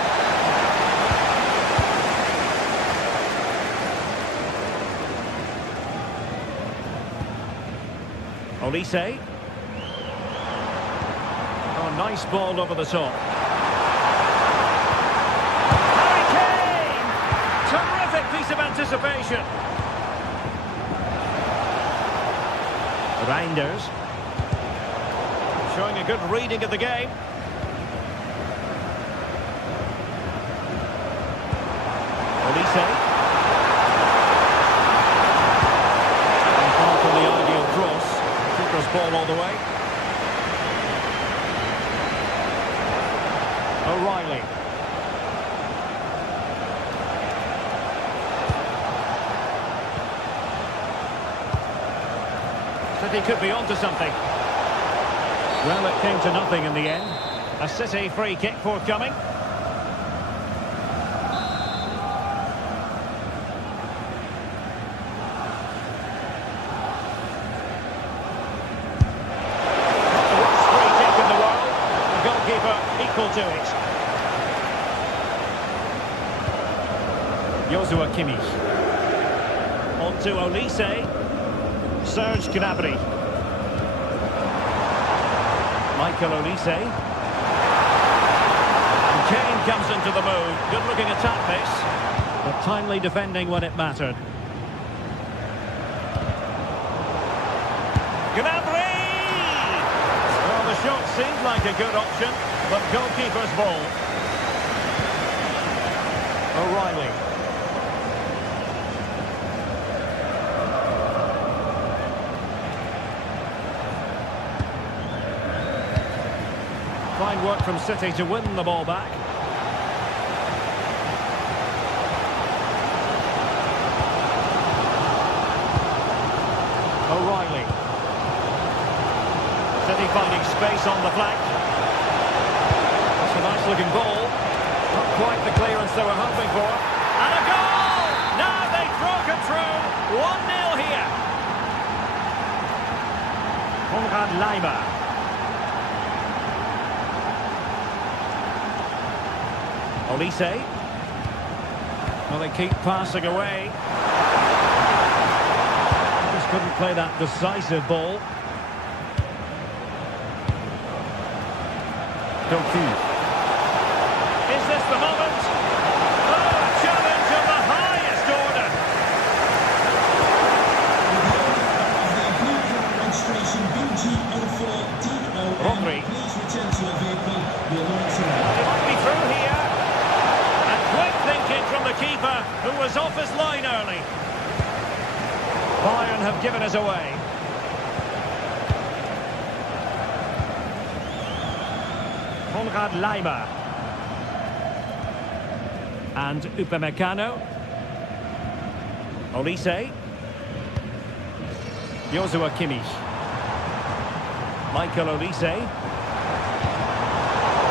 Olise. Oh, nice ball over the top. Harry Kane! Terrific piece of anticipation. Reinders. Showing a good reading of the game. Olise. And far from the ideal cross. Keeper's ball all the way. O'Reilly. City could be onto something. Well, it came to nothing in the end. A City free kick forthcoming. Equal to it. Joshua Kimmich. On to Olise. Serge Gnabry. Michael Olise. And Kane comes into the move. Good looking attack this. But timely defending when it mattered. Gnabry! Well, the shot seemed like a good option. But goalkeeper's ball. O'Reilly. Fine work from City to win the ball back. O'Reilly. City finding space on the flank. A nice looking ball. Not quite the clearance they were hoping for. And a goal! Now they've broken through. 1-0 here. Konrad Laimer. Olise. Well, they keep passing away. Just couldn't play that decisive ball. Doku. Is this the moment? Oh, a challenge of the highest order. Rodri. Please return to your vehicle. Your lights are on. He might be through here. And quick thinking from the keeper, who was off his line early. Bayern have given us away. Konrad Laimer. And Upamecano. Olise. Joshua Kimmich. Michael Olise.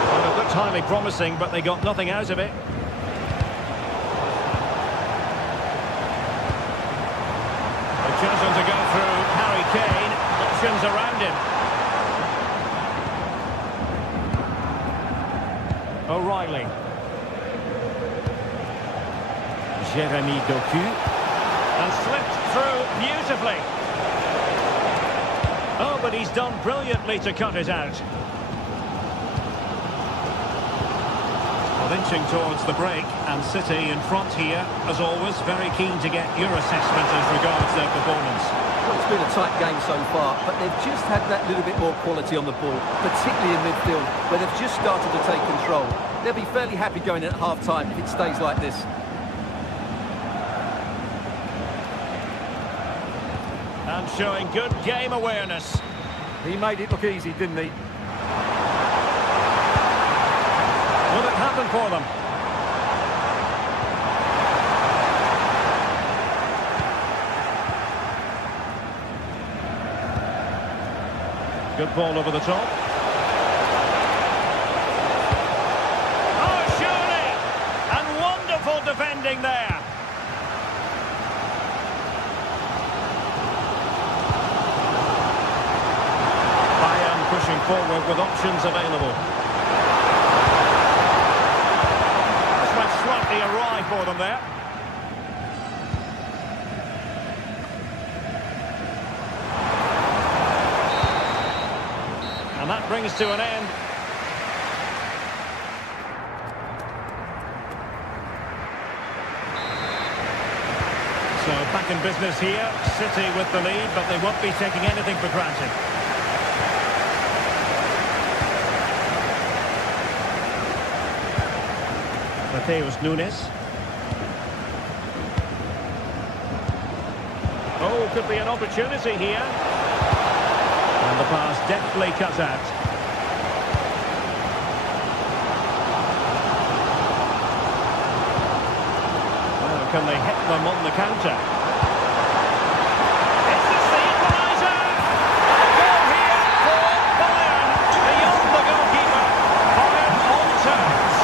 Well, it looked highly promising, but they got nothing out of it. They've chosen to go through Harry Kane. Options around him. O'Reilly. Jeremy Doku. And slipped through beautifully. Oh, but he's done brilliantly to cut it out. Well, inching towards the break, and City in front here, as always, very keen to get your assessment as regards their performance. Well, it's been a tight game so far, but they've just had that little bit more quality on the ball, particularly in midfield, where they've just started to take control. They'll be fairly happy going in at half-time if it stays like this. And showing good game awareness. He made it look easy, didn't he? Will it happen for them? Good ball over the top. Oh, surely! And wonderful defending there. Pushing forward with options available. This went slightly awry for them there. And that brings to an end. So back in business here. City with the lead, but they won't be taking anything for granted. Nunes. Oh, could be an opportunity here. And the pass deftly cut out. Well, can they hit them on the counter? Is this the equaliser? A goal here for Bayern. Beyond the goalkeeper. Bayern on terms.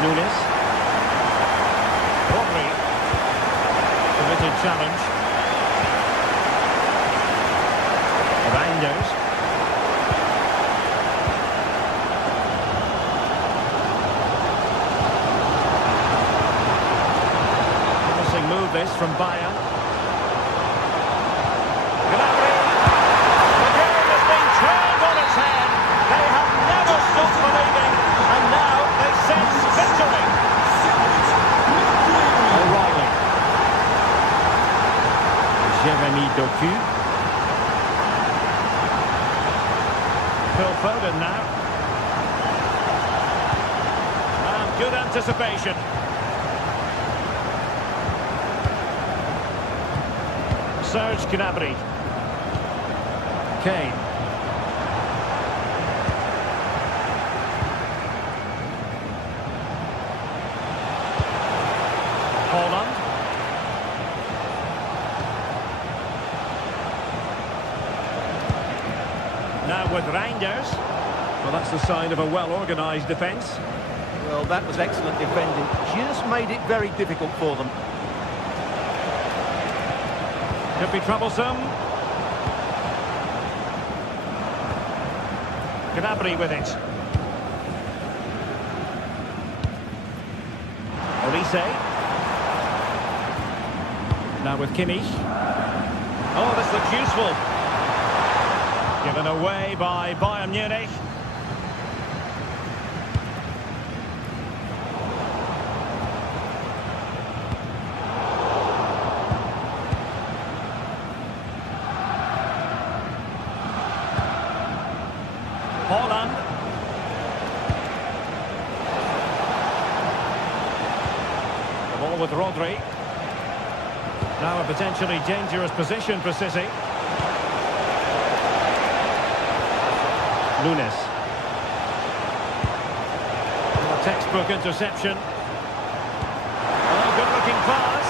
Nunes. Rodri. Committed challenge. Reinders. Promising move this from Bayern. Gnabry. The game has been turned on its head. They have never stopped believing, and now they sense victory. O'Reilly. Jeremy Doku. Phil Foden now. And good anticipation. Serge Gnabry. Kane. Holland. Now with Reinders. Well, that's the sign of a well-organised defence. Well, that was excellent defending. Just made it very difficult for them. Could be troublesome. Gnabry with it. Olise. Now with Kimmich. Oh, this looks useful. Given away by Bayern Munich. Holland. The ball with Rodri. Now a potentially dangerous position for City. Nunes. A textbook interception. Oh, good-looking pass.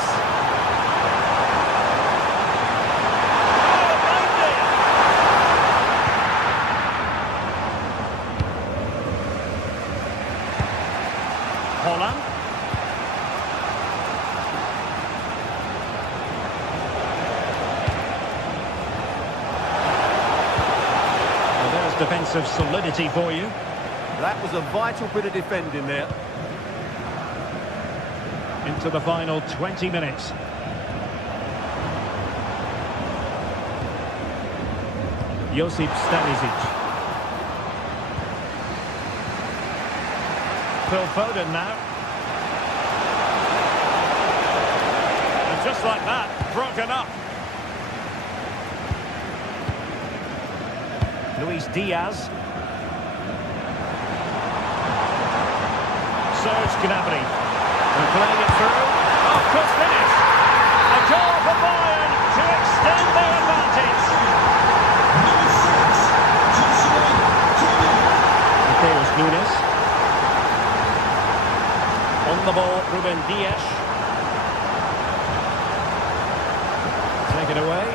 Holland. defensive solidity for you. That was a vital bit of defending there. Into the final 20 minutes. Josip Stanisic. Phil Foden now. And just like that, broken up. Luis Diaz. Serge Gnabry. And playing it through. Oh, close finish. A goal for Bayern to extend their advantage. Mateus Nunes. On the ball, Ruben Dias. Take it away.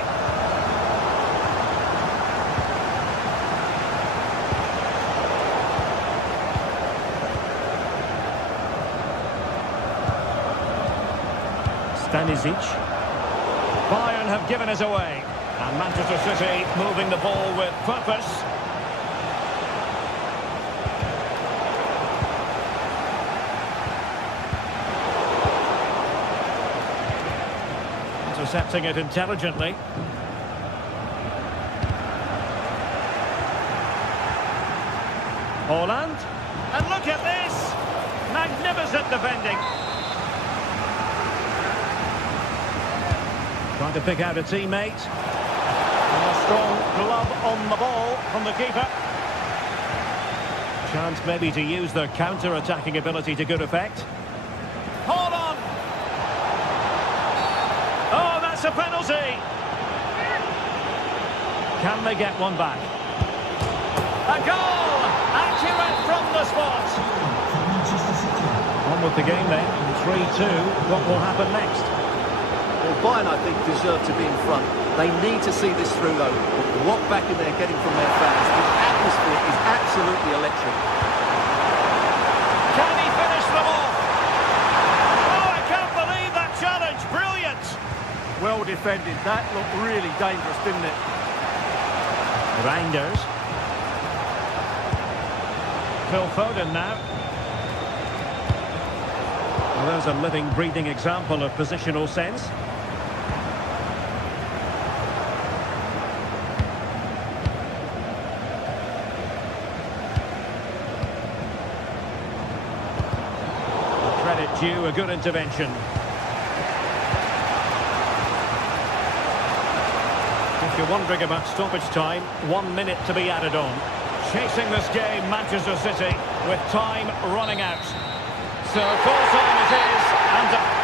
Stanisic. Bayern have given us away. And Manchester City moving the ball with purpose. Intercepting it intelligently. Haaland. And look at this! Magnificent defending. Trying to pick out a teammate. And a strong glove on the ball from the keeper. Chance maybe to use their counter-attacking ability to good effect. Hold on! Oh, that's a penalty! Can they get one back? A goal! Accurate from the spot! On with the game then. 3-2. What will happen next? Well, Bayern, I think, deserve to be in front. They need to see this through, though. What backing they're getting from their fans. The atmosphere is absolutely electric. Can he finish them off? Oh, I can't believe that challenge. Brilliant. Well defended. That looked really dangerous, didn't it? Reinders. Phil Foden now. Well, there's a living, breathing example of positional sense. Credit due, a good intervention. If you're wondering about stoppage time, 1 minute to be added on. Chasing this game, Manchester City, with time running out. So full time it is, and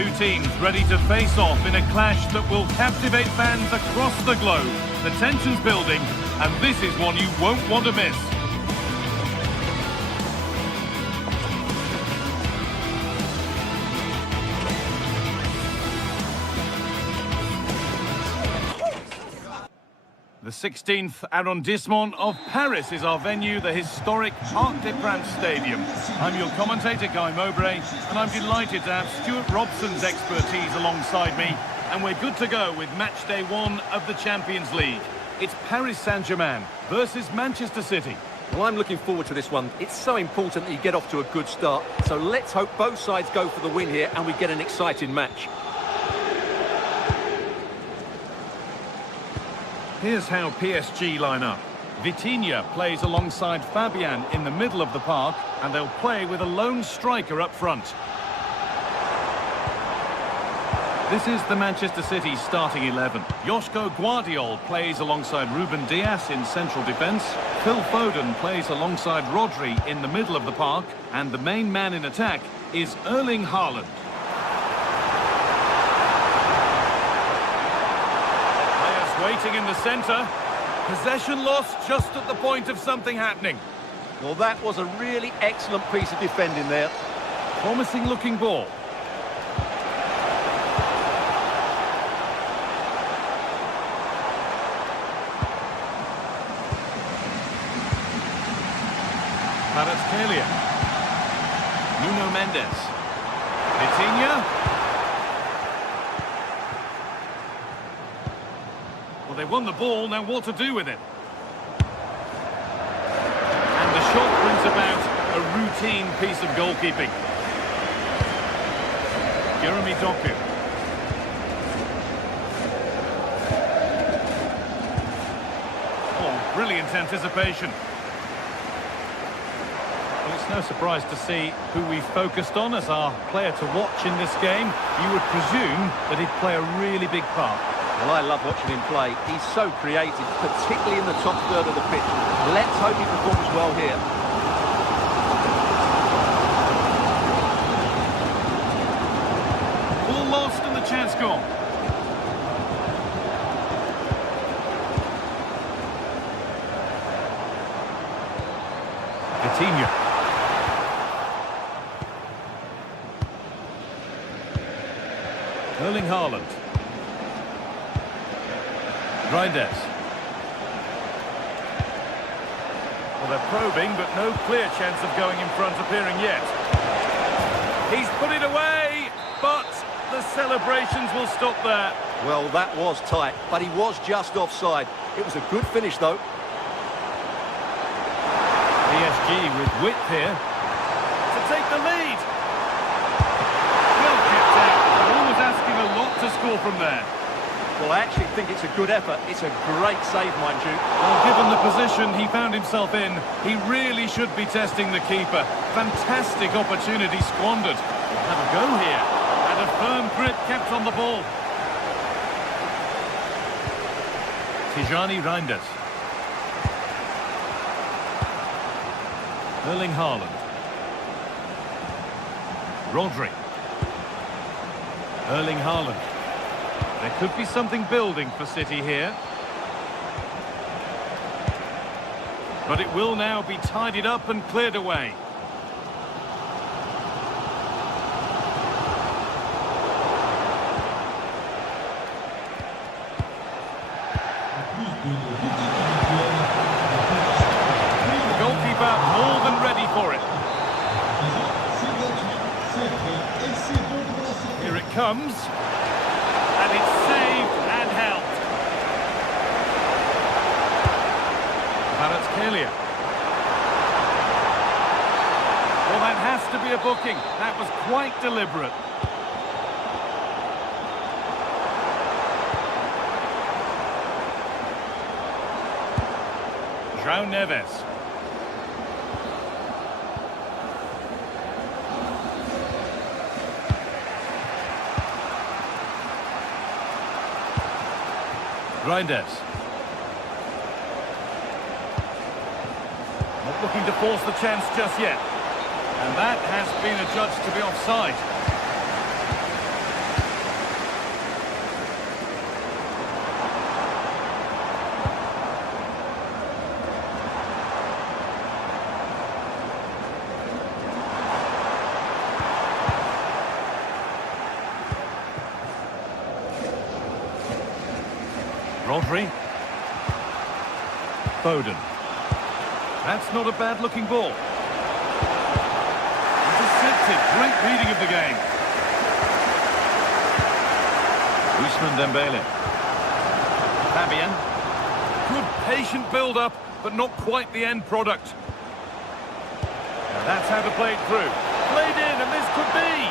Two teams ready to face off in a clash that will captivate fans across the globe. The tension's building, and this is one you won't want to miss. The 16th arrondissement of Paris is our venue, the historic Parc des Princes Stadium. I'm your commentator, Guy Mowbray, and I'm delighted to have Stuart Robson's expertise alongside me, and we're good to go with match day 1 of the Champions League. It's Paris Saint-Germain versus Manchester City. Well, I'm looking forward to this one. It's so important that you get off to a good start, so let's hope both sides go for the win here and we get an exciting match. Here's how PSG line up. Vitinha plays alongside Fabian in the middle of the park, and they'll play with a lone striker up front. This is the Manchester City starting 11. Joško Guardiol plays alongside Ruben Dias in central defence. Phil Foden plays alongside Rodri in the middle of the park. And the main man in attack is Erling Haaland. Players waiting in the centre. Possession lost just at the point of something happening. Well, that was a really excellent piece of defending there. Promising looking ball. Kvaratskhelia. Nuno Mendes. Vitinha. Well, they won the ball, now what to do with it? And the shot brings about a routine piece of goalkeeping. Jeremy Doku. Oh, brilliant anticipation. Well, it's no surprise to see who we focused on as our player to watch in this game. You would presume that he'd play a really big part. Well, I love watching him play. He's so creative, particularly in the top third of the pitch. Let's hope he performs well here. Ball lost and the chance gone. Vitinha. Erling Haaland. Reinders. Well, they're probing, but no clear chance of going in front appearing yet. He's put it away, but the celebrations will stop there. Well, that was tight, but he was just offside. It was a good finish, though. PSG with width here to take the lead. Well kept out. The ball was asking a lot to score from there. Well, I actually think it's a good effort. It's a great save, mind you. Well, given the position he found himself in, he really should be testing the keeper. Fantastic opportunity squandered. We'll have a go here. And a firm grip kept on the ball. Tijani Reinders. Erling Haaland. Rodri. Erling Haaland. There could be something building for City here. But it will now be tidied up and cleared away. The goalkeeper more than ready for it. Here it comes. And it's saved and helped. Kvaratskhelia. Well, that has to be a booking. That was quite deliberate. João Neves. Reinders. Not looking to force the chance just yet. And that has been adjudged to be offside. Rodri. Foden. That's not a bad-looking ball. Intercepted. Great reading of the game. Ousmane Dembele. Fabian. Good patient build-up, but not quite the end product. Now that's how to play it through. Played in, and this could be.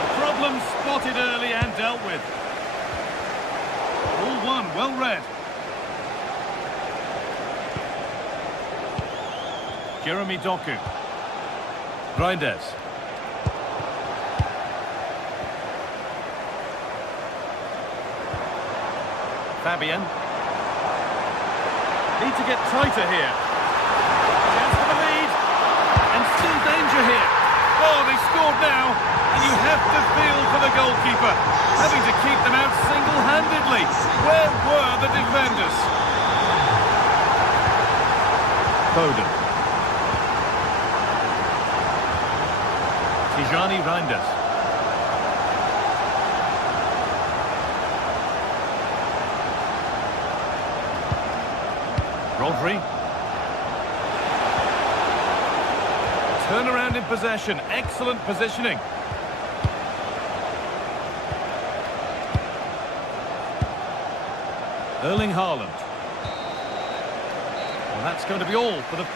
The problem spotted early and dealt with. All one, well read. Jeremy Doku. Reinders. Fabian. Need to get tighter here. Chance for the lead. And still danger here. Oh, they've scored now. And you have to feel for the goalkeeper. Having to keep them out single-handedly. Where were the defenders? Foden. Tijani Reinders. Rodri. Turnaround in possession. Excellent positioning. Erling Haaland. Well, that's going to be all for the...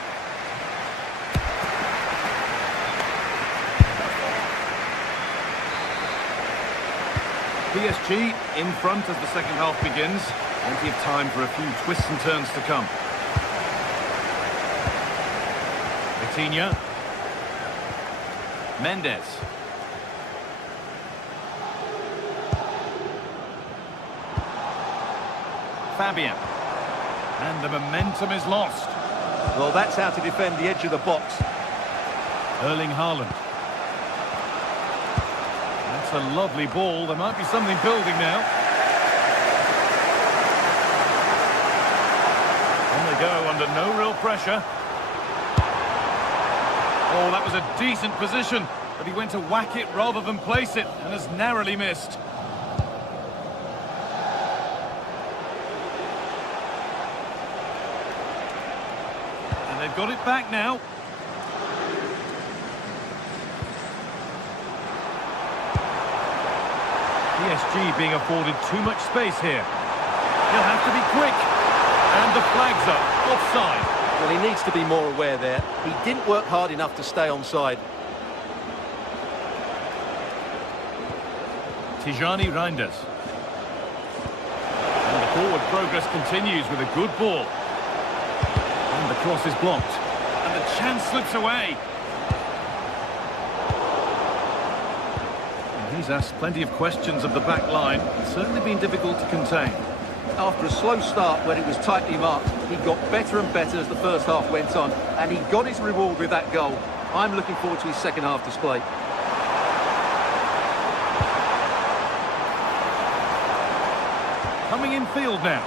PSG in front as the second half begins. Plenty of time for a few twists and turns to come. Vitinha. Mendes. Fabian. And the momentum is lost. Well, that's how to defend the edge of the box. Erling Haaland. That's a lovely ball. There might be something building now. On they go under no real pressure. Oh, that was a decent position, but he went to whack it rather than place it and has narrowly missed. And they've got it back now. PSG being afforded too much space here. He'll have to be quick. And the flag's up. Offside. Well, he needs to be more aware there. He didn't work hard enough to stay onside. Tijani Reinders. And the forward progress continues with a good ball. And the cross is blocked. And the chance slips away. And he's asked plenty of questions of the back line. It's certainly been difficult to contain. After a slow start when it was tightly marked, he got better and better as the first half went on, and he got his reward with that goal. I'm looking forward to his second half display. Coming in field now.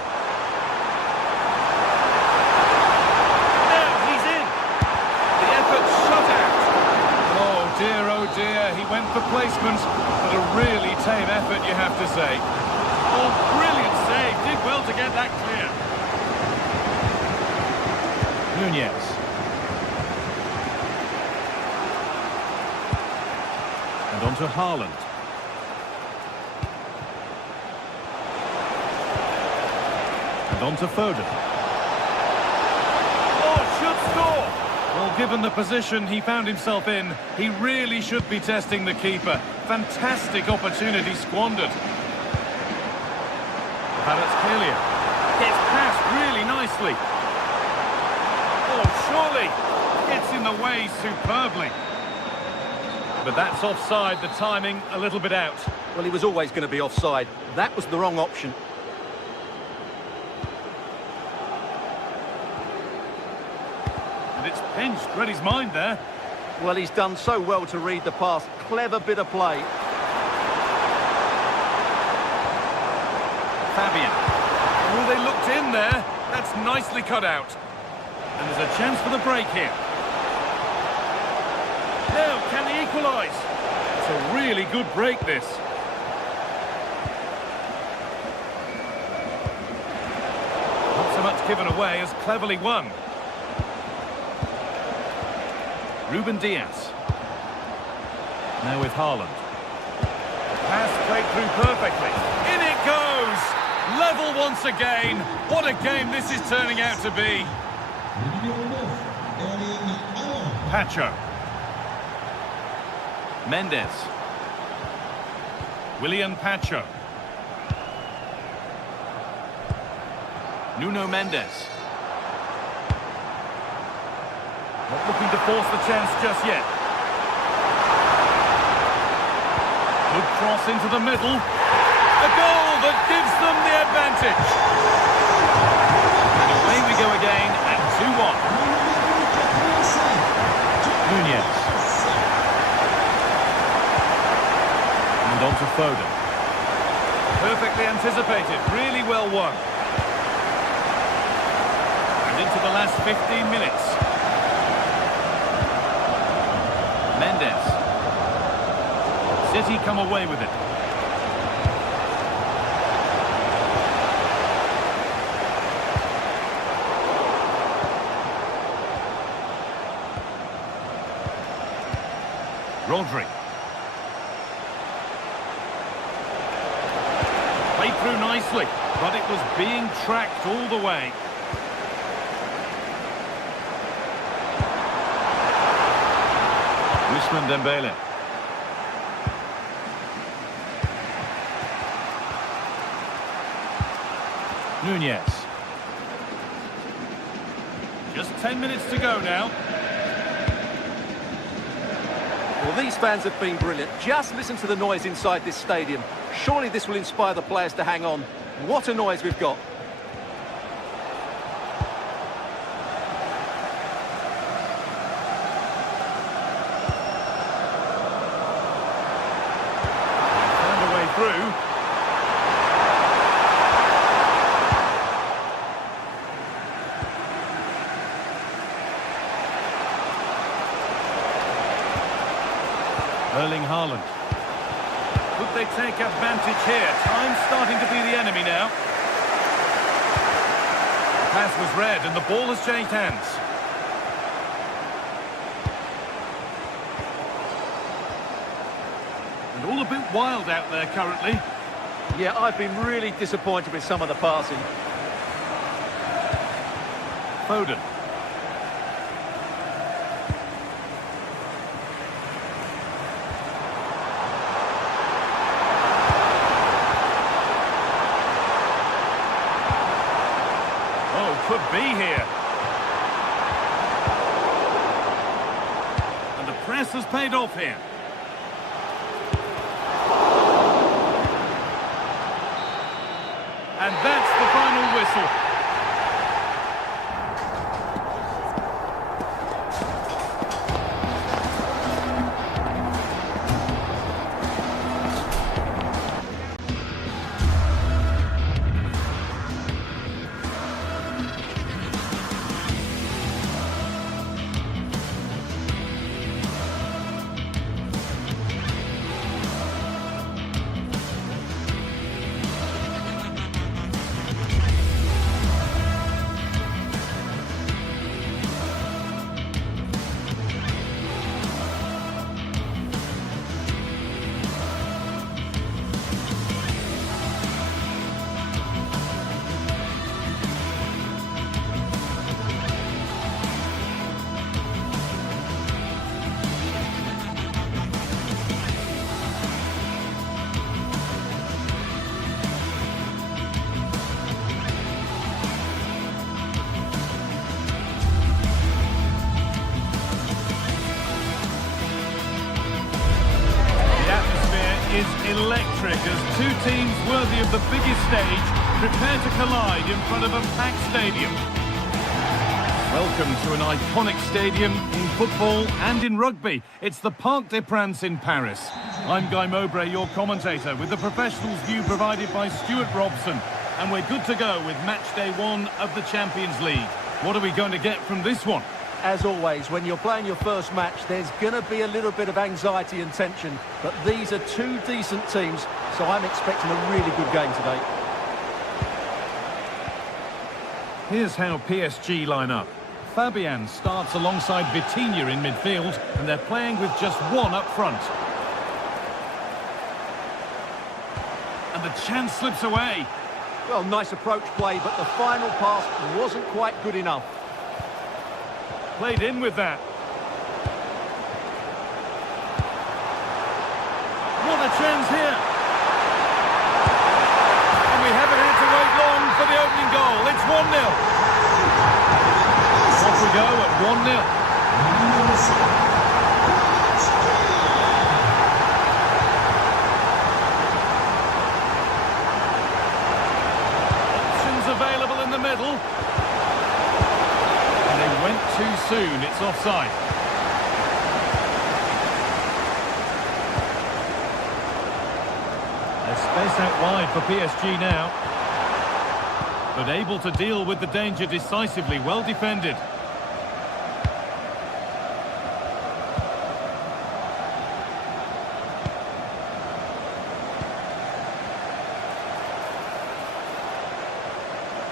Now he's in. The effort shut out. Oh dear, he went for placement, but a really tame effort, you have to say. Oh, brilliant save. Did well to get that clear. Nunez. And on to Haaland. And on to Foden. Oh, should score! Well, given the position he found himself in, he really should be testing the keeper. Fantastic opportunity squandered. Kvaratskhelia gets past really nicely. Oh, surely gets in the way superbly. But that's offside, the timing a little bit out. Well, he was always going to be offside. That was the wrong option. And it's pinched, read his mind there. Well, he's done so well to read the pass. Clever bit of play. Fabian. Oh, they looked in there. That's nicely cut out. And there's a chance for the break here. Now, can they equalise? It's a really good break, this. Not so much given away as cleverly won. Ruben Diaz. Now with Haaland. Pass played through perfectly. In it goes! Level once again. What a game this is turning out to be. Pacho. Mendes. William Pacho. Nuno Mendes. Not looking to force the chance just yet. Good cross into the middle. A goal that gives them the advantage. And away we go again at 2-1. Nunez. And on to Foden. Perfectly anticipated, really well won. And into the last 15 minutes. Mendes. City come away with it. Rodri. Played through nicely, but it was being tracked all the way. Ousmane Dembele. Nunez. Just 10 minutes to go now. Well, these fans have been brilliant. Just listen to the noise inside this stadium. Surely this will inspire the players to hang on. What a noise we've got. Found a way through. Erling Haaland. Could they take advantage here? Time's starting to be the enemy now. The pass was read and the ball has changed hands. And all a bit wild out there currently. Yeah, I've been really disappointed with some of the passing. Foden. Could be here. And the press has paid off here. And that's the final whistle. Is electric as two teams worthy of the biggest stage prepare to collide in front of a packed stadium. Welcome to an iconic stadium in football and in rugby. It's the Parc des Princes in Paris. I'm Guy Mowbray, your commentator, with the professionals' view provided by Stuart Robson. And we're good to go with match day 1 of the Champions League. What are we going to get from this one? As always, when you're playing your first match, there's going to be a little bit of anxiety and tension. But these are two decent teams, so I'm expecting a really good game today. Here's how PSG line up. Fabian starts alongside Vitinha in midfield, and they're playing with just one up front. And the chance slips away. Well, nice approach play, but the final pass wasn't quite good enough. Played in with that. What a chance here. And we haven't had to wait long for the opening goal. It's 1-0. Off we go at 1-0. middle. And they went too soon. It's offside. There's space out wide for PSG now. But able to deal with the danger decisively. Well defended.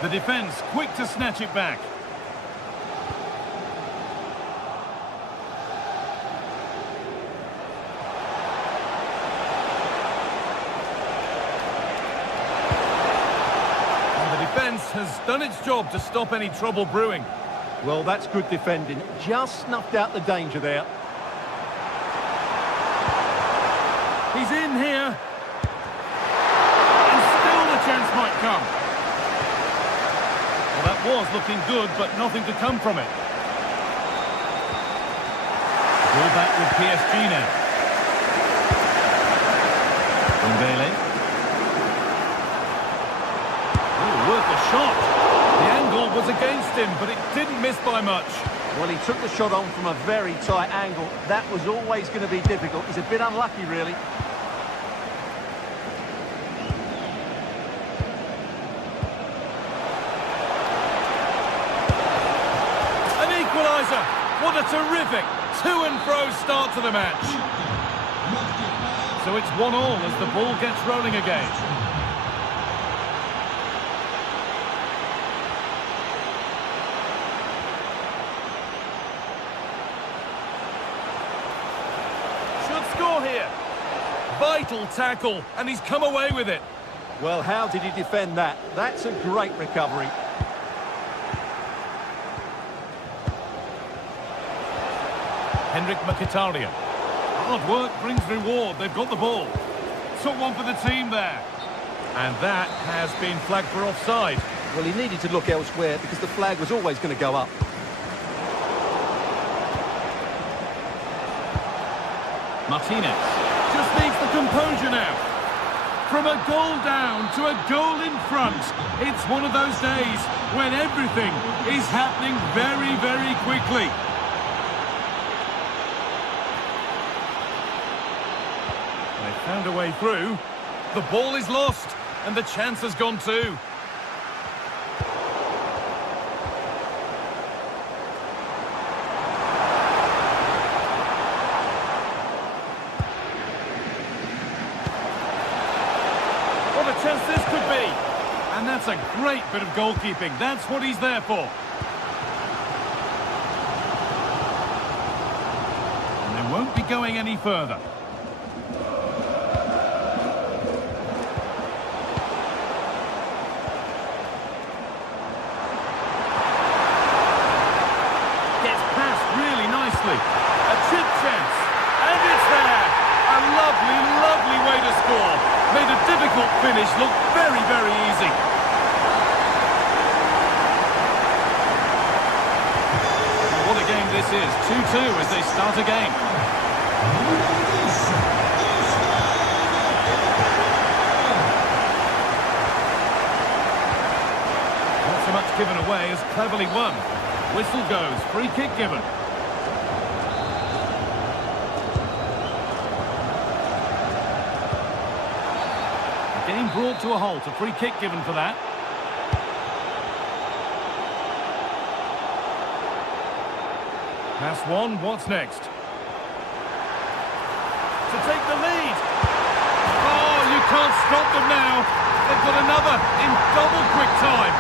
The defence quick to snatch it back. And the defence has done its job to stop any trouble brewing. Well, that's good defending. Just snuffed out the danger there. He's in here. And still the chance might come. Well, that was looking good, but nothing to come from it. Ball back with PSG now. Dembele. Oh, worth a shot. The angle was against him, but it didn't miss by much. Well, he took the shot on from a very tight angle. That was always going to be difficult. He's a bit unlucky, really. What a terrific to-and-fro start to the match. So it's 1-1 as the ball gets rolling again. Should score here. Vital tackle, and he's come away with it. Well, how did he defend that? That's a great recovery. Henrik Mkhitaryan. Hard work brings reward. They've got the ball. Took one for the team there. And that has been flagged for offside. Well, he needed to look elsewhere because the flag was always going to go up. Martinez just needs the composure now. From a goal down to a goal in front. It's one of those days when everything is happening very, very quickly. Found a way through. The ball is lost, and the chance has gone too. What a chance this could be! And that's a great bit of goalkeeping. That's what he's there for. And they won't be going any further. A chip chance, and it's there. A lovely, lovely way to score. Made a difficult finish look very, very easy. What a game this is. 2-2 as they start again. Not so much given away as cleverly won. Whistle goes, free kick given. Game brought to a halt, a free kick given for that. Pass one, what's next? To take the lead. Oh, you can't stop them now. They've got another in double quick time.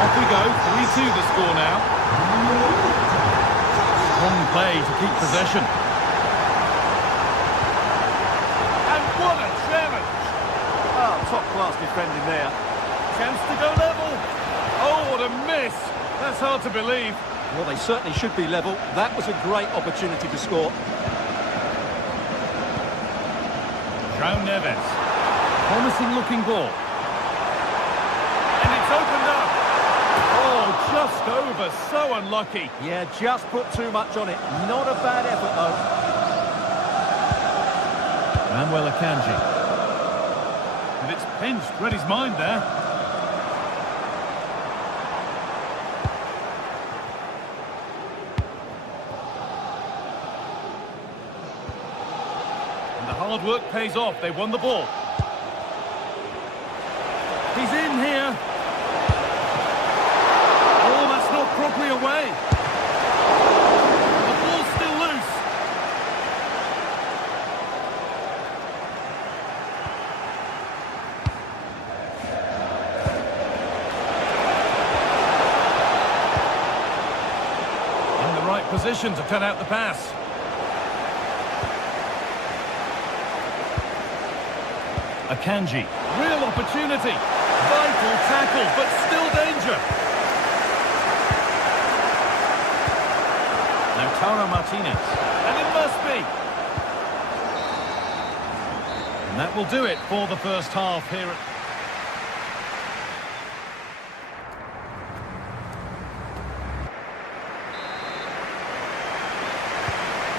Off we go, 3-2 the score now. Strong play to keep possession. What a challenge! Oh, top-class defending there. Chance to go level. Oh, what a miss! That's hard to believe. Well, they certainly should be level. That was a great opportunity to score. João Neves. Promising-looking ball. And it's opened up. Oh, just over. So unlucky. Yeah, just put too much on it. Not a bad effort, though. Manuel Akanji. And it's pinched, read his mind there. hard work pays off. They won the ball. He's in here. Oh, that's not properly away. The ball's still loose. In the right position to cut out the pass. Akanji. Real opportunity. Vital tackle, but still danger. Now Tara Martinez. And it must be. And that will do it for the first half here at...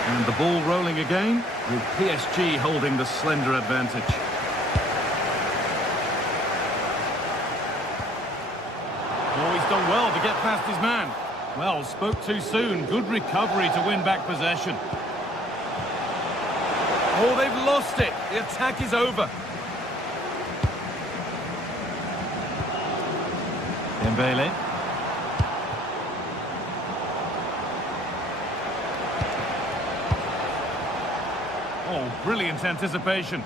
And the ball rolling again, with PSG holding the slender advantage. Oh, he's done well to get past his man. Well, spoke too soon. Good recovery to win back possession. Oh, they've lost it. The attack is over. Dembele. Oh, brilliant anticipation.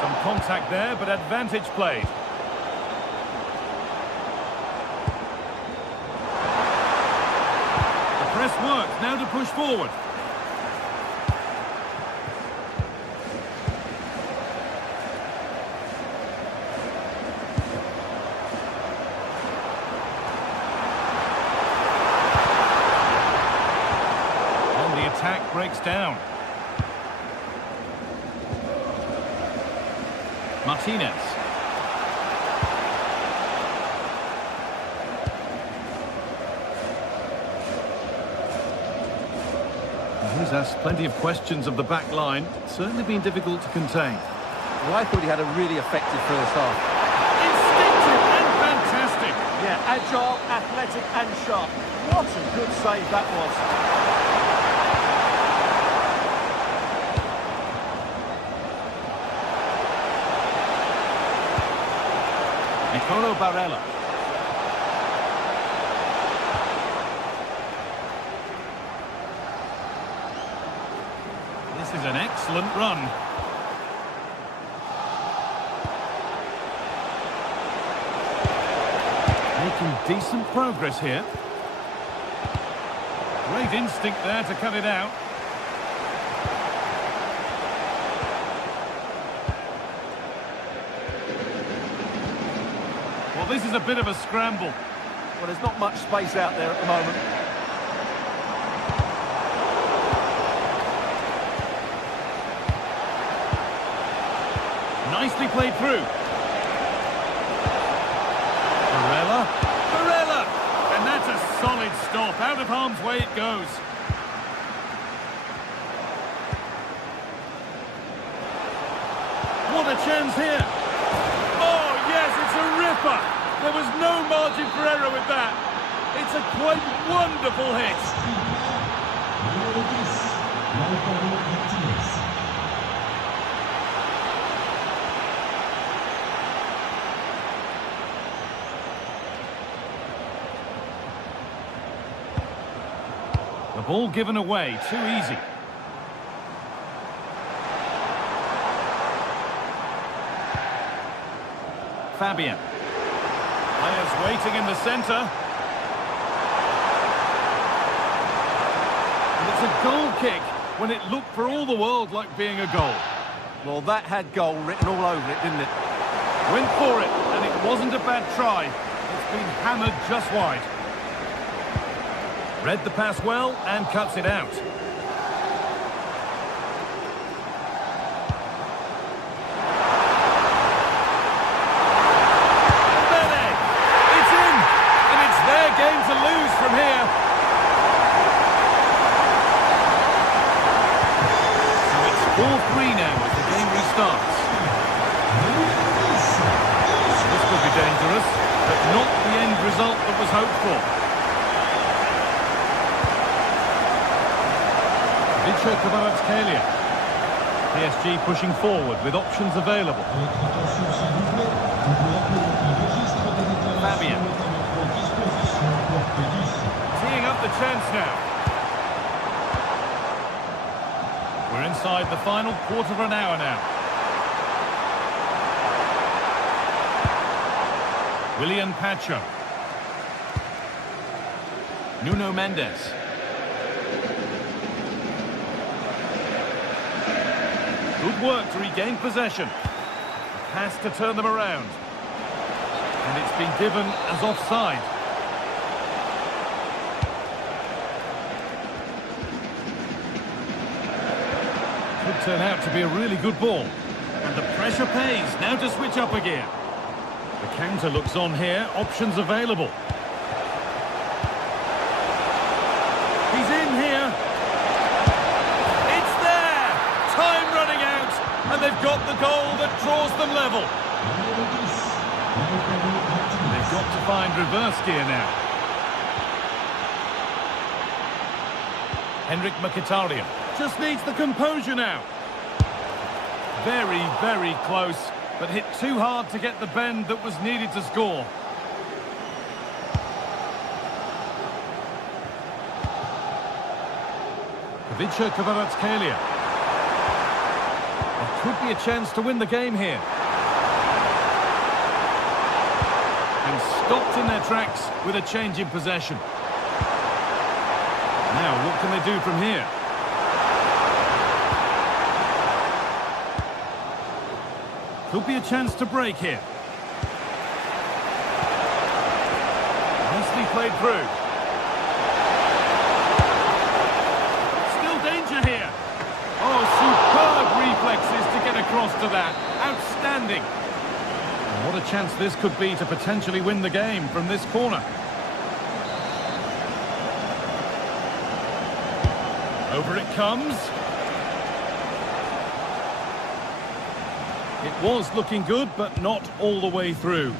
Some contact there, but advantage played. The press works, now to push forward. Attack breaks down. Martinez. He's asked plenty of questions of the back line. It's certainly been difficult to contain. Well, I thought he had a really effective first half. Instinctive and fantastic. Yeah, agile, athletic and sharp. What a good save that was. Nicolo Barella. This is an excellent run. Making decent progress here. Great instinct there to cut it out. Well, this is a bit of a scramble. Well, there's not much space out there at the moment. Nicely played through. Barella. Barella! And that's a solid stop. Out of harm's way it goes. What a chance here. Oh, yes, it's a ripper. There was no margin for error with that. It's a quite wonderful hit. The ball given away, too easy. Fabian. Players waiting in the centre. And it's a goal kick when it looked for all the world like being a goal. Well, that had goal written all over it, didn't it? Went for it, and it wasn't a bad try. It's been hammered just wide. Read the pass well and cuts it out. To lose from here. So it's 4-3 now as the game restarts. This could be dangerous, but not the end result that was hopeful. PSG pushing forward with options available. Fabian. Teeing up the chance now. We're inside the final quarter of an hour now. Willian Pacho. Nuno Mendes. Good work to regain possession. A pass to turn them around. And it's been given as offside. Could turn out to be a really good ball. And the pressure pays. Now to switch up again. The counter looks on here. Options available. He's in here. It's there. Time running out. And they've got the goal that draws them level. They've got to find reverse gear now. Henrik Mkhitaryan just needs the composure now. Very, very close, but hit too hard to get the bend that was needed to score. Kavica Kvaratskhelia. There could be a chance to win the game here. And stopped in their tracks with a change in possession. Now, what can they do from here? Could be a chance to break here. Nicely played through. Still danger here. Oh, superb reflexes to get across to that. Outstanding. And what a chance this could be to potentially win the game from this corner. Over it comes. It was looking good, but not all the way through.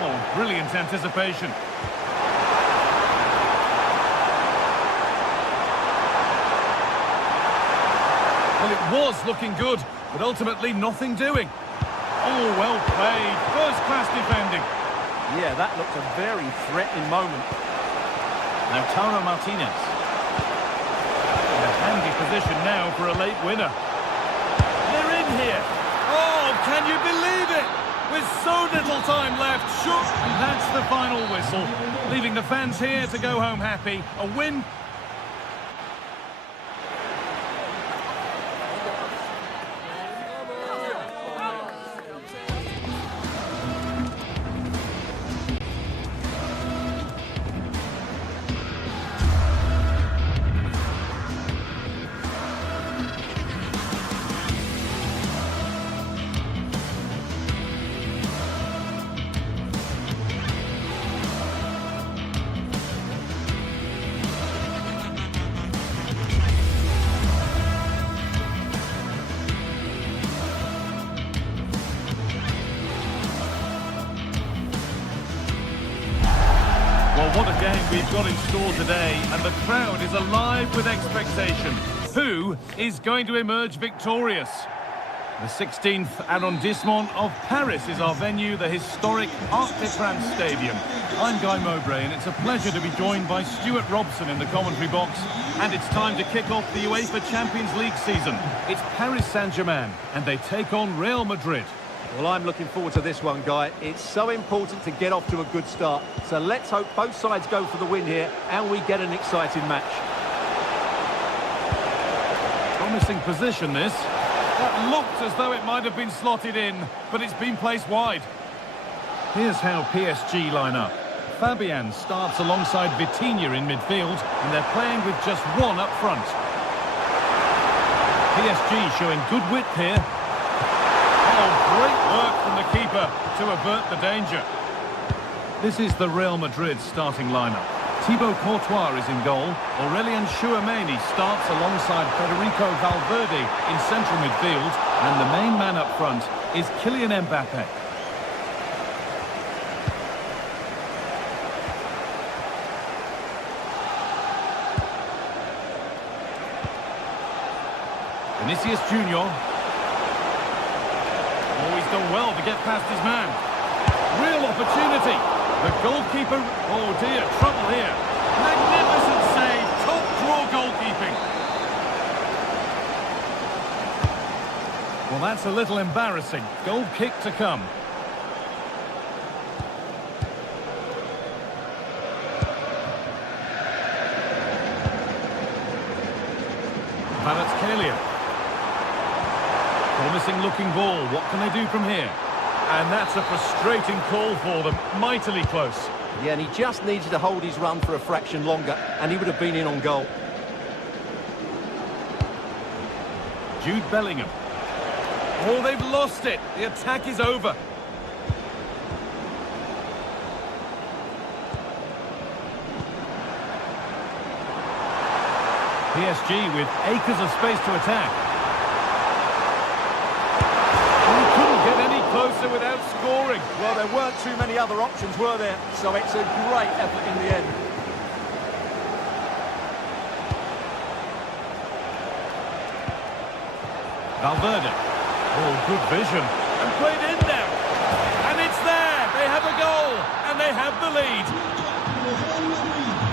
Oh, brilliant anticipation. Well, it was looking good, but ultimately nothing doing. Oh, well played. First-class defending. Yeah, that looked a very threatening moment. Lautaro Martinez. In a handy position now for a late winner. They're in here. Oh, can you believe it? With so little time left, sure. And that's the final whistle, leaving the fans here to go home happy. A win. Well, what a game we've got in store today, and the crowd is alive with expectation. Who is going to emerge victorious? The 16th arrondissement of Paris is our venue, the historic Arc de France Stadium. I'm Guy Mowbray, and it's a pleasure to be joined by Stuart Robson in the commentary box. And it's time to kick off the UEFA Champions League season. It's Paris Saint-Germain, and they take on Real Madrid. Well, I'm looking forward to this one, Guy. It's so important to get off to a good start. So let's hope both sides go for the win here and we get an exciting match. Promising position, this. That looked as though it might have been slotted in, but it's been placed wide. Here's how PSG line up. Fabian starts alongside Vitinha in midfield, and they're playing with just one up front. PSG showing good width here. Oh, great work from the keeper to avert the danger. This is the Real Madrid starting lineup. Thibaut Courtois is in goal. Aurélien Tchouameni starts alongside Federico Valverde in central midfield. And the main man up front is Kylian Mbappe. Vinicius Junior. Oh, he's done well to get past his man. Real opportunity. The goalkeeper, oh dear, trouble here. Magnificent save, top draw goalkeeping. Well, that's a little embarrassing. Goal kick to come. Kvaratskhelia. Promising looking ball. What can they do from here? And that's a frustrating call for them. Mightily close. Yeah, and he just needed to hold his run for a fraction longer, and he would have been in on goal. Jude Bellingham. Oh, they've lost it. The attack is over. PSG with acres of space to attack. He couldn't get any closer without scoring. Well, there weren't too many other options, were there? So it's a great effort in the end. Valverde. Oh, good vision. And played in now. And it's there. They have a goal. And they have the lead.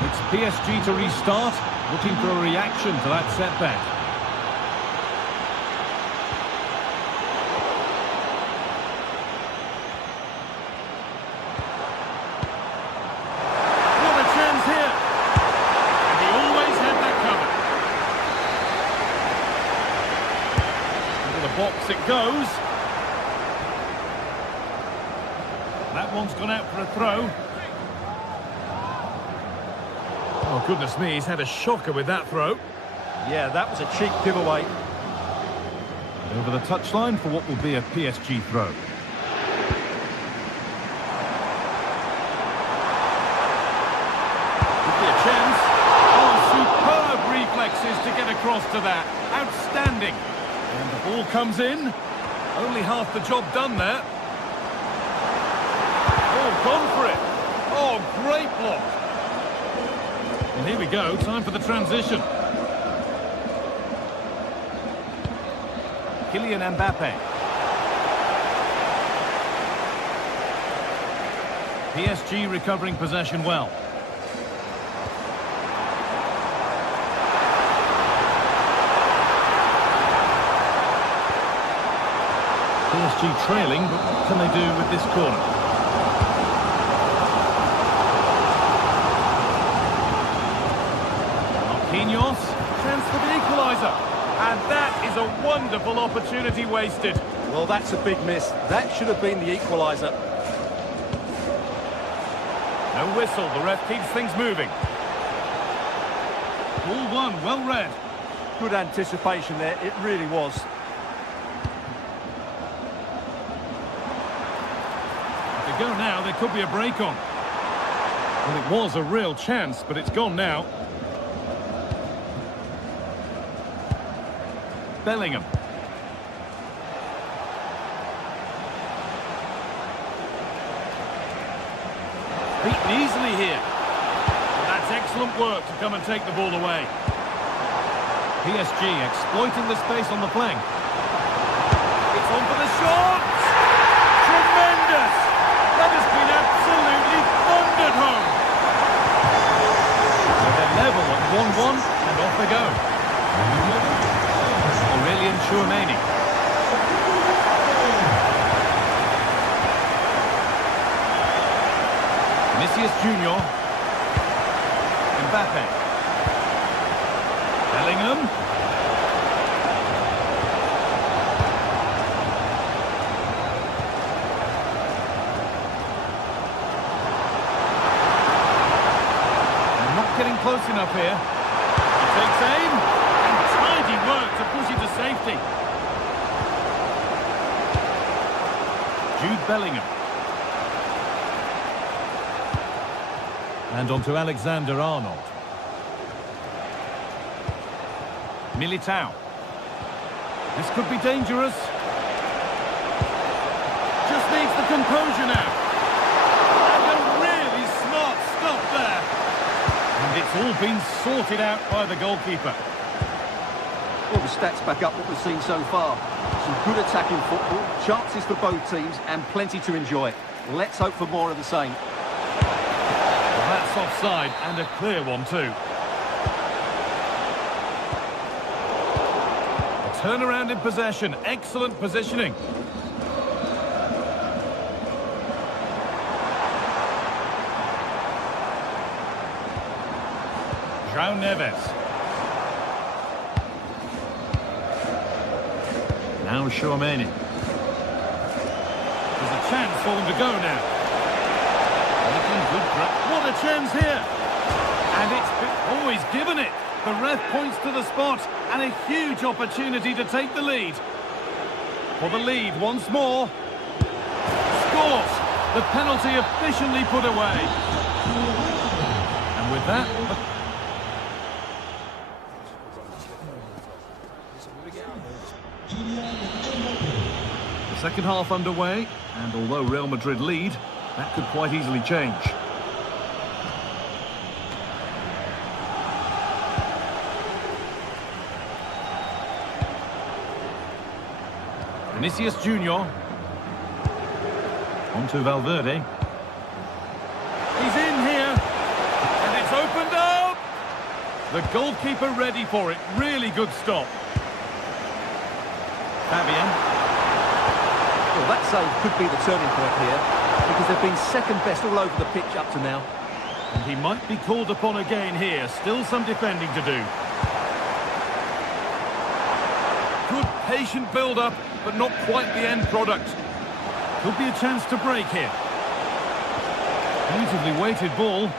It's PSG to restart. Looking for a reaction to that setback. What a chance here. And he always had that covered. Into the box it goes. That one's gone out for a throw. Oh, goodness me, he's had a shocker with that throw. Yeah, that was a cheap giveaway. Over the touchline for what will be a PSG throw. Could be a chance. Oh, superb reflexes to get across to that. Outstanding. And the ball comes in. Only half the job done there. Oh, gone for it. Oh, great block. And here we go, time for the transition. Kylian Mbappe. PSG recovering possession well. PSG trailing, but what can they do with this corner? Chance for the equaliser, and that is a wonderful opportunity wasted. Well, that's a big miss. That should have been the equaliser. No whistle, the ref keeps things moving. Ball one, well read. Good anticipation there, it really was. If they go now, there could be a break on. Well, it was a real chance, but it's gone now. Bellingham. Beaten easily here. Well, that's excellent work to come and take the ball away. PSG exploiting the space on the flank. It's on for the shot! Tremendous! That has been absolutely thundered home. So they're level at 1-1 and off they go. Aurelien Tchouameni. Vinicius Junior. Mbappe. Bellingham. They're not getting close enough here. He takes aim. Tidy work to push it to safety. Jude Bellingham. And on to Alexander-Arnold. Militao. This could be dangerous. Just needs the composure now. And a really smart stop there. And it's all been sorted out by the goalkeeper. Well, the stats back up what we've seen so far. Some good attacking football, chances for both teams, and plenty to enjoy. Let's hope for more of the same. Well, that's offside, and a clear one too. A turnaround in possession, excellent positioning. João Neves. Now Tchouaméni. There's a chance for them to go now. Making good grip. What a chance here! And it's always given it. The ref points to the spot, and a huge opportunity to take the lead. For the lead once more. Scores! The penalty efficiently put away. And with that... The second half underway, and although Real Madrid lead, that could quite easily change. Vinicius Junior. On to Valverde. He's in here, and it's opened up! The goalkeeper ready for it. Really good stop. Fabian. Well, that save could be the turning point here, because they've been second best all over the pitch up to now. And he might be called upon again here. Still some defending to do. Good patient build-up, but not quite the end product. Could be a chance to break here. Beautifully weighted ball.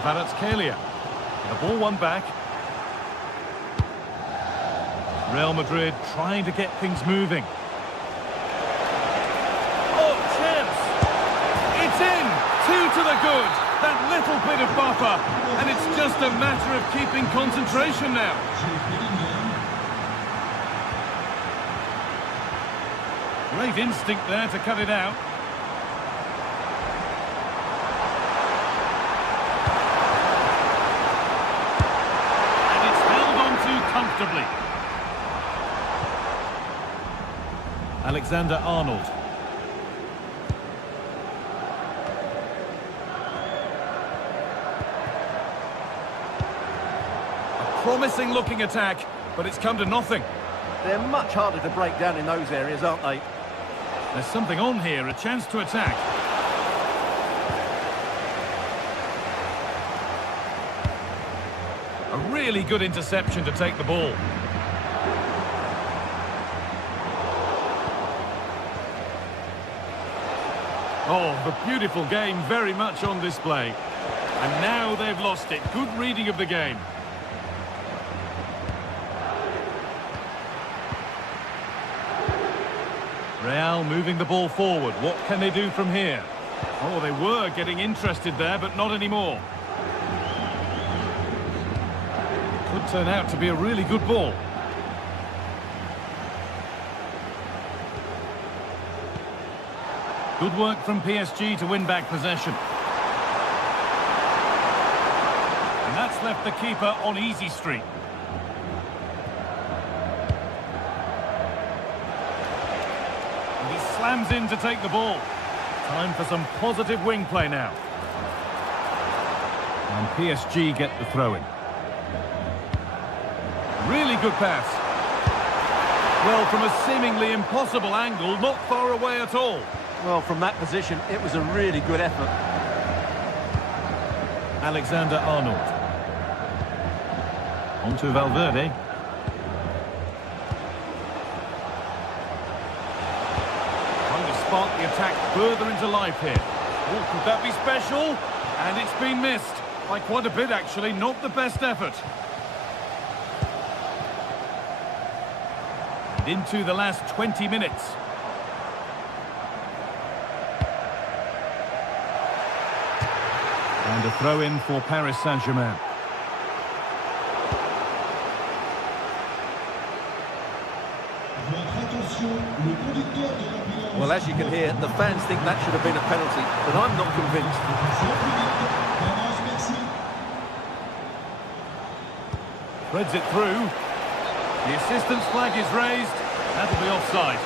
Kvaratskhelia. The ball won back. Real Madrid trying to get things moving. Oh, chance! It's in! 2 to the good. That little bit of buffer. And it's just a matter of keeping concentration now. Great instinct there to cut it out. Comfortably. Alexander-Arnold. A promising looking attack, but it's come to nothing. They're much harder to break down in those areas, aren't they? There's something on here, a chance to attack. A really good interception to take the ball. Oh, the beautiful game very much on display. And now they've lost it. Good reading of the game. Real moving the ball forward. What can they do from here? Oh, they were getting interested there, but not anymore. Could turn out to be a really good ball. Good work from PSG to win back possession. And that's left the keeper on easy street. And he slams in to take the ball. Time for some positive wing play now. And PSG get the throw-in. Really good pass. Well, from a seemingly impossible angle, not far away at all. Well, from that position, it was a really good effort. Alexander-Arnold. On to Valverde. Trying to spark the attack further into life here. Oh, could that be special? And it's been missed. By quite a bit, actually. Not the best effort. And into the last 20 minutes. And a throw-in for Paris Saint-Germain. Well, as you can hear, the fans think that should have been a penalty, but I'm not convinced. Threads it through. The assistant's flag is raised. That'll be offside.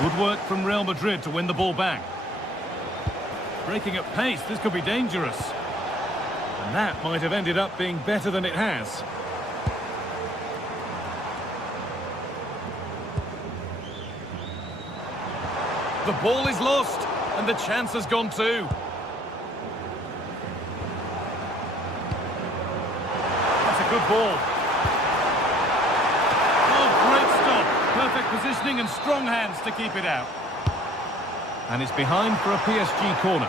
Good work from Real Madrid to win the ball back. Breaking at pace, this could be dangerous. And that might have ended up being better than it has. The ball is lost, and the chance has gone too. That's a good ball. Oh, great stop. Perfect positioning and strong hands to keep it out. And it's behind for a PSG corner.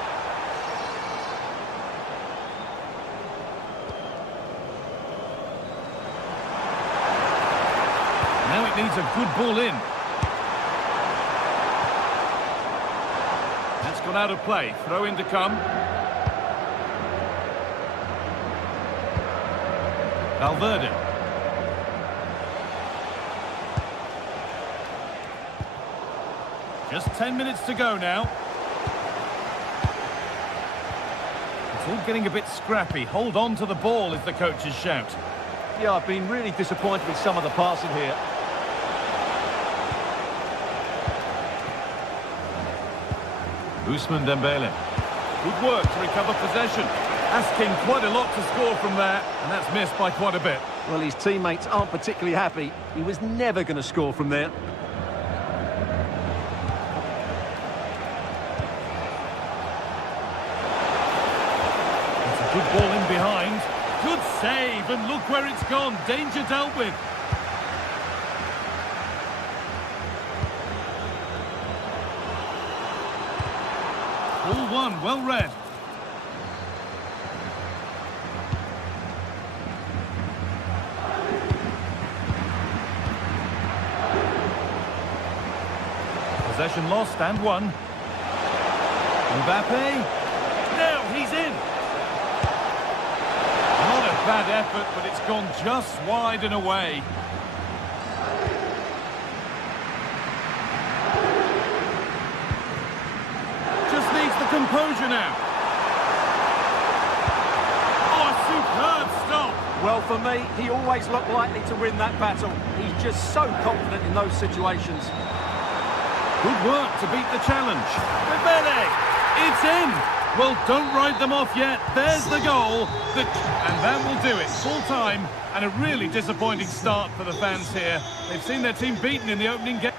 Now it needs a good ball in. That's gone out of play. Throw in to come. Valverde. Just 10 minutes to go now. It's all getting a bit scrappy. Hold on to the ball is the coach's shout. Yeah, I've been really disappointed with some of the passing here. Ousmane Dembele. Good work to recover possession. Asking quite a lot to score from there, and that's missed by quite a bit. Well, his teammates aren't particularly happy. He was never going to score from there. It's a good ball in behind. Good save, and look where it's gone. Danger dealt with. All one, well read. Possession lost and won. Mbappe. Now he's in. Not a bad effort, but it's gone just wide and away. Just needs the composure now. Oh, a superb stop. Well, for me, he always looked likely to win that battle. He's just so confident in those situations. Good work to beat the challenge. Dembele, it's in. Well, don't write them off yet. There's the goal. And that will do it. Full time and a really disappointing start for the fans here. They've seen their team beaten in the opening game.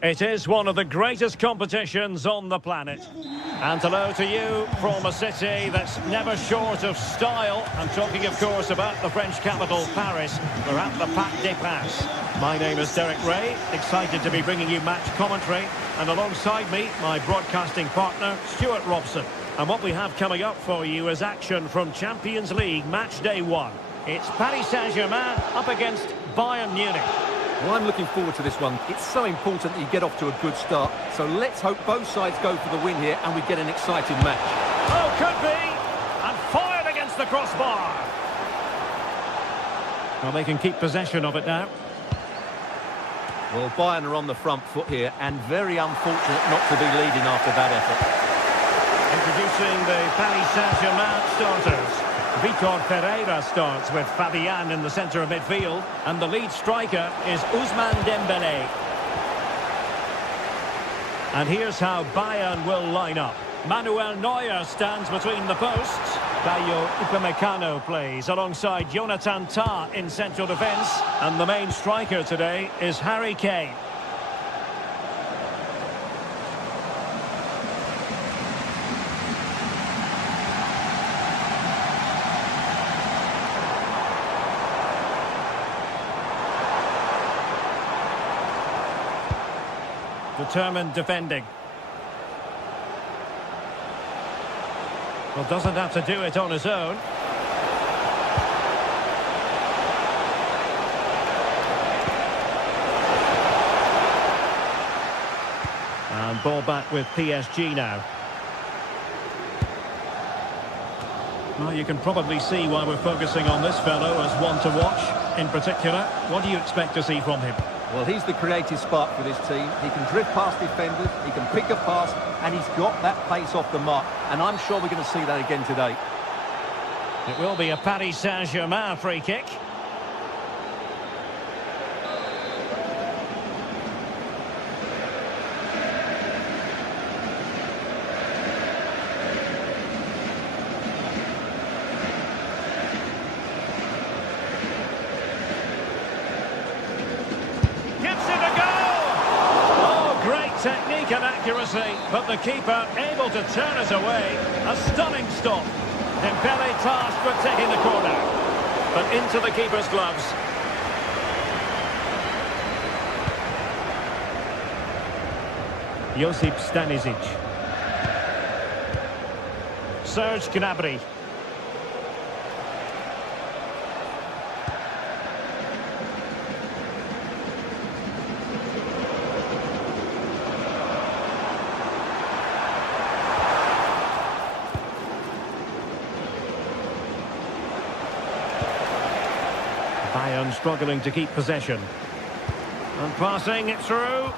It is one of the greatest competitions on the planet. And hello to you from a city that's never short of style. I'm talking, of course, about the French capital, Paris. We're at the Parc des Princes. My name is Derek Ray, excited to be bringing you match commentary. And alongside me, my broadcasting partner, Stuart Robson. And what we have coming up for you is action from Champions League match day 1. It's Paris Saint-Germain up against Bayern Munich. Well, I'm looking forward to this one. It's so important that you get off to a good start. So let's hope both sides go for the win here and we get an exciting match. Oh, could be! And fired against the crossbar. Well, they can keep possession of it now. Well, Bayern are on the front foot here and very unfortunate not to be leading after that effort. Introducing the Paris Saint-Germain starters. Vitor Pereira starts with Fabian in the centre of midfield, and the lead striker is Ousmane Dembele. And here's how Bayern will line up. Manuel Neuer stands between the posts. Bayo Upamecano plays alongside Jonathan Tah in central defence, and the main striker today is Harry Kane. Determined defending. Well, doesn't have to do it on his own. And ball back with PSG now. Well, you can probably see why we're focusing on this fellow as one to watch. In particular, what do you expect to see from him? Well, he's the creative spark for this team. He can drift past defenders, he can pick a pass, and he's got that pace off the mark. And I'm sure we're going to see that again today. It will be a Paris Saint-Germain free kick. Technique and accuracy, but the keeper able to turn it away. A stunning stop. Dembele tasked with taking the corner, but into the keeper's gloves. Josip Stanisic. Serge Gnabry. Bayern struggling to keep possession. And passing it through.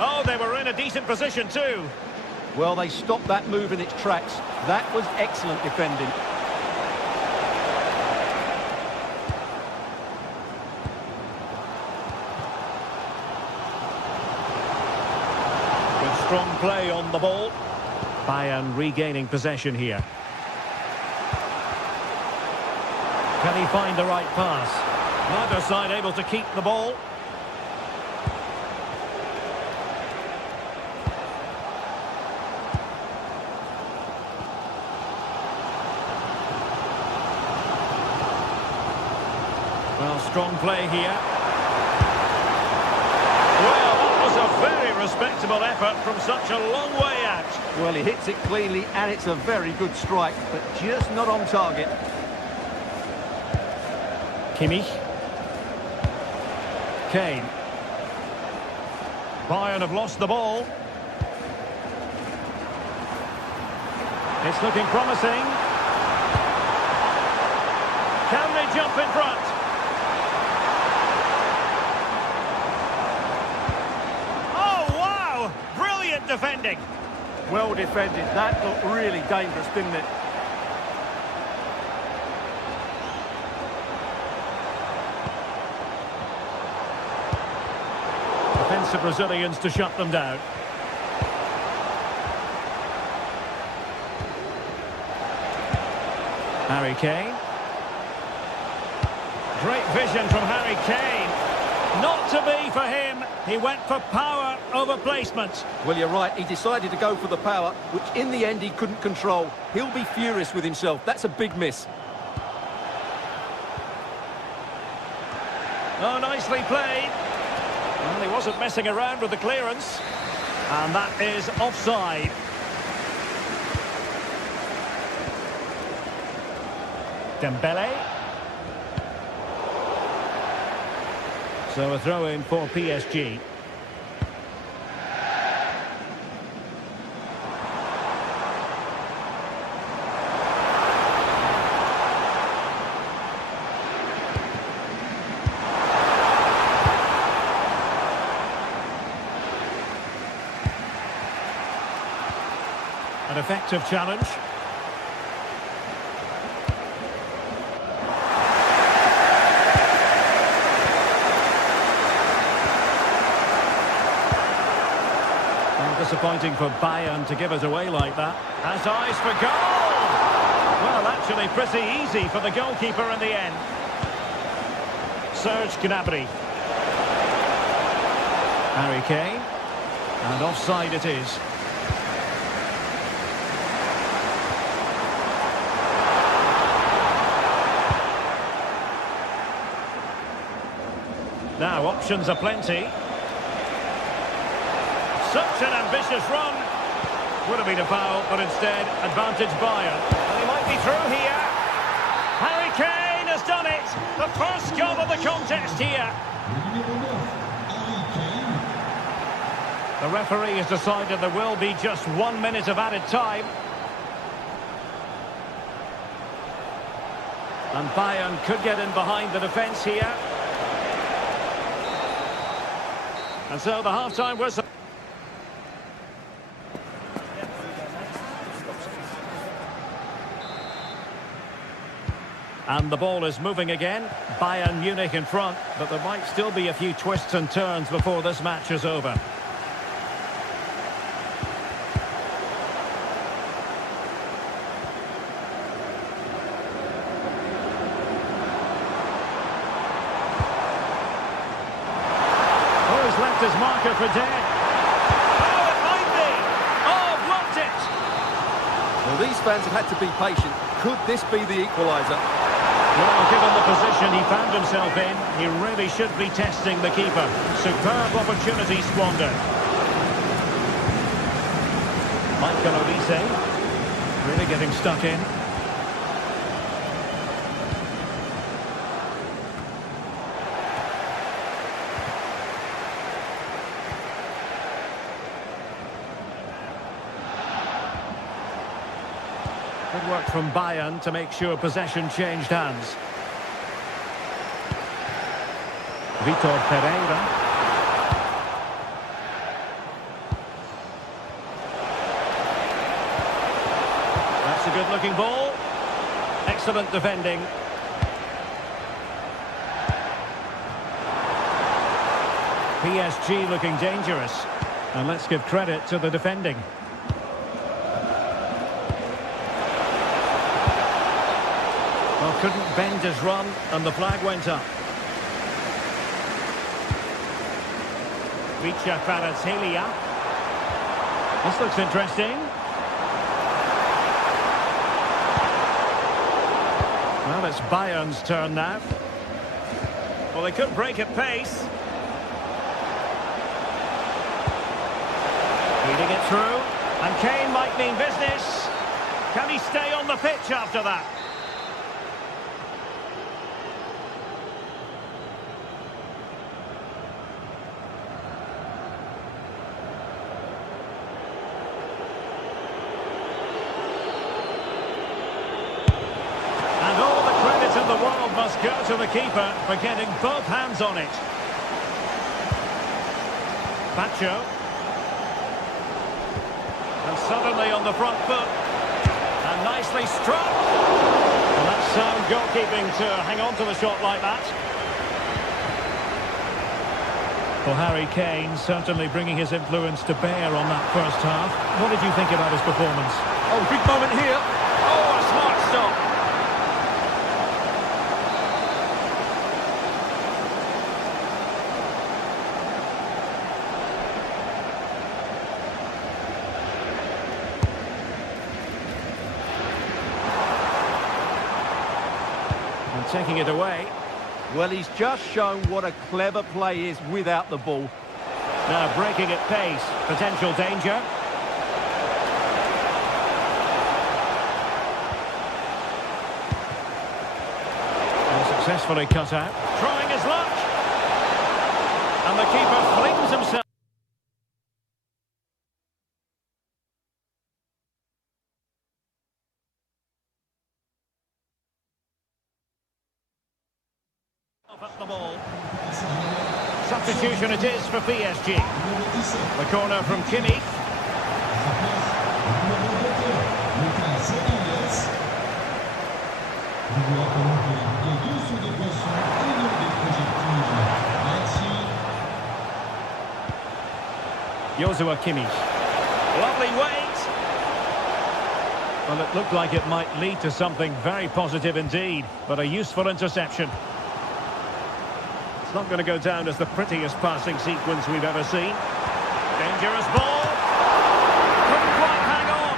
Oh, they were in a decent position too. Well, they stopped that move in its tracks. That was excellent defending. With strong play on the ball. Bayern regaining possession here. Can he find the right pass? Neither side able to keep the ball. Well, strong play here. Well, that was a very respectable effort from such a long way out. Well, he hits it cleanly and it's a very good strike, but just not on target. Kimmich. Kane. Bayern have lost the ball. It's looking promising. Can they jump in front? Oh, wow! Brilliant defending. Well defended. That looked really dangerous, didn't it? Defensive Brazilians to shut them down. Harry Kane. Great vision from Harry Kane. Not to be for him. He went for power over placement. Well, you're right. He decided to go for the power, which in the end he couldn't control. He'll be furious with himself. That's a big miss. Oh, nicely played. Well, he wasn't messing around with the clearance. And that is offside. Dembele. So a throw in for PSG. An effective challenge. Well, disappointing for Bayern to give it away like that. Has eyes for goal! Well, actually pretty easy for the goalkeeper in the end. Serge Gnabry. Harry Kane. And offside it is. Now Now, options are plenty. Such an ambitious run. Would have been a foul, but instead, advantage Bayern. And he might be through here. Harry Kane has done it. The first goal of the contest here. The referee has decided there will be just 1 minute of added time. And Bayern could get in behind the defence here. And so the half-time whistle. And the ball is moving again. Bayern Munich in front, but there might still be a few twists and turns before this match is over. Left his marker for dead. Oh, it might be. Oh, blocked it. Well, these fans have had to be patient. Could this be the equaliser? Well, given the position he found himself in, he really should be testing the keeper. Superb opportunity squandered. Michael Olise really getting stuck in. Good work from Bayern to make sure possession changed hands. Vitor Pereira. That's a good-looking ball. Excellent defending. PSG looking dangerous. And let's give credit to the defending. Well, couldn't bend his run, and the flag went up. Vicha Kvaratskhelia. This looks interesting. Well, it's Bayern's turn now. Well, they could break at pace. Feeding it through, and Kane might mean business. Can he stay on the pitch after that? The world must go to the keeper for getting both hands on it. Pacho. And suddenly on the front foot. And nicely struck. And that's sound goalkeeping to hang on to the shot like that. Well, Harry Kane certainly bringing his influence to bear on that first half. What did you think about his performance? Oh, big moment here. Oh, a smart stop. Taking it away. Well, he's just shown what a clever play is without the ball. Now breaking at pace. Potential danger. And successfully cut out. Trying his luck. And the keeper flings himself. Up the ball. Substitution it is for PSG. The corner from Kimmich. Joshua Kimmich. Lovely weight. Well, it looked like it might lead to something very positive indeed, but a useful interception. It's not going to go down as the prettiest passing sequence we've ever seen. Dangerous ball. Couldn't quite hang on.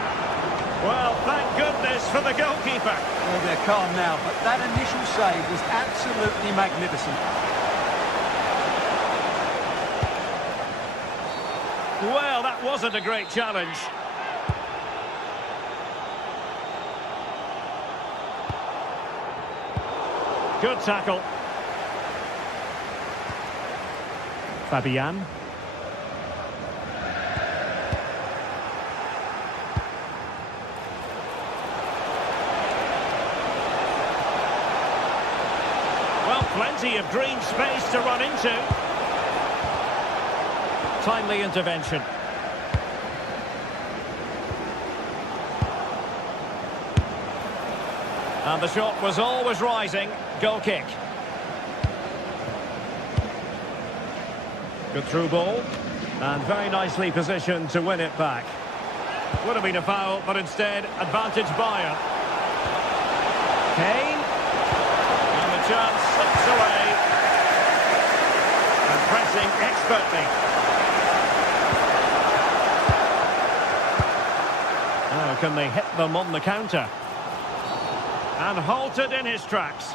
Well, thank goodness for the goalkeeper. Well, they're calm now, but that initial save was absolutely magnificent. Well, that wasn't a great challenge. Good tackle. Fabian. Well, plenty of green space to run into. Timely intervention. And the shot was always rising. Goal kick. Good through ball. And very nicely positioned to win it back. Would have been a foul, but instead, advantage Bayern. Kane. And the chance slips away. And pressing expertly. Now can they hit them on the counter? And halted in his tracks.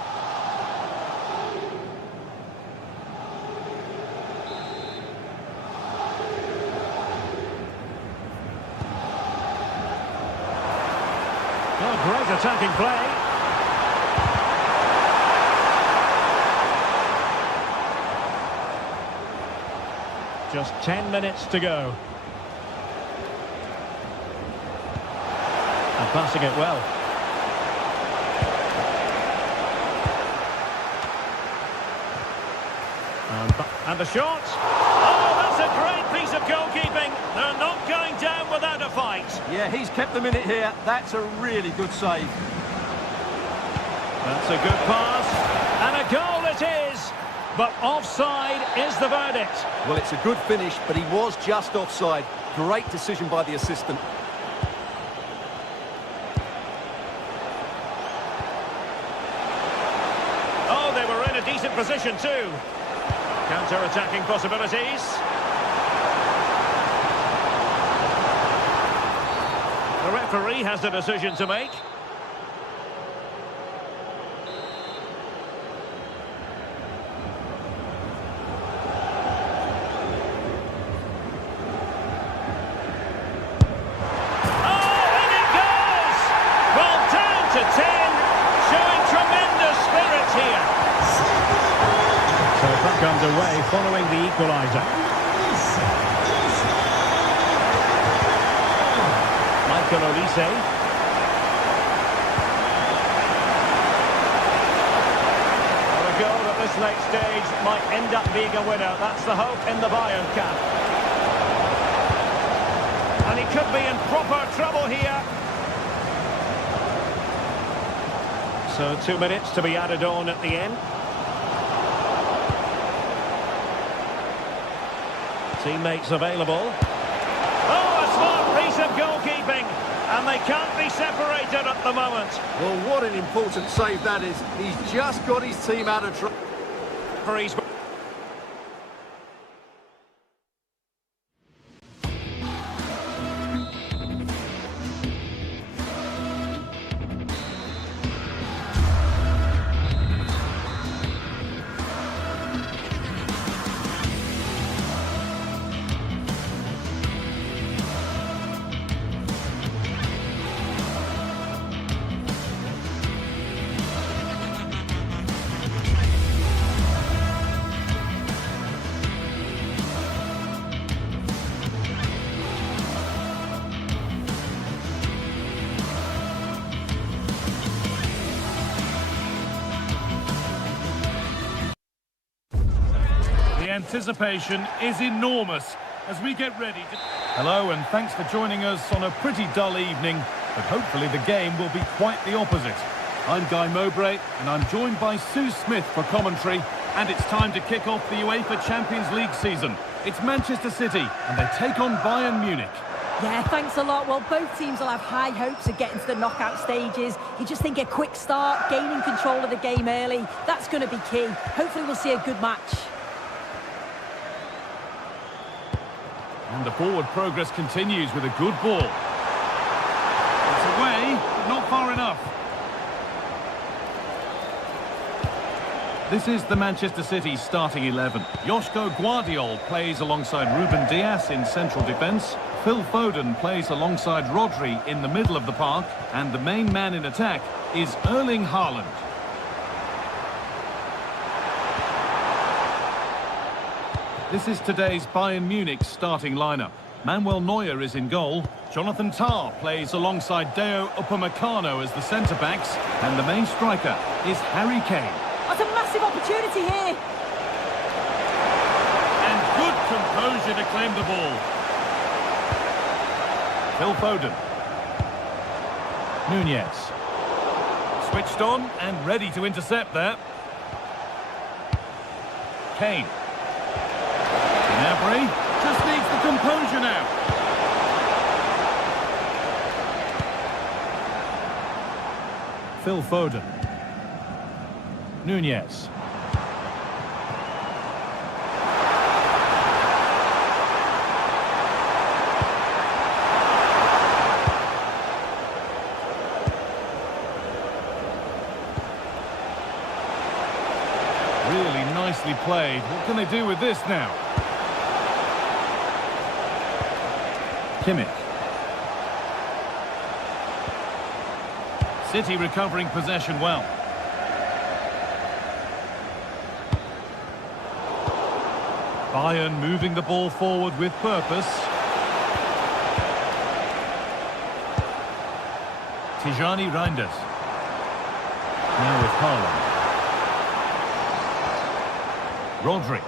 Oh, great attacking play. Just 10 minutes to go. And passing it well. And the shot. Oh, that's a great piece of goalkeeping. They're not going down without a fight. Yeah, he's kept them in it here. That's a really good save. That's a good pass. And a goal it is. But offside is the verdict. Well, it's a good finish, but he was just offside. Great decision by the assistant. Oh, they were in a decent position too. Counter-attacking possibilities. The referee has a decision to make. Oh, and it goes! Well, down to 10, showing tremendous spirit here. So back underway following the equaliser. Michael Olise. Well, a goal at this late stage might end up being a winner. That's the hope in the Bayern camp. And he could be in proper trouble here. So 2 minutes to be added on at the end. Teammates available. Oh, a smart piece of goalkeeping. And they can't be separated at the moment. Well, what an important save that is. He's just got his team out of trouble. The anticipation is enormous as we get ready to... Hello and thanks for joining us on a pretty dull evening, but hopefully the game will be quite the opposite. I'm Guy Mowbray and I'm joined by Sue Smith for commentary, and it's time to kick off the UEFA Champions League season. It's Manchester City and they take on Bayern Munich. Yeah, thanks a lot. Well, both teams will have high hopes of getting to the knockout stages. You just think a quick start, gaining control of the game early, that's going to be key. Hopefully we'll see a good match. And the forward progress continues with a good ball. It's away, but not far enough. This is the Manchester City starting 11. Joško Guardiol plays alongside Ruben Dias in central defence. Phil Foden plays alongside Rodri in the middle of the park. And the main man in attack is Erling Haaland. This is today's Bayern Munich starting lineup. Manuel Neuer is in goal. Jonathan Tah plays alongside Deo Upamecano as the centre-backs. And the main striker is Harry Kane. That's a massive opportunity here. And good composure to claim the ball. Phil Foden. Nunez. Switched on and ready to intercept there. Kane. Gnabry just needs the composure now. Phil Foden. Nunez. Really nicely played. What can they do with this now? Kimmich. City recovering possession well. Bayern moving the ball forward with purpose. Tijani Reinders. Now with Haaland. Rodri.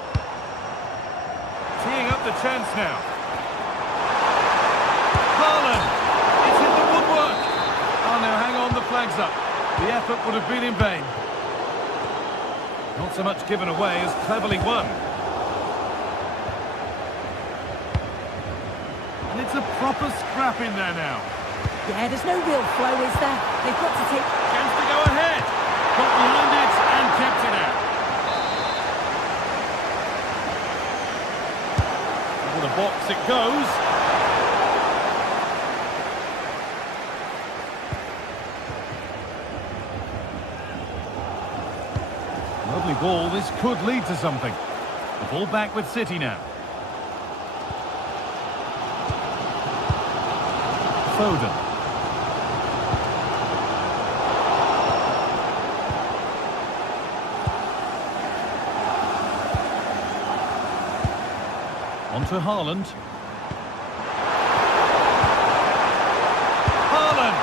Teeing up the chance now. Haaland! It's in the woodwork! Oh, now hang on, the flag's up. The effort would have been in vain. Not so much given away as cleverly won. And it's a proper scrap in there now. Yeah, there's no real flow, is there? They've got to take... Chance to go ahead. Got behind it and kept it out. Into the box it goes. Lovely ball. This could lead to something. The ball back with City now. Foden. On to Haaland. Haaland!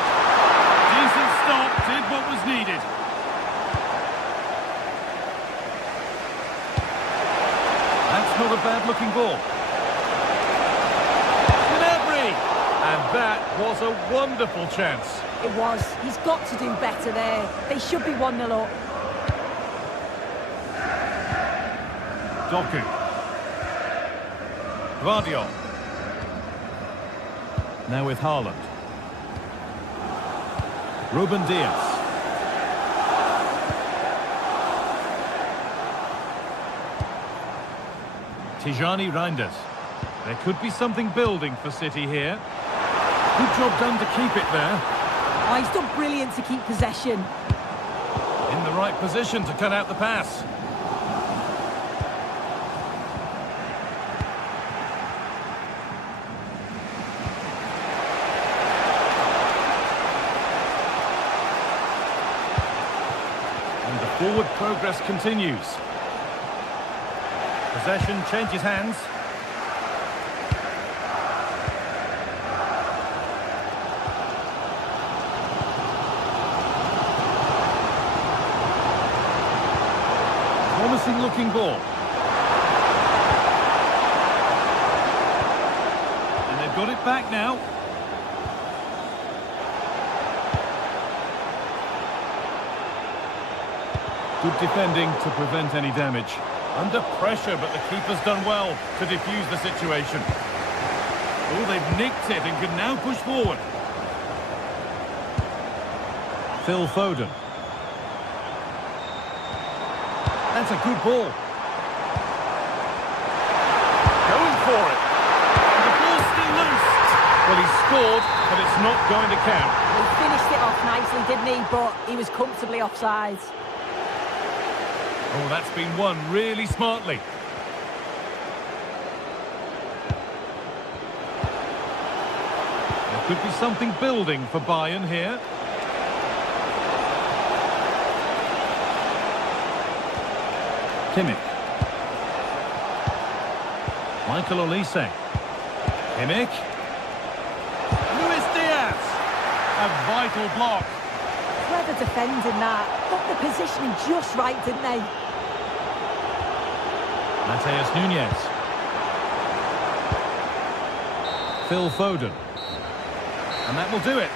Decent stop, did what was needed. That's not a bad-looking ball. Gnabry! And that was a wonderful chance. It was. He's got to do better there. They should be 1-0 up. Doku. Guardiol. Now with Haaland. Ruben Dias. Tijani Reinders. There could be something building for City here. Good job done to keep it there. Oh, he's done brilliant to keep possession. In the right position to cut out the pass. And the forward progress continues. Possession changes hands. Promising looking ball. And they've got it back now. Good defending to prevent any damage. Under pressure, but the keeper's done well to defuse the situation. Oh, they've nicked it and can now push forward. Phil Foden. That's a good ball. Going for it. And the ball's still loose. Well, he scored, but it's not going to count. He finished it off nicely, didn't he? But he was comfortably offside. Oh, that's been won really smartly. There could be something building for Bayern here. Kimmich. Michael Olise. Kimmich. Luis Diaz. A vital block. Clever defending that. Got the positioning just right, didn't they? Mateus Nunes. Phil Foden. And that will do it.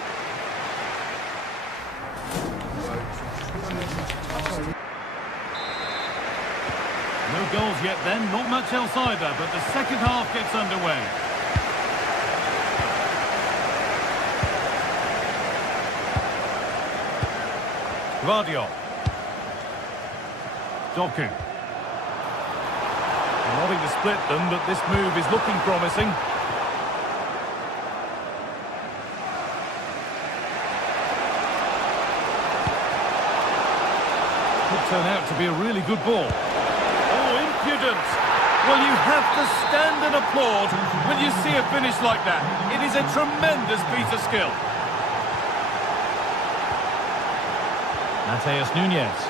No goals yet then, not much else either, but the second half gets underway. Gvardiol. Doku. Wanting to split them, but this move is looking promising. Could turn out to be a really good ball. Oh, impudent! Well, you have to stand and applaud when you see a finish like that. It is a tremendous piece of skill. Mateus Nunes.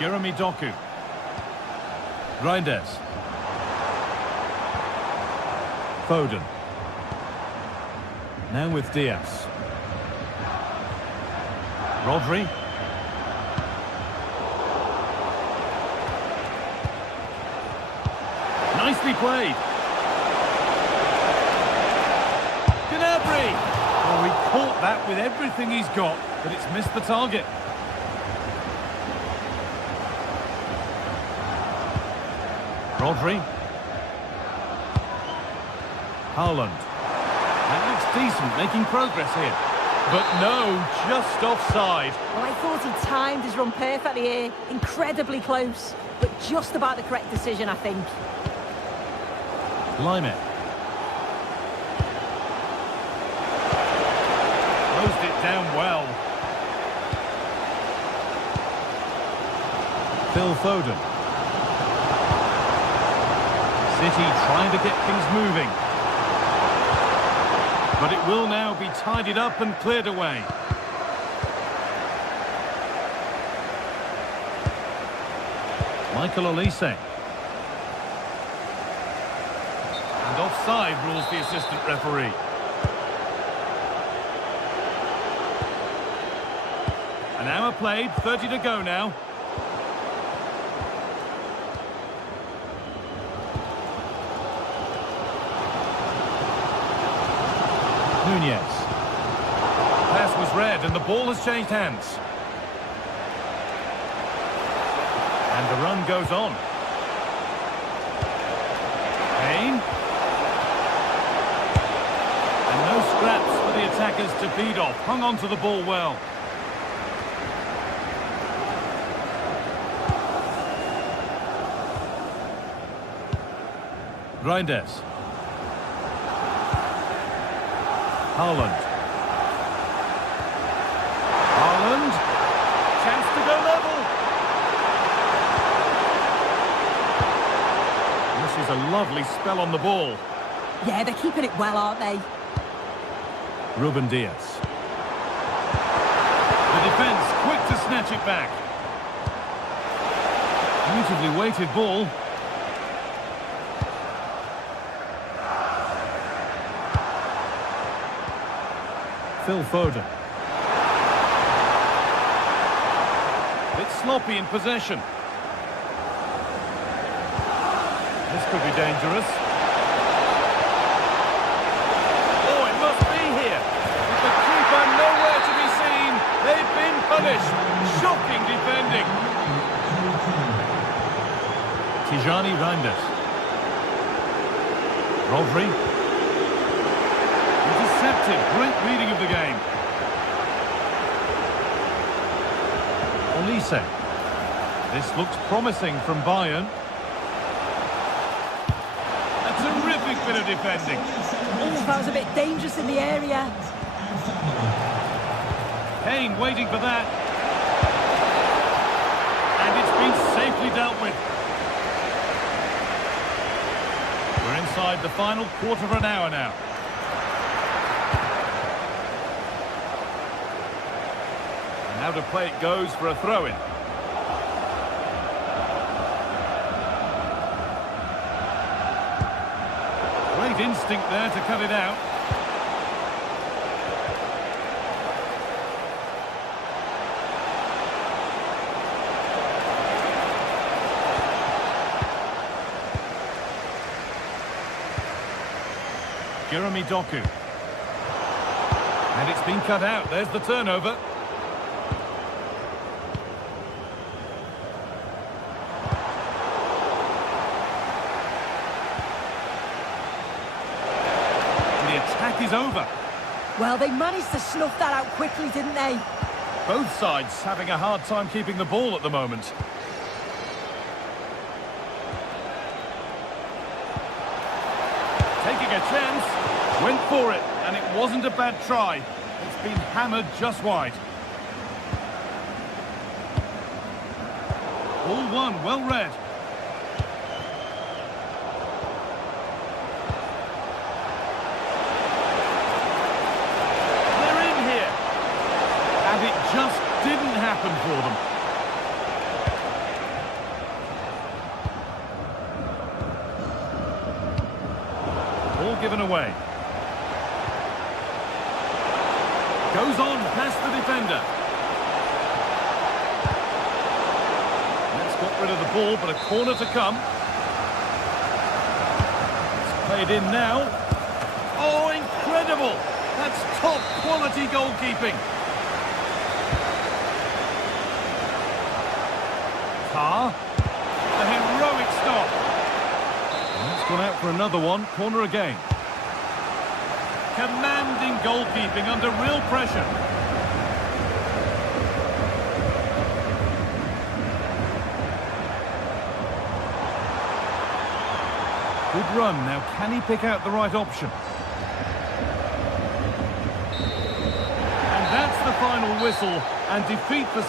Jeremy Doku. Reinders. Foden. Now with Diaz. Rodri. Nicely played. Gnabry. Oh, he caught that with everything he's got, but it's missed the target. Rodri. Haaland. That looks decent, making progress here. But no, just offside. Well, I thought he timed his run perfectly here. Incredibly close, but just about the correct decision, I think. Lime. Closed it down well. Phil Foden. City trying to get things moving. But it will now be tidied up and cleared away. Michael Olise. And offside rules the assistant referee. An hour played, 30 to go now. Nunes. Pass was read and the ball has changed hands. And the run goes on. Kane. And no scraps for the attackers to feed off. Hung on to the ball well. Reinders. Haaland. Haaland. Chance to go level. This is a lovely spell on the ball. Yeah, they're keeping it well, aren't they? Ruben Diaz. The defence quick to snatch it back. Beautifully weighted ball. Phil Foden. Bit sloppy in possession. This could be dangerous. Oh, it must be here. With the keeper nowhere to be seen, they've been punished. Shocking defending. Tijani Reinders. Rodri. Intercepted. Great reading of the game. Olise. This looks promising from Bayern. A terrific bit of defending. Oh, that was a bit dangerous in the area. Kane waiting for that. nicely dealt with. We're inside the final quarter of an hour now. And now to play it goes for a throw-in. Great instinct there to cut it out. Jeremy Doku. And it's been cut out. There's the turnover. And the attack is over. Well, they managed to snuff that out quickly, didn't they? Both sides having a hard time keeping the ball at the moment. Taking a chance, went for it, and it wasn't a bad try. It's been hammered just wide. All one, well read. They're in here. And it just didn't happen for them. Ball given away. Goes on past the defender. That's got rid of the ball, but a corner to come. It's played in now. Oh, incredible! That's top quality goalkeeping. Carr. A heroic stop. And that's gone out for another one. Corner again. Commanding goalkeeping under real pressure. Good run. Now, can he pick out the right option? And that's the final whistle and defeat the...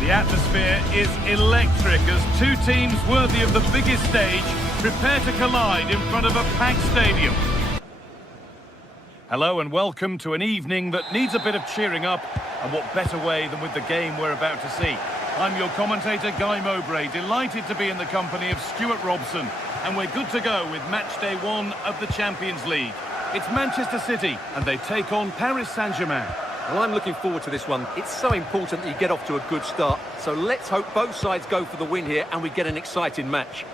The atmosphere is electric as two teams worthy of the biggest stage prepare to collide in front of a packed stadium. Hello and welcome to an evening that needs a bit of cheering up, and what better way than with the game we're about to see. I'm your commentator, Guy Mowbray, delighted to be in the company of Stuart Robson, and we're good to go with match day 1 of the Champions League. It's Manchester City, and they take on Paris Saint-Germain. Well, I'm looking forward to this one. It's so important that you get off to a good start. So let's hope both sides go for the win here and we get an exciting match.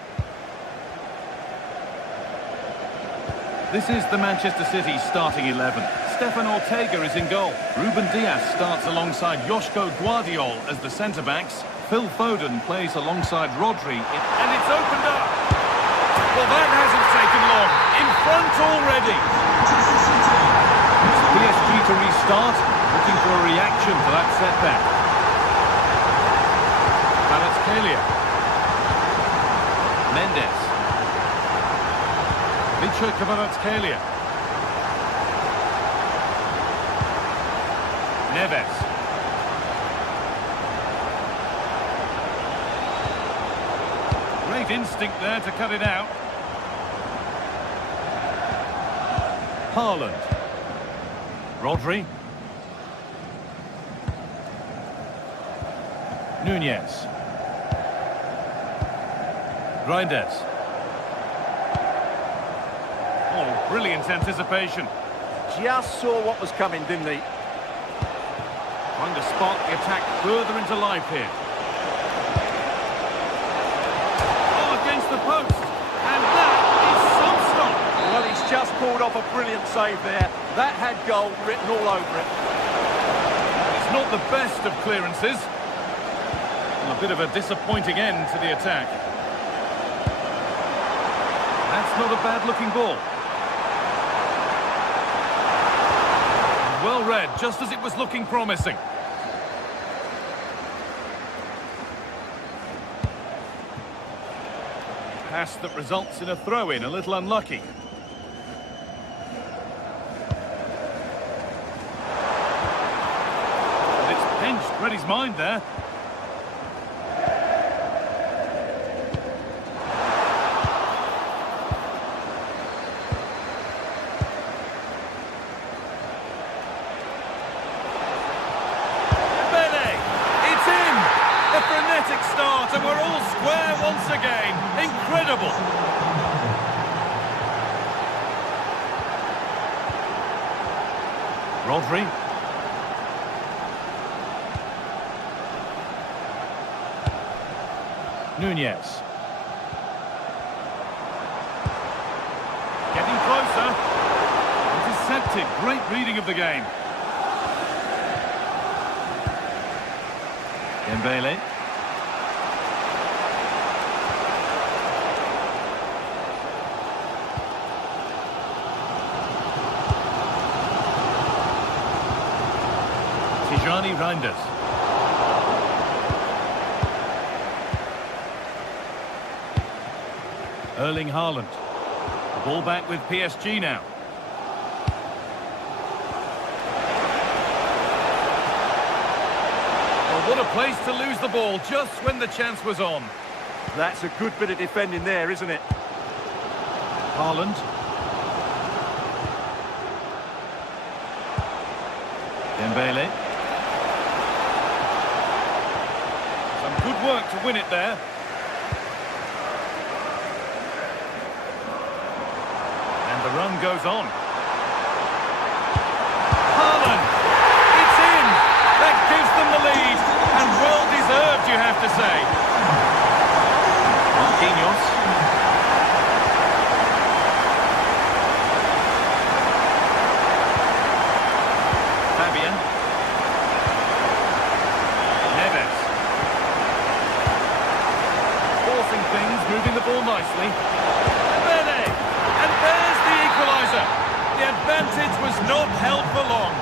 This is the Manchester City starting 11. Stefan Ortega is in goal. Ruben Dias starts alongside Joško Guardiol as the centre-backs. Phil Foden plays alongside Rodri. And it's opened up! Well, that hasn't taken long. In front already! It's PSG to restart, looking for a reaction to that setback. Kvaratskhelia. Mendes. Micho Kvaratskhelia. Neves. Great instinct there to cut it out. Haaland. Rodri. Nunez. Reinders. Oh, brilliant anticipation. Just saw what was coming, didn't he? Trying to spark the attack further into life here. Oh, against the post. And that is some stop. Well, he's just pulled off a brilliant save there. That had goal written all over it. It's not the best of clearances. And a bit of a disappointing end to the attack. That's not a bad-looking ball. Well read, just as it was looking promising. Pass that results in a throw-in, a little unlucky. But it's pinched, read his mind there. Start, and we're all square once again. Incredible. Rodri. Nunez. Getting closer. Intercepted. Great reading of the game. Dembele. Reinders. Erling Haaland. The ball back with PSG now. Well, what a place to lose the ball just when the chance was on. That's a good bit of defending there, isn't it? Haaland. Dembele. Good work to win it there. And the run goes on. Haaland! It's in! That gives them the lead. And well deserved, you have to say. Marquinhos. Fabian. Neves. Things, moving the ball nicely. Bene! And there's the equaliser. The advantage was not held for long.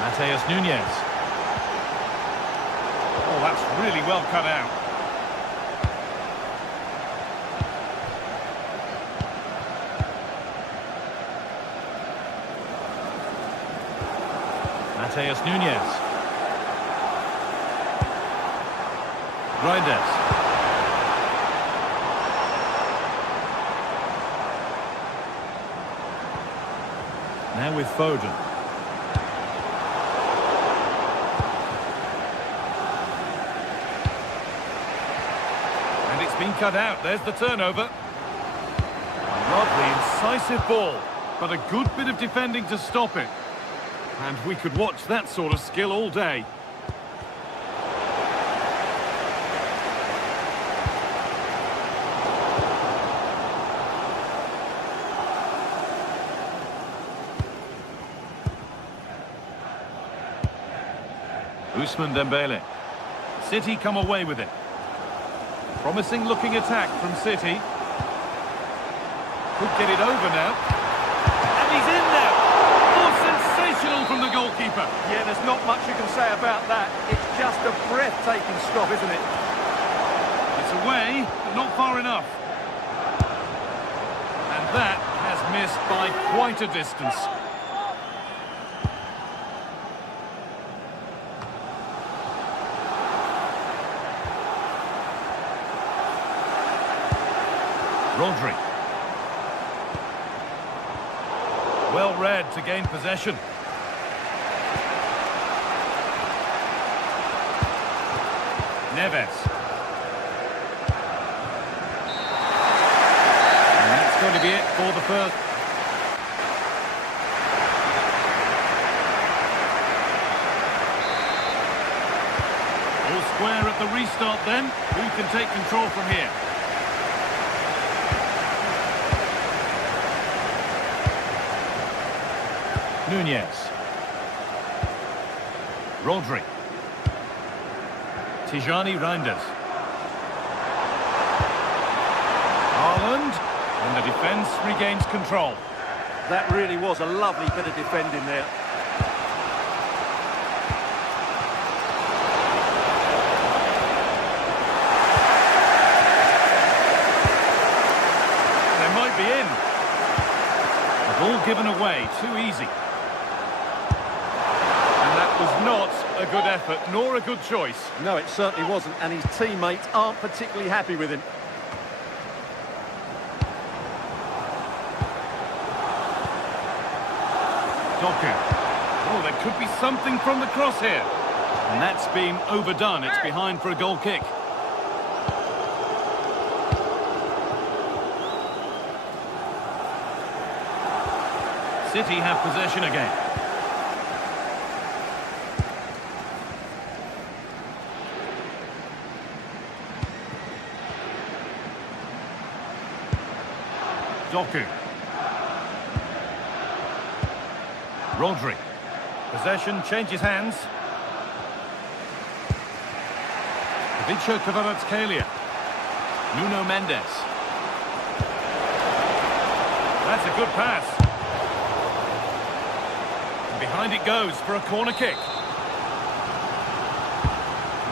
Mateus Nunez. Oh, that's really well cut out. Mateus Nunez. Reinders. Now with Foden. And it's been cut out. There's the turnover. A lovely, incisive ball, but a good bit of defending to stop it. And we could watch that sort of skill all day. Ousmane Dembele. City come away with it. Promising looking attack from City. Could get it over now. And he's in now. Oh, sensational from the goalkeeper. Yeah, there's not much you can say about that. It's just a breathtaking stop, isn't it? It's away, but not far enough. And that has missed by quite a distance. Rodri. Well read to gain possession. Neves. And that's going to be it for the first. All square at the restart then. Who can take control from here? Nunez. Rodri. Tijani Reinders. Haaland. And the defence regains control. That really was a lovely bit of defending there. They might be in. The ball given away, too easy. And that was not a good effort, nor a good choice. No, it certainly wasn't, and his teammates aren't particularly happy with him. Doku. Oh, there could be something from the cross here. And that's been overdone. It's behind for a goal kick. City have possession again. Doku. Rodri. Possession changes hands. Ivica Kvaratskhelia. Nuno Mendes. That's a good pass. And behind it goes for a corner kick.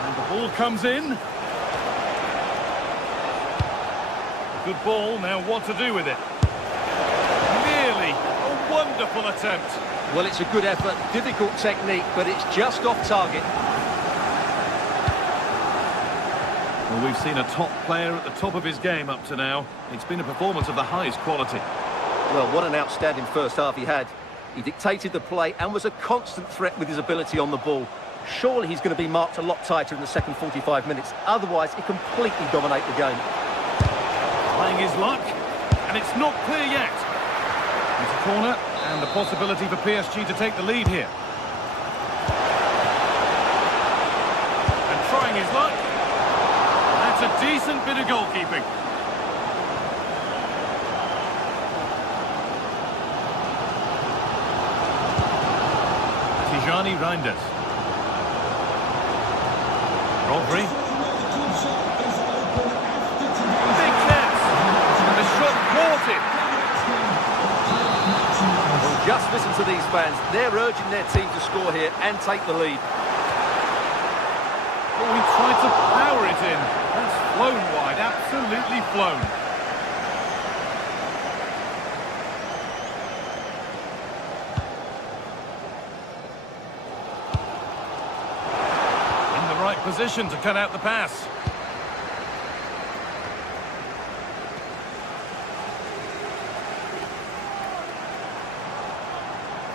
And the ball comes in. Good ball, now what to do with it? Nearly a wonderful attempt. Well, it's a good effort, difficult technique, but it's just off target. Well, we've seen a top player at the top of his game up to now. It's been a performance of the highest quality. Well, what an outstanding first half he had. He dictated the play and was a constant threat with his ability on the ball. Surely he's going to be marked a lot tighter in the second 45 minutes. Otherwise, he completely dominate the game. Trying his luck, and it's not clear yet. It's a corner, and the possibility for PSG to take the lead here. And trying his luck. That's a decent bit of goalkeeping. Tijani Reinders. Rodri. Big chance. And the shot caught it. Well, just listen to these fans. They're urging their team to score here and take the lead. Oh, he tried to power it in. That's flown wide, absolutely flown. In the right position to cut out the pass.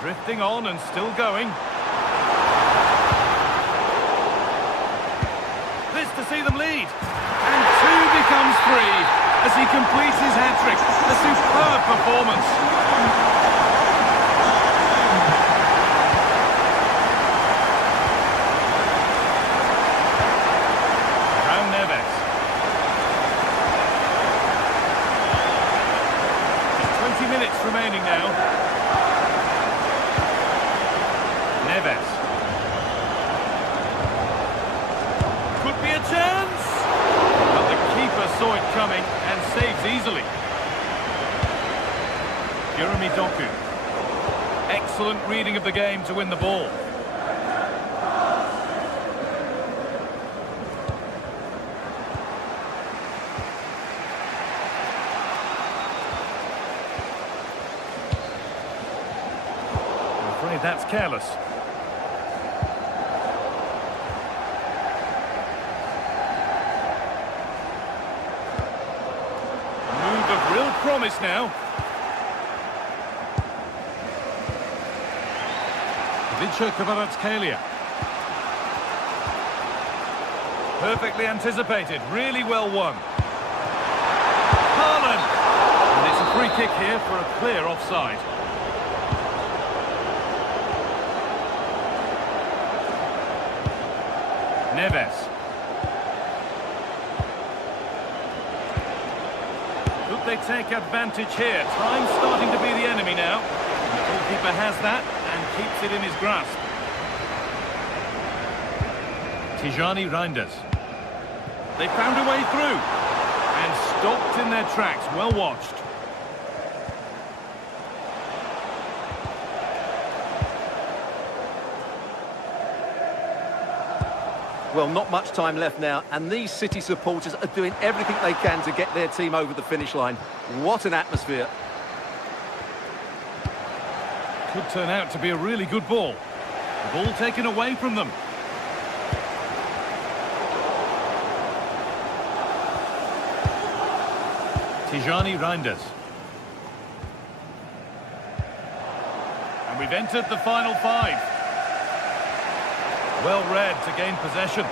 Drifting on and still going. This to see them lead. And two becomes three as he completes his hat-trick. A superb performance. Raul Neves. Just 20 minutes remaining now. Neves. Could be a chance! But the keeper saw it coming and saves easily. Jeremy Doku. Excellent reading of the game to win the ball. I'm afraid that's careless. Real promise now. Ivica Kvaratskhelia. Perfectly anticipated, really well won. Haaland! And it's a free kick here for a clear offside. Neves. Could they take advantage here? Time's starting to be the enemy now. The goalkeeper has that and keeps it in his grasp. Tijani Reinders. They found a way through and stopped in their tracks. Well watched. Well, not much time left now, and these City supporters are doing everything they can to get their team over the finish line. What an atmosphere. Could turn out to be a really good ball. The ball taken away from them. Tijani Reinders. And we've entered the final 5. Well read to gain possession.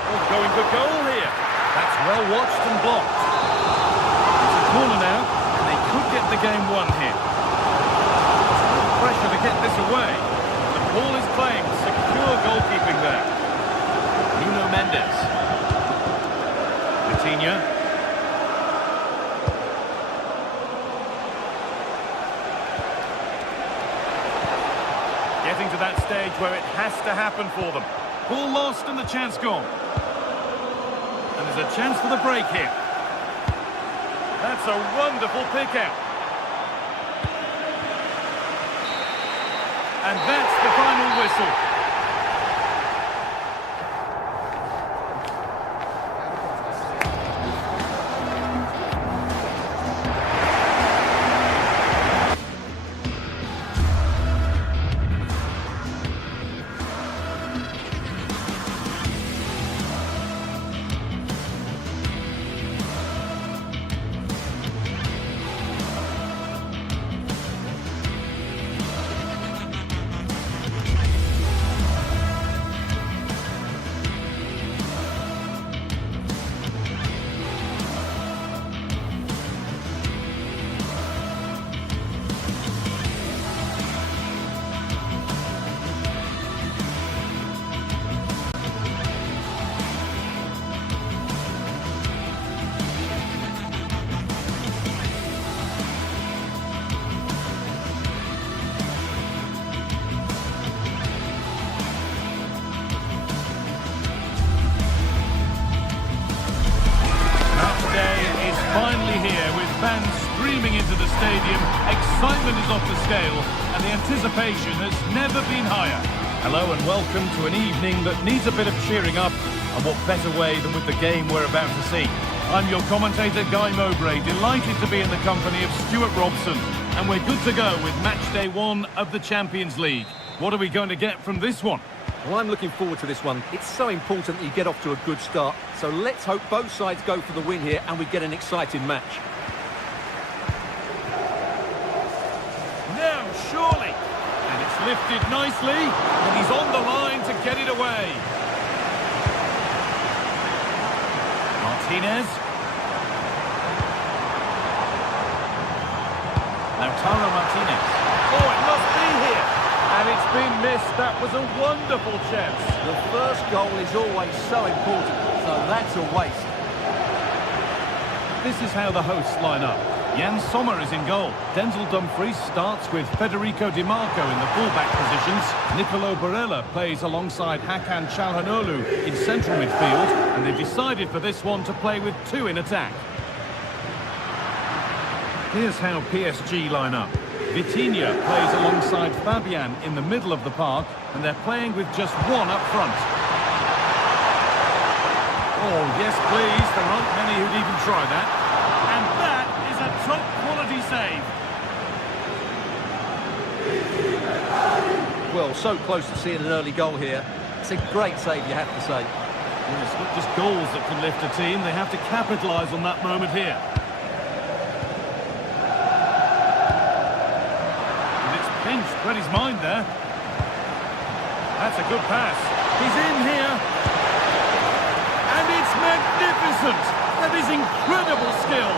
Oh, going for goal here. That's well watched and blocked. It's a corner now, and they could get the game won here. It's pressure to get this away. The ball is playing. Secure goalkeeping there. Nuno Mendes. Vitinha. Getting to that stage where it has to happen for them. Ball lost and the chance gone. And there's a chance for the break here. That's a wonderful pick out. And that's the final whistle. Fans streaming into the stadium, excitement is off the scale, and the anticipation has never been higher. Hello and welcome to an evening that needs a bit of cheering up, and what better way than with the game we're about to see. I'm your commentator Guy Mowbray, delighted to be in the company of Stuart Robson, and we're good to go with match day 1 of the Champions League. What are we going to get from this one? Well, I'm looking forward to this one. It's so important that you get off to a good start, so let's hope both sides go for the win here and we get an exciting match. Now, surely. And it's lifted nicely, and he's on the line to get it away. Martinez. Lautaro Martinez. Oh, it must be here. And it's been missed. That was a wonderful chance. The first goal is always so important, so that's a waste. This is how the hosts line up. Jan Sommer is in goal. Denzel Dumfries starts with Federico Di Marco in the fullback positions. Nicolo Barella plays alongside Hakan Çalhanoğlu in central midfield. And they've decided for this one to play with 2 in attack. Here's how PSG line up. Vitinha plays alongside Fabian in the middle of the park, and they're playing with just 1 up front. Oh, yes, please. There aren't many who'd even try that. And that is a top-quality save. Well, so close to seeing an early goal here. It's a great save, you have to say. Well, it's not just goals that can lift a team. They have to capitalise on that moment here. Read his mind there. That's a good pass. He's in here. And it's magnificent. That is incredible skill.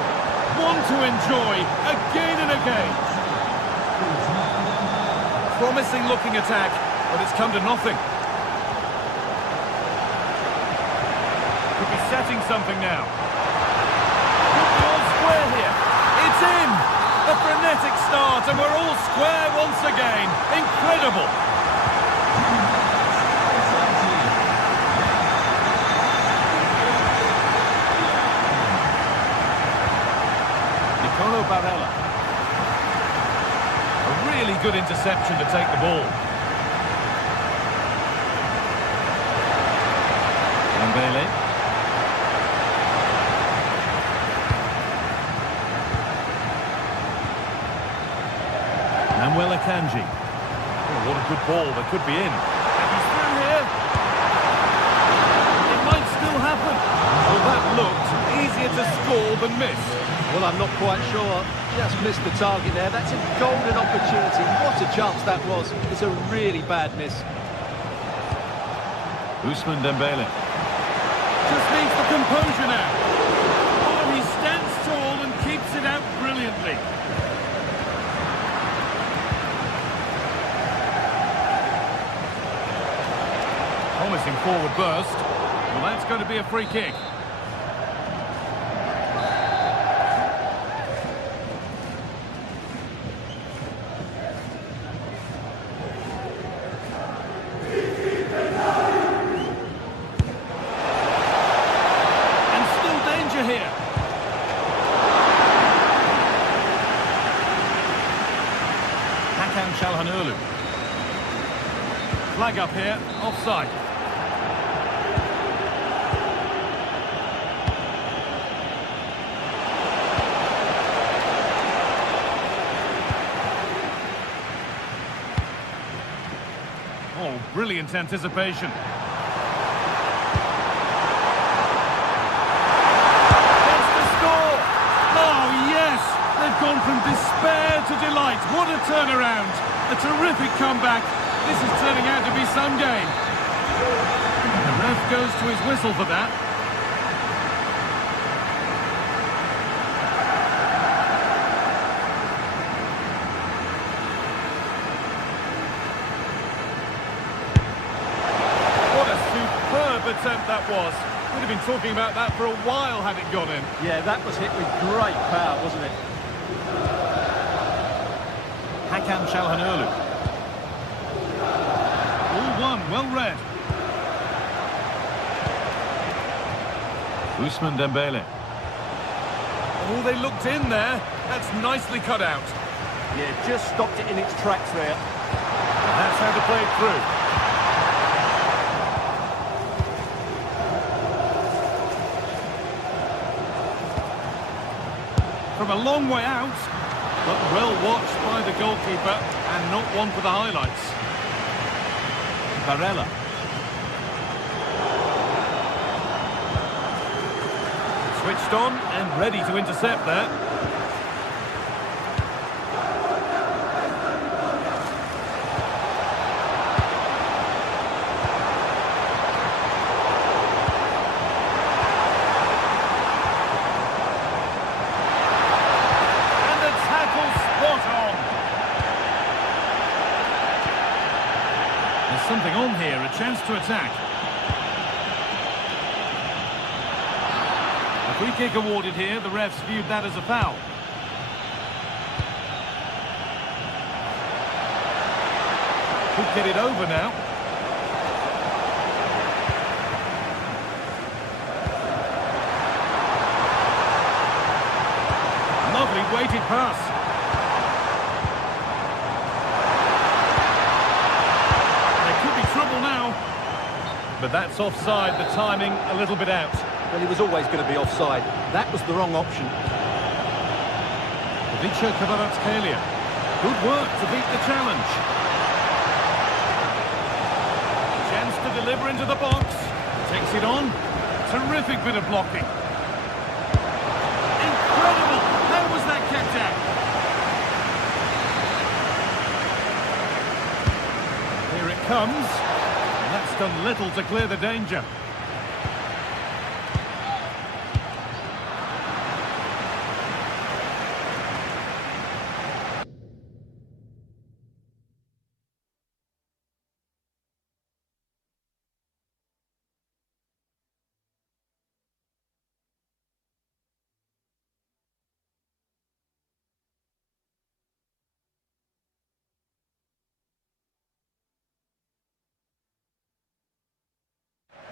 One to enjoy again and again. Promising looking attack, but it's come to nothing. Could be setting something now. Could be all square here. It's in! A frenetic start, and we're all square once again. Incredible! Barella. A really good interception to take the ball. Dembele. Manuel Akanji. Oh, what a good ball. That could be in. And he's through here. It might still happen. Well, that looked easier to score than miss. Well, I'm not quite sure. Just missed the target there. That's a golden opportunity. What a chance that was. It's a really bad miss. Ousmane Dembele. Just needs the composure now. Oh, he stands tall and keeps it out brilliantly. Promising forward burst. Well, that's going to be a free kick. Here. Hakan Çalhanoğlu. Flag up here, offside. Oh, brilliant anticipation. They've gone from despair to delight. What a turnaround. A terrific comeback. This is turning out to be some game. The ref goes to his whistle for that. What a superb attempt that was. We'd have been talking about that for a while had it gone in. Yeah, that was hit with great power, wasn't it? Hakan Çalhanoğlu. All one, well read. Ousmane Dembele. Oh, they looked in there. That's nicely cut out. Yeah, just stopped it in its tracks there. And that's how to play it through. From a long way out, but well watched by the goalkeeper and not one for the highlights. Barella. Switched on and ready to intercept there. Something on here, a chance to attack. A free kick awarded here, the refs viewed that as a foul. Could get it over now. Lovely weighted pass. But that's offside, the timing a little bit out. Well, he was always going to be offside. That was the wrong option. Vicha Kvaratskhelia. Good work to beat the challenge. Chance to deliver into the box. Takes it on. Terrific bit of blocking. Incredible! How was that kept out? Here it comes. And that's done little to clear the danger.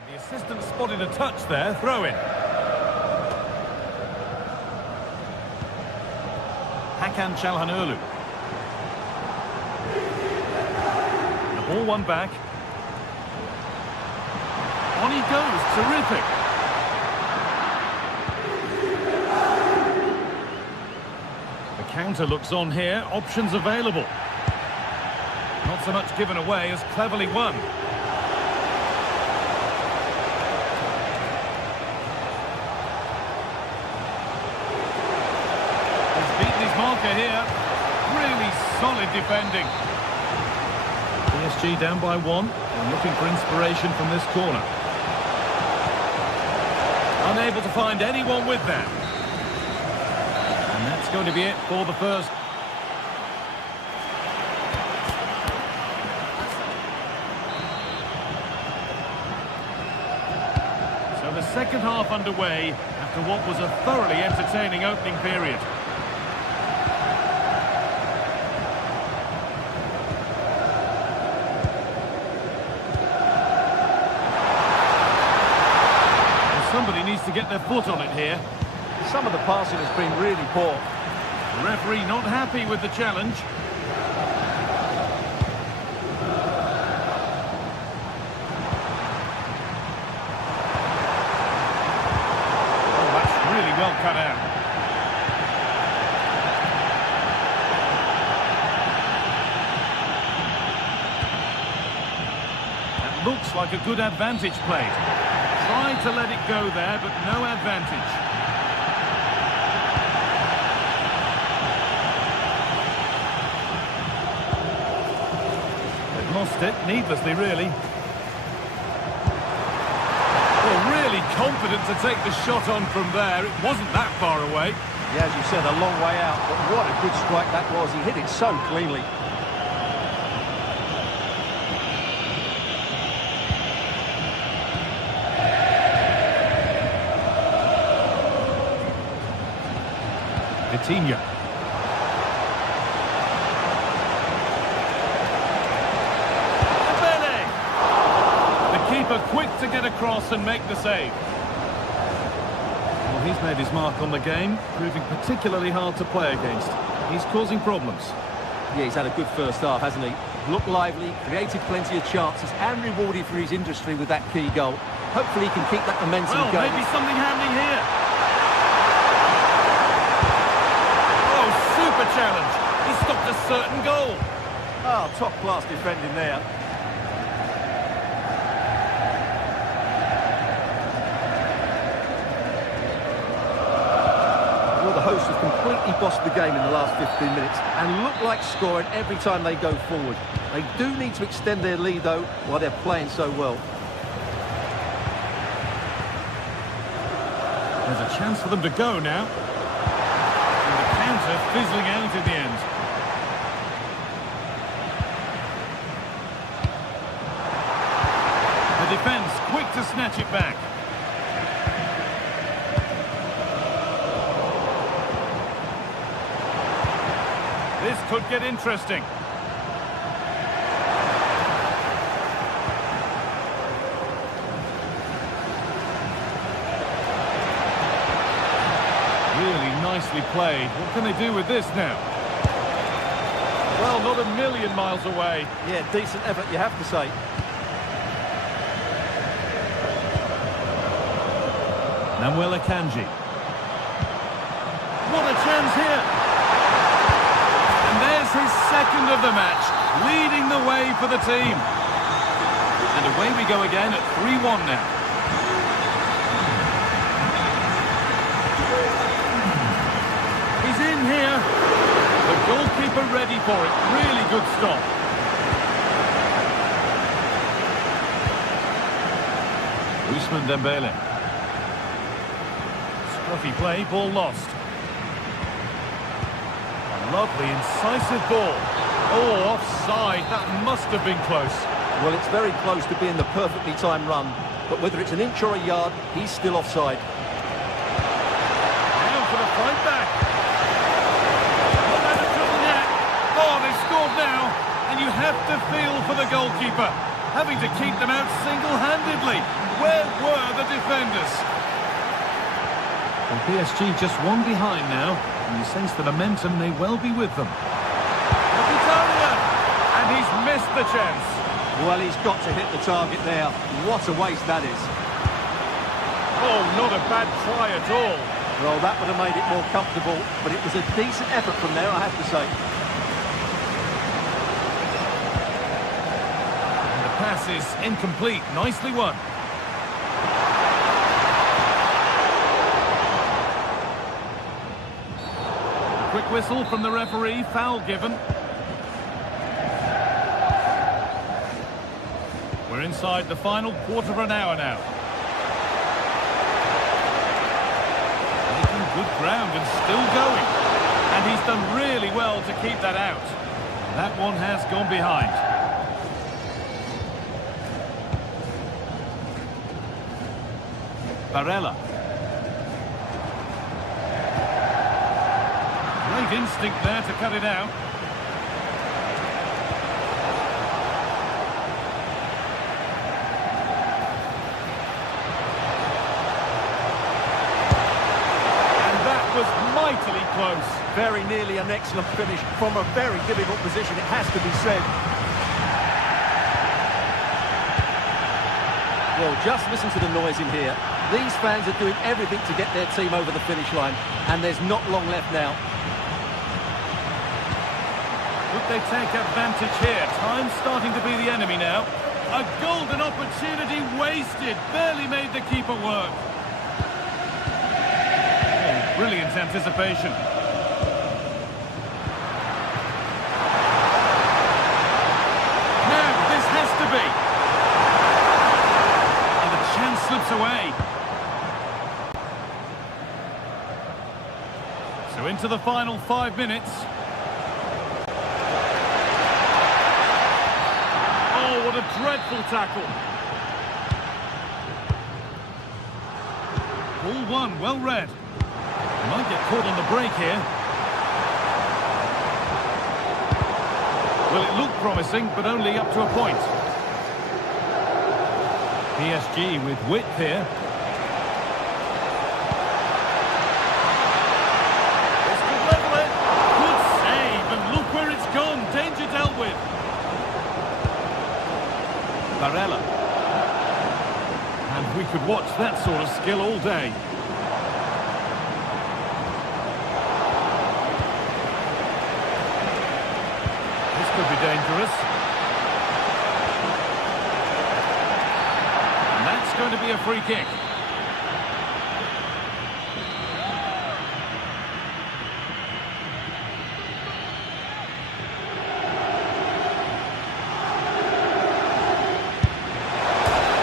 The assistant spotted a touch there, throw in. Hakan Çalhanoğlu. The ball won back. On he goes, terrific. The counter looks on here, options available. Not so much given away as cleverly won. Marker here, really solid defending. PSG down by 1 and looking for inspiration from this corner. Unable to find anyone with that. And that's going to be it for the first. So the second half underway after what was a thoroughly entertaining opening period. Somebody needs to get their foot on it here. Some of the passing has been really poor. The referee not happy with the challenge. Oh, that's really well cut out. That looks like a good advantage played. Tried to let it go there, but no advantage. They've lost it, needlessly, really. Well, really confident to take the shot on from there. It wasn't that far away. Yeah, as you said, a long way out, but what a good strike that was. He hit it so cleanly. Coutinho. The keeper quick to get across and make the save. Well, he's made his mark on the game, proving particularly hard to play against. He's causing problems. Yeah, he's had a good first half, hasn't he? Looked lively, created plenty of chances, and rewarded for his industry with that key goal. Hopefully he can keep that momentum well, going. Maybe something happening here. Challenge. He stopped a certain goal. Oh, top-class defending there. Well, the hosts have completely bossed the game in the last 15 minutes and look like scoring every time they go forward. They do need to extend their lead, though, while they're playing so well. There's a chance for them to go now. Fizzling out in the end. The defence quick to snatch it back. This could get interesting. Nicely played. What can they do with this now? Well, not a million miles away. Yeah, decent effort, you have to say. Namuel Akanji. What a chance here! And there's his second of the match, leading the way for the team. And away we go again at 3-1 now. In here, the goalkeeper ready for it. Really good stop. Ousmane Dembele. Scruffy play, ball lost. A lovely, incisive ball. Oh, offside. That must have been close. Well, it's very close to being the perfectly timed run, but whether it's an inch or a yard, he's still offside. Now for the fight back. Not out of net. Oh, they've scored now, and you have to feel for the goalkeeper, having to keep them out single-handedly. Where were the defenders? Well, PSG just one behind now, and you sense the momentum may well be with them. And he's missed the chance. Well, he's got to hit the target there. What a waste that is. Oh, not a bad try at all. Well, that would have made it more comfortable, but it was a decent effort from there, I have to say. And the pass is incomplete. Nicely won. A quick whistle from the referee. Foul given. We're inside the final quarter of an hour now. Making good ground and still going. And he's done really well to keep that out. That one has gone behind. Barella. Great instinct there to cut it out. Was mightily close. Very nearly an excellent finish from a very difficult position, it has to be said. Well, just listen to the noise in here. These fans are doing everything to get their team over the finish line, and there's not long left now. Would they take advantage here? Time's starting to be the enemy now. A golden opportunity wasted. Barely made the keeper work. Brilliant anticipation. Now, this has to be. And the chance slips away. So into the final 5 minutes. Oh, what a dreadful tackle. Ball one, well read. Might get caught on the break here. Well, it looked promising, but only up to a point. PSG with width here. This could level it. Good save, and look where it's gone. Danger dealt with. Barella. And we could watch that sort of skill all day. Could be dangerous. And that's going to be a free kick.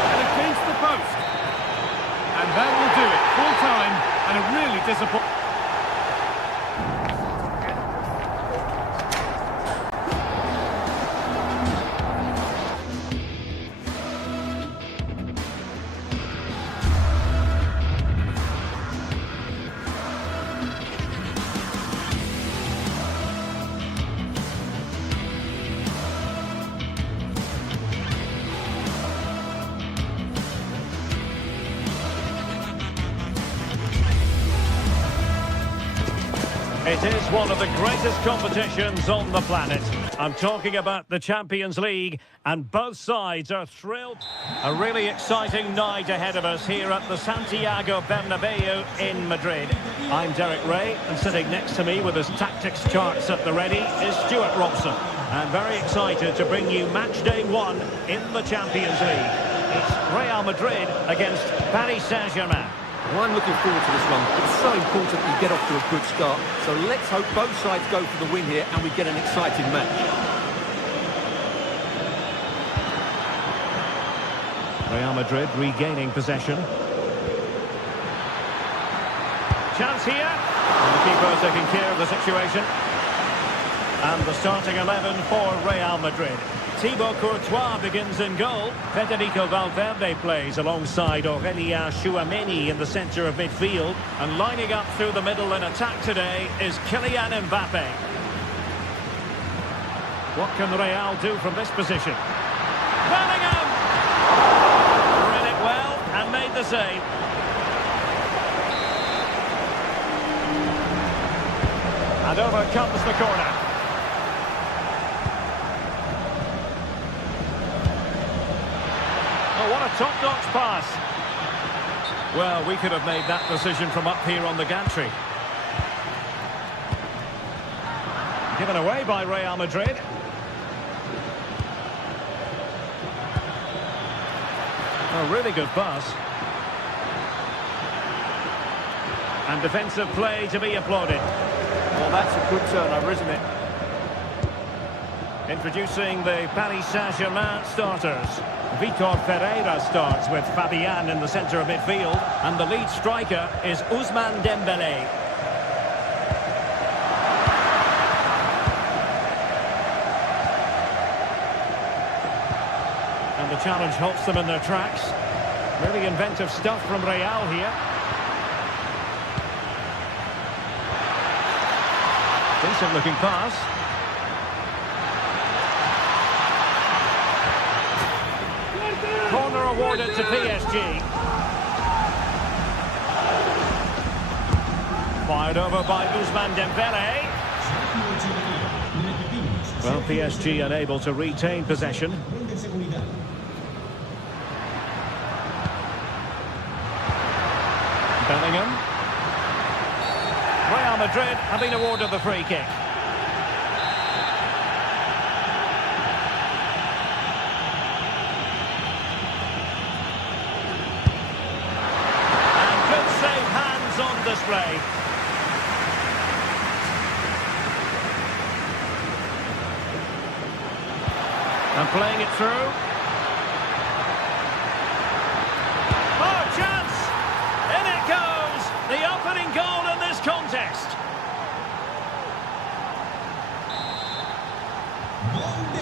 And against the post. And that will do it. Full time and a really disappointing. It is one of the greatest competitions on the planet. I'm talking about the Champions League, and both sides are thrilled. A really exciting night ahead of us here at the Santiago Bernabeu in Madrid. I'm Derek Ray, and sitting next to me with his tactics charts at the ready is Stuart Robson. And very excited to bring you match day one in the Champions League. It's Real Madrid against Paris Saint-Germain. Well, I'm looking forward to this one. It's so important that you get off to a good start. So let's hope both sides go for the win here and we get an exciting match. Real Madrid regaining possession. Chance here. And the keeper taking care of the situation. And the starting 11 for Real Madrid. Thibaut Courtois begins in goal. Federico Valverde plays alongside Aurélien Tchouaméni in the centre of midfield. And lining up through the middle in attack today is Kylian Mbappe. What can Real do from this position? Bellingham! Read it well and made the save. And over comes the corner. Oh, what a top-notch pass. Well, we could have made that decision from up here on the gantry. Given away by Real Madrid. A really good pass. And defensive play to be applauded. Well, that's a good turnover, isn't it? Introducing the Paris Saint-Germain starters. Vitor Ferreira starts with Fabian in the centre of midfield. And the lead striker is Ousmane Dembélé. And the challenge halts them in their tracks. Really inventive stuff from Real here. Decent looking pass. Corner awarded to PSG. Fired over by Ousmane Dembélé. Well, PSG unable to retain possession. Bellingham. Real Madrid have been awarded the free kick. And good save hands on display. And playing it through. Oh, chance! In it goes! The opening goal in this contest.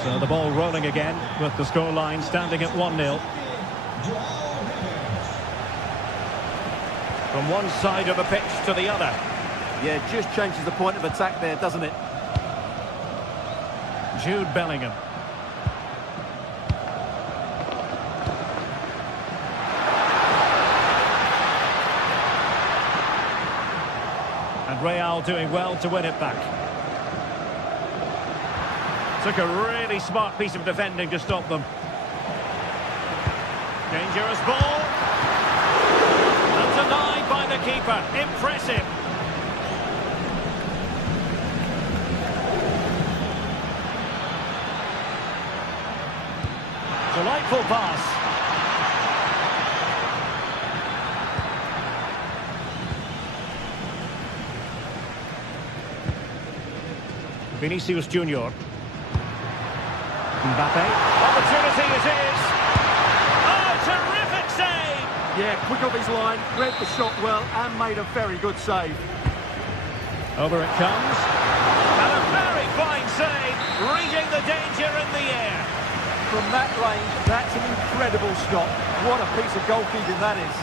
So the ball rolling again with the scoreline standing at 1-0. From one side of the pitch to the other. Yeah, it just changes the point of attack there, doesn't it? Jude Bellingham. And Real doing well to win it back. Took a really smart piece of defending to stop them. Dangerous ball. And denied by the keeper. Impressive. Delightful pass. Vinicius Junior. Mbappe. Opportunity it is. Oh, terrific save! Yeah, quick off his line, read the shot well and made a very good save. Over it comes. And a very fine save, reading the danger in the air. From that range, that's an incredible shot. What a piece of goalkeeping that is.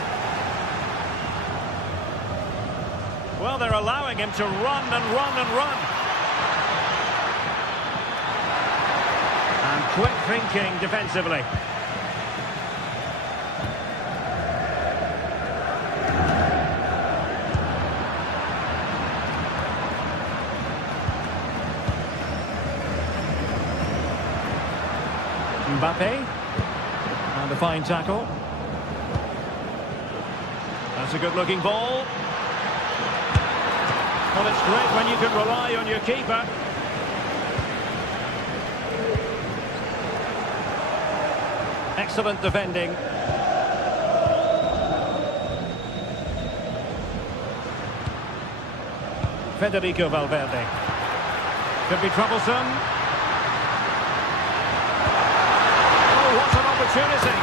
Well, they're allowing him to run and run and run. And quick thinking defensively. Mbappe. And a fine tackle. That's a good-looking ball. Well, it's great when you can rely on your keeper. Excellent defending. Federico Valverde. Could be troublesome. Oh, what an opportunity.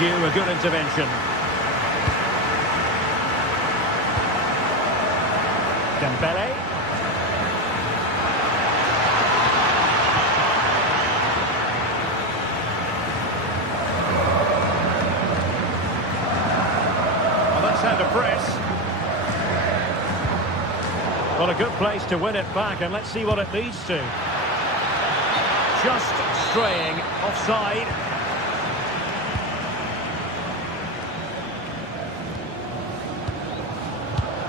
you, a good intervention. Dembele. Well, that's how to press. Well, a good place to win it back, and let's see what it leads to. Just straying offside.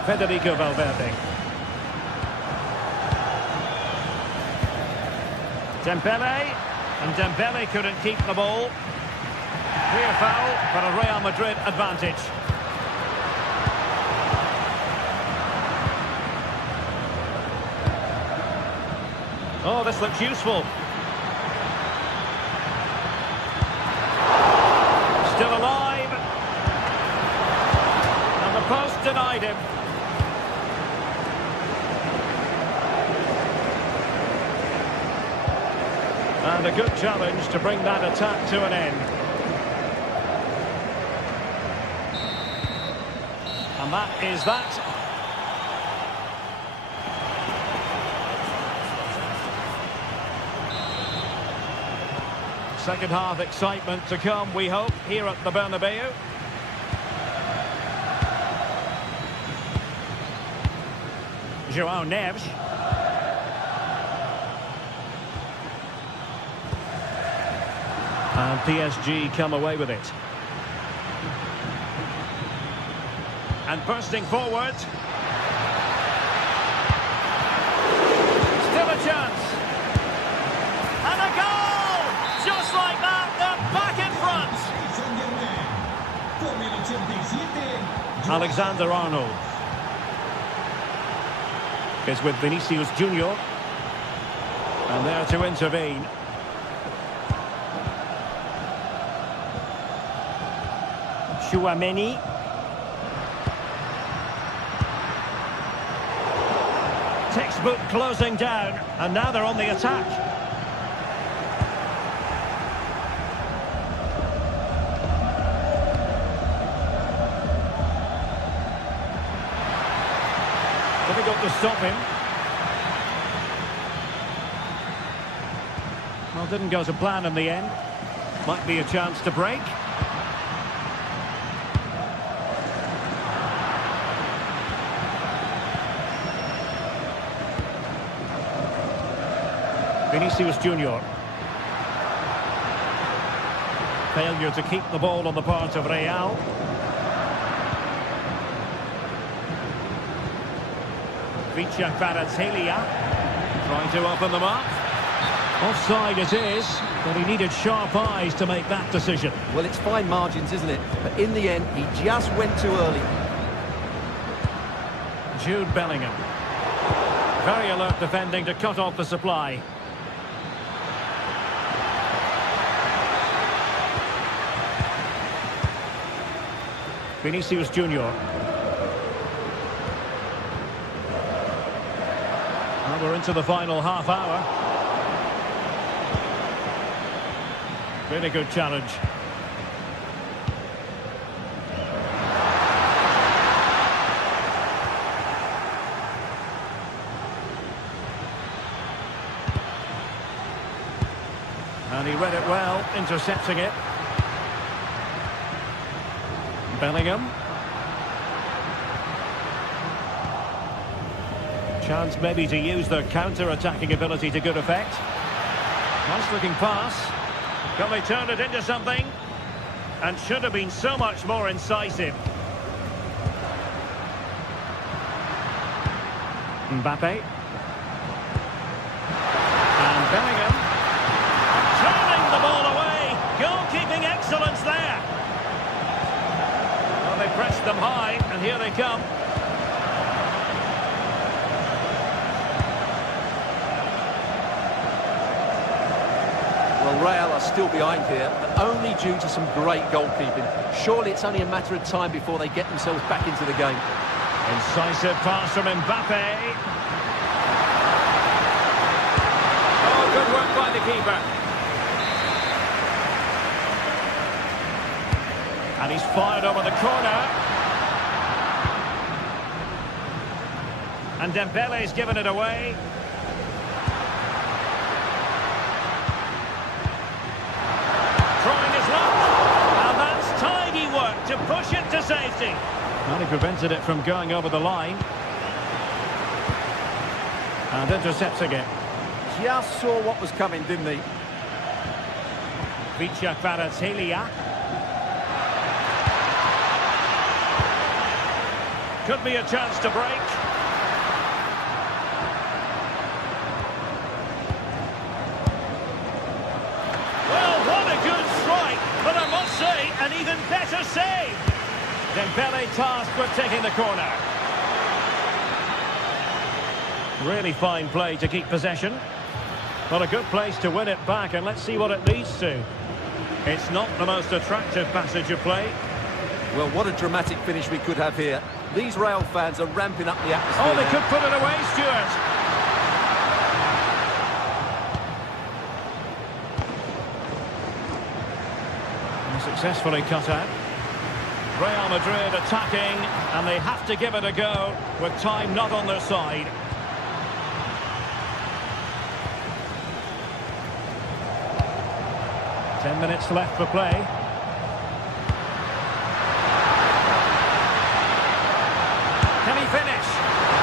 Federico Valverde. Dembele, and Dembele couldn't keep the ball. Clear foul, but a Real Madrid advantage. Oh, this looks useful. Still alive. And the post denied him. And a good challenge to bring that attack to an end. And that is that. Second half excitement to come, we hope, here at the Bernabeu. João Neves. And PSG come away with it. And bursting forward. Still a chance. And a goal! Just like that, they're back in front. Alexander Arnold is with Vinicius Junior. And there to intervene. Tchouaméni. Textbook closing down, and now they're on the attack. Difficult to stop him. Well, didn't go to plan in the end. Might be a chance to break. Vinicius Junior. Failure to keep the ball on the part of Real. Vicha Kvaratskhelia trying to open them up. Offside it is, but he needed sharp eyes to make that decision. Well, it's fine margins, isn't it? But in the end, he just went too early. Jude Bellingham. Very alert defending to cut off the supply. Vinicius Junior. Well, we're into the final half hour. Really good challenge. And he read it well, intercepting it. Bellingham. Chance maybe to use their counter-attacking ability to good effect. Nice looking pass. Can they turn it into something? And should have been so much more incisive. Mbappe. And Bellingham. Turning the ball away. Goalkeeping excellence there. Well, they pressed them high, and here they come. Well, Real are still behind here, but only due to some great goalkeeping. Surely it's only a matter of time before they get themselves back into the game. Incisive pass from Mbappe. Oh, good work by the keeper. And he's fired over the corner. And Dembele's given it away. Trying his luck. And that's tidy work to push it to safety. And he prevented it from going over the line. And intercepts again. Just saw what was coming, didn't he? Vicha Kvaratskhelia. Could be a chance to break. Well, what a good strike, but I must say, an even better save. Dembele tasked with taking the corner. Really fine play to keep possession. But a good place to win it back, and let's see what it leads to. It's not the most attractive passage of play. Well, what a dramatic finish we could have here. These Real fans are ramping up the atmosphere. Oh, they now. could put it away, Stuart. And successfully cut out. Real Madrid attacking, and they have to give it a go with time not on their side. Ten minutes left for play. Can he finish?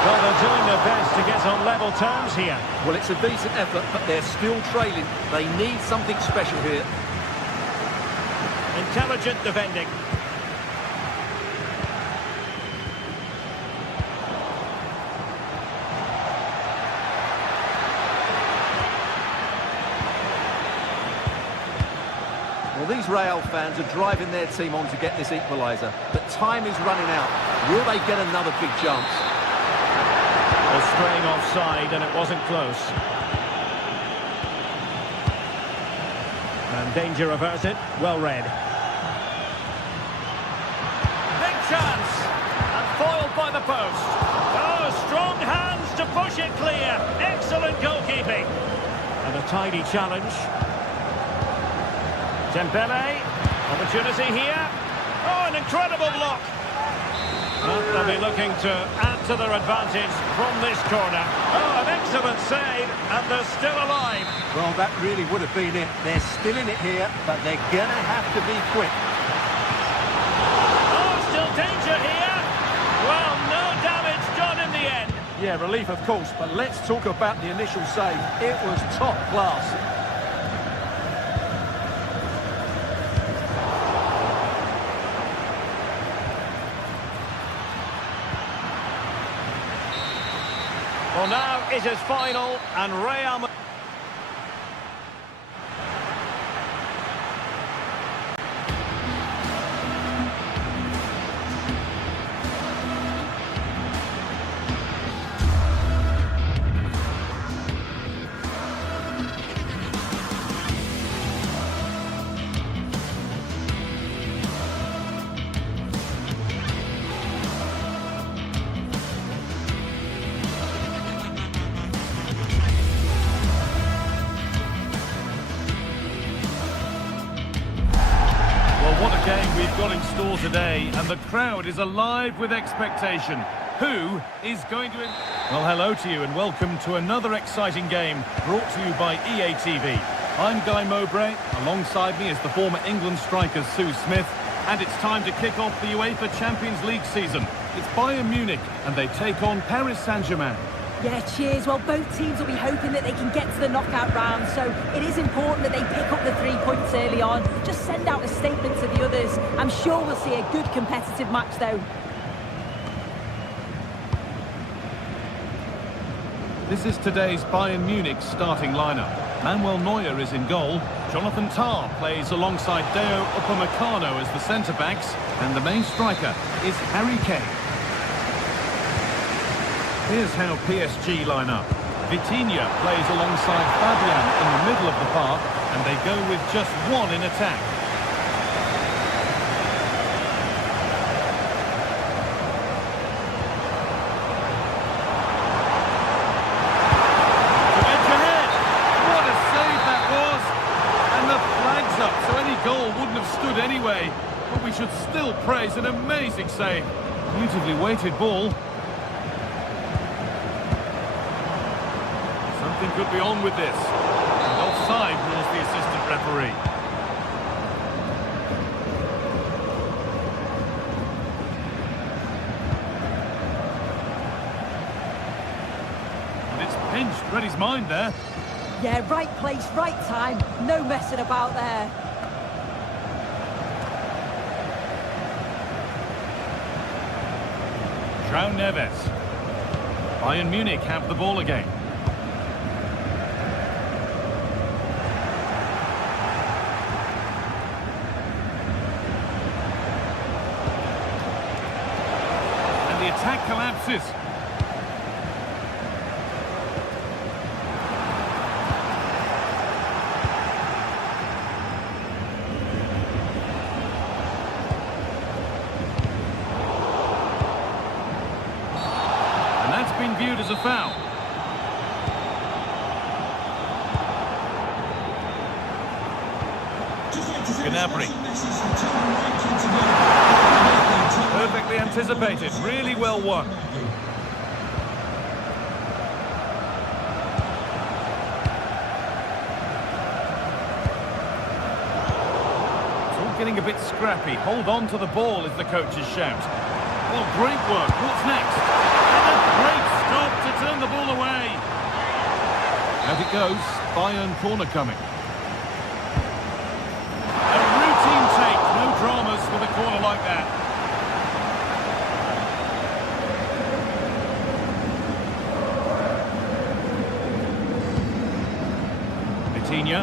Well, they're doing their best to get on level terms here. Well, it's a decent effort, but they're still trailing. They need something special here. Intelligent defending. Well, these Real fans are driving their team on to get this equaliser, but time is running out. Will they get another big chance? They're straying offside, and it wasn't close. And danger averted. Well read. Big chance! And foiled by the post. Oh, strong hands to push it clear. Excellent goalkeeping. And a tidy challenge. Dembele, opportunity here. Oh, an incredible block. But they'll be looking to add to their advantage from this corner. Oh, an excellent save, and they're still alive. Well, that really would have been it. They're still in it here, but they're going to have to be quick. Oh, still danger here. Well, no damage done in the end. Yeah, relief, of course, but let's talk about the initial save. It was top class. Well, now it is final, and Real Madrid... What a game we've got in store today, and the crowd is alive with expectation. Who is going to... Well, hello to you and welcome to another exciting game brought to you by EA TV. I'm Guy Mowbray. Alongside me is the former England striker Sue Smith, and it's time to kick off the UEFA Champions League season. It's Bayern Munich, and they take on Paris Saint-Germain. Yeah, cheers. Well, both teams will be hoping that they can get to the knockout round, so it is important that they pick up the 3 points early on. Just send out a statement to the others. I'm sure we'll see a good competitive match, though. This is today's Bayern Munich starting lineup. Manuel Neuer is in goal. Jonathan Tah plays alongside Deo Upamecano as the centre-backs, and the main striker is Harry Kane. Here's how PSG line up. Vitinha plays alongside Fabian in the middle of the park, and they go with just one in attack. To edge ahead. What a save that was! And the flag's up, so any goal wouldn't have stood anyway. but we should still praise an amazing save. Beautifully weighted ball. Something could be on with this. And offside rules the assistant referee. And it's pinched, read his mind there. Yeah, right place, right time. No messing about there. João Neves. Bayern Munich have the ball again. And the attack collapses. Been viewed as a foul. Gnabry. Perfectly anticipated, really well won. It's all getting a bit scrappy. Hold on to the ball is the coach's shout. Well, great work. What's next? Great stop to turn the ball away. Out it goes. Bayern corner coming. A routine take. No dramas with a corner like that. Vitinha.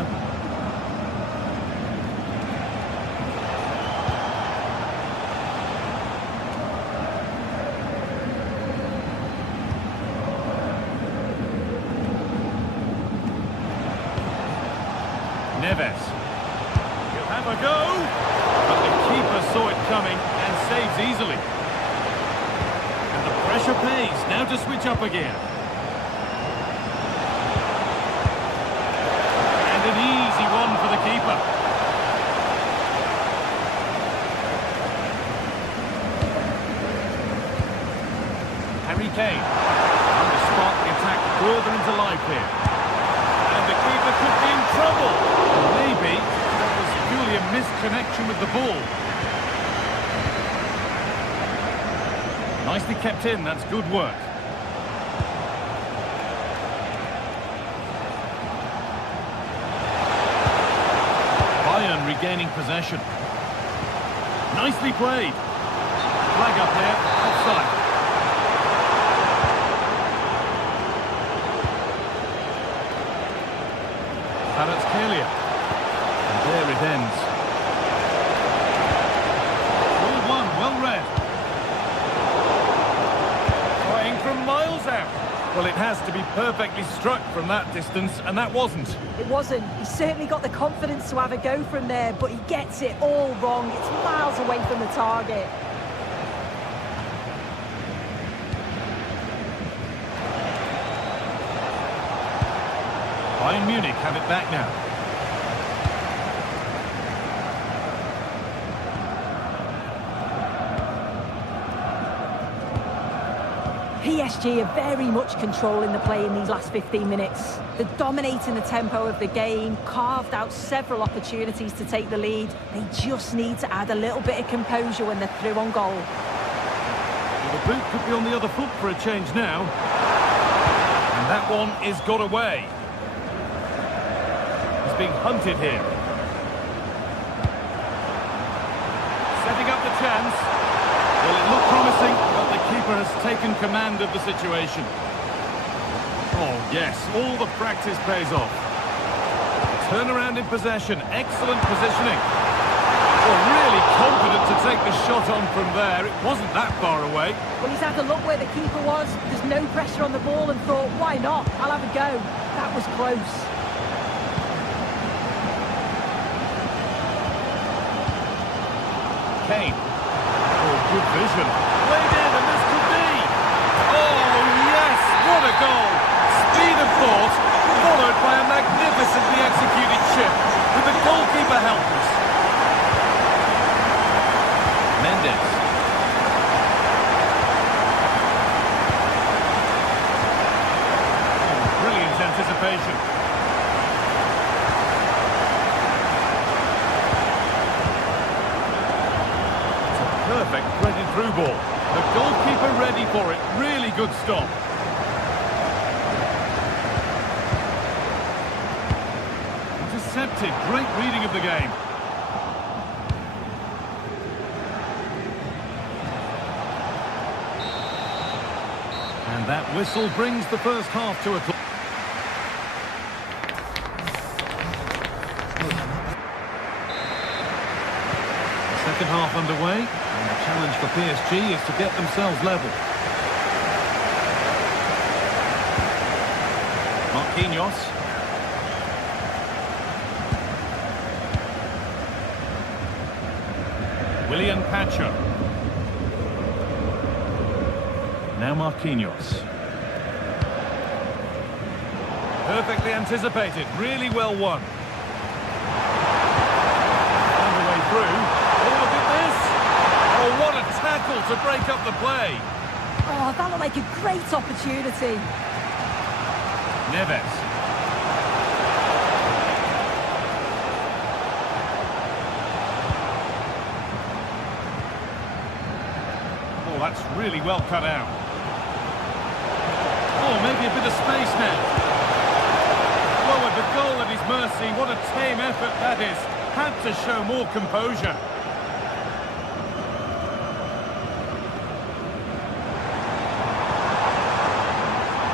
Neves. He'll have a go, but the keeper saw it coming and saves easily. And the pressure pays. Now to switch up again. And an easy one for the keeper. Harry Kane. Trying to spark the attack further into life here. And the keeper could be in trouble. Maybe that was purely a misconnection with the ball. Nicely kept in, that's good work. Bayern regaining possession. Nicely played. Flag up there, offside. Kvaratskhelia. And there it ends. 4-1, well read. Trying from miles out. Well, it has to be perfectly struck from that distance, and that wasn't. It wasn't. He certainly got the confidence to have a go from there, but he gets it all wrong. It's miles away from the target. Bayern Munich have it back now. PSG are very much controlling the play in these last 15 minutes. They're dominating the tempo of the game, carved out several opportunities to take the lead. They just need to add a little bit of composure when they're through on goal. Well, the boot could be on the other foot for a change now. And that one is got away. He's being hunted here. Setting up the chance. Well, it looked promising, but the keeper has taken command of the situation. Oh, yes, all the practice pays off. Turnaround in possession, excellent positioning. Well, really confident to take the shot on from there. It wasn't that far away. Well, he's had a look where the keeper was. There's no pressure on the ball and thought, why not? I'll have a go. That was close. Kane. Oh, good vision. Played in, and this could be. Oh, yes, what a goal. Speed of thought, followed by a magnificently executed chip, with the goalkeeper helpless. anticipation. It's a perfect threaded through ball. The goalkeeper ready for it. Really good stop. Intercepted. Great reading of the game. And that whistle brings the first half to a close. Second half underway, and the challenge for PSG is to get themselves level. Marquinhos. William Pacho. Now Marquinhos. Perfectly anticipated, really well won. On the way through. Oh, look at this! Oh, what a tackle to break up the play. Oh, that looked like a great opportunity. Neves. Oh, that's really well cut out. Oh, maybe a bit of space now. Well, with the goal at his mercy, what a tame effort that is. Had to show more composure.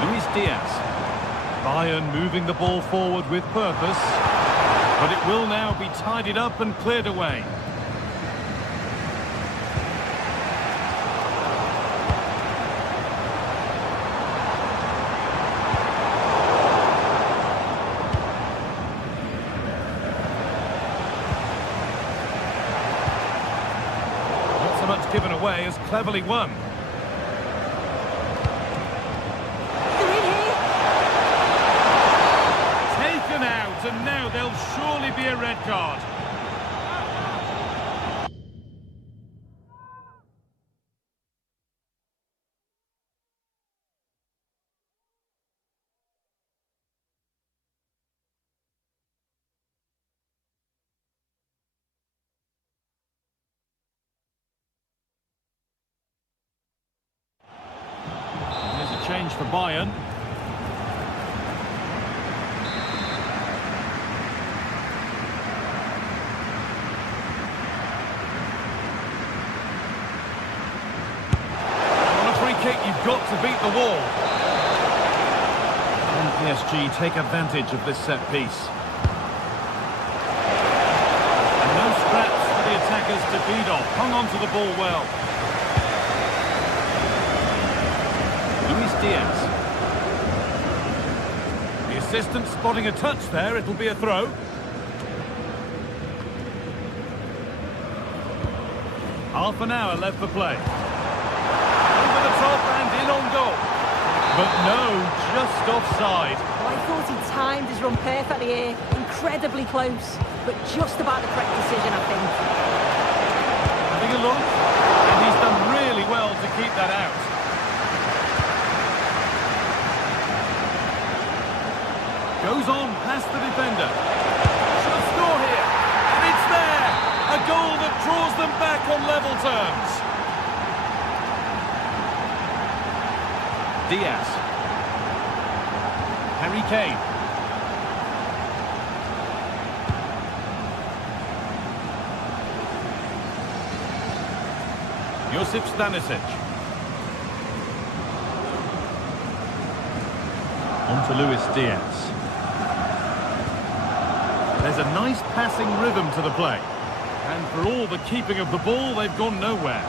Luis Diaz. Bayern moving the ball forward with purpose. But it will now be tidied up and cleared away. Given away as cleverly won. They're in here. Taken out, and now there'll surely be a red card. Change for Bayern. On a free kick, you've got to beat the wall. Can PSG take advantage of this set piece? And no scraps for the attackers to feed off. Hung on to the ball well. Luis Diaz. The assistant spotting a touch there, it'll be a throw. Half an hour left for play. Over the top and in on goal. But no, just offside. Well, I thought he timed his run perfectly here. Incredibly close, but just about the correct decision, I think. Having a look, and he's done really well to keep that out. Goes on past the defender. Should score here. And it's there. A goal that draws them back on level terms. Diaz. Harry Kane. Josip Stanisic. On to Luis Diaz. There's a nice passing rhythm to the play. And for all the keeping of the ball, they've gone nowhere.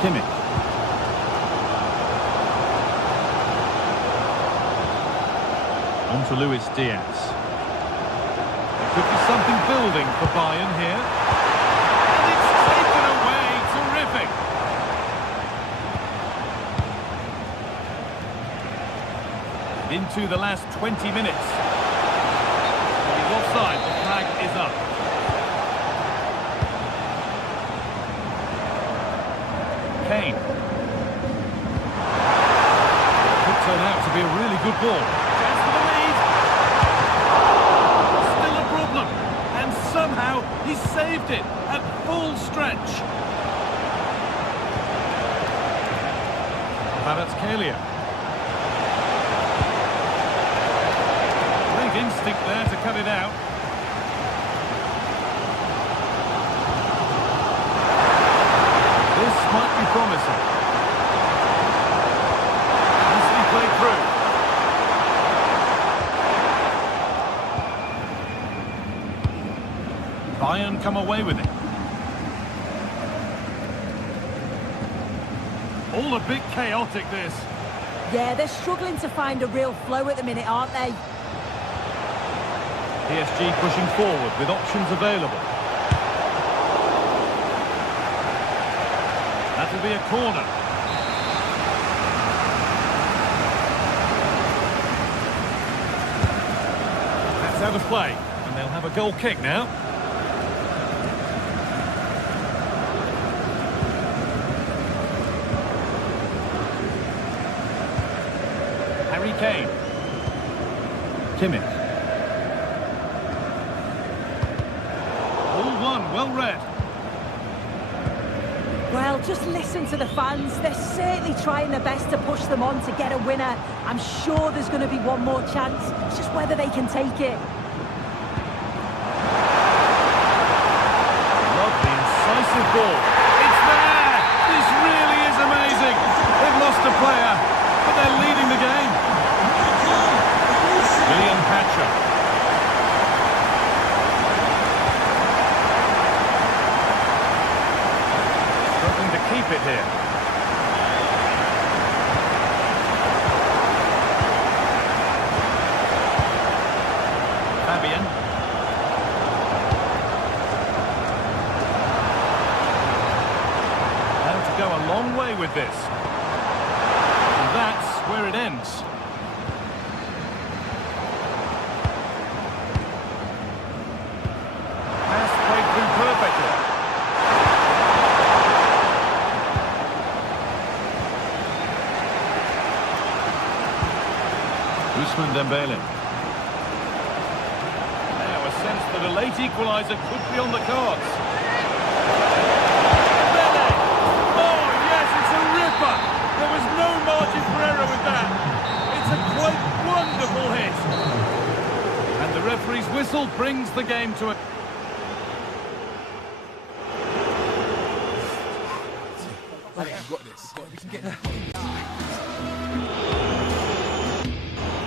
Kimmich. On to Luis Diaz. There could be something building for Bayern here. Into the last 20 minutes. He's offside, the flag is up. good ball. Chance for the lead. Still a problem. And somehow he saved it at full stretch. Kvaratskhelia. Great instinct there to cut it out. This might be promising. Nicely played through. Bayern come away with it. All a bit chaotic, this. Yeah, they're struggling to find a real flow at the minute, aren't they? PSG pushing forward with options available. That will be a corner. That's out of play, and they'll have a goal kick now. Harry Kane. Kimmich. All one, well read. Well, just listen to the fans. They're certainly trying their best to push them on to get a winner. I'm sure there's going to be one more chance. It's just whether they can take it. Lovely, incisive ball. It's there! This really is amazing. They've lost a player, but they're leading the game. William Patcher. Struggling to keep it here. Fabian. How to go a long way with this. And that's where it ends. Perfectly. Ousmane Dembele. Now a sense that a late equaliser could be on the cards. Dembele! Oh yes, it's a ripper! There was no margin for error with that. It's a quite wonderful hit. And the referee's whistle brings the game to a... Got this. We can get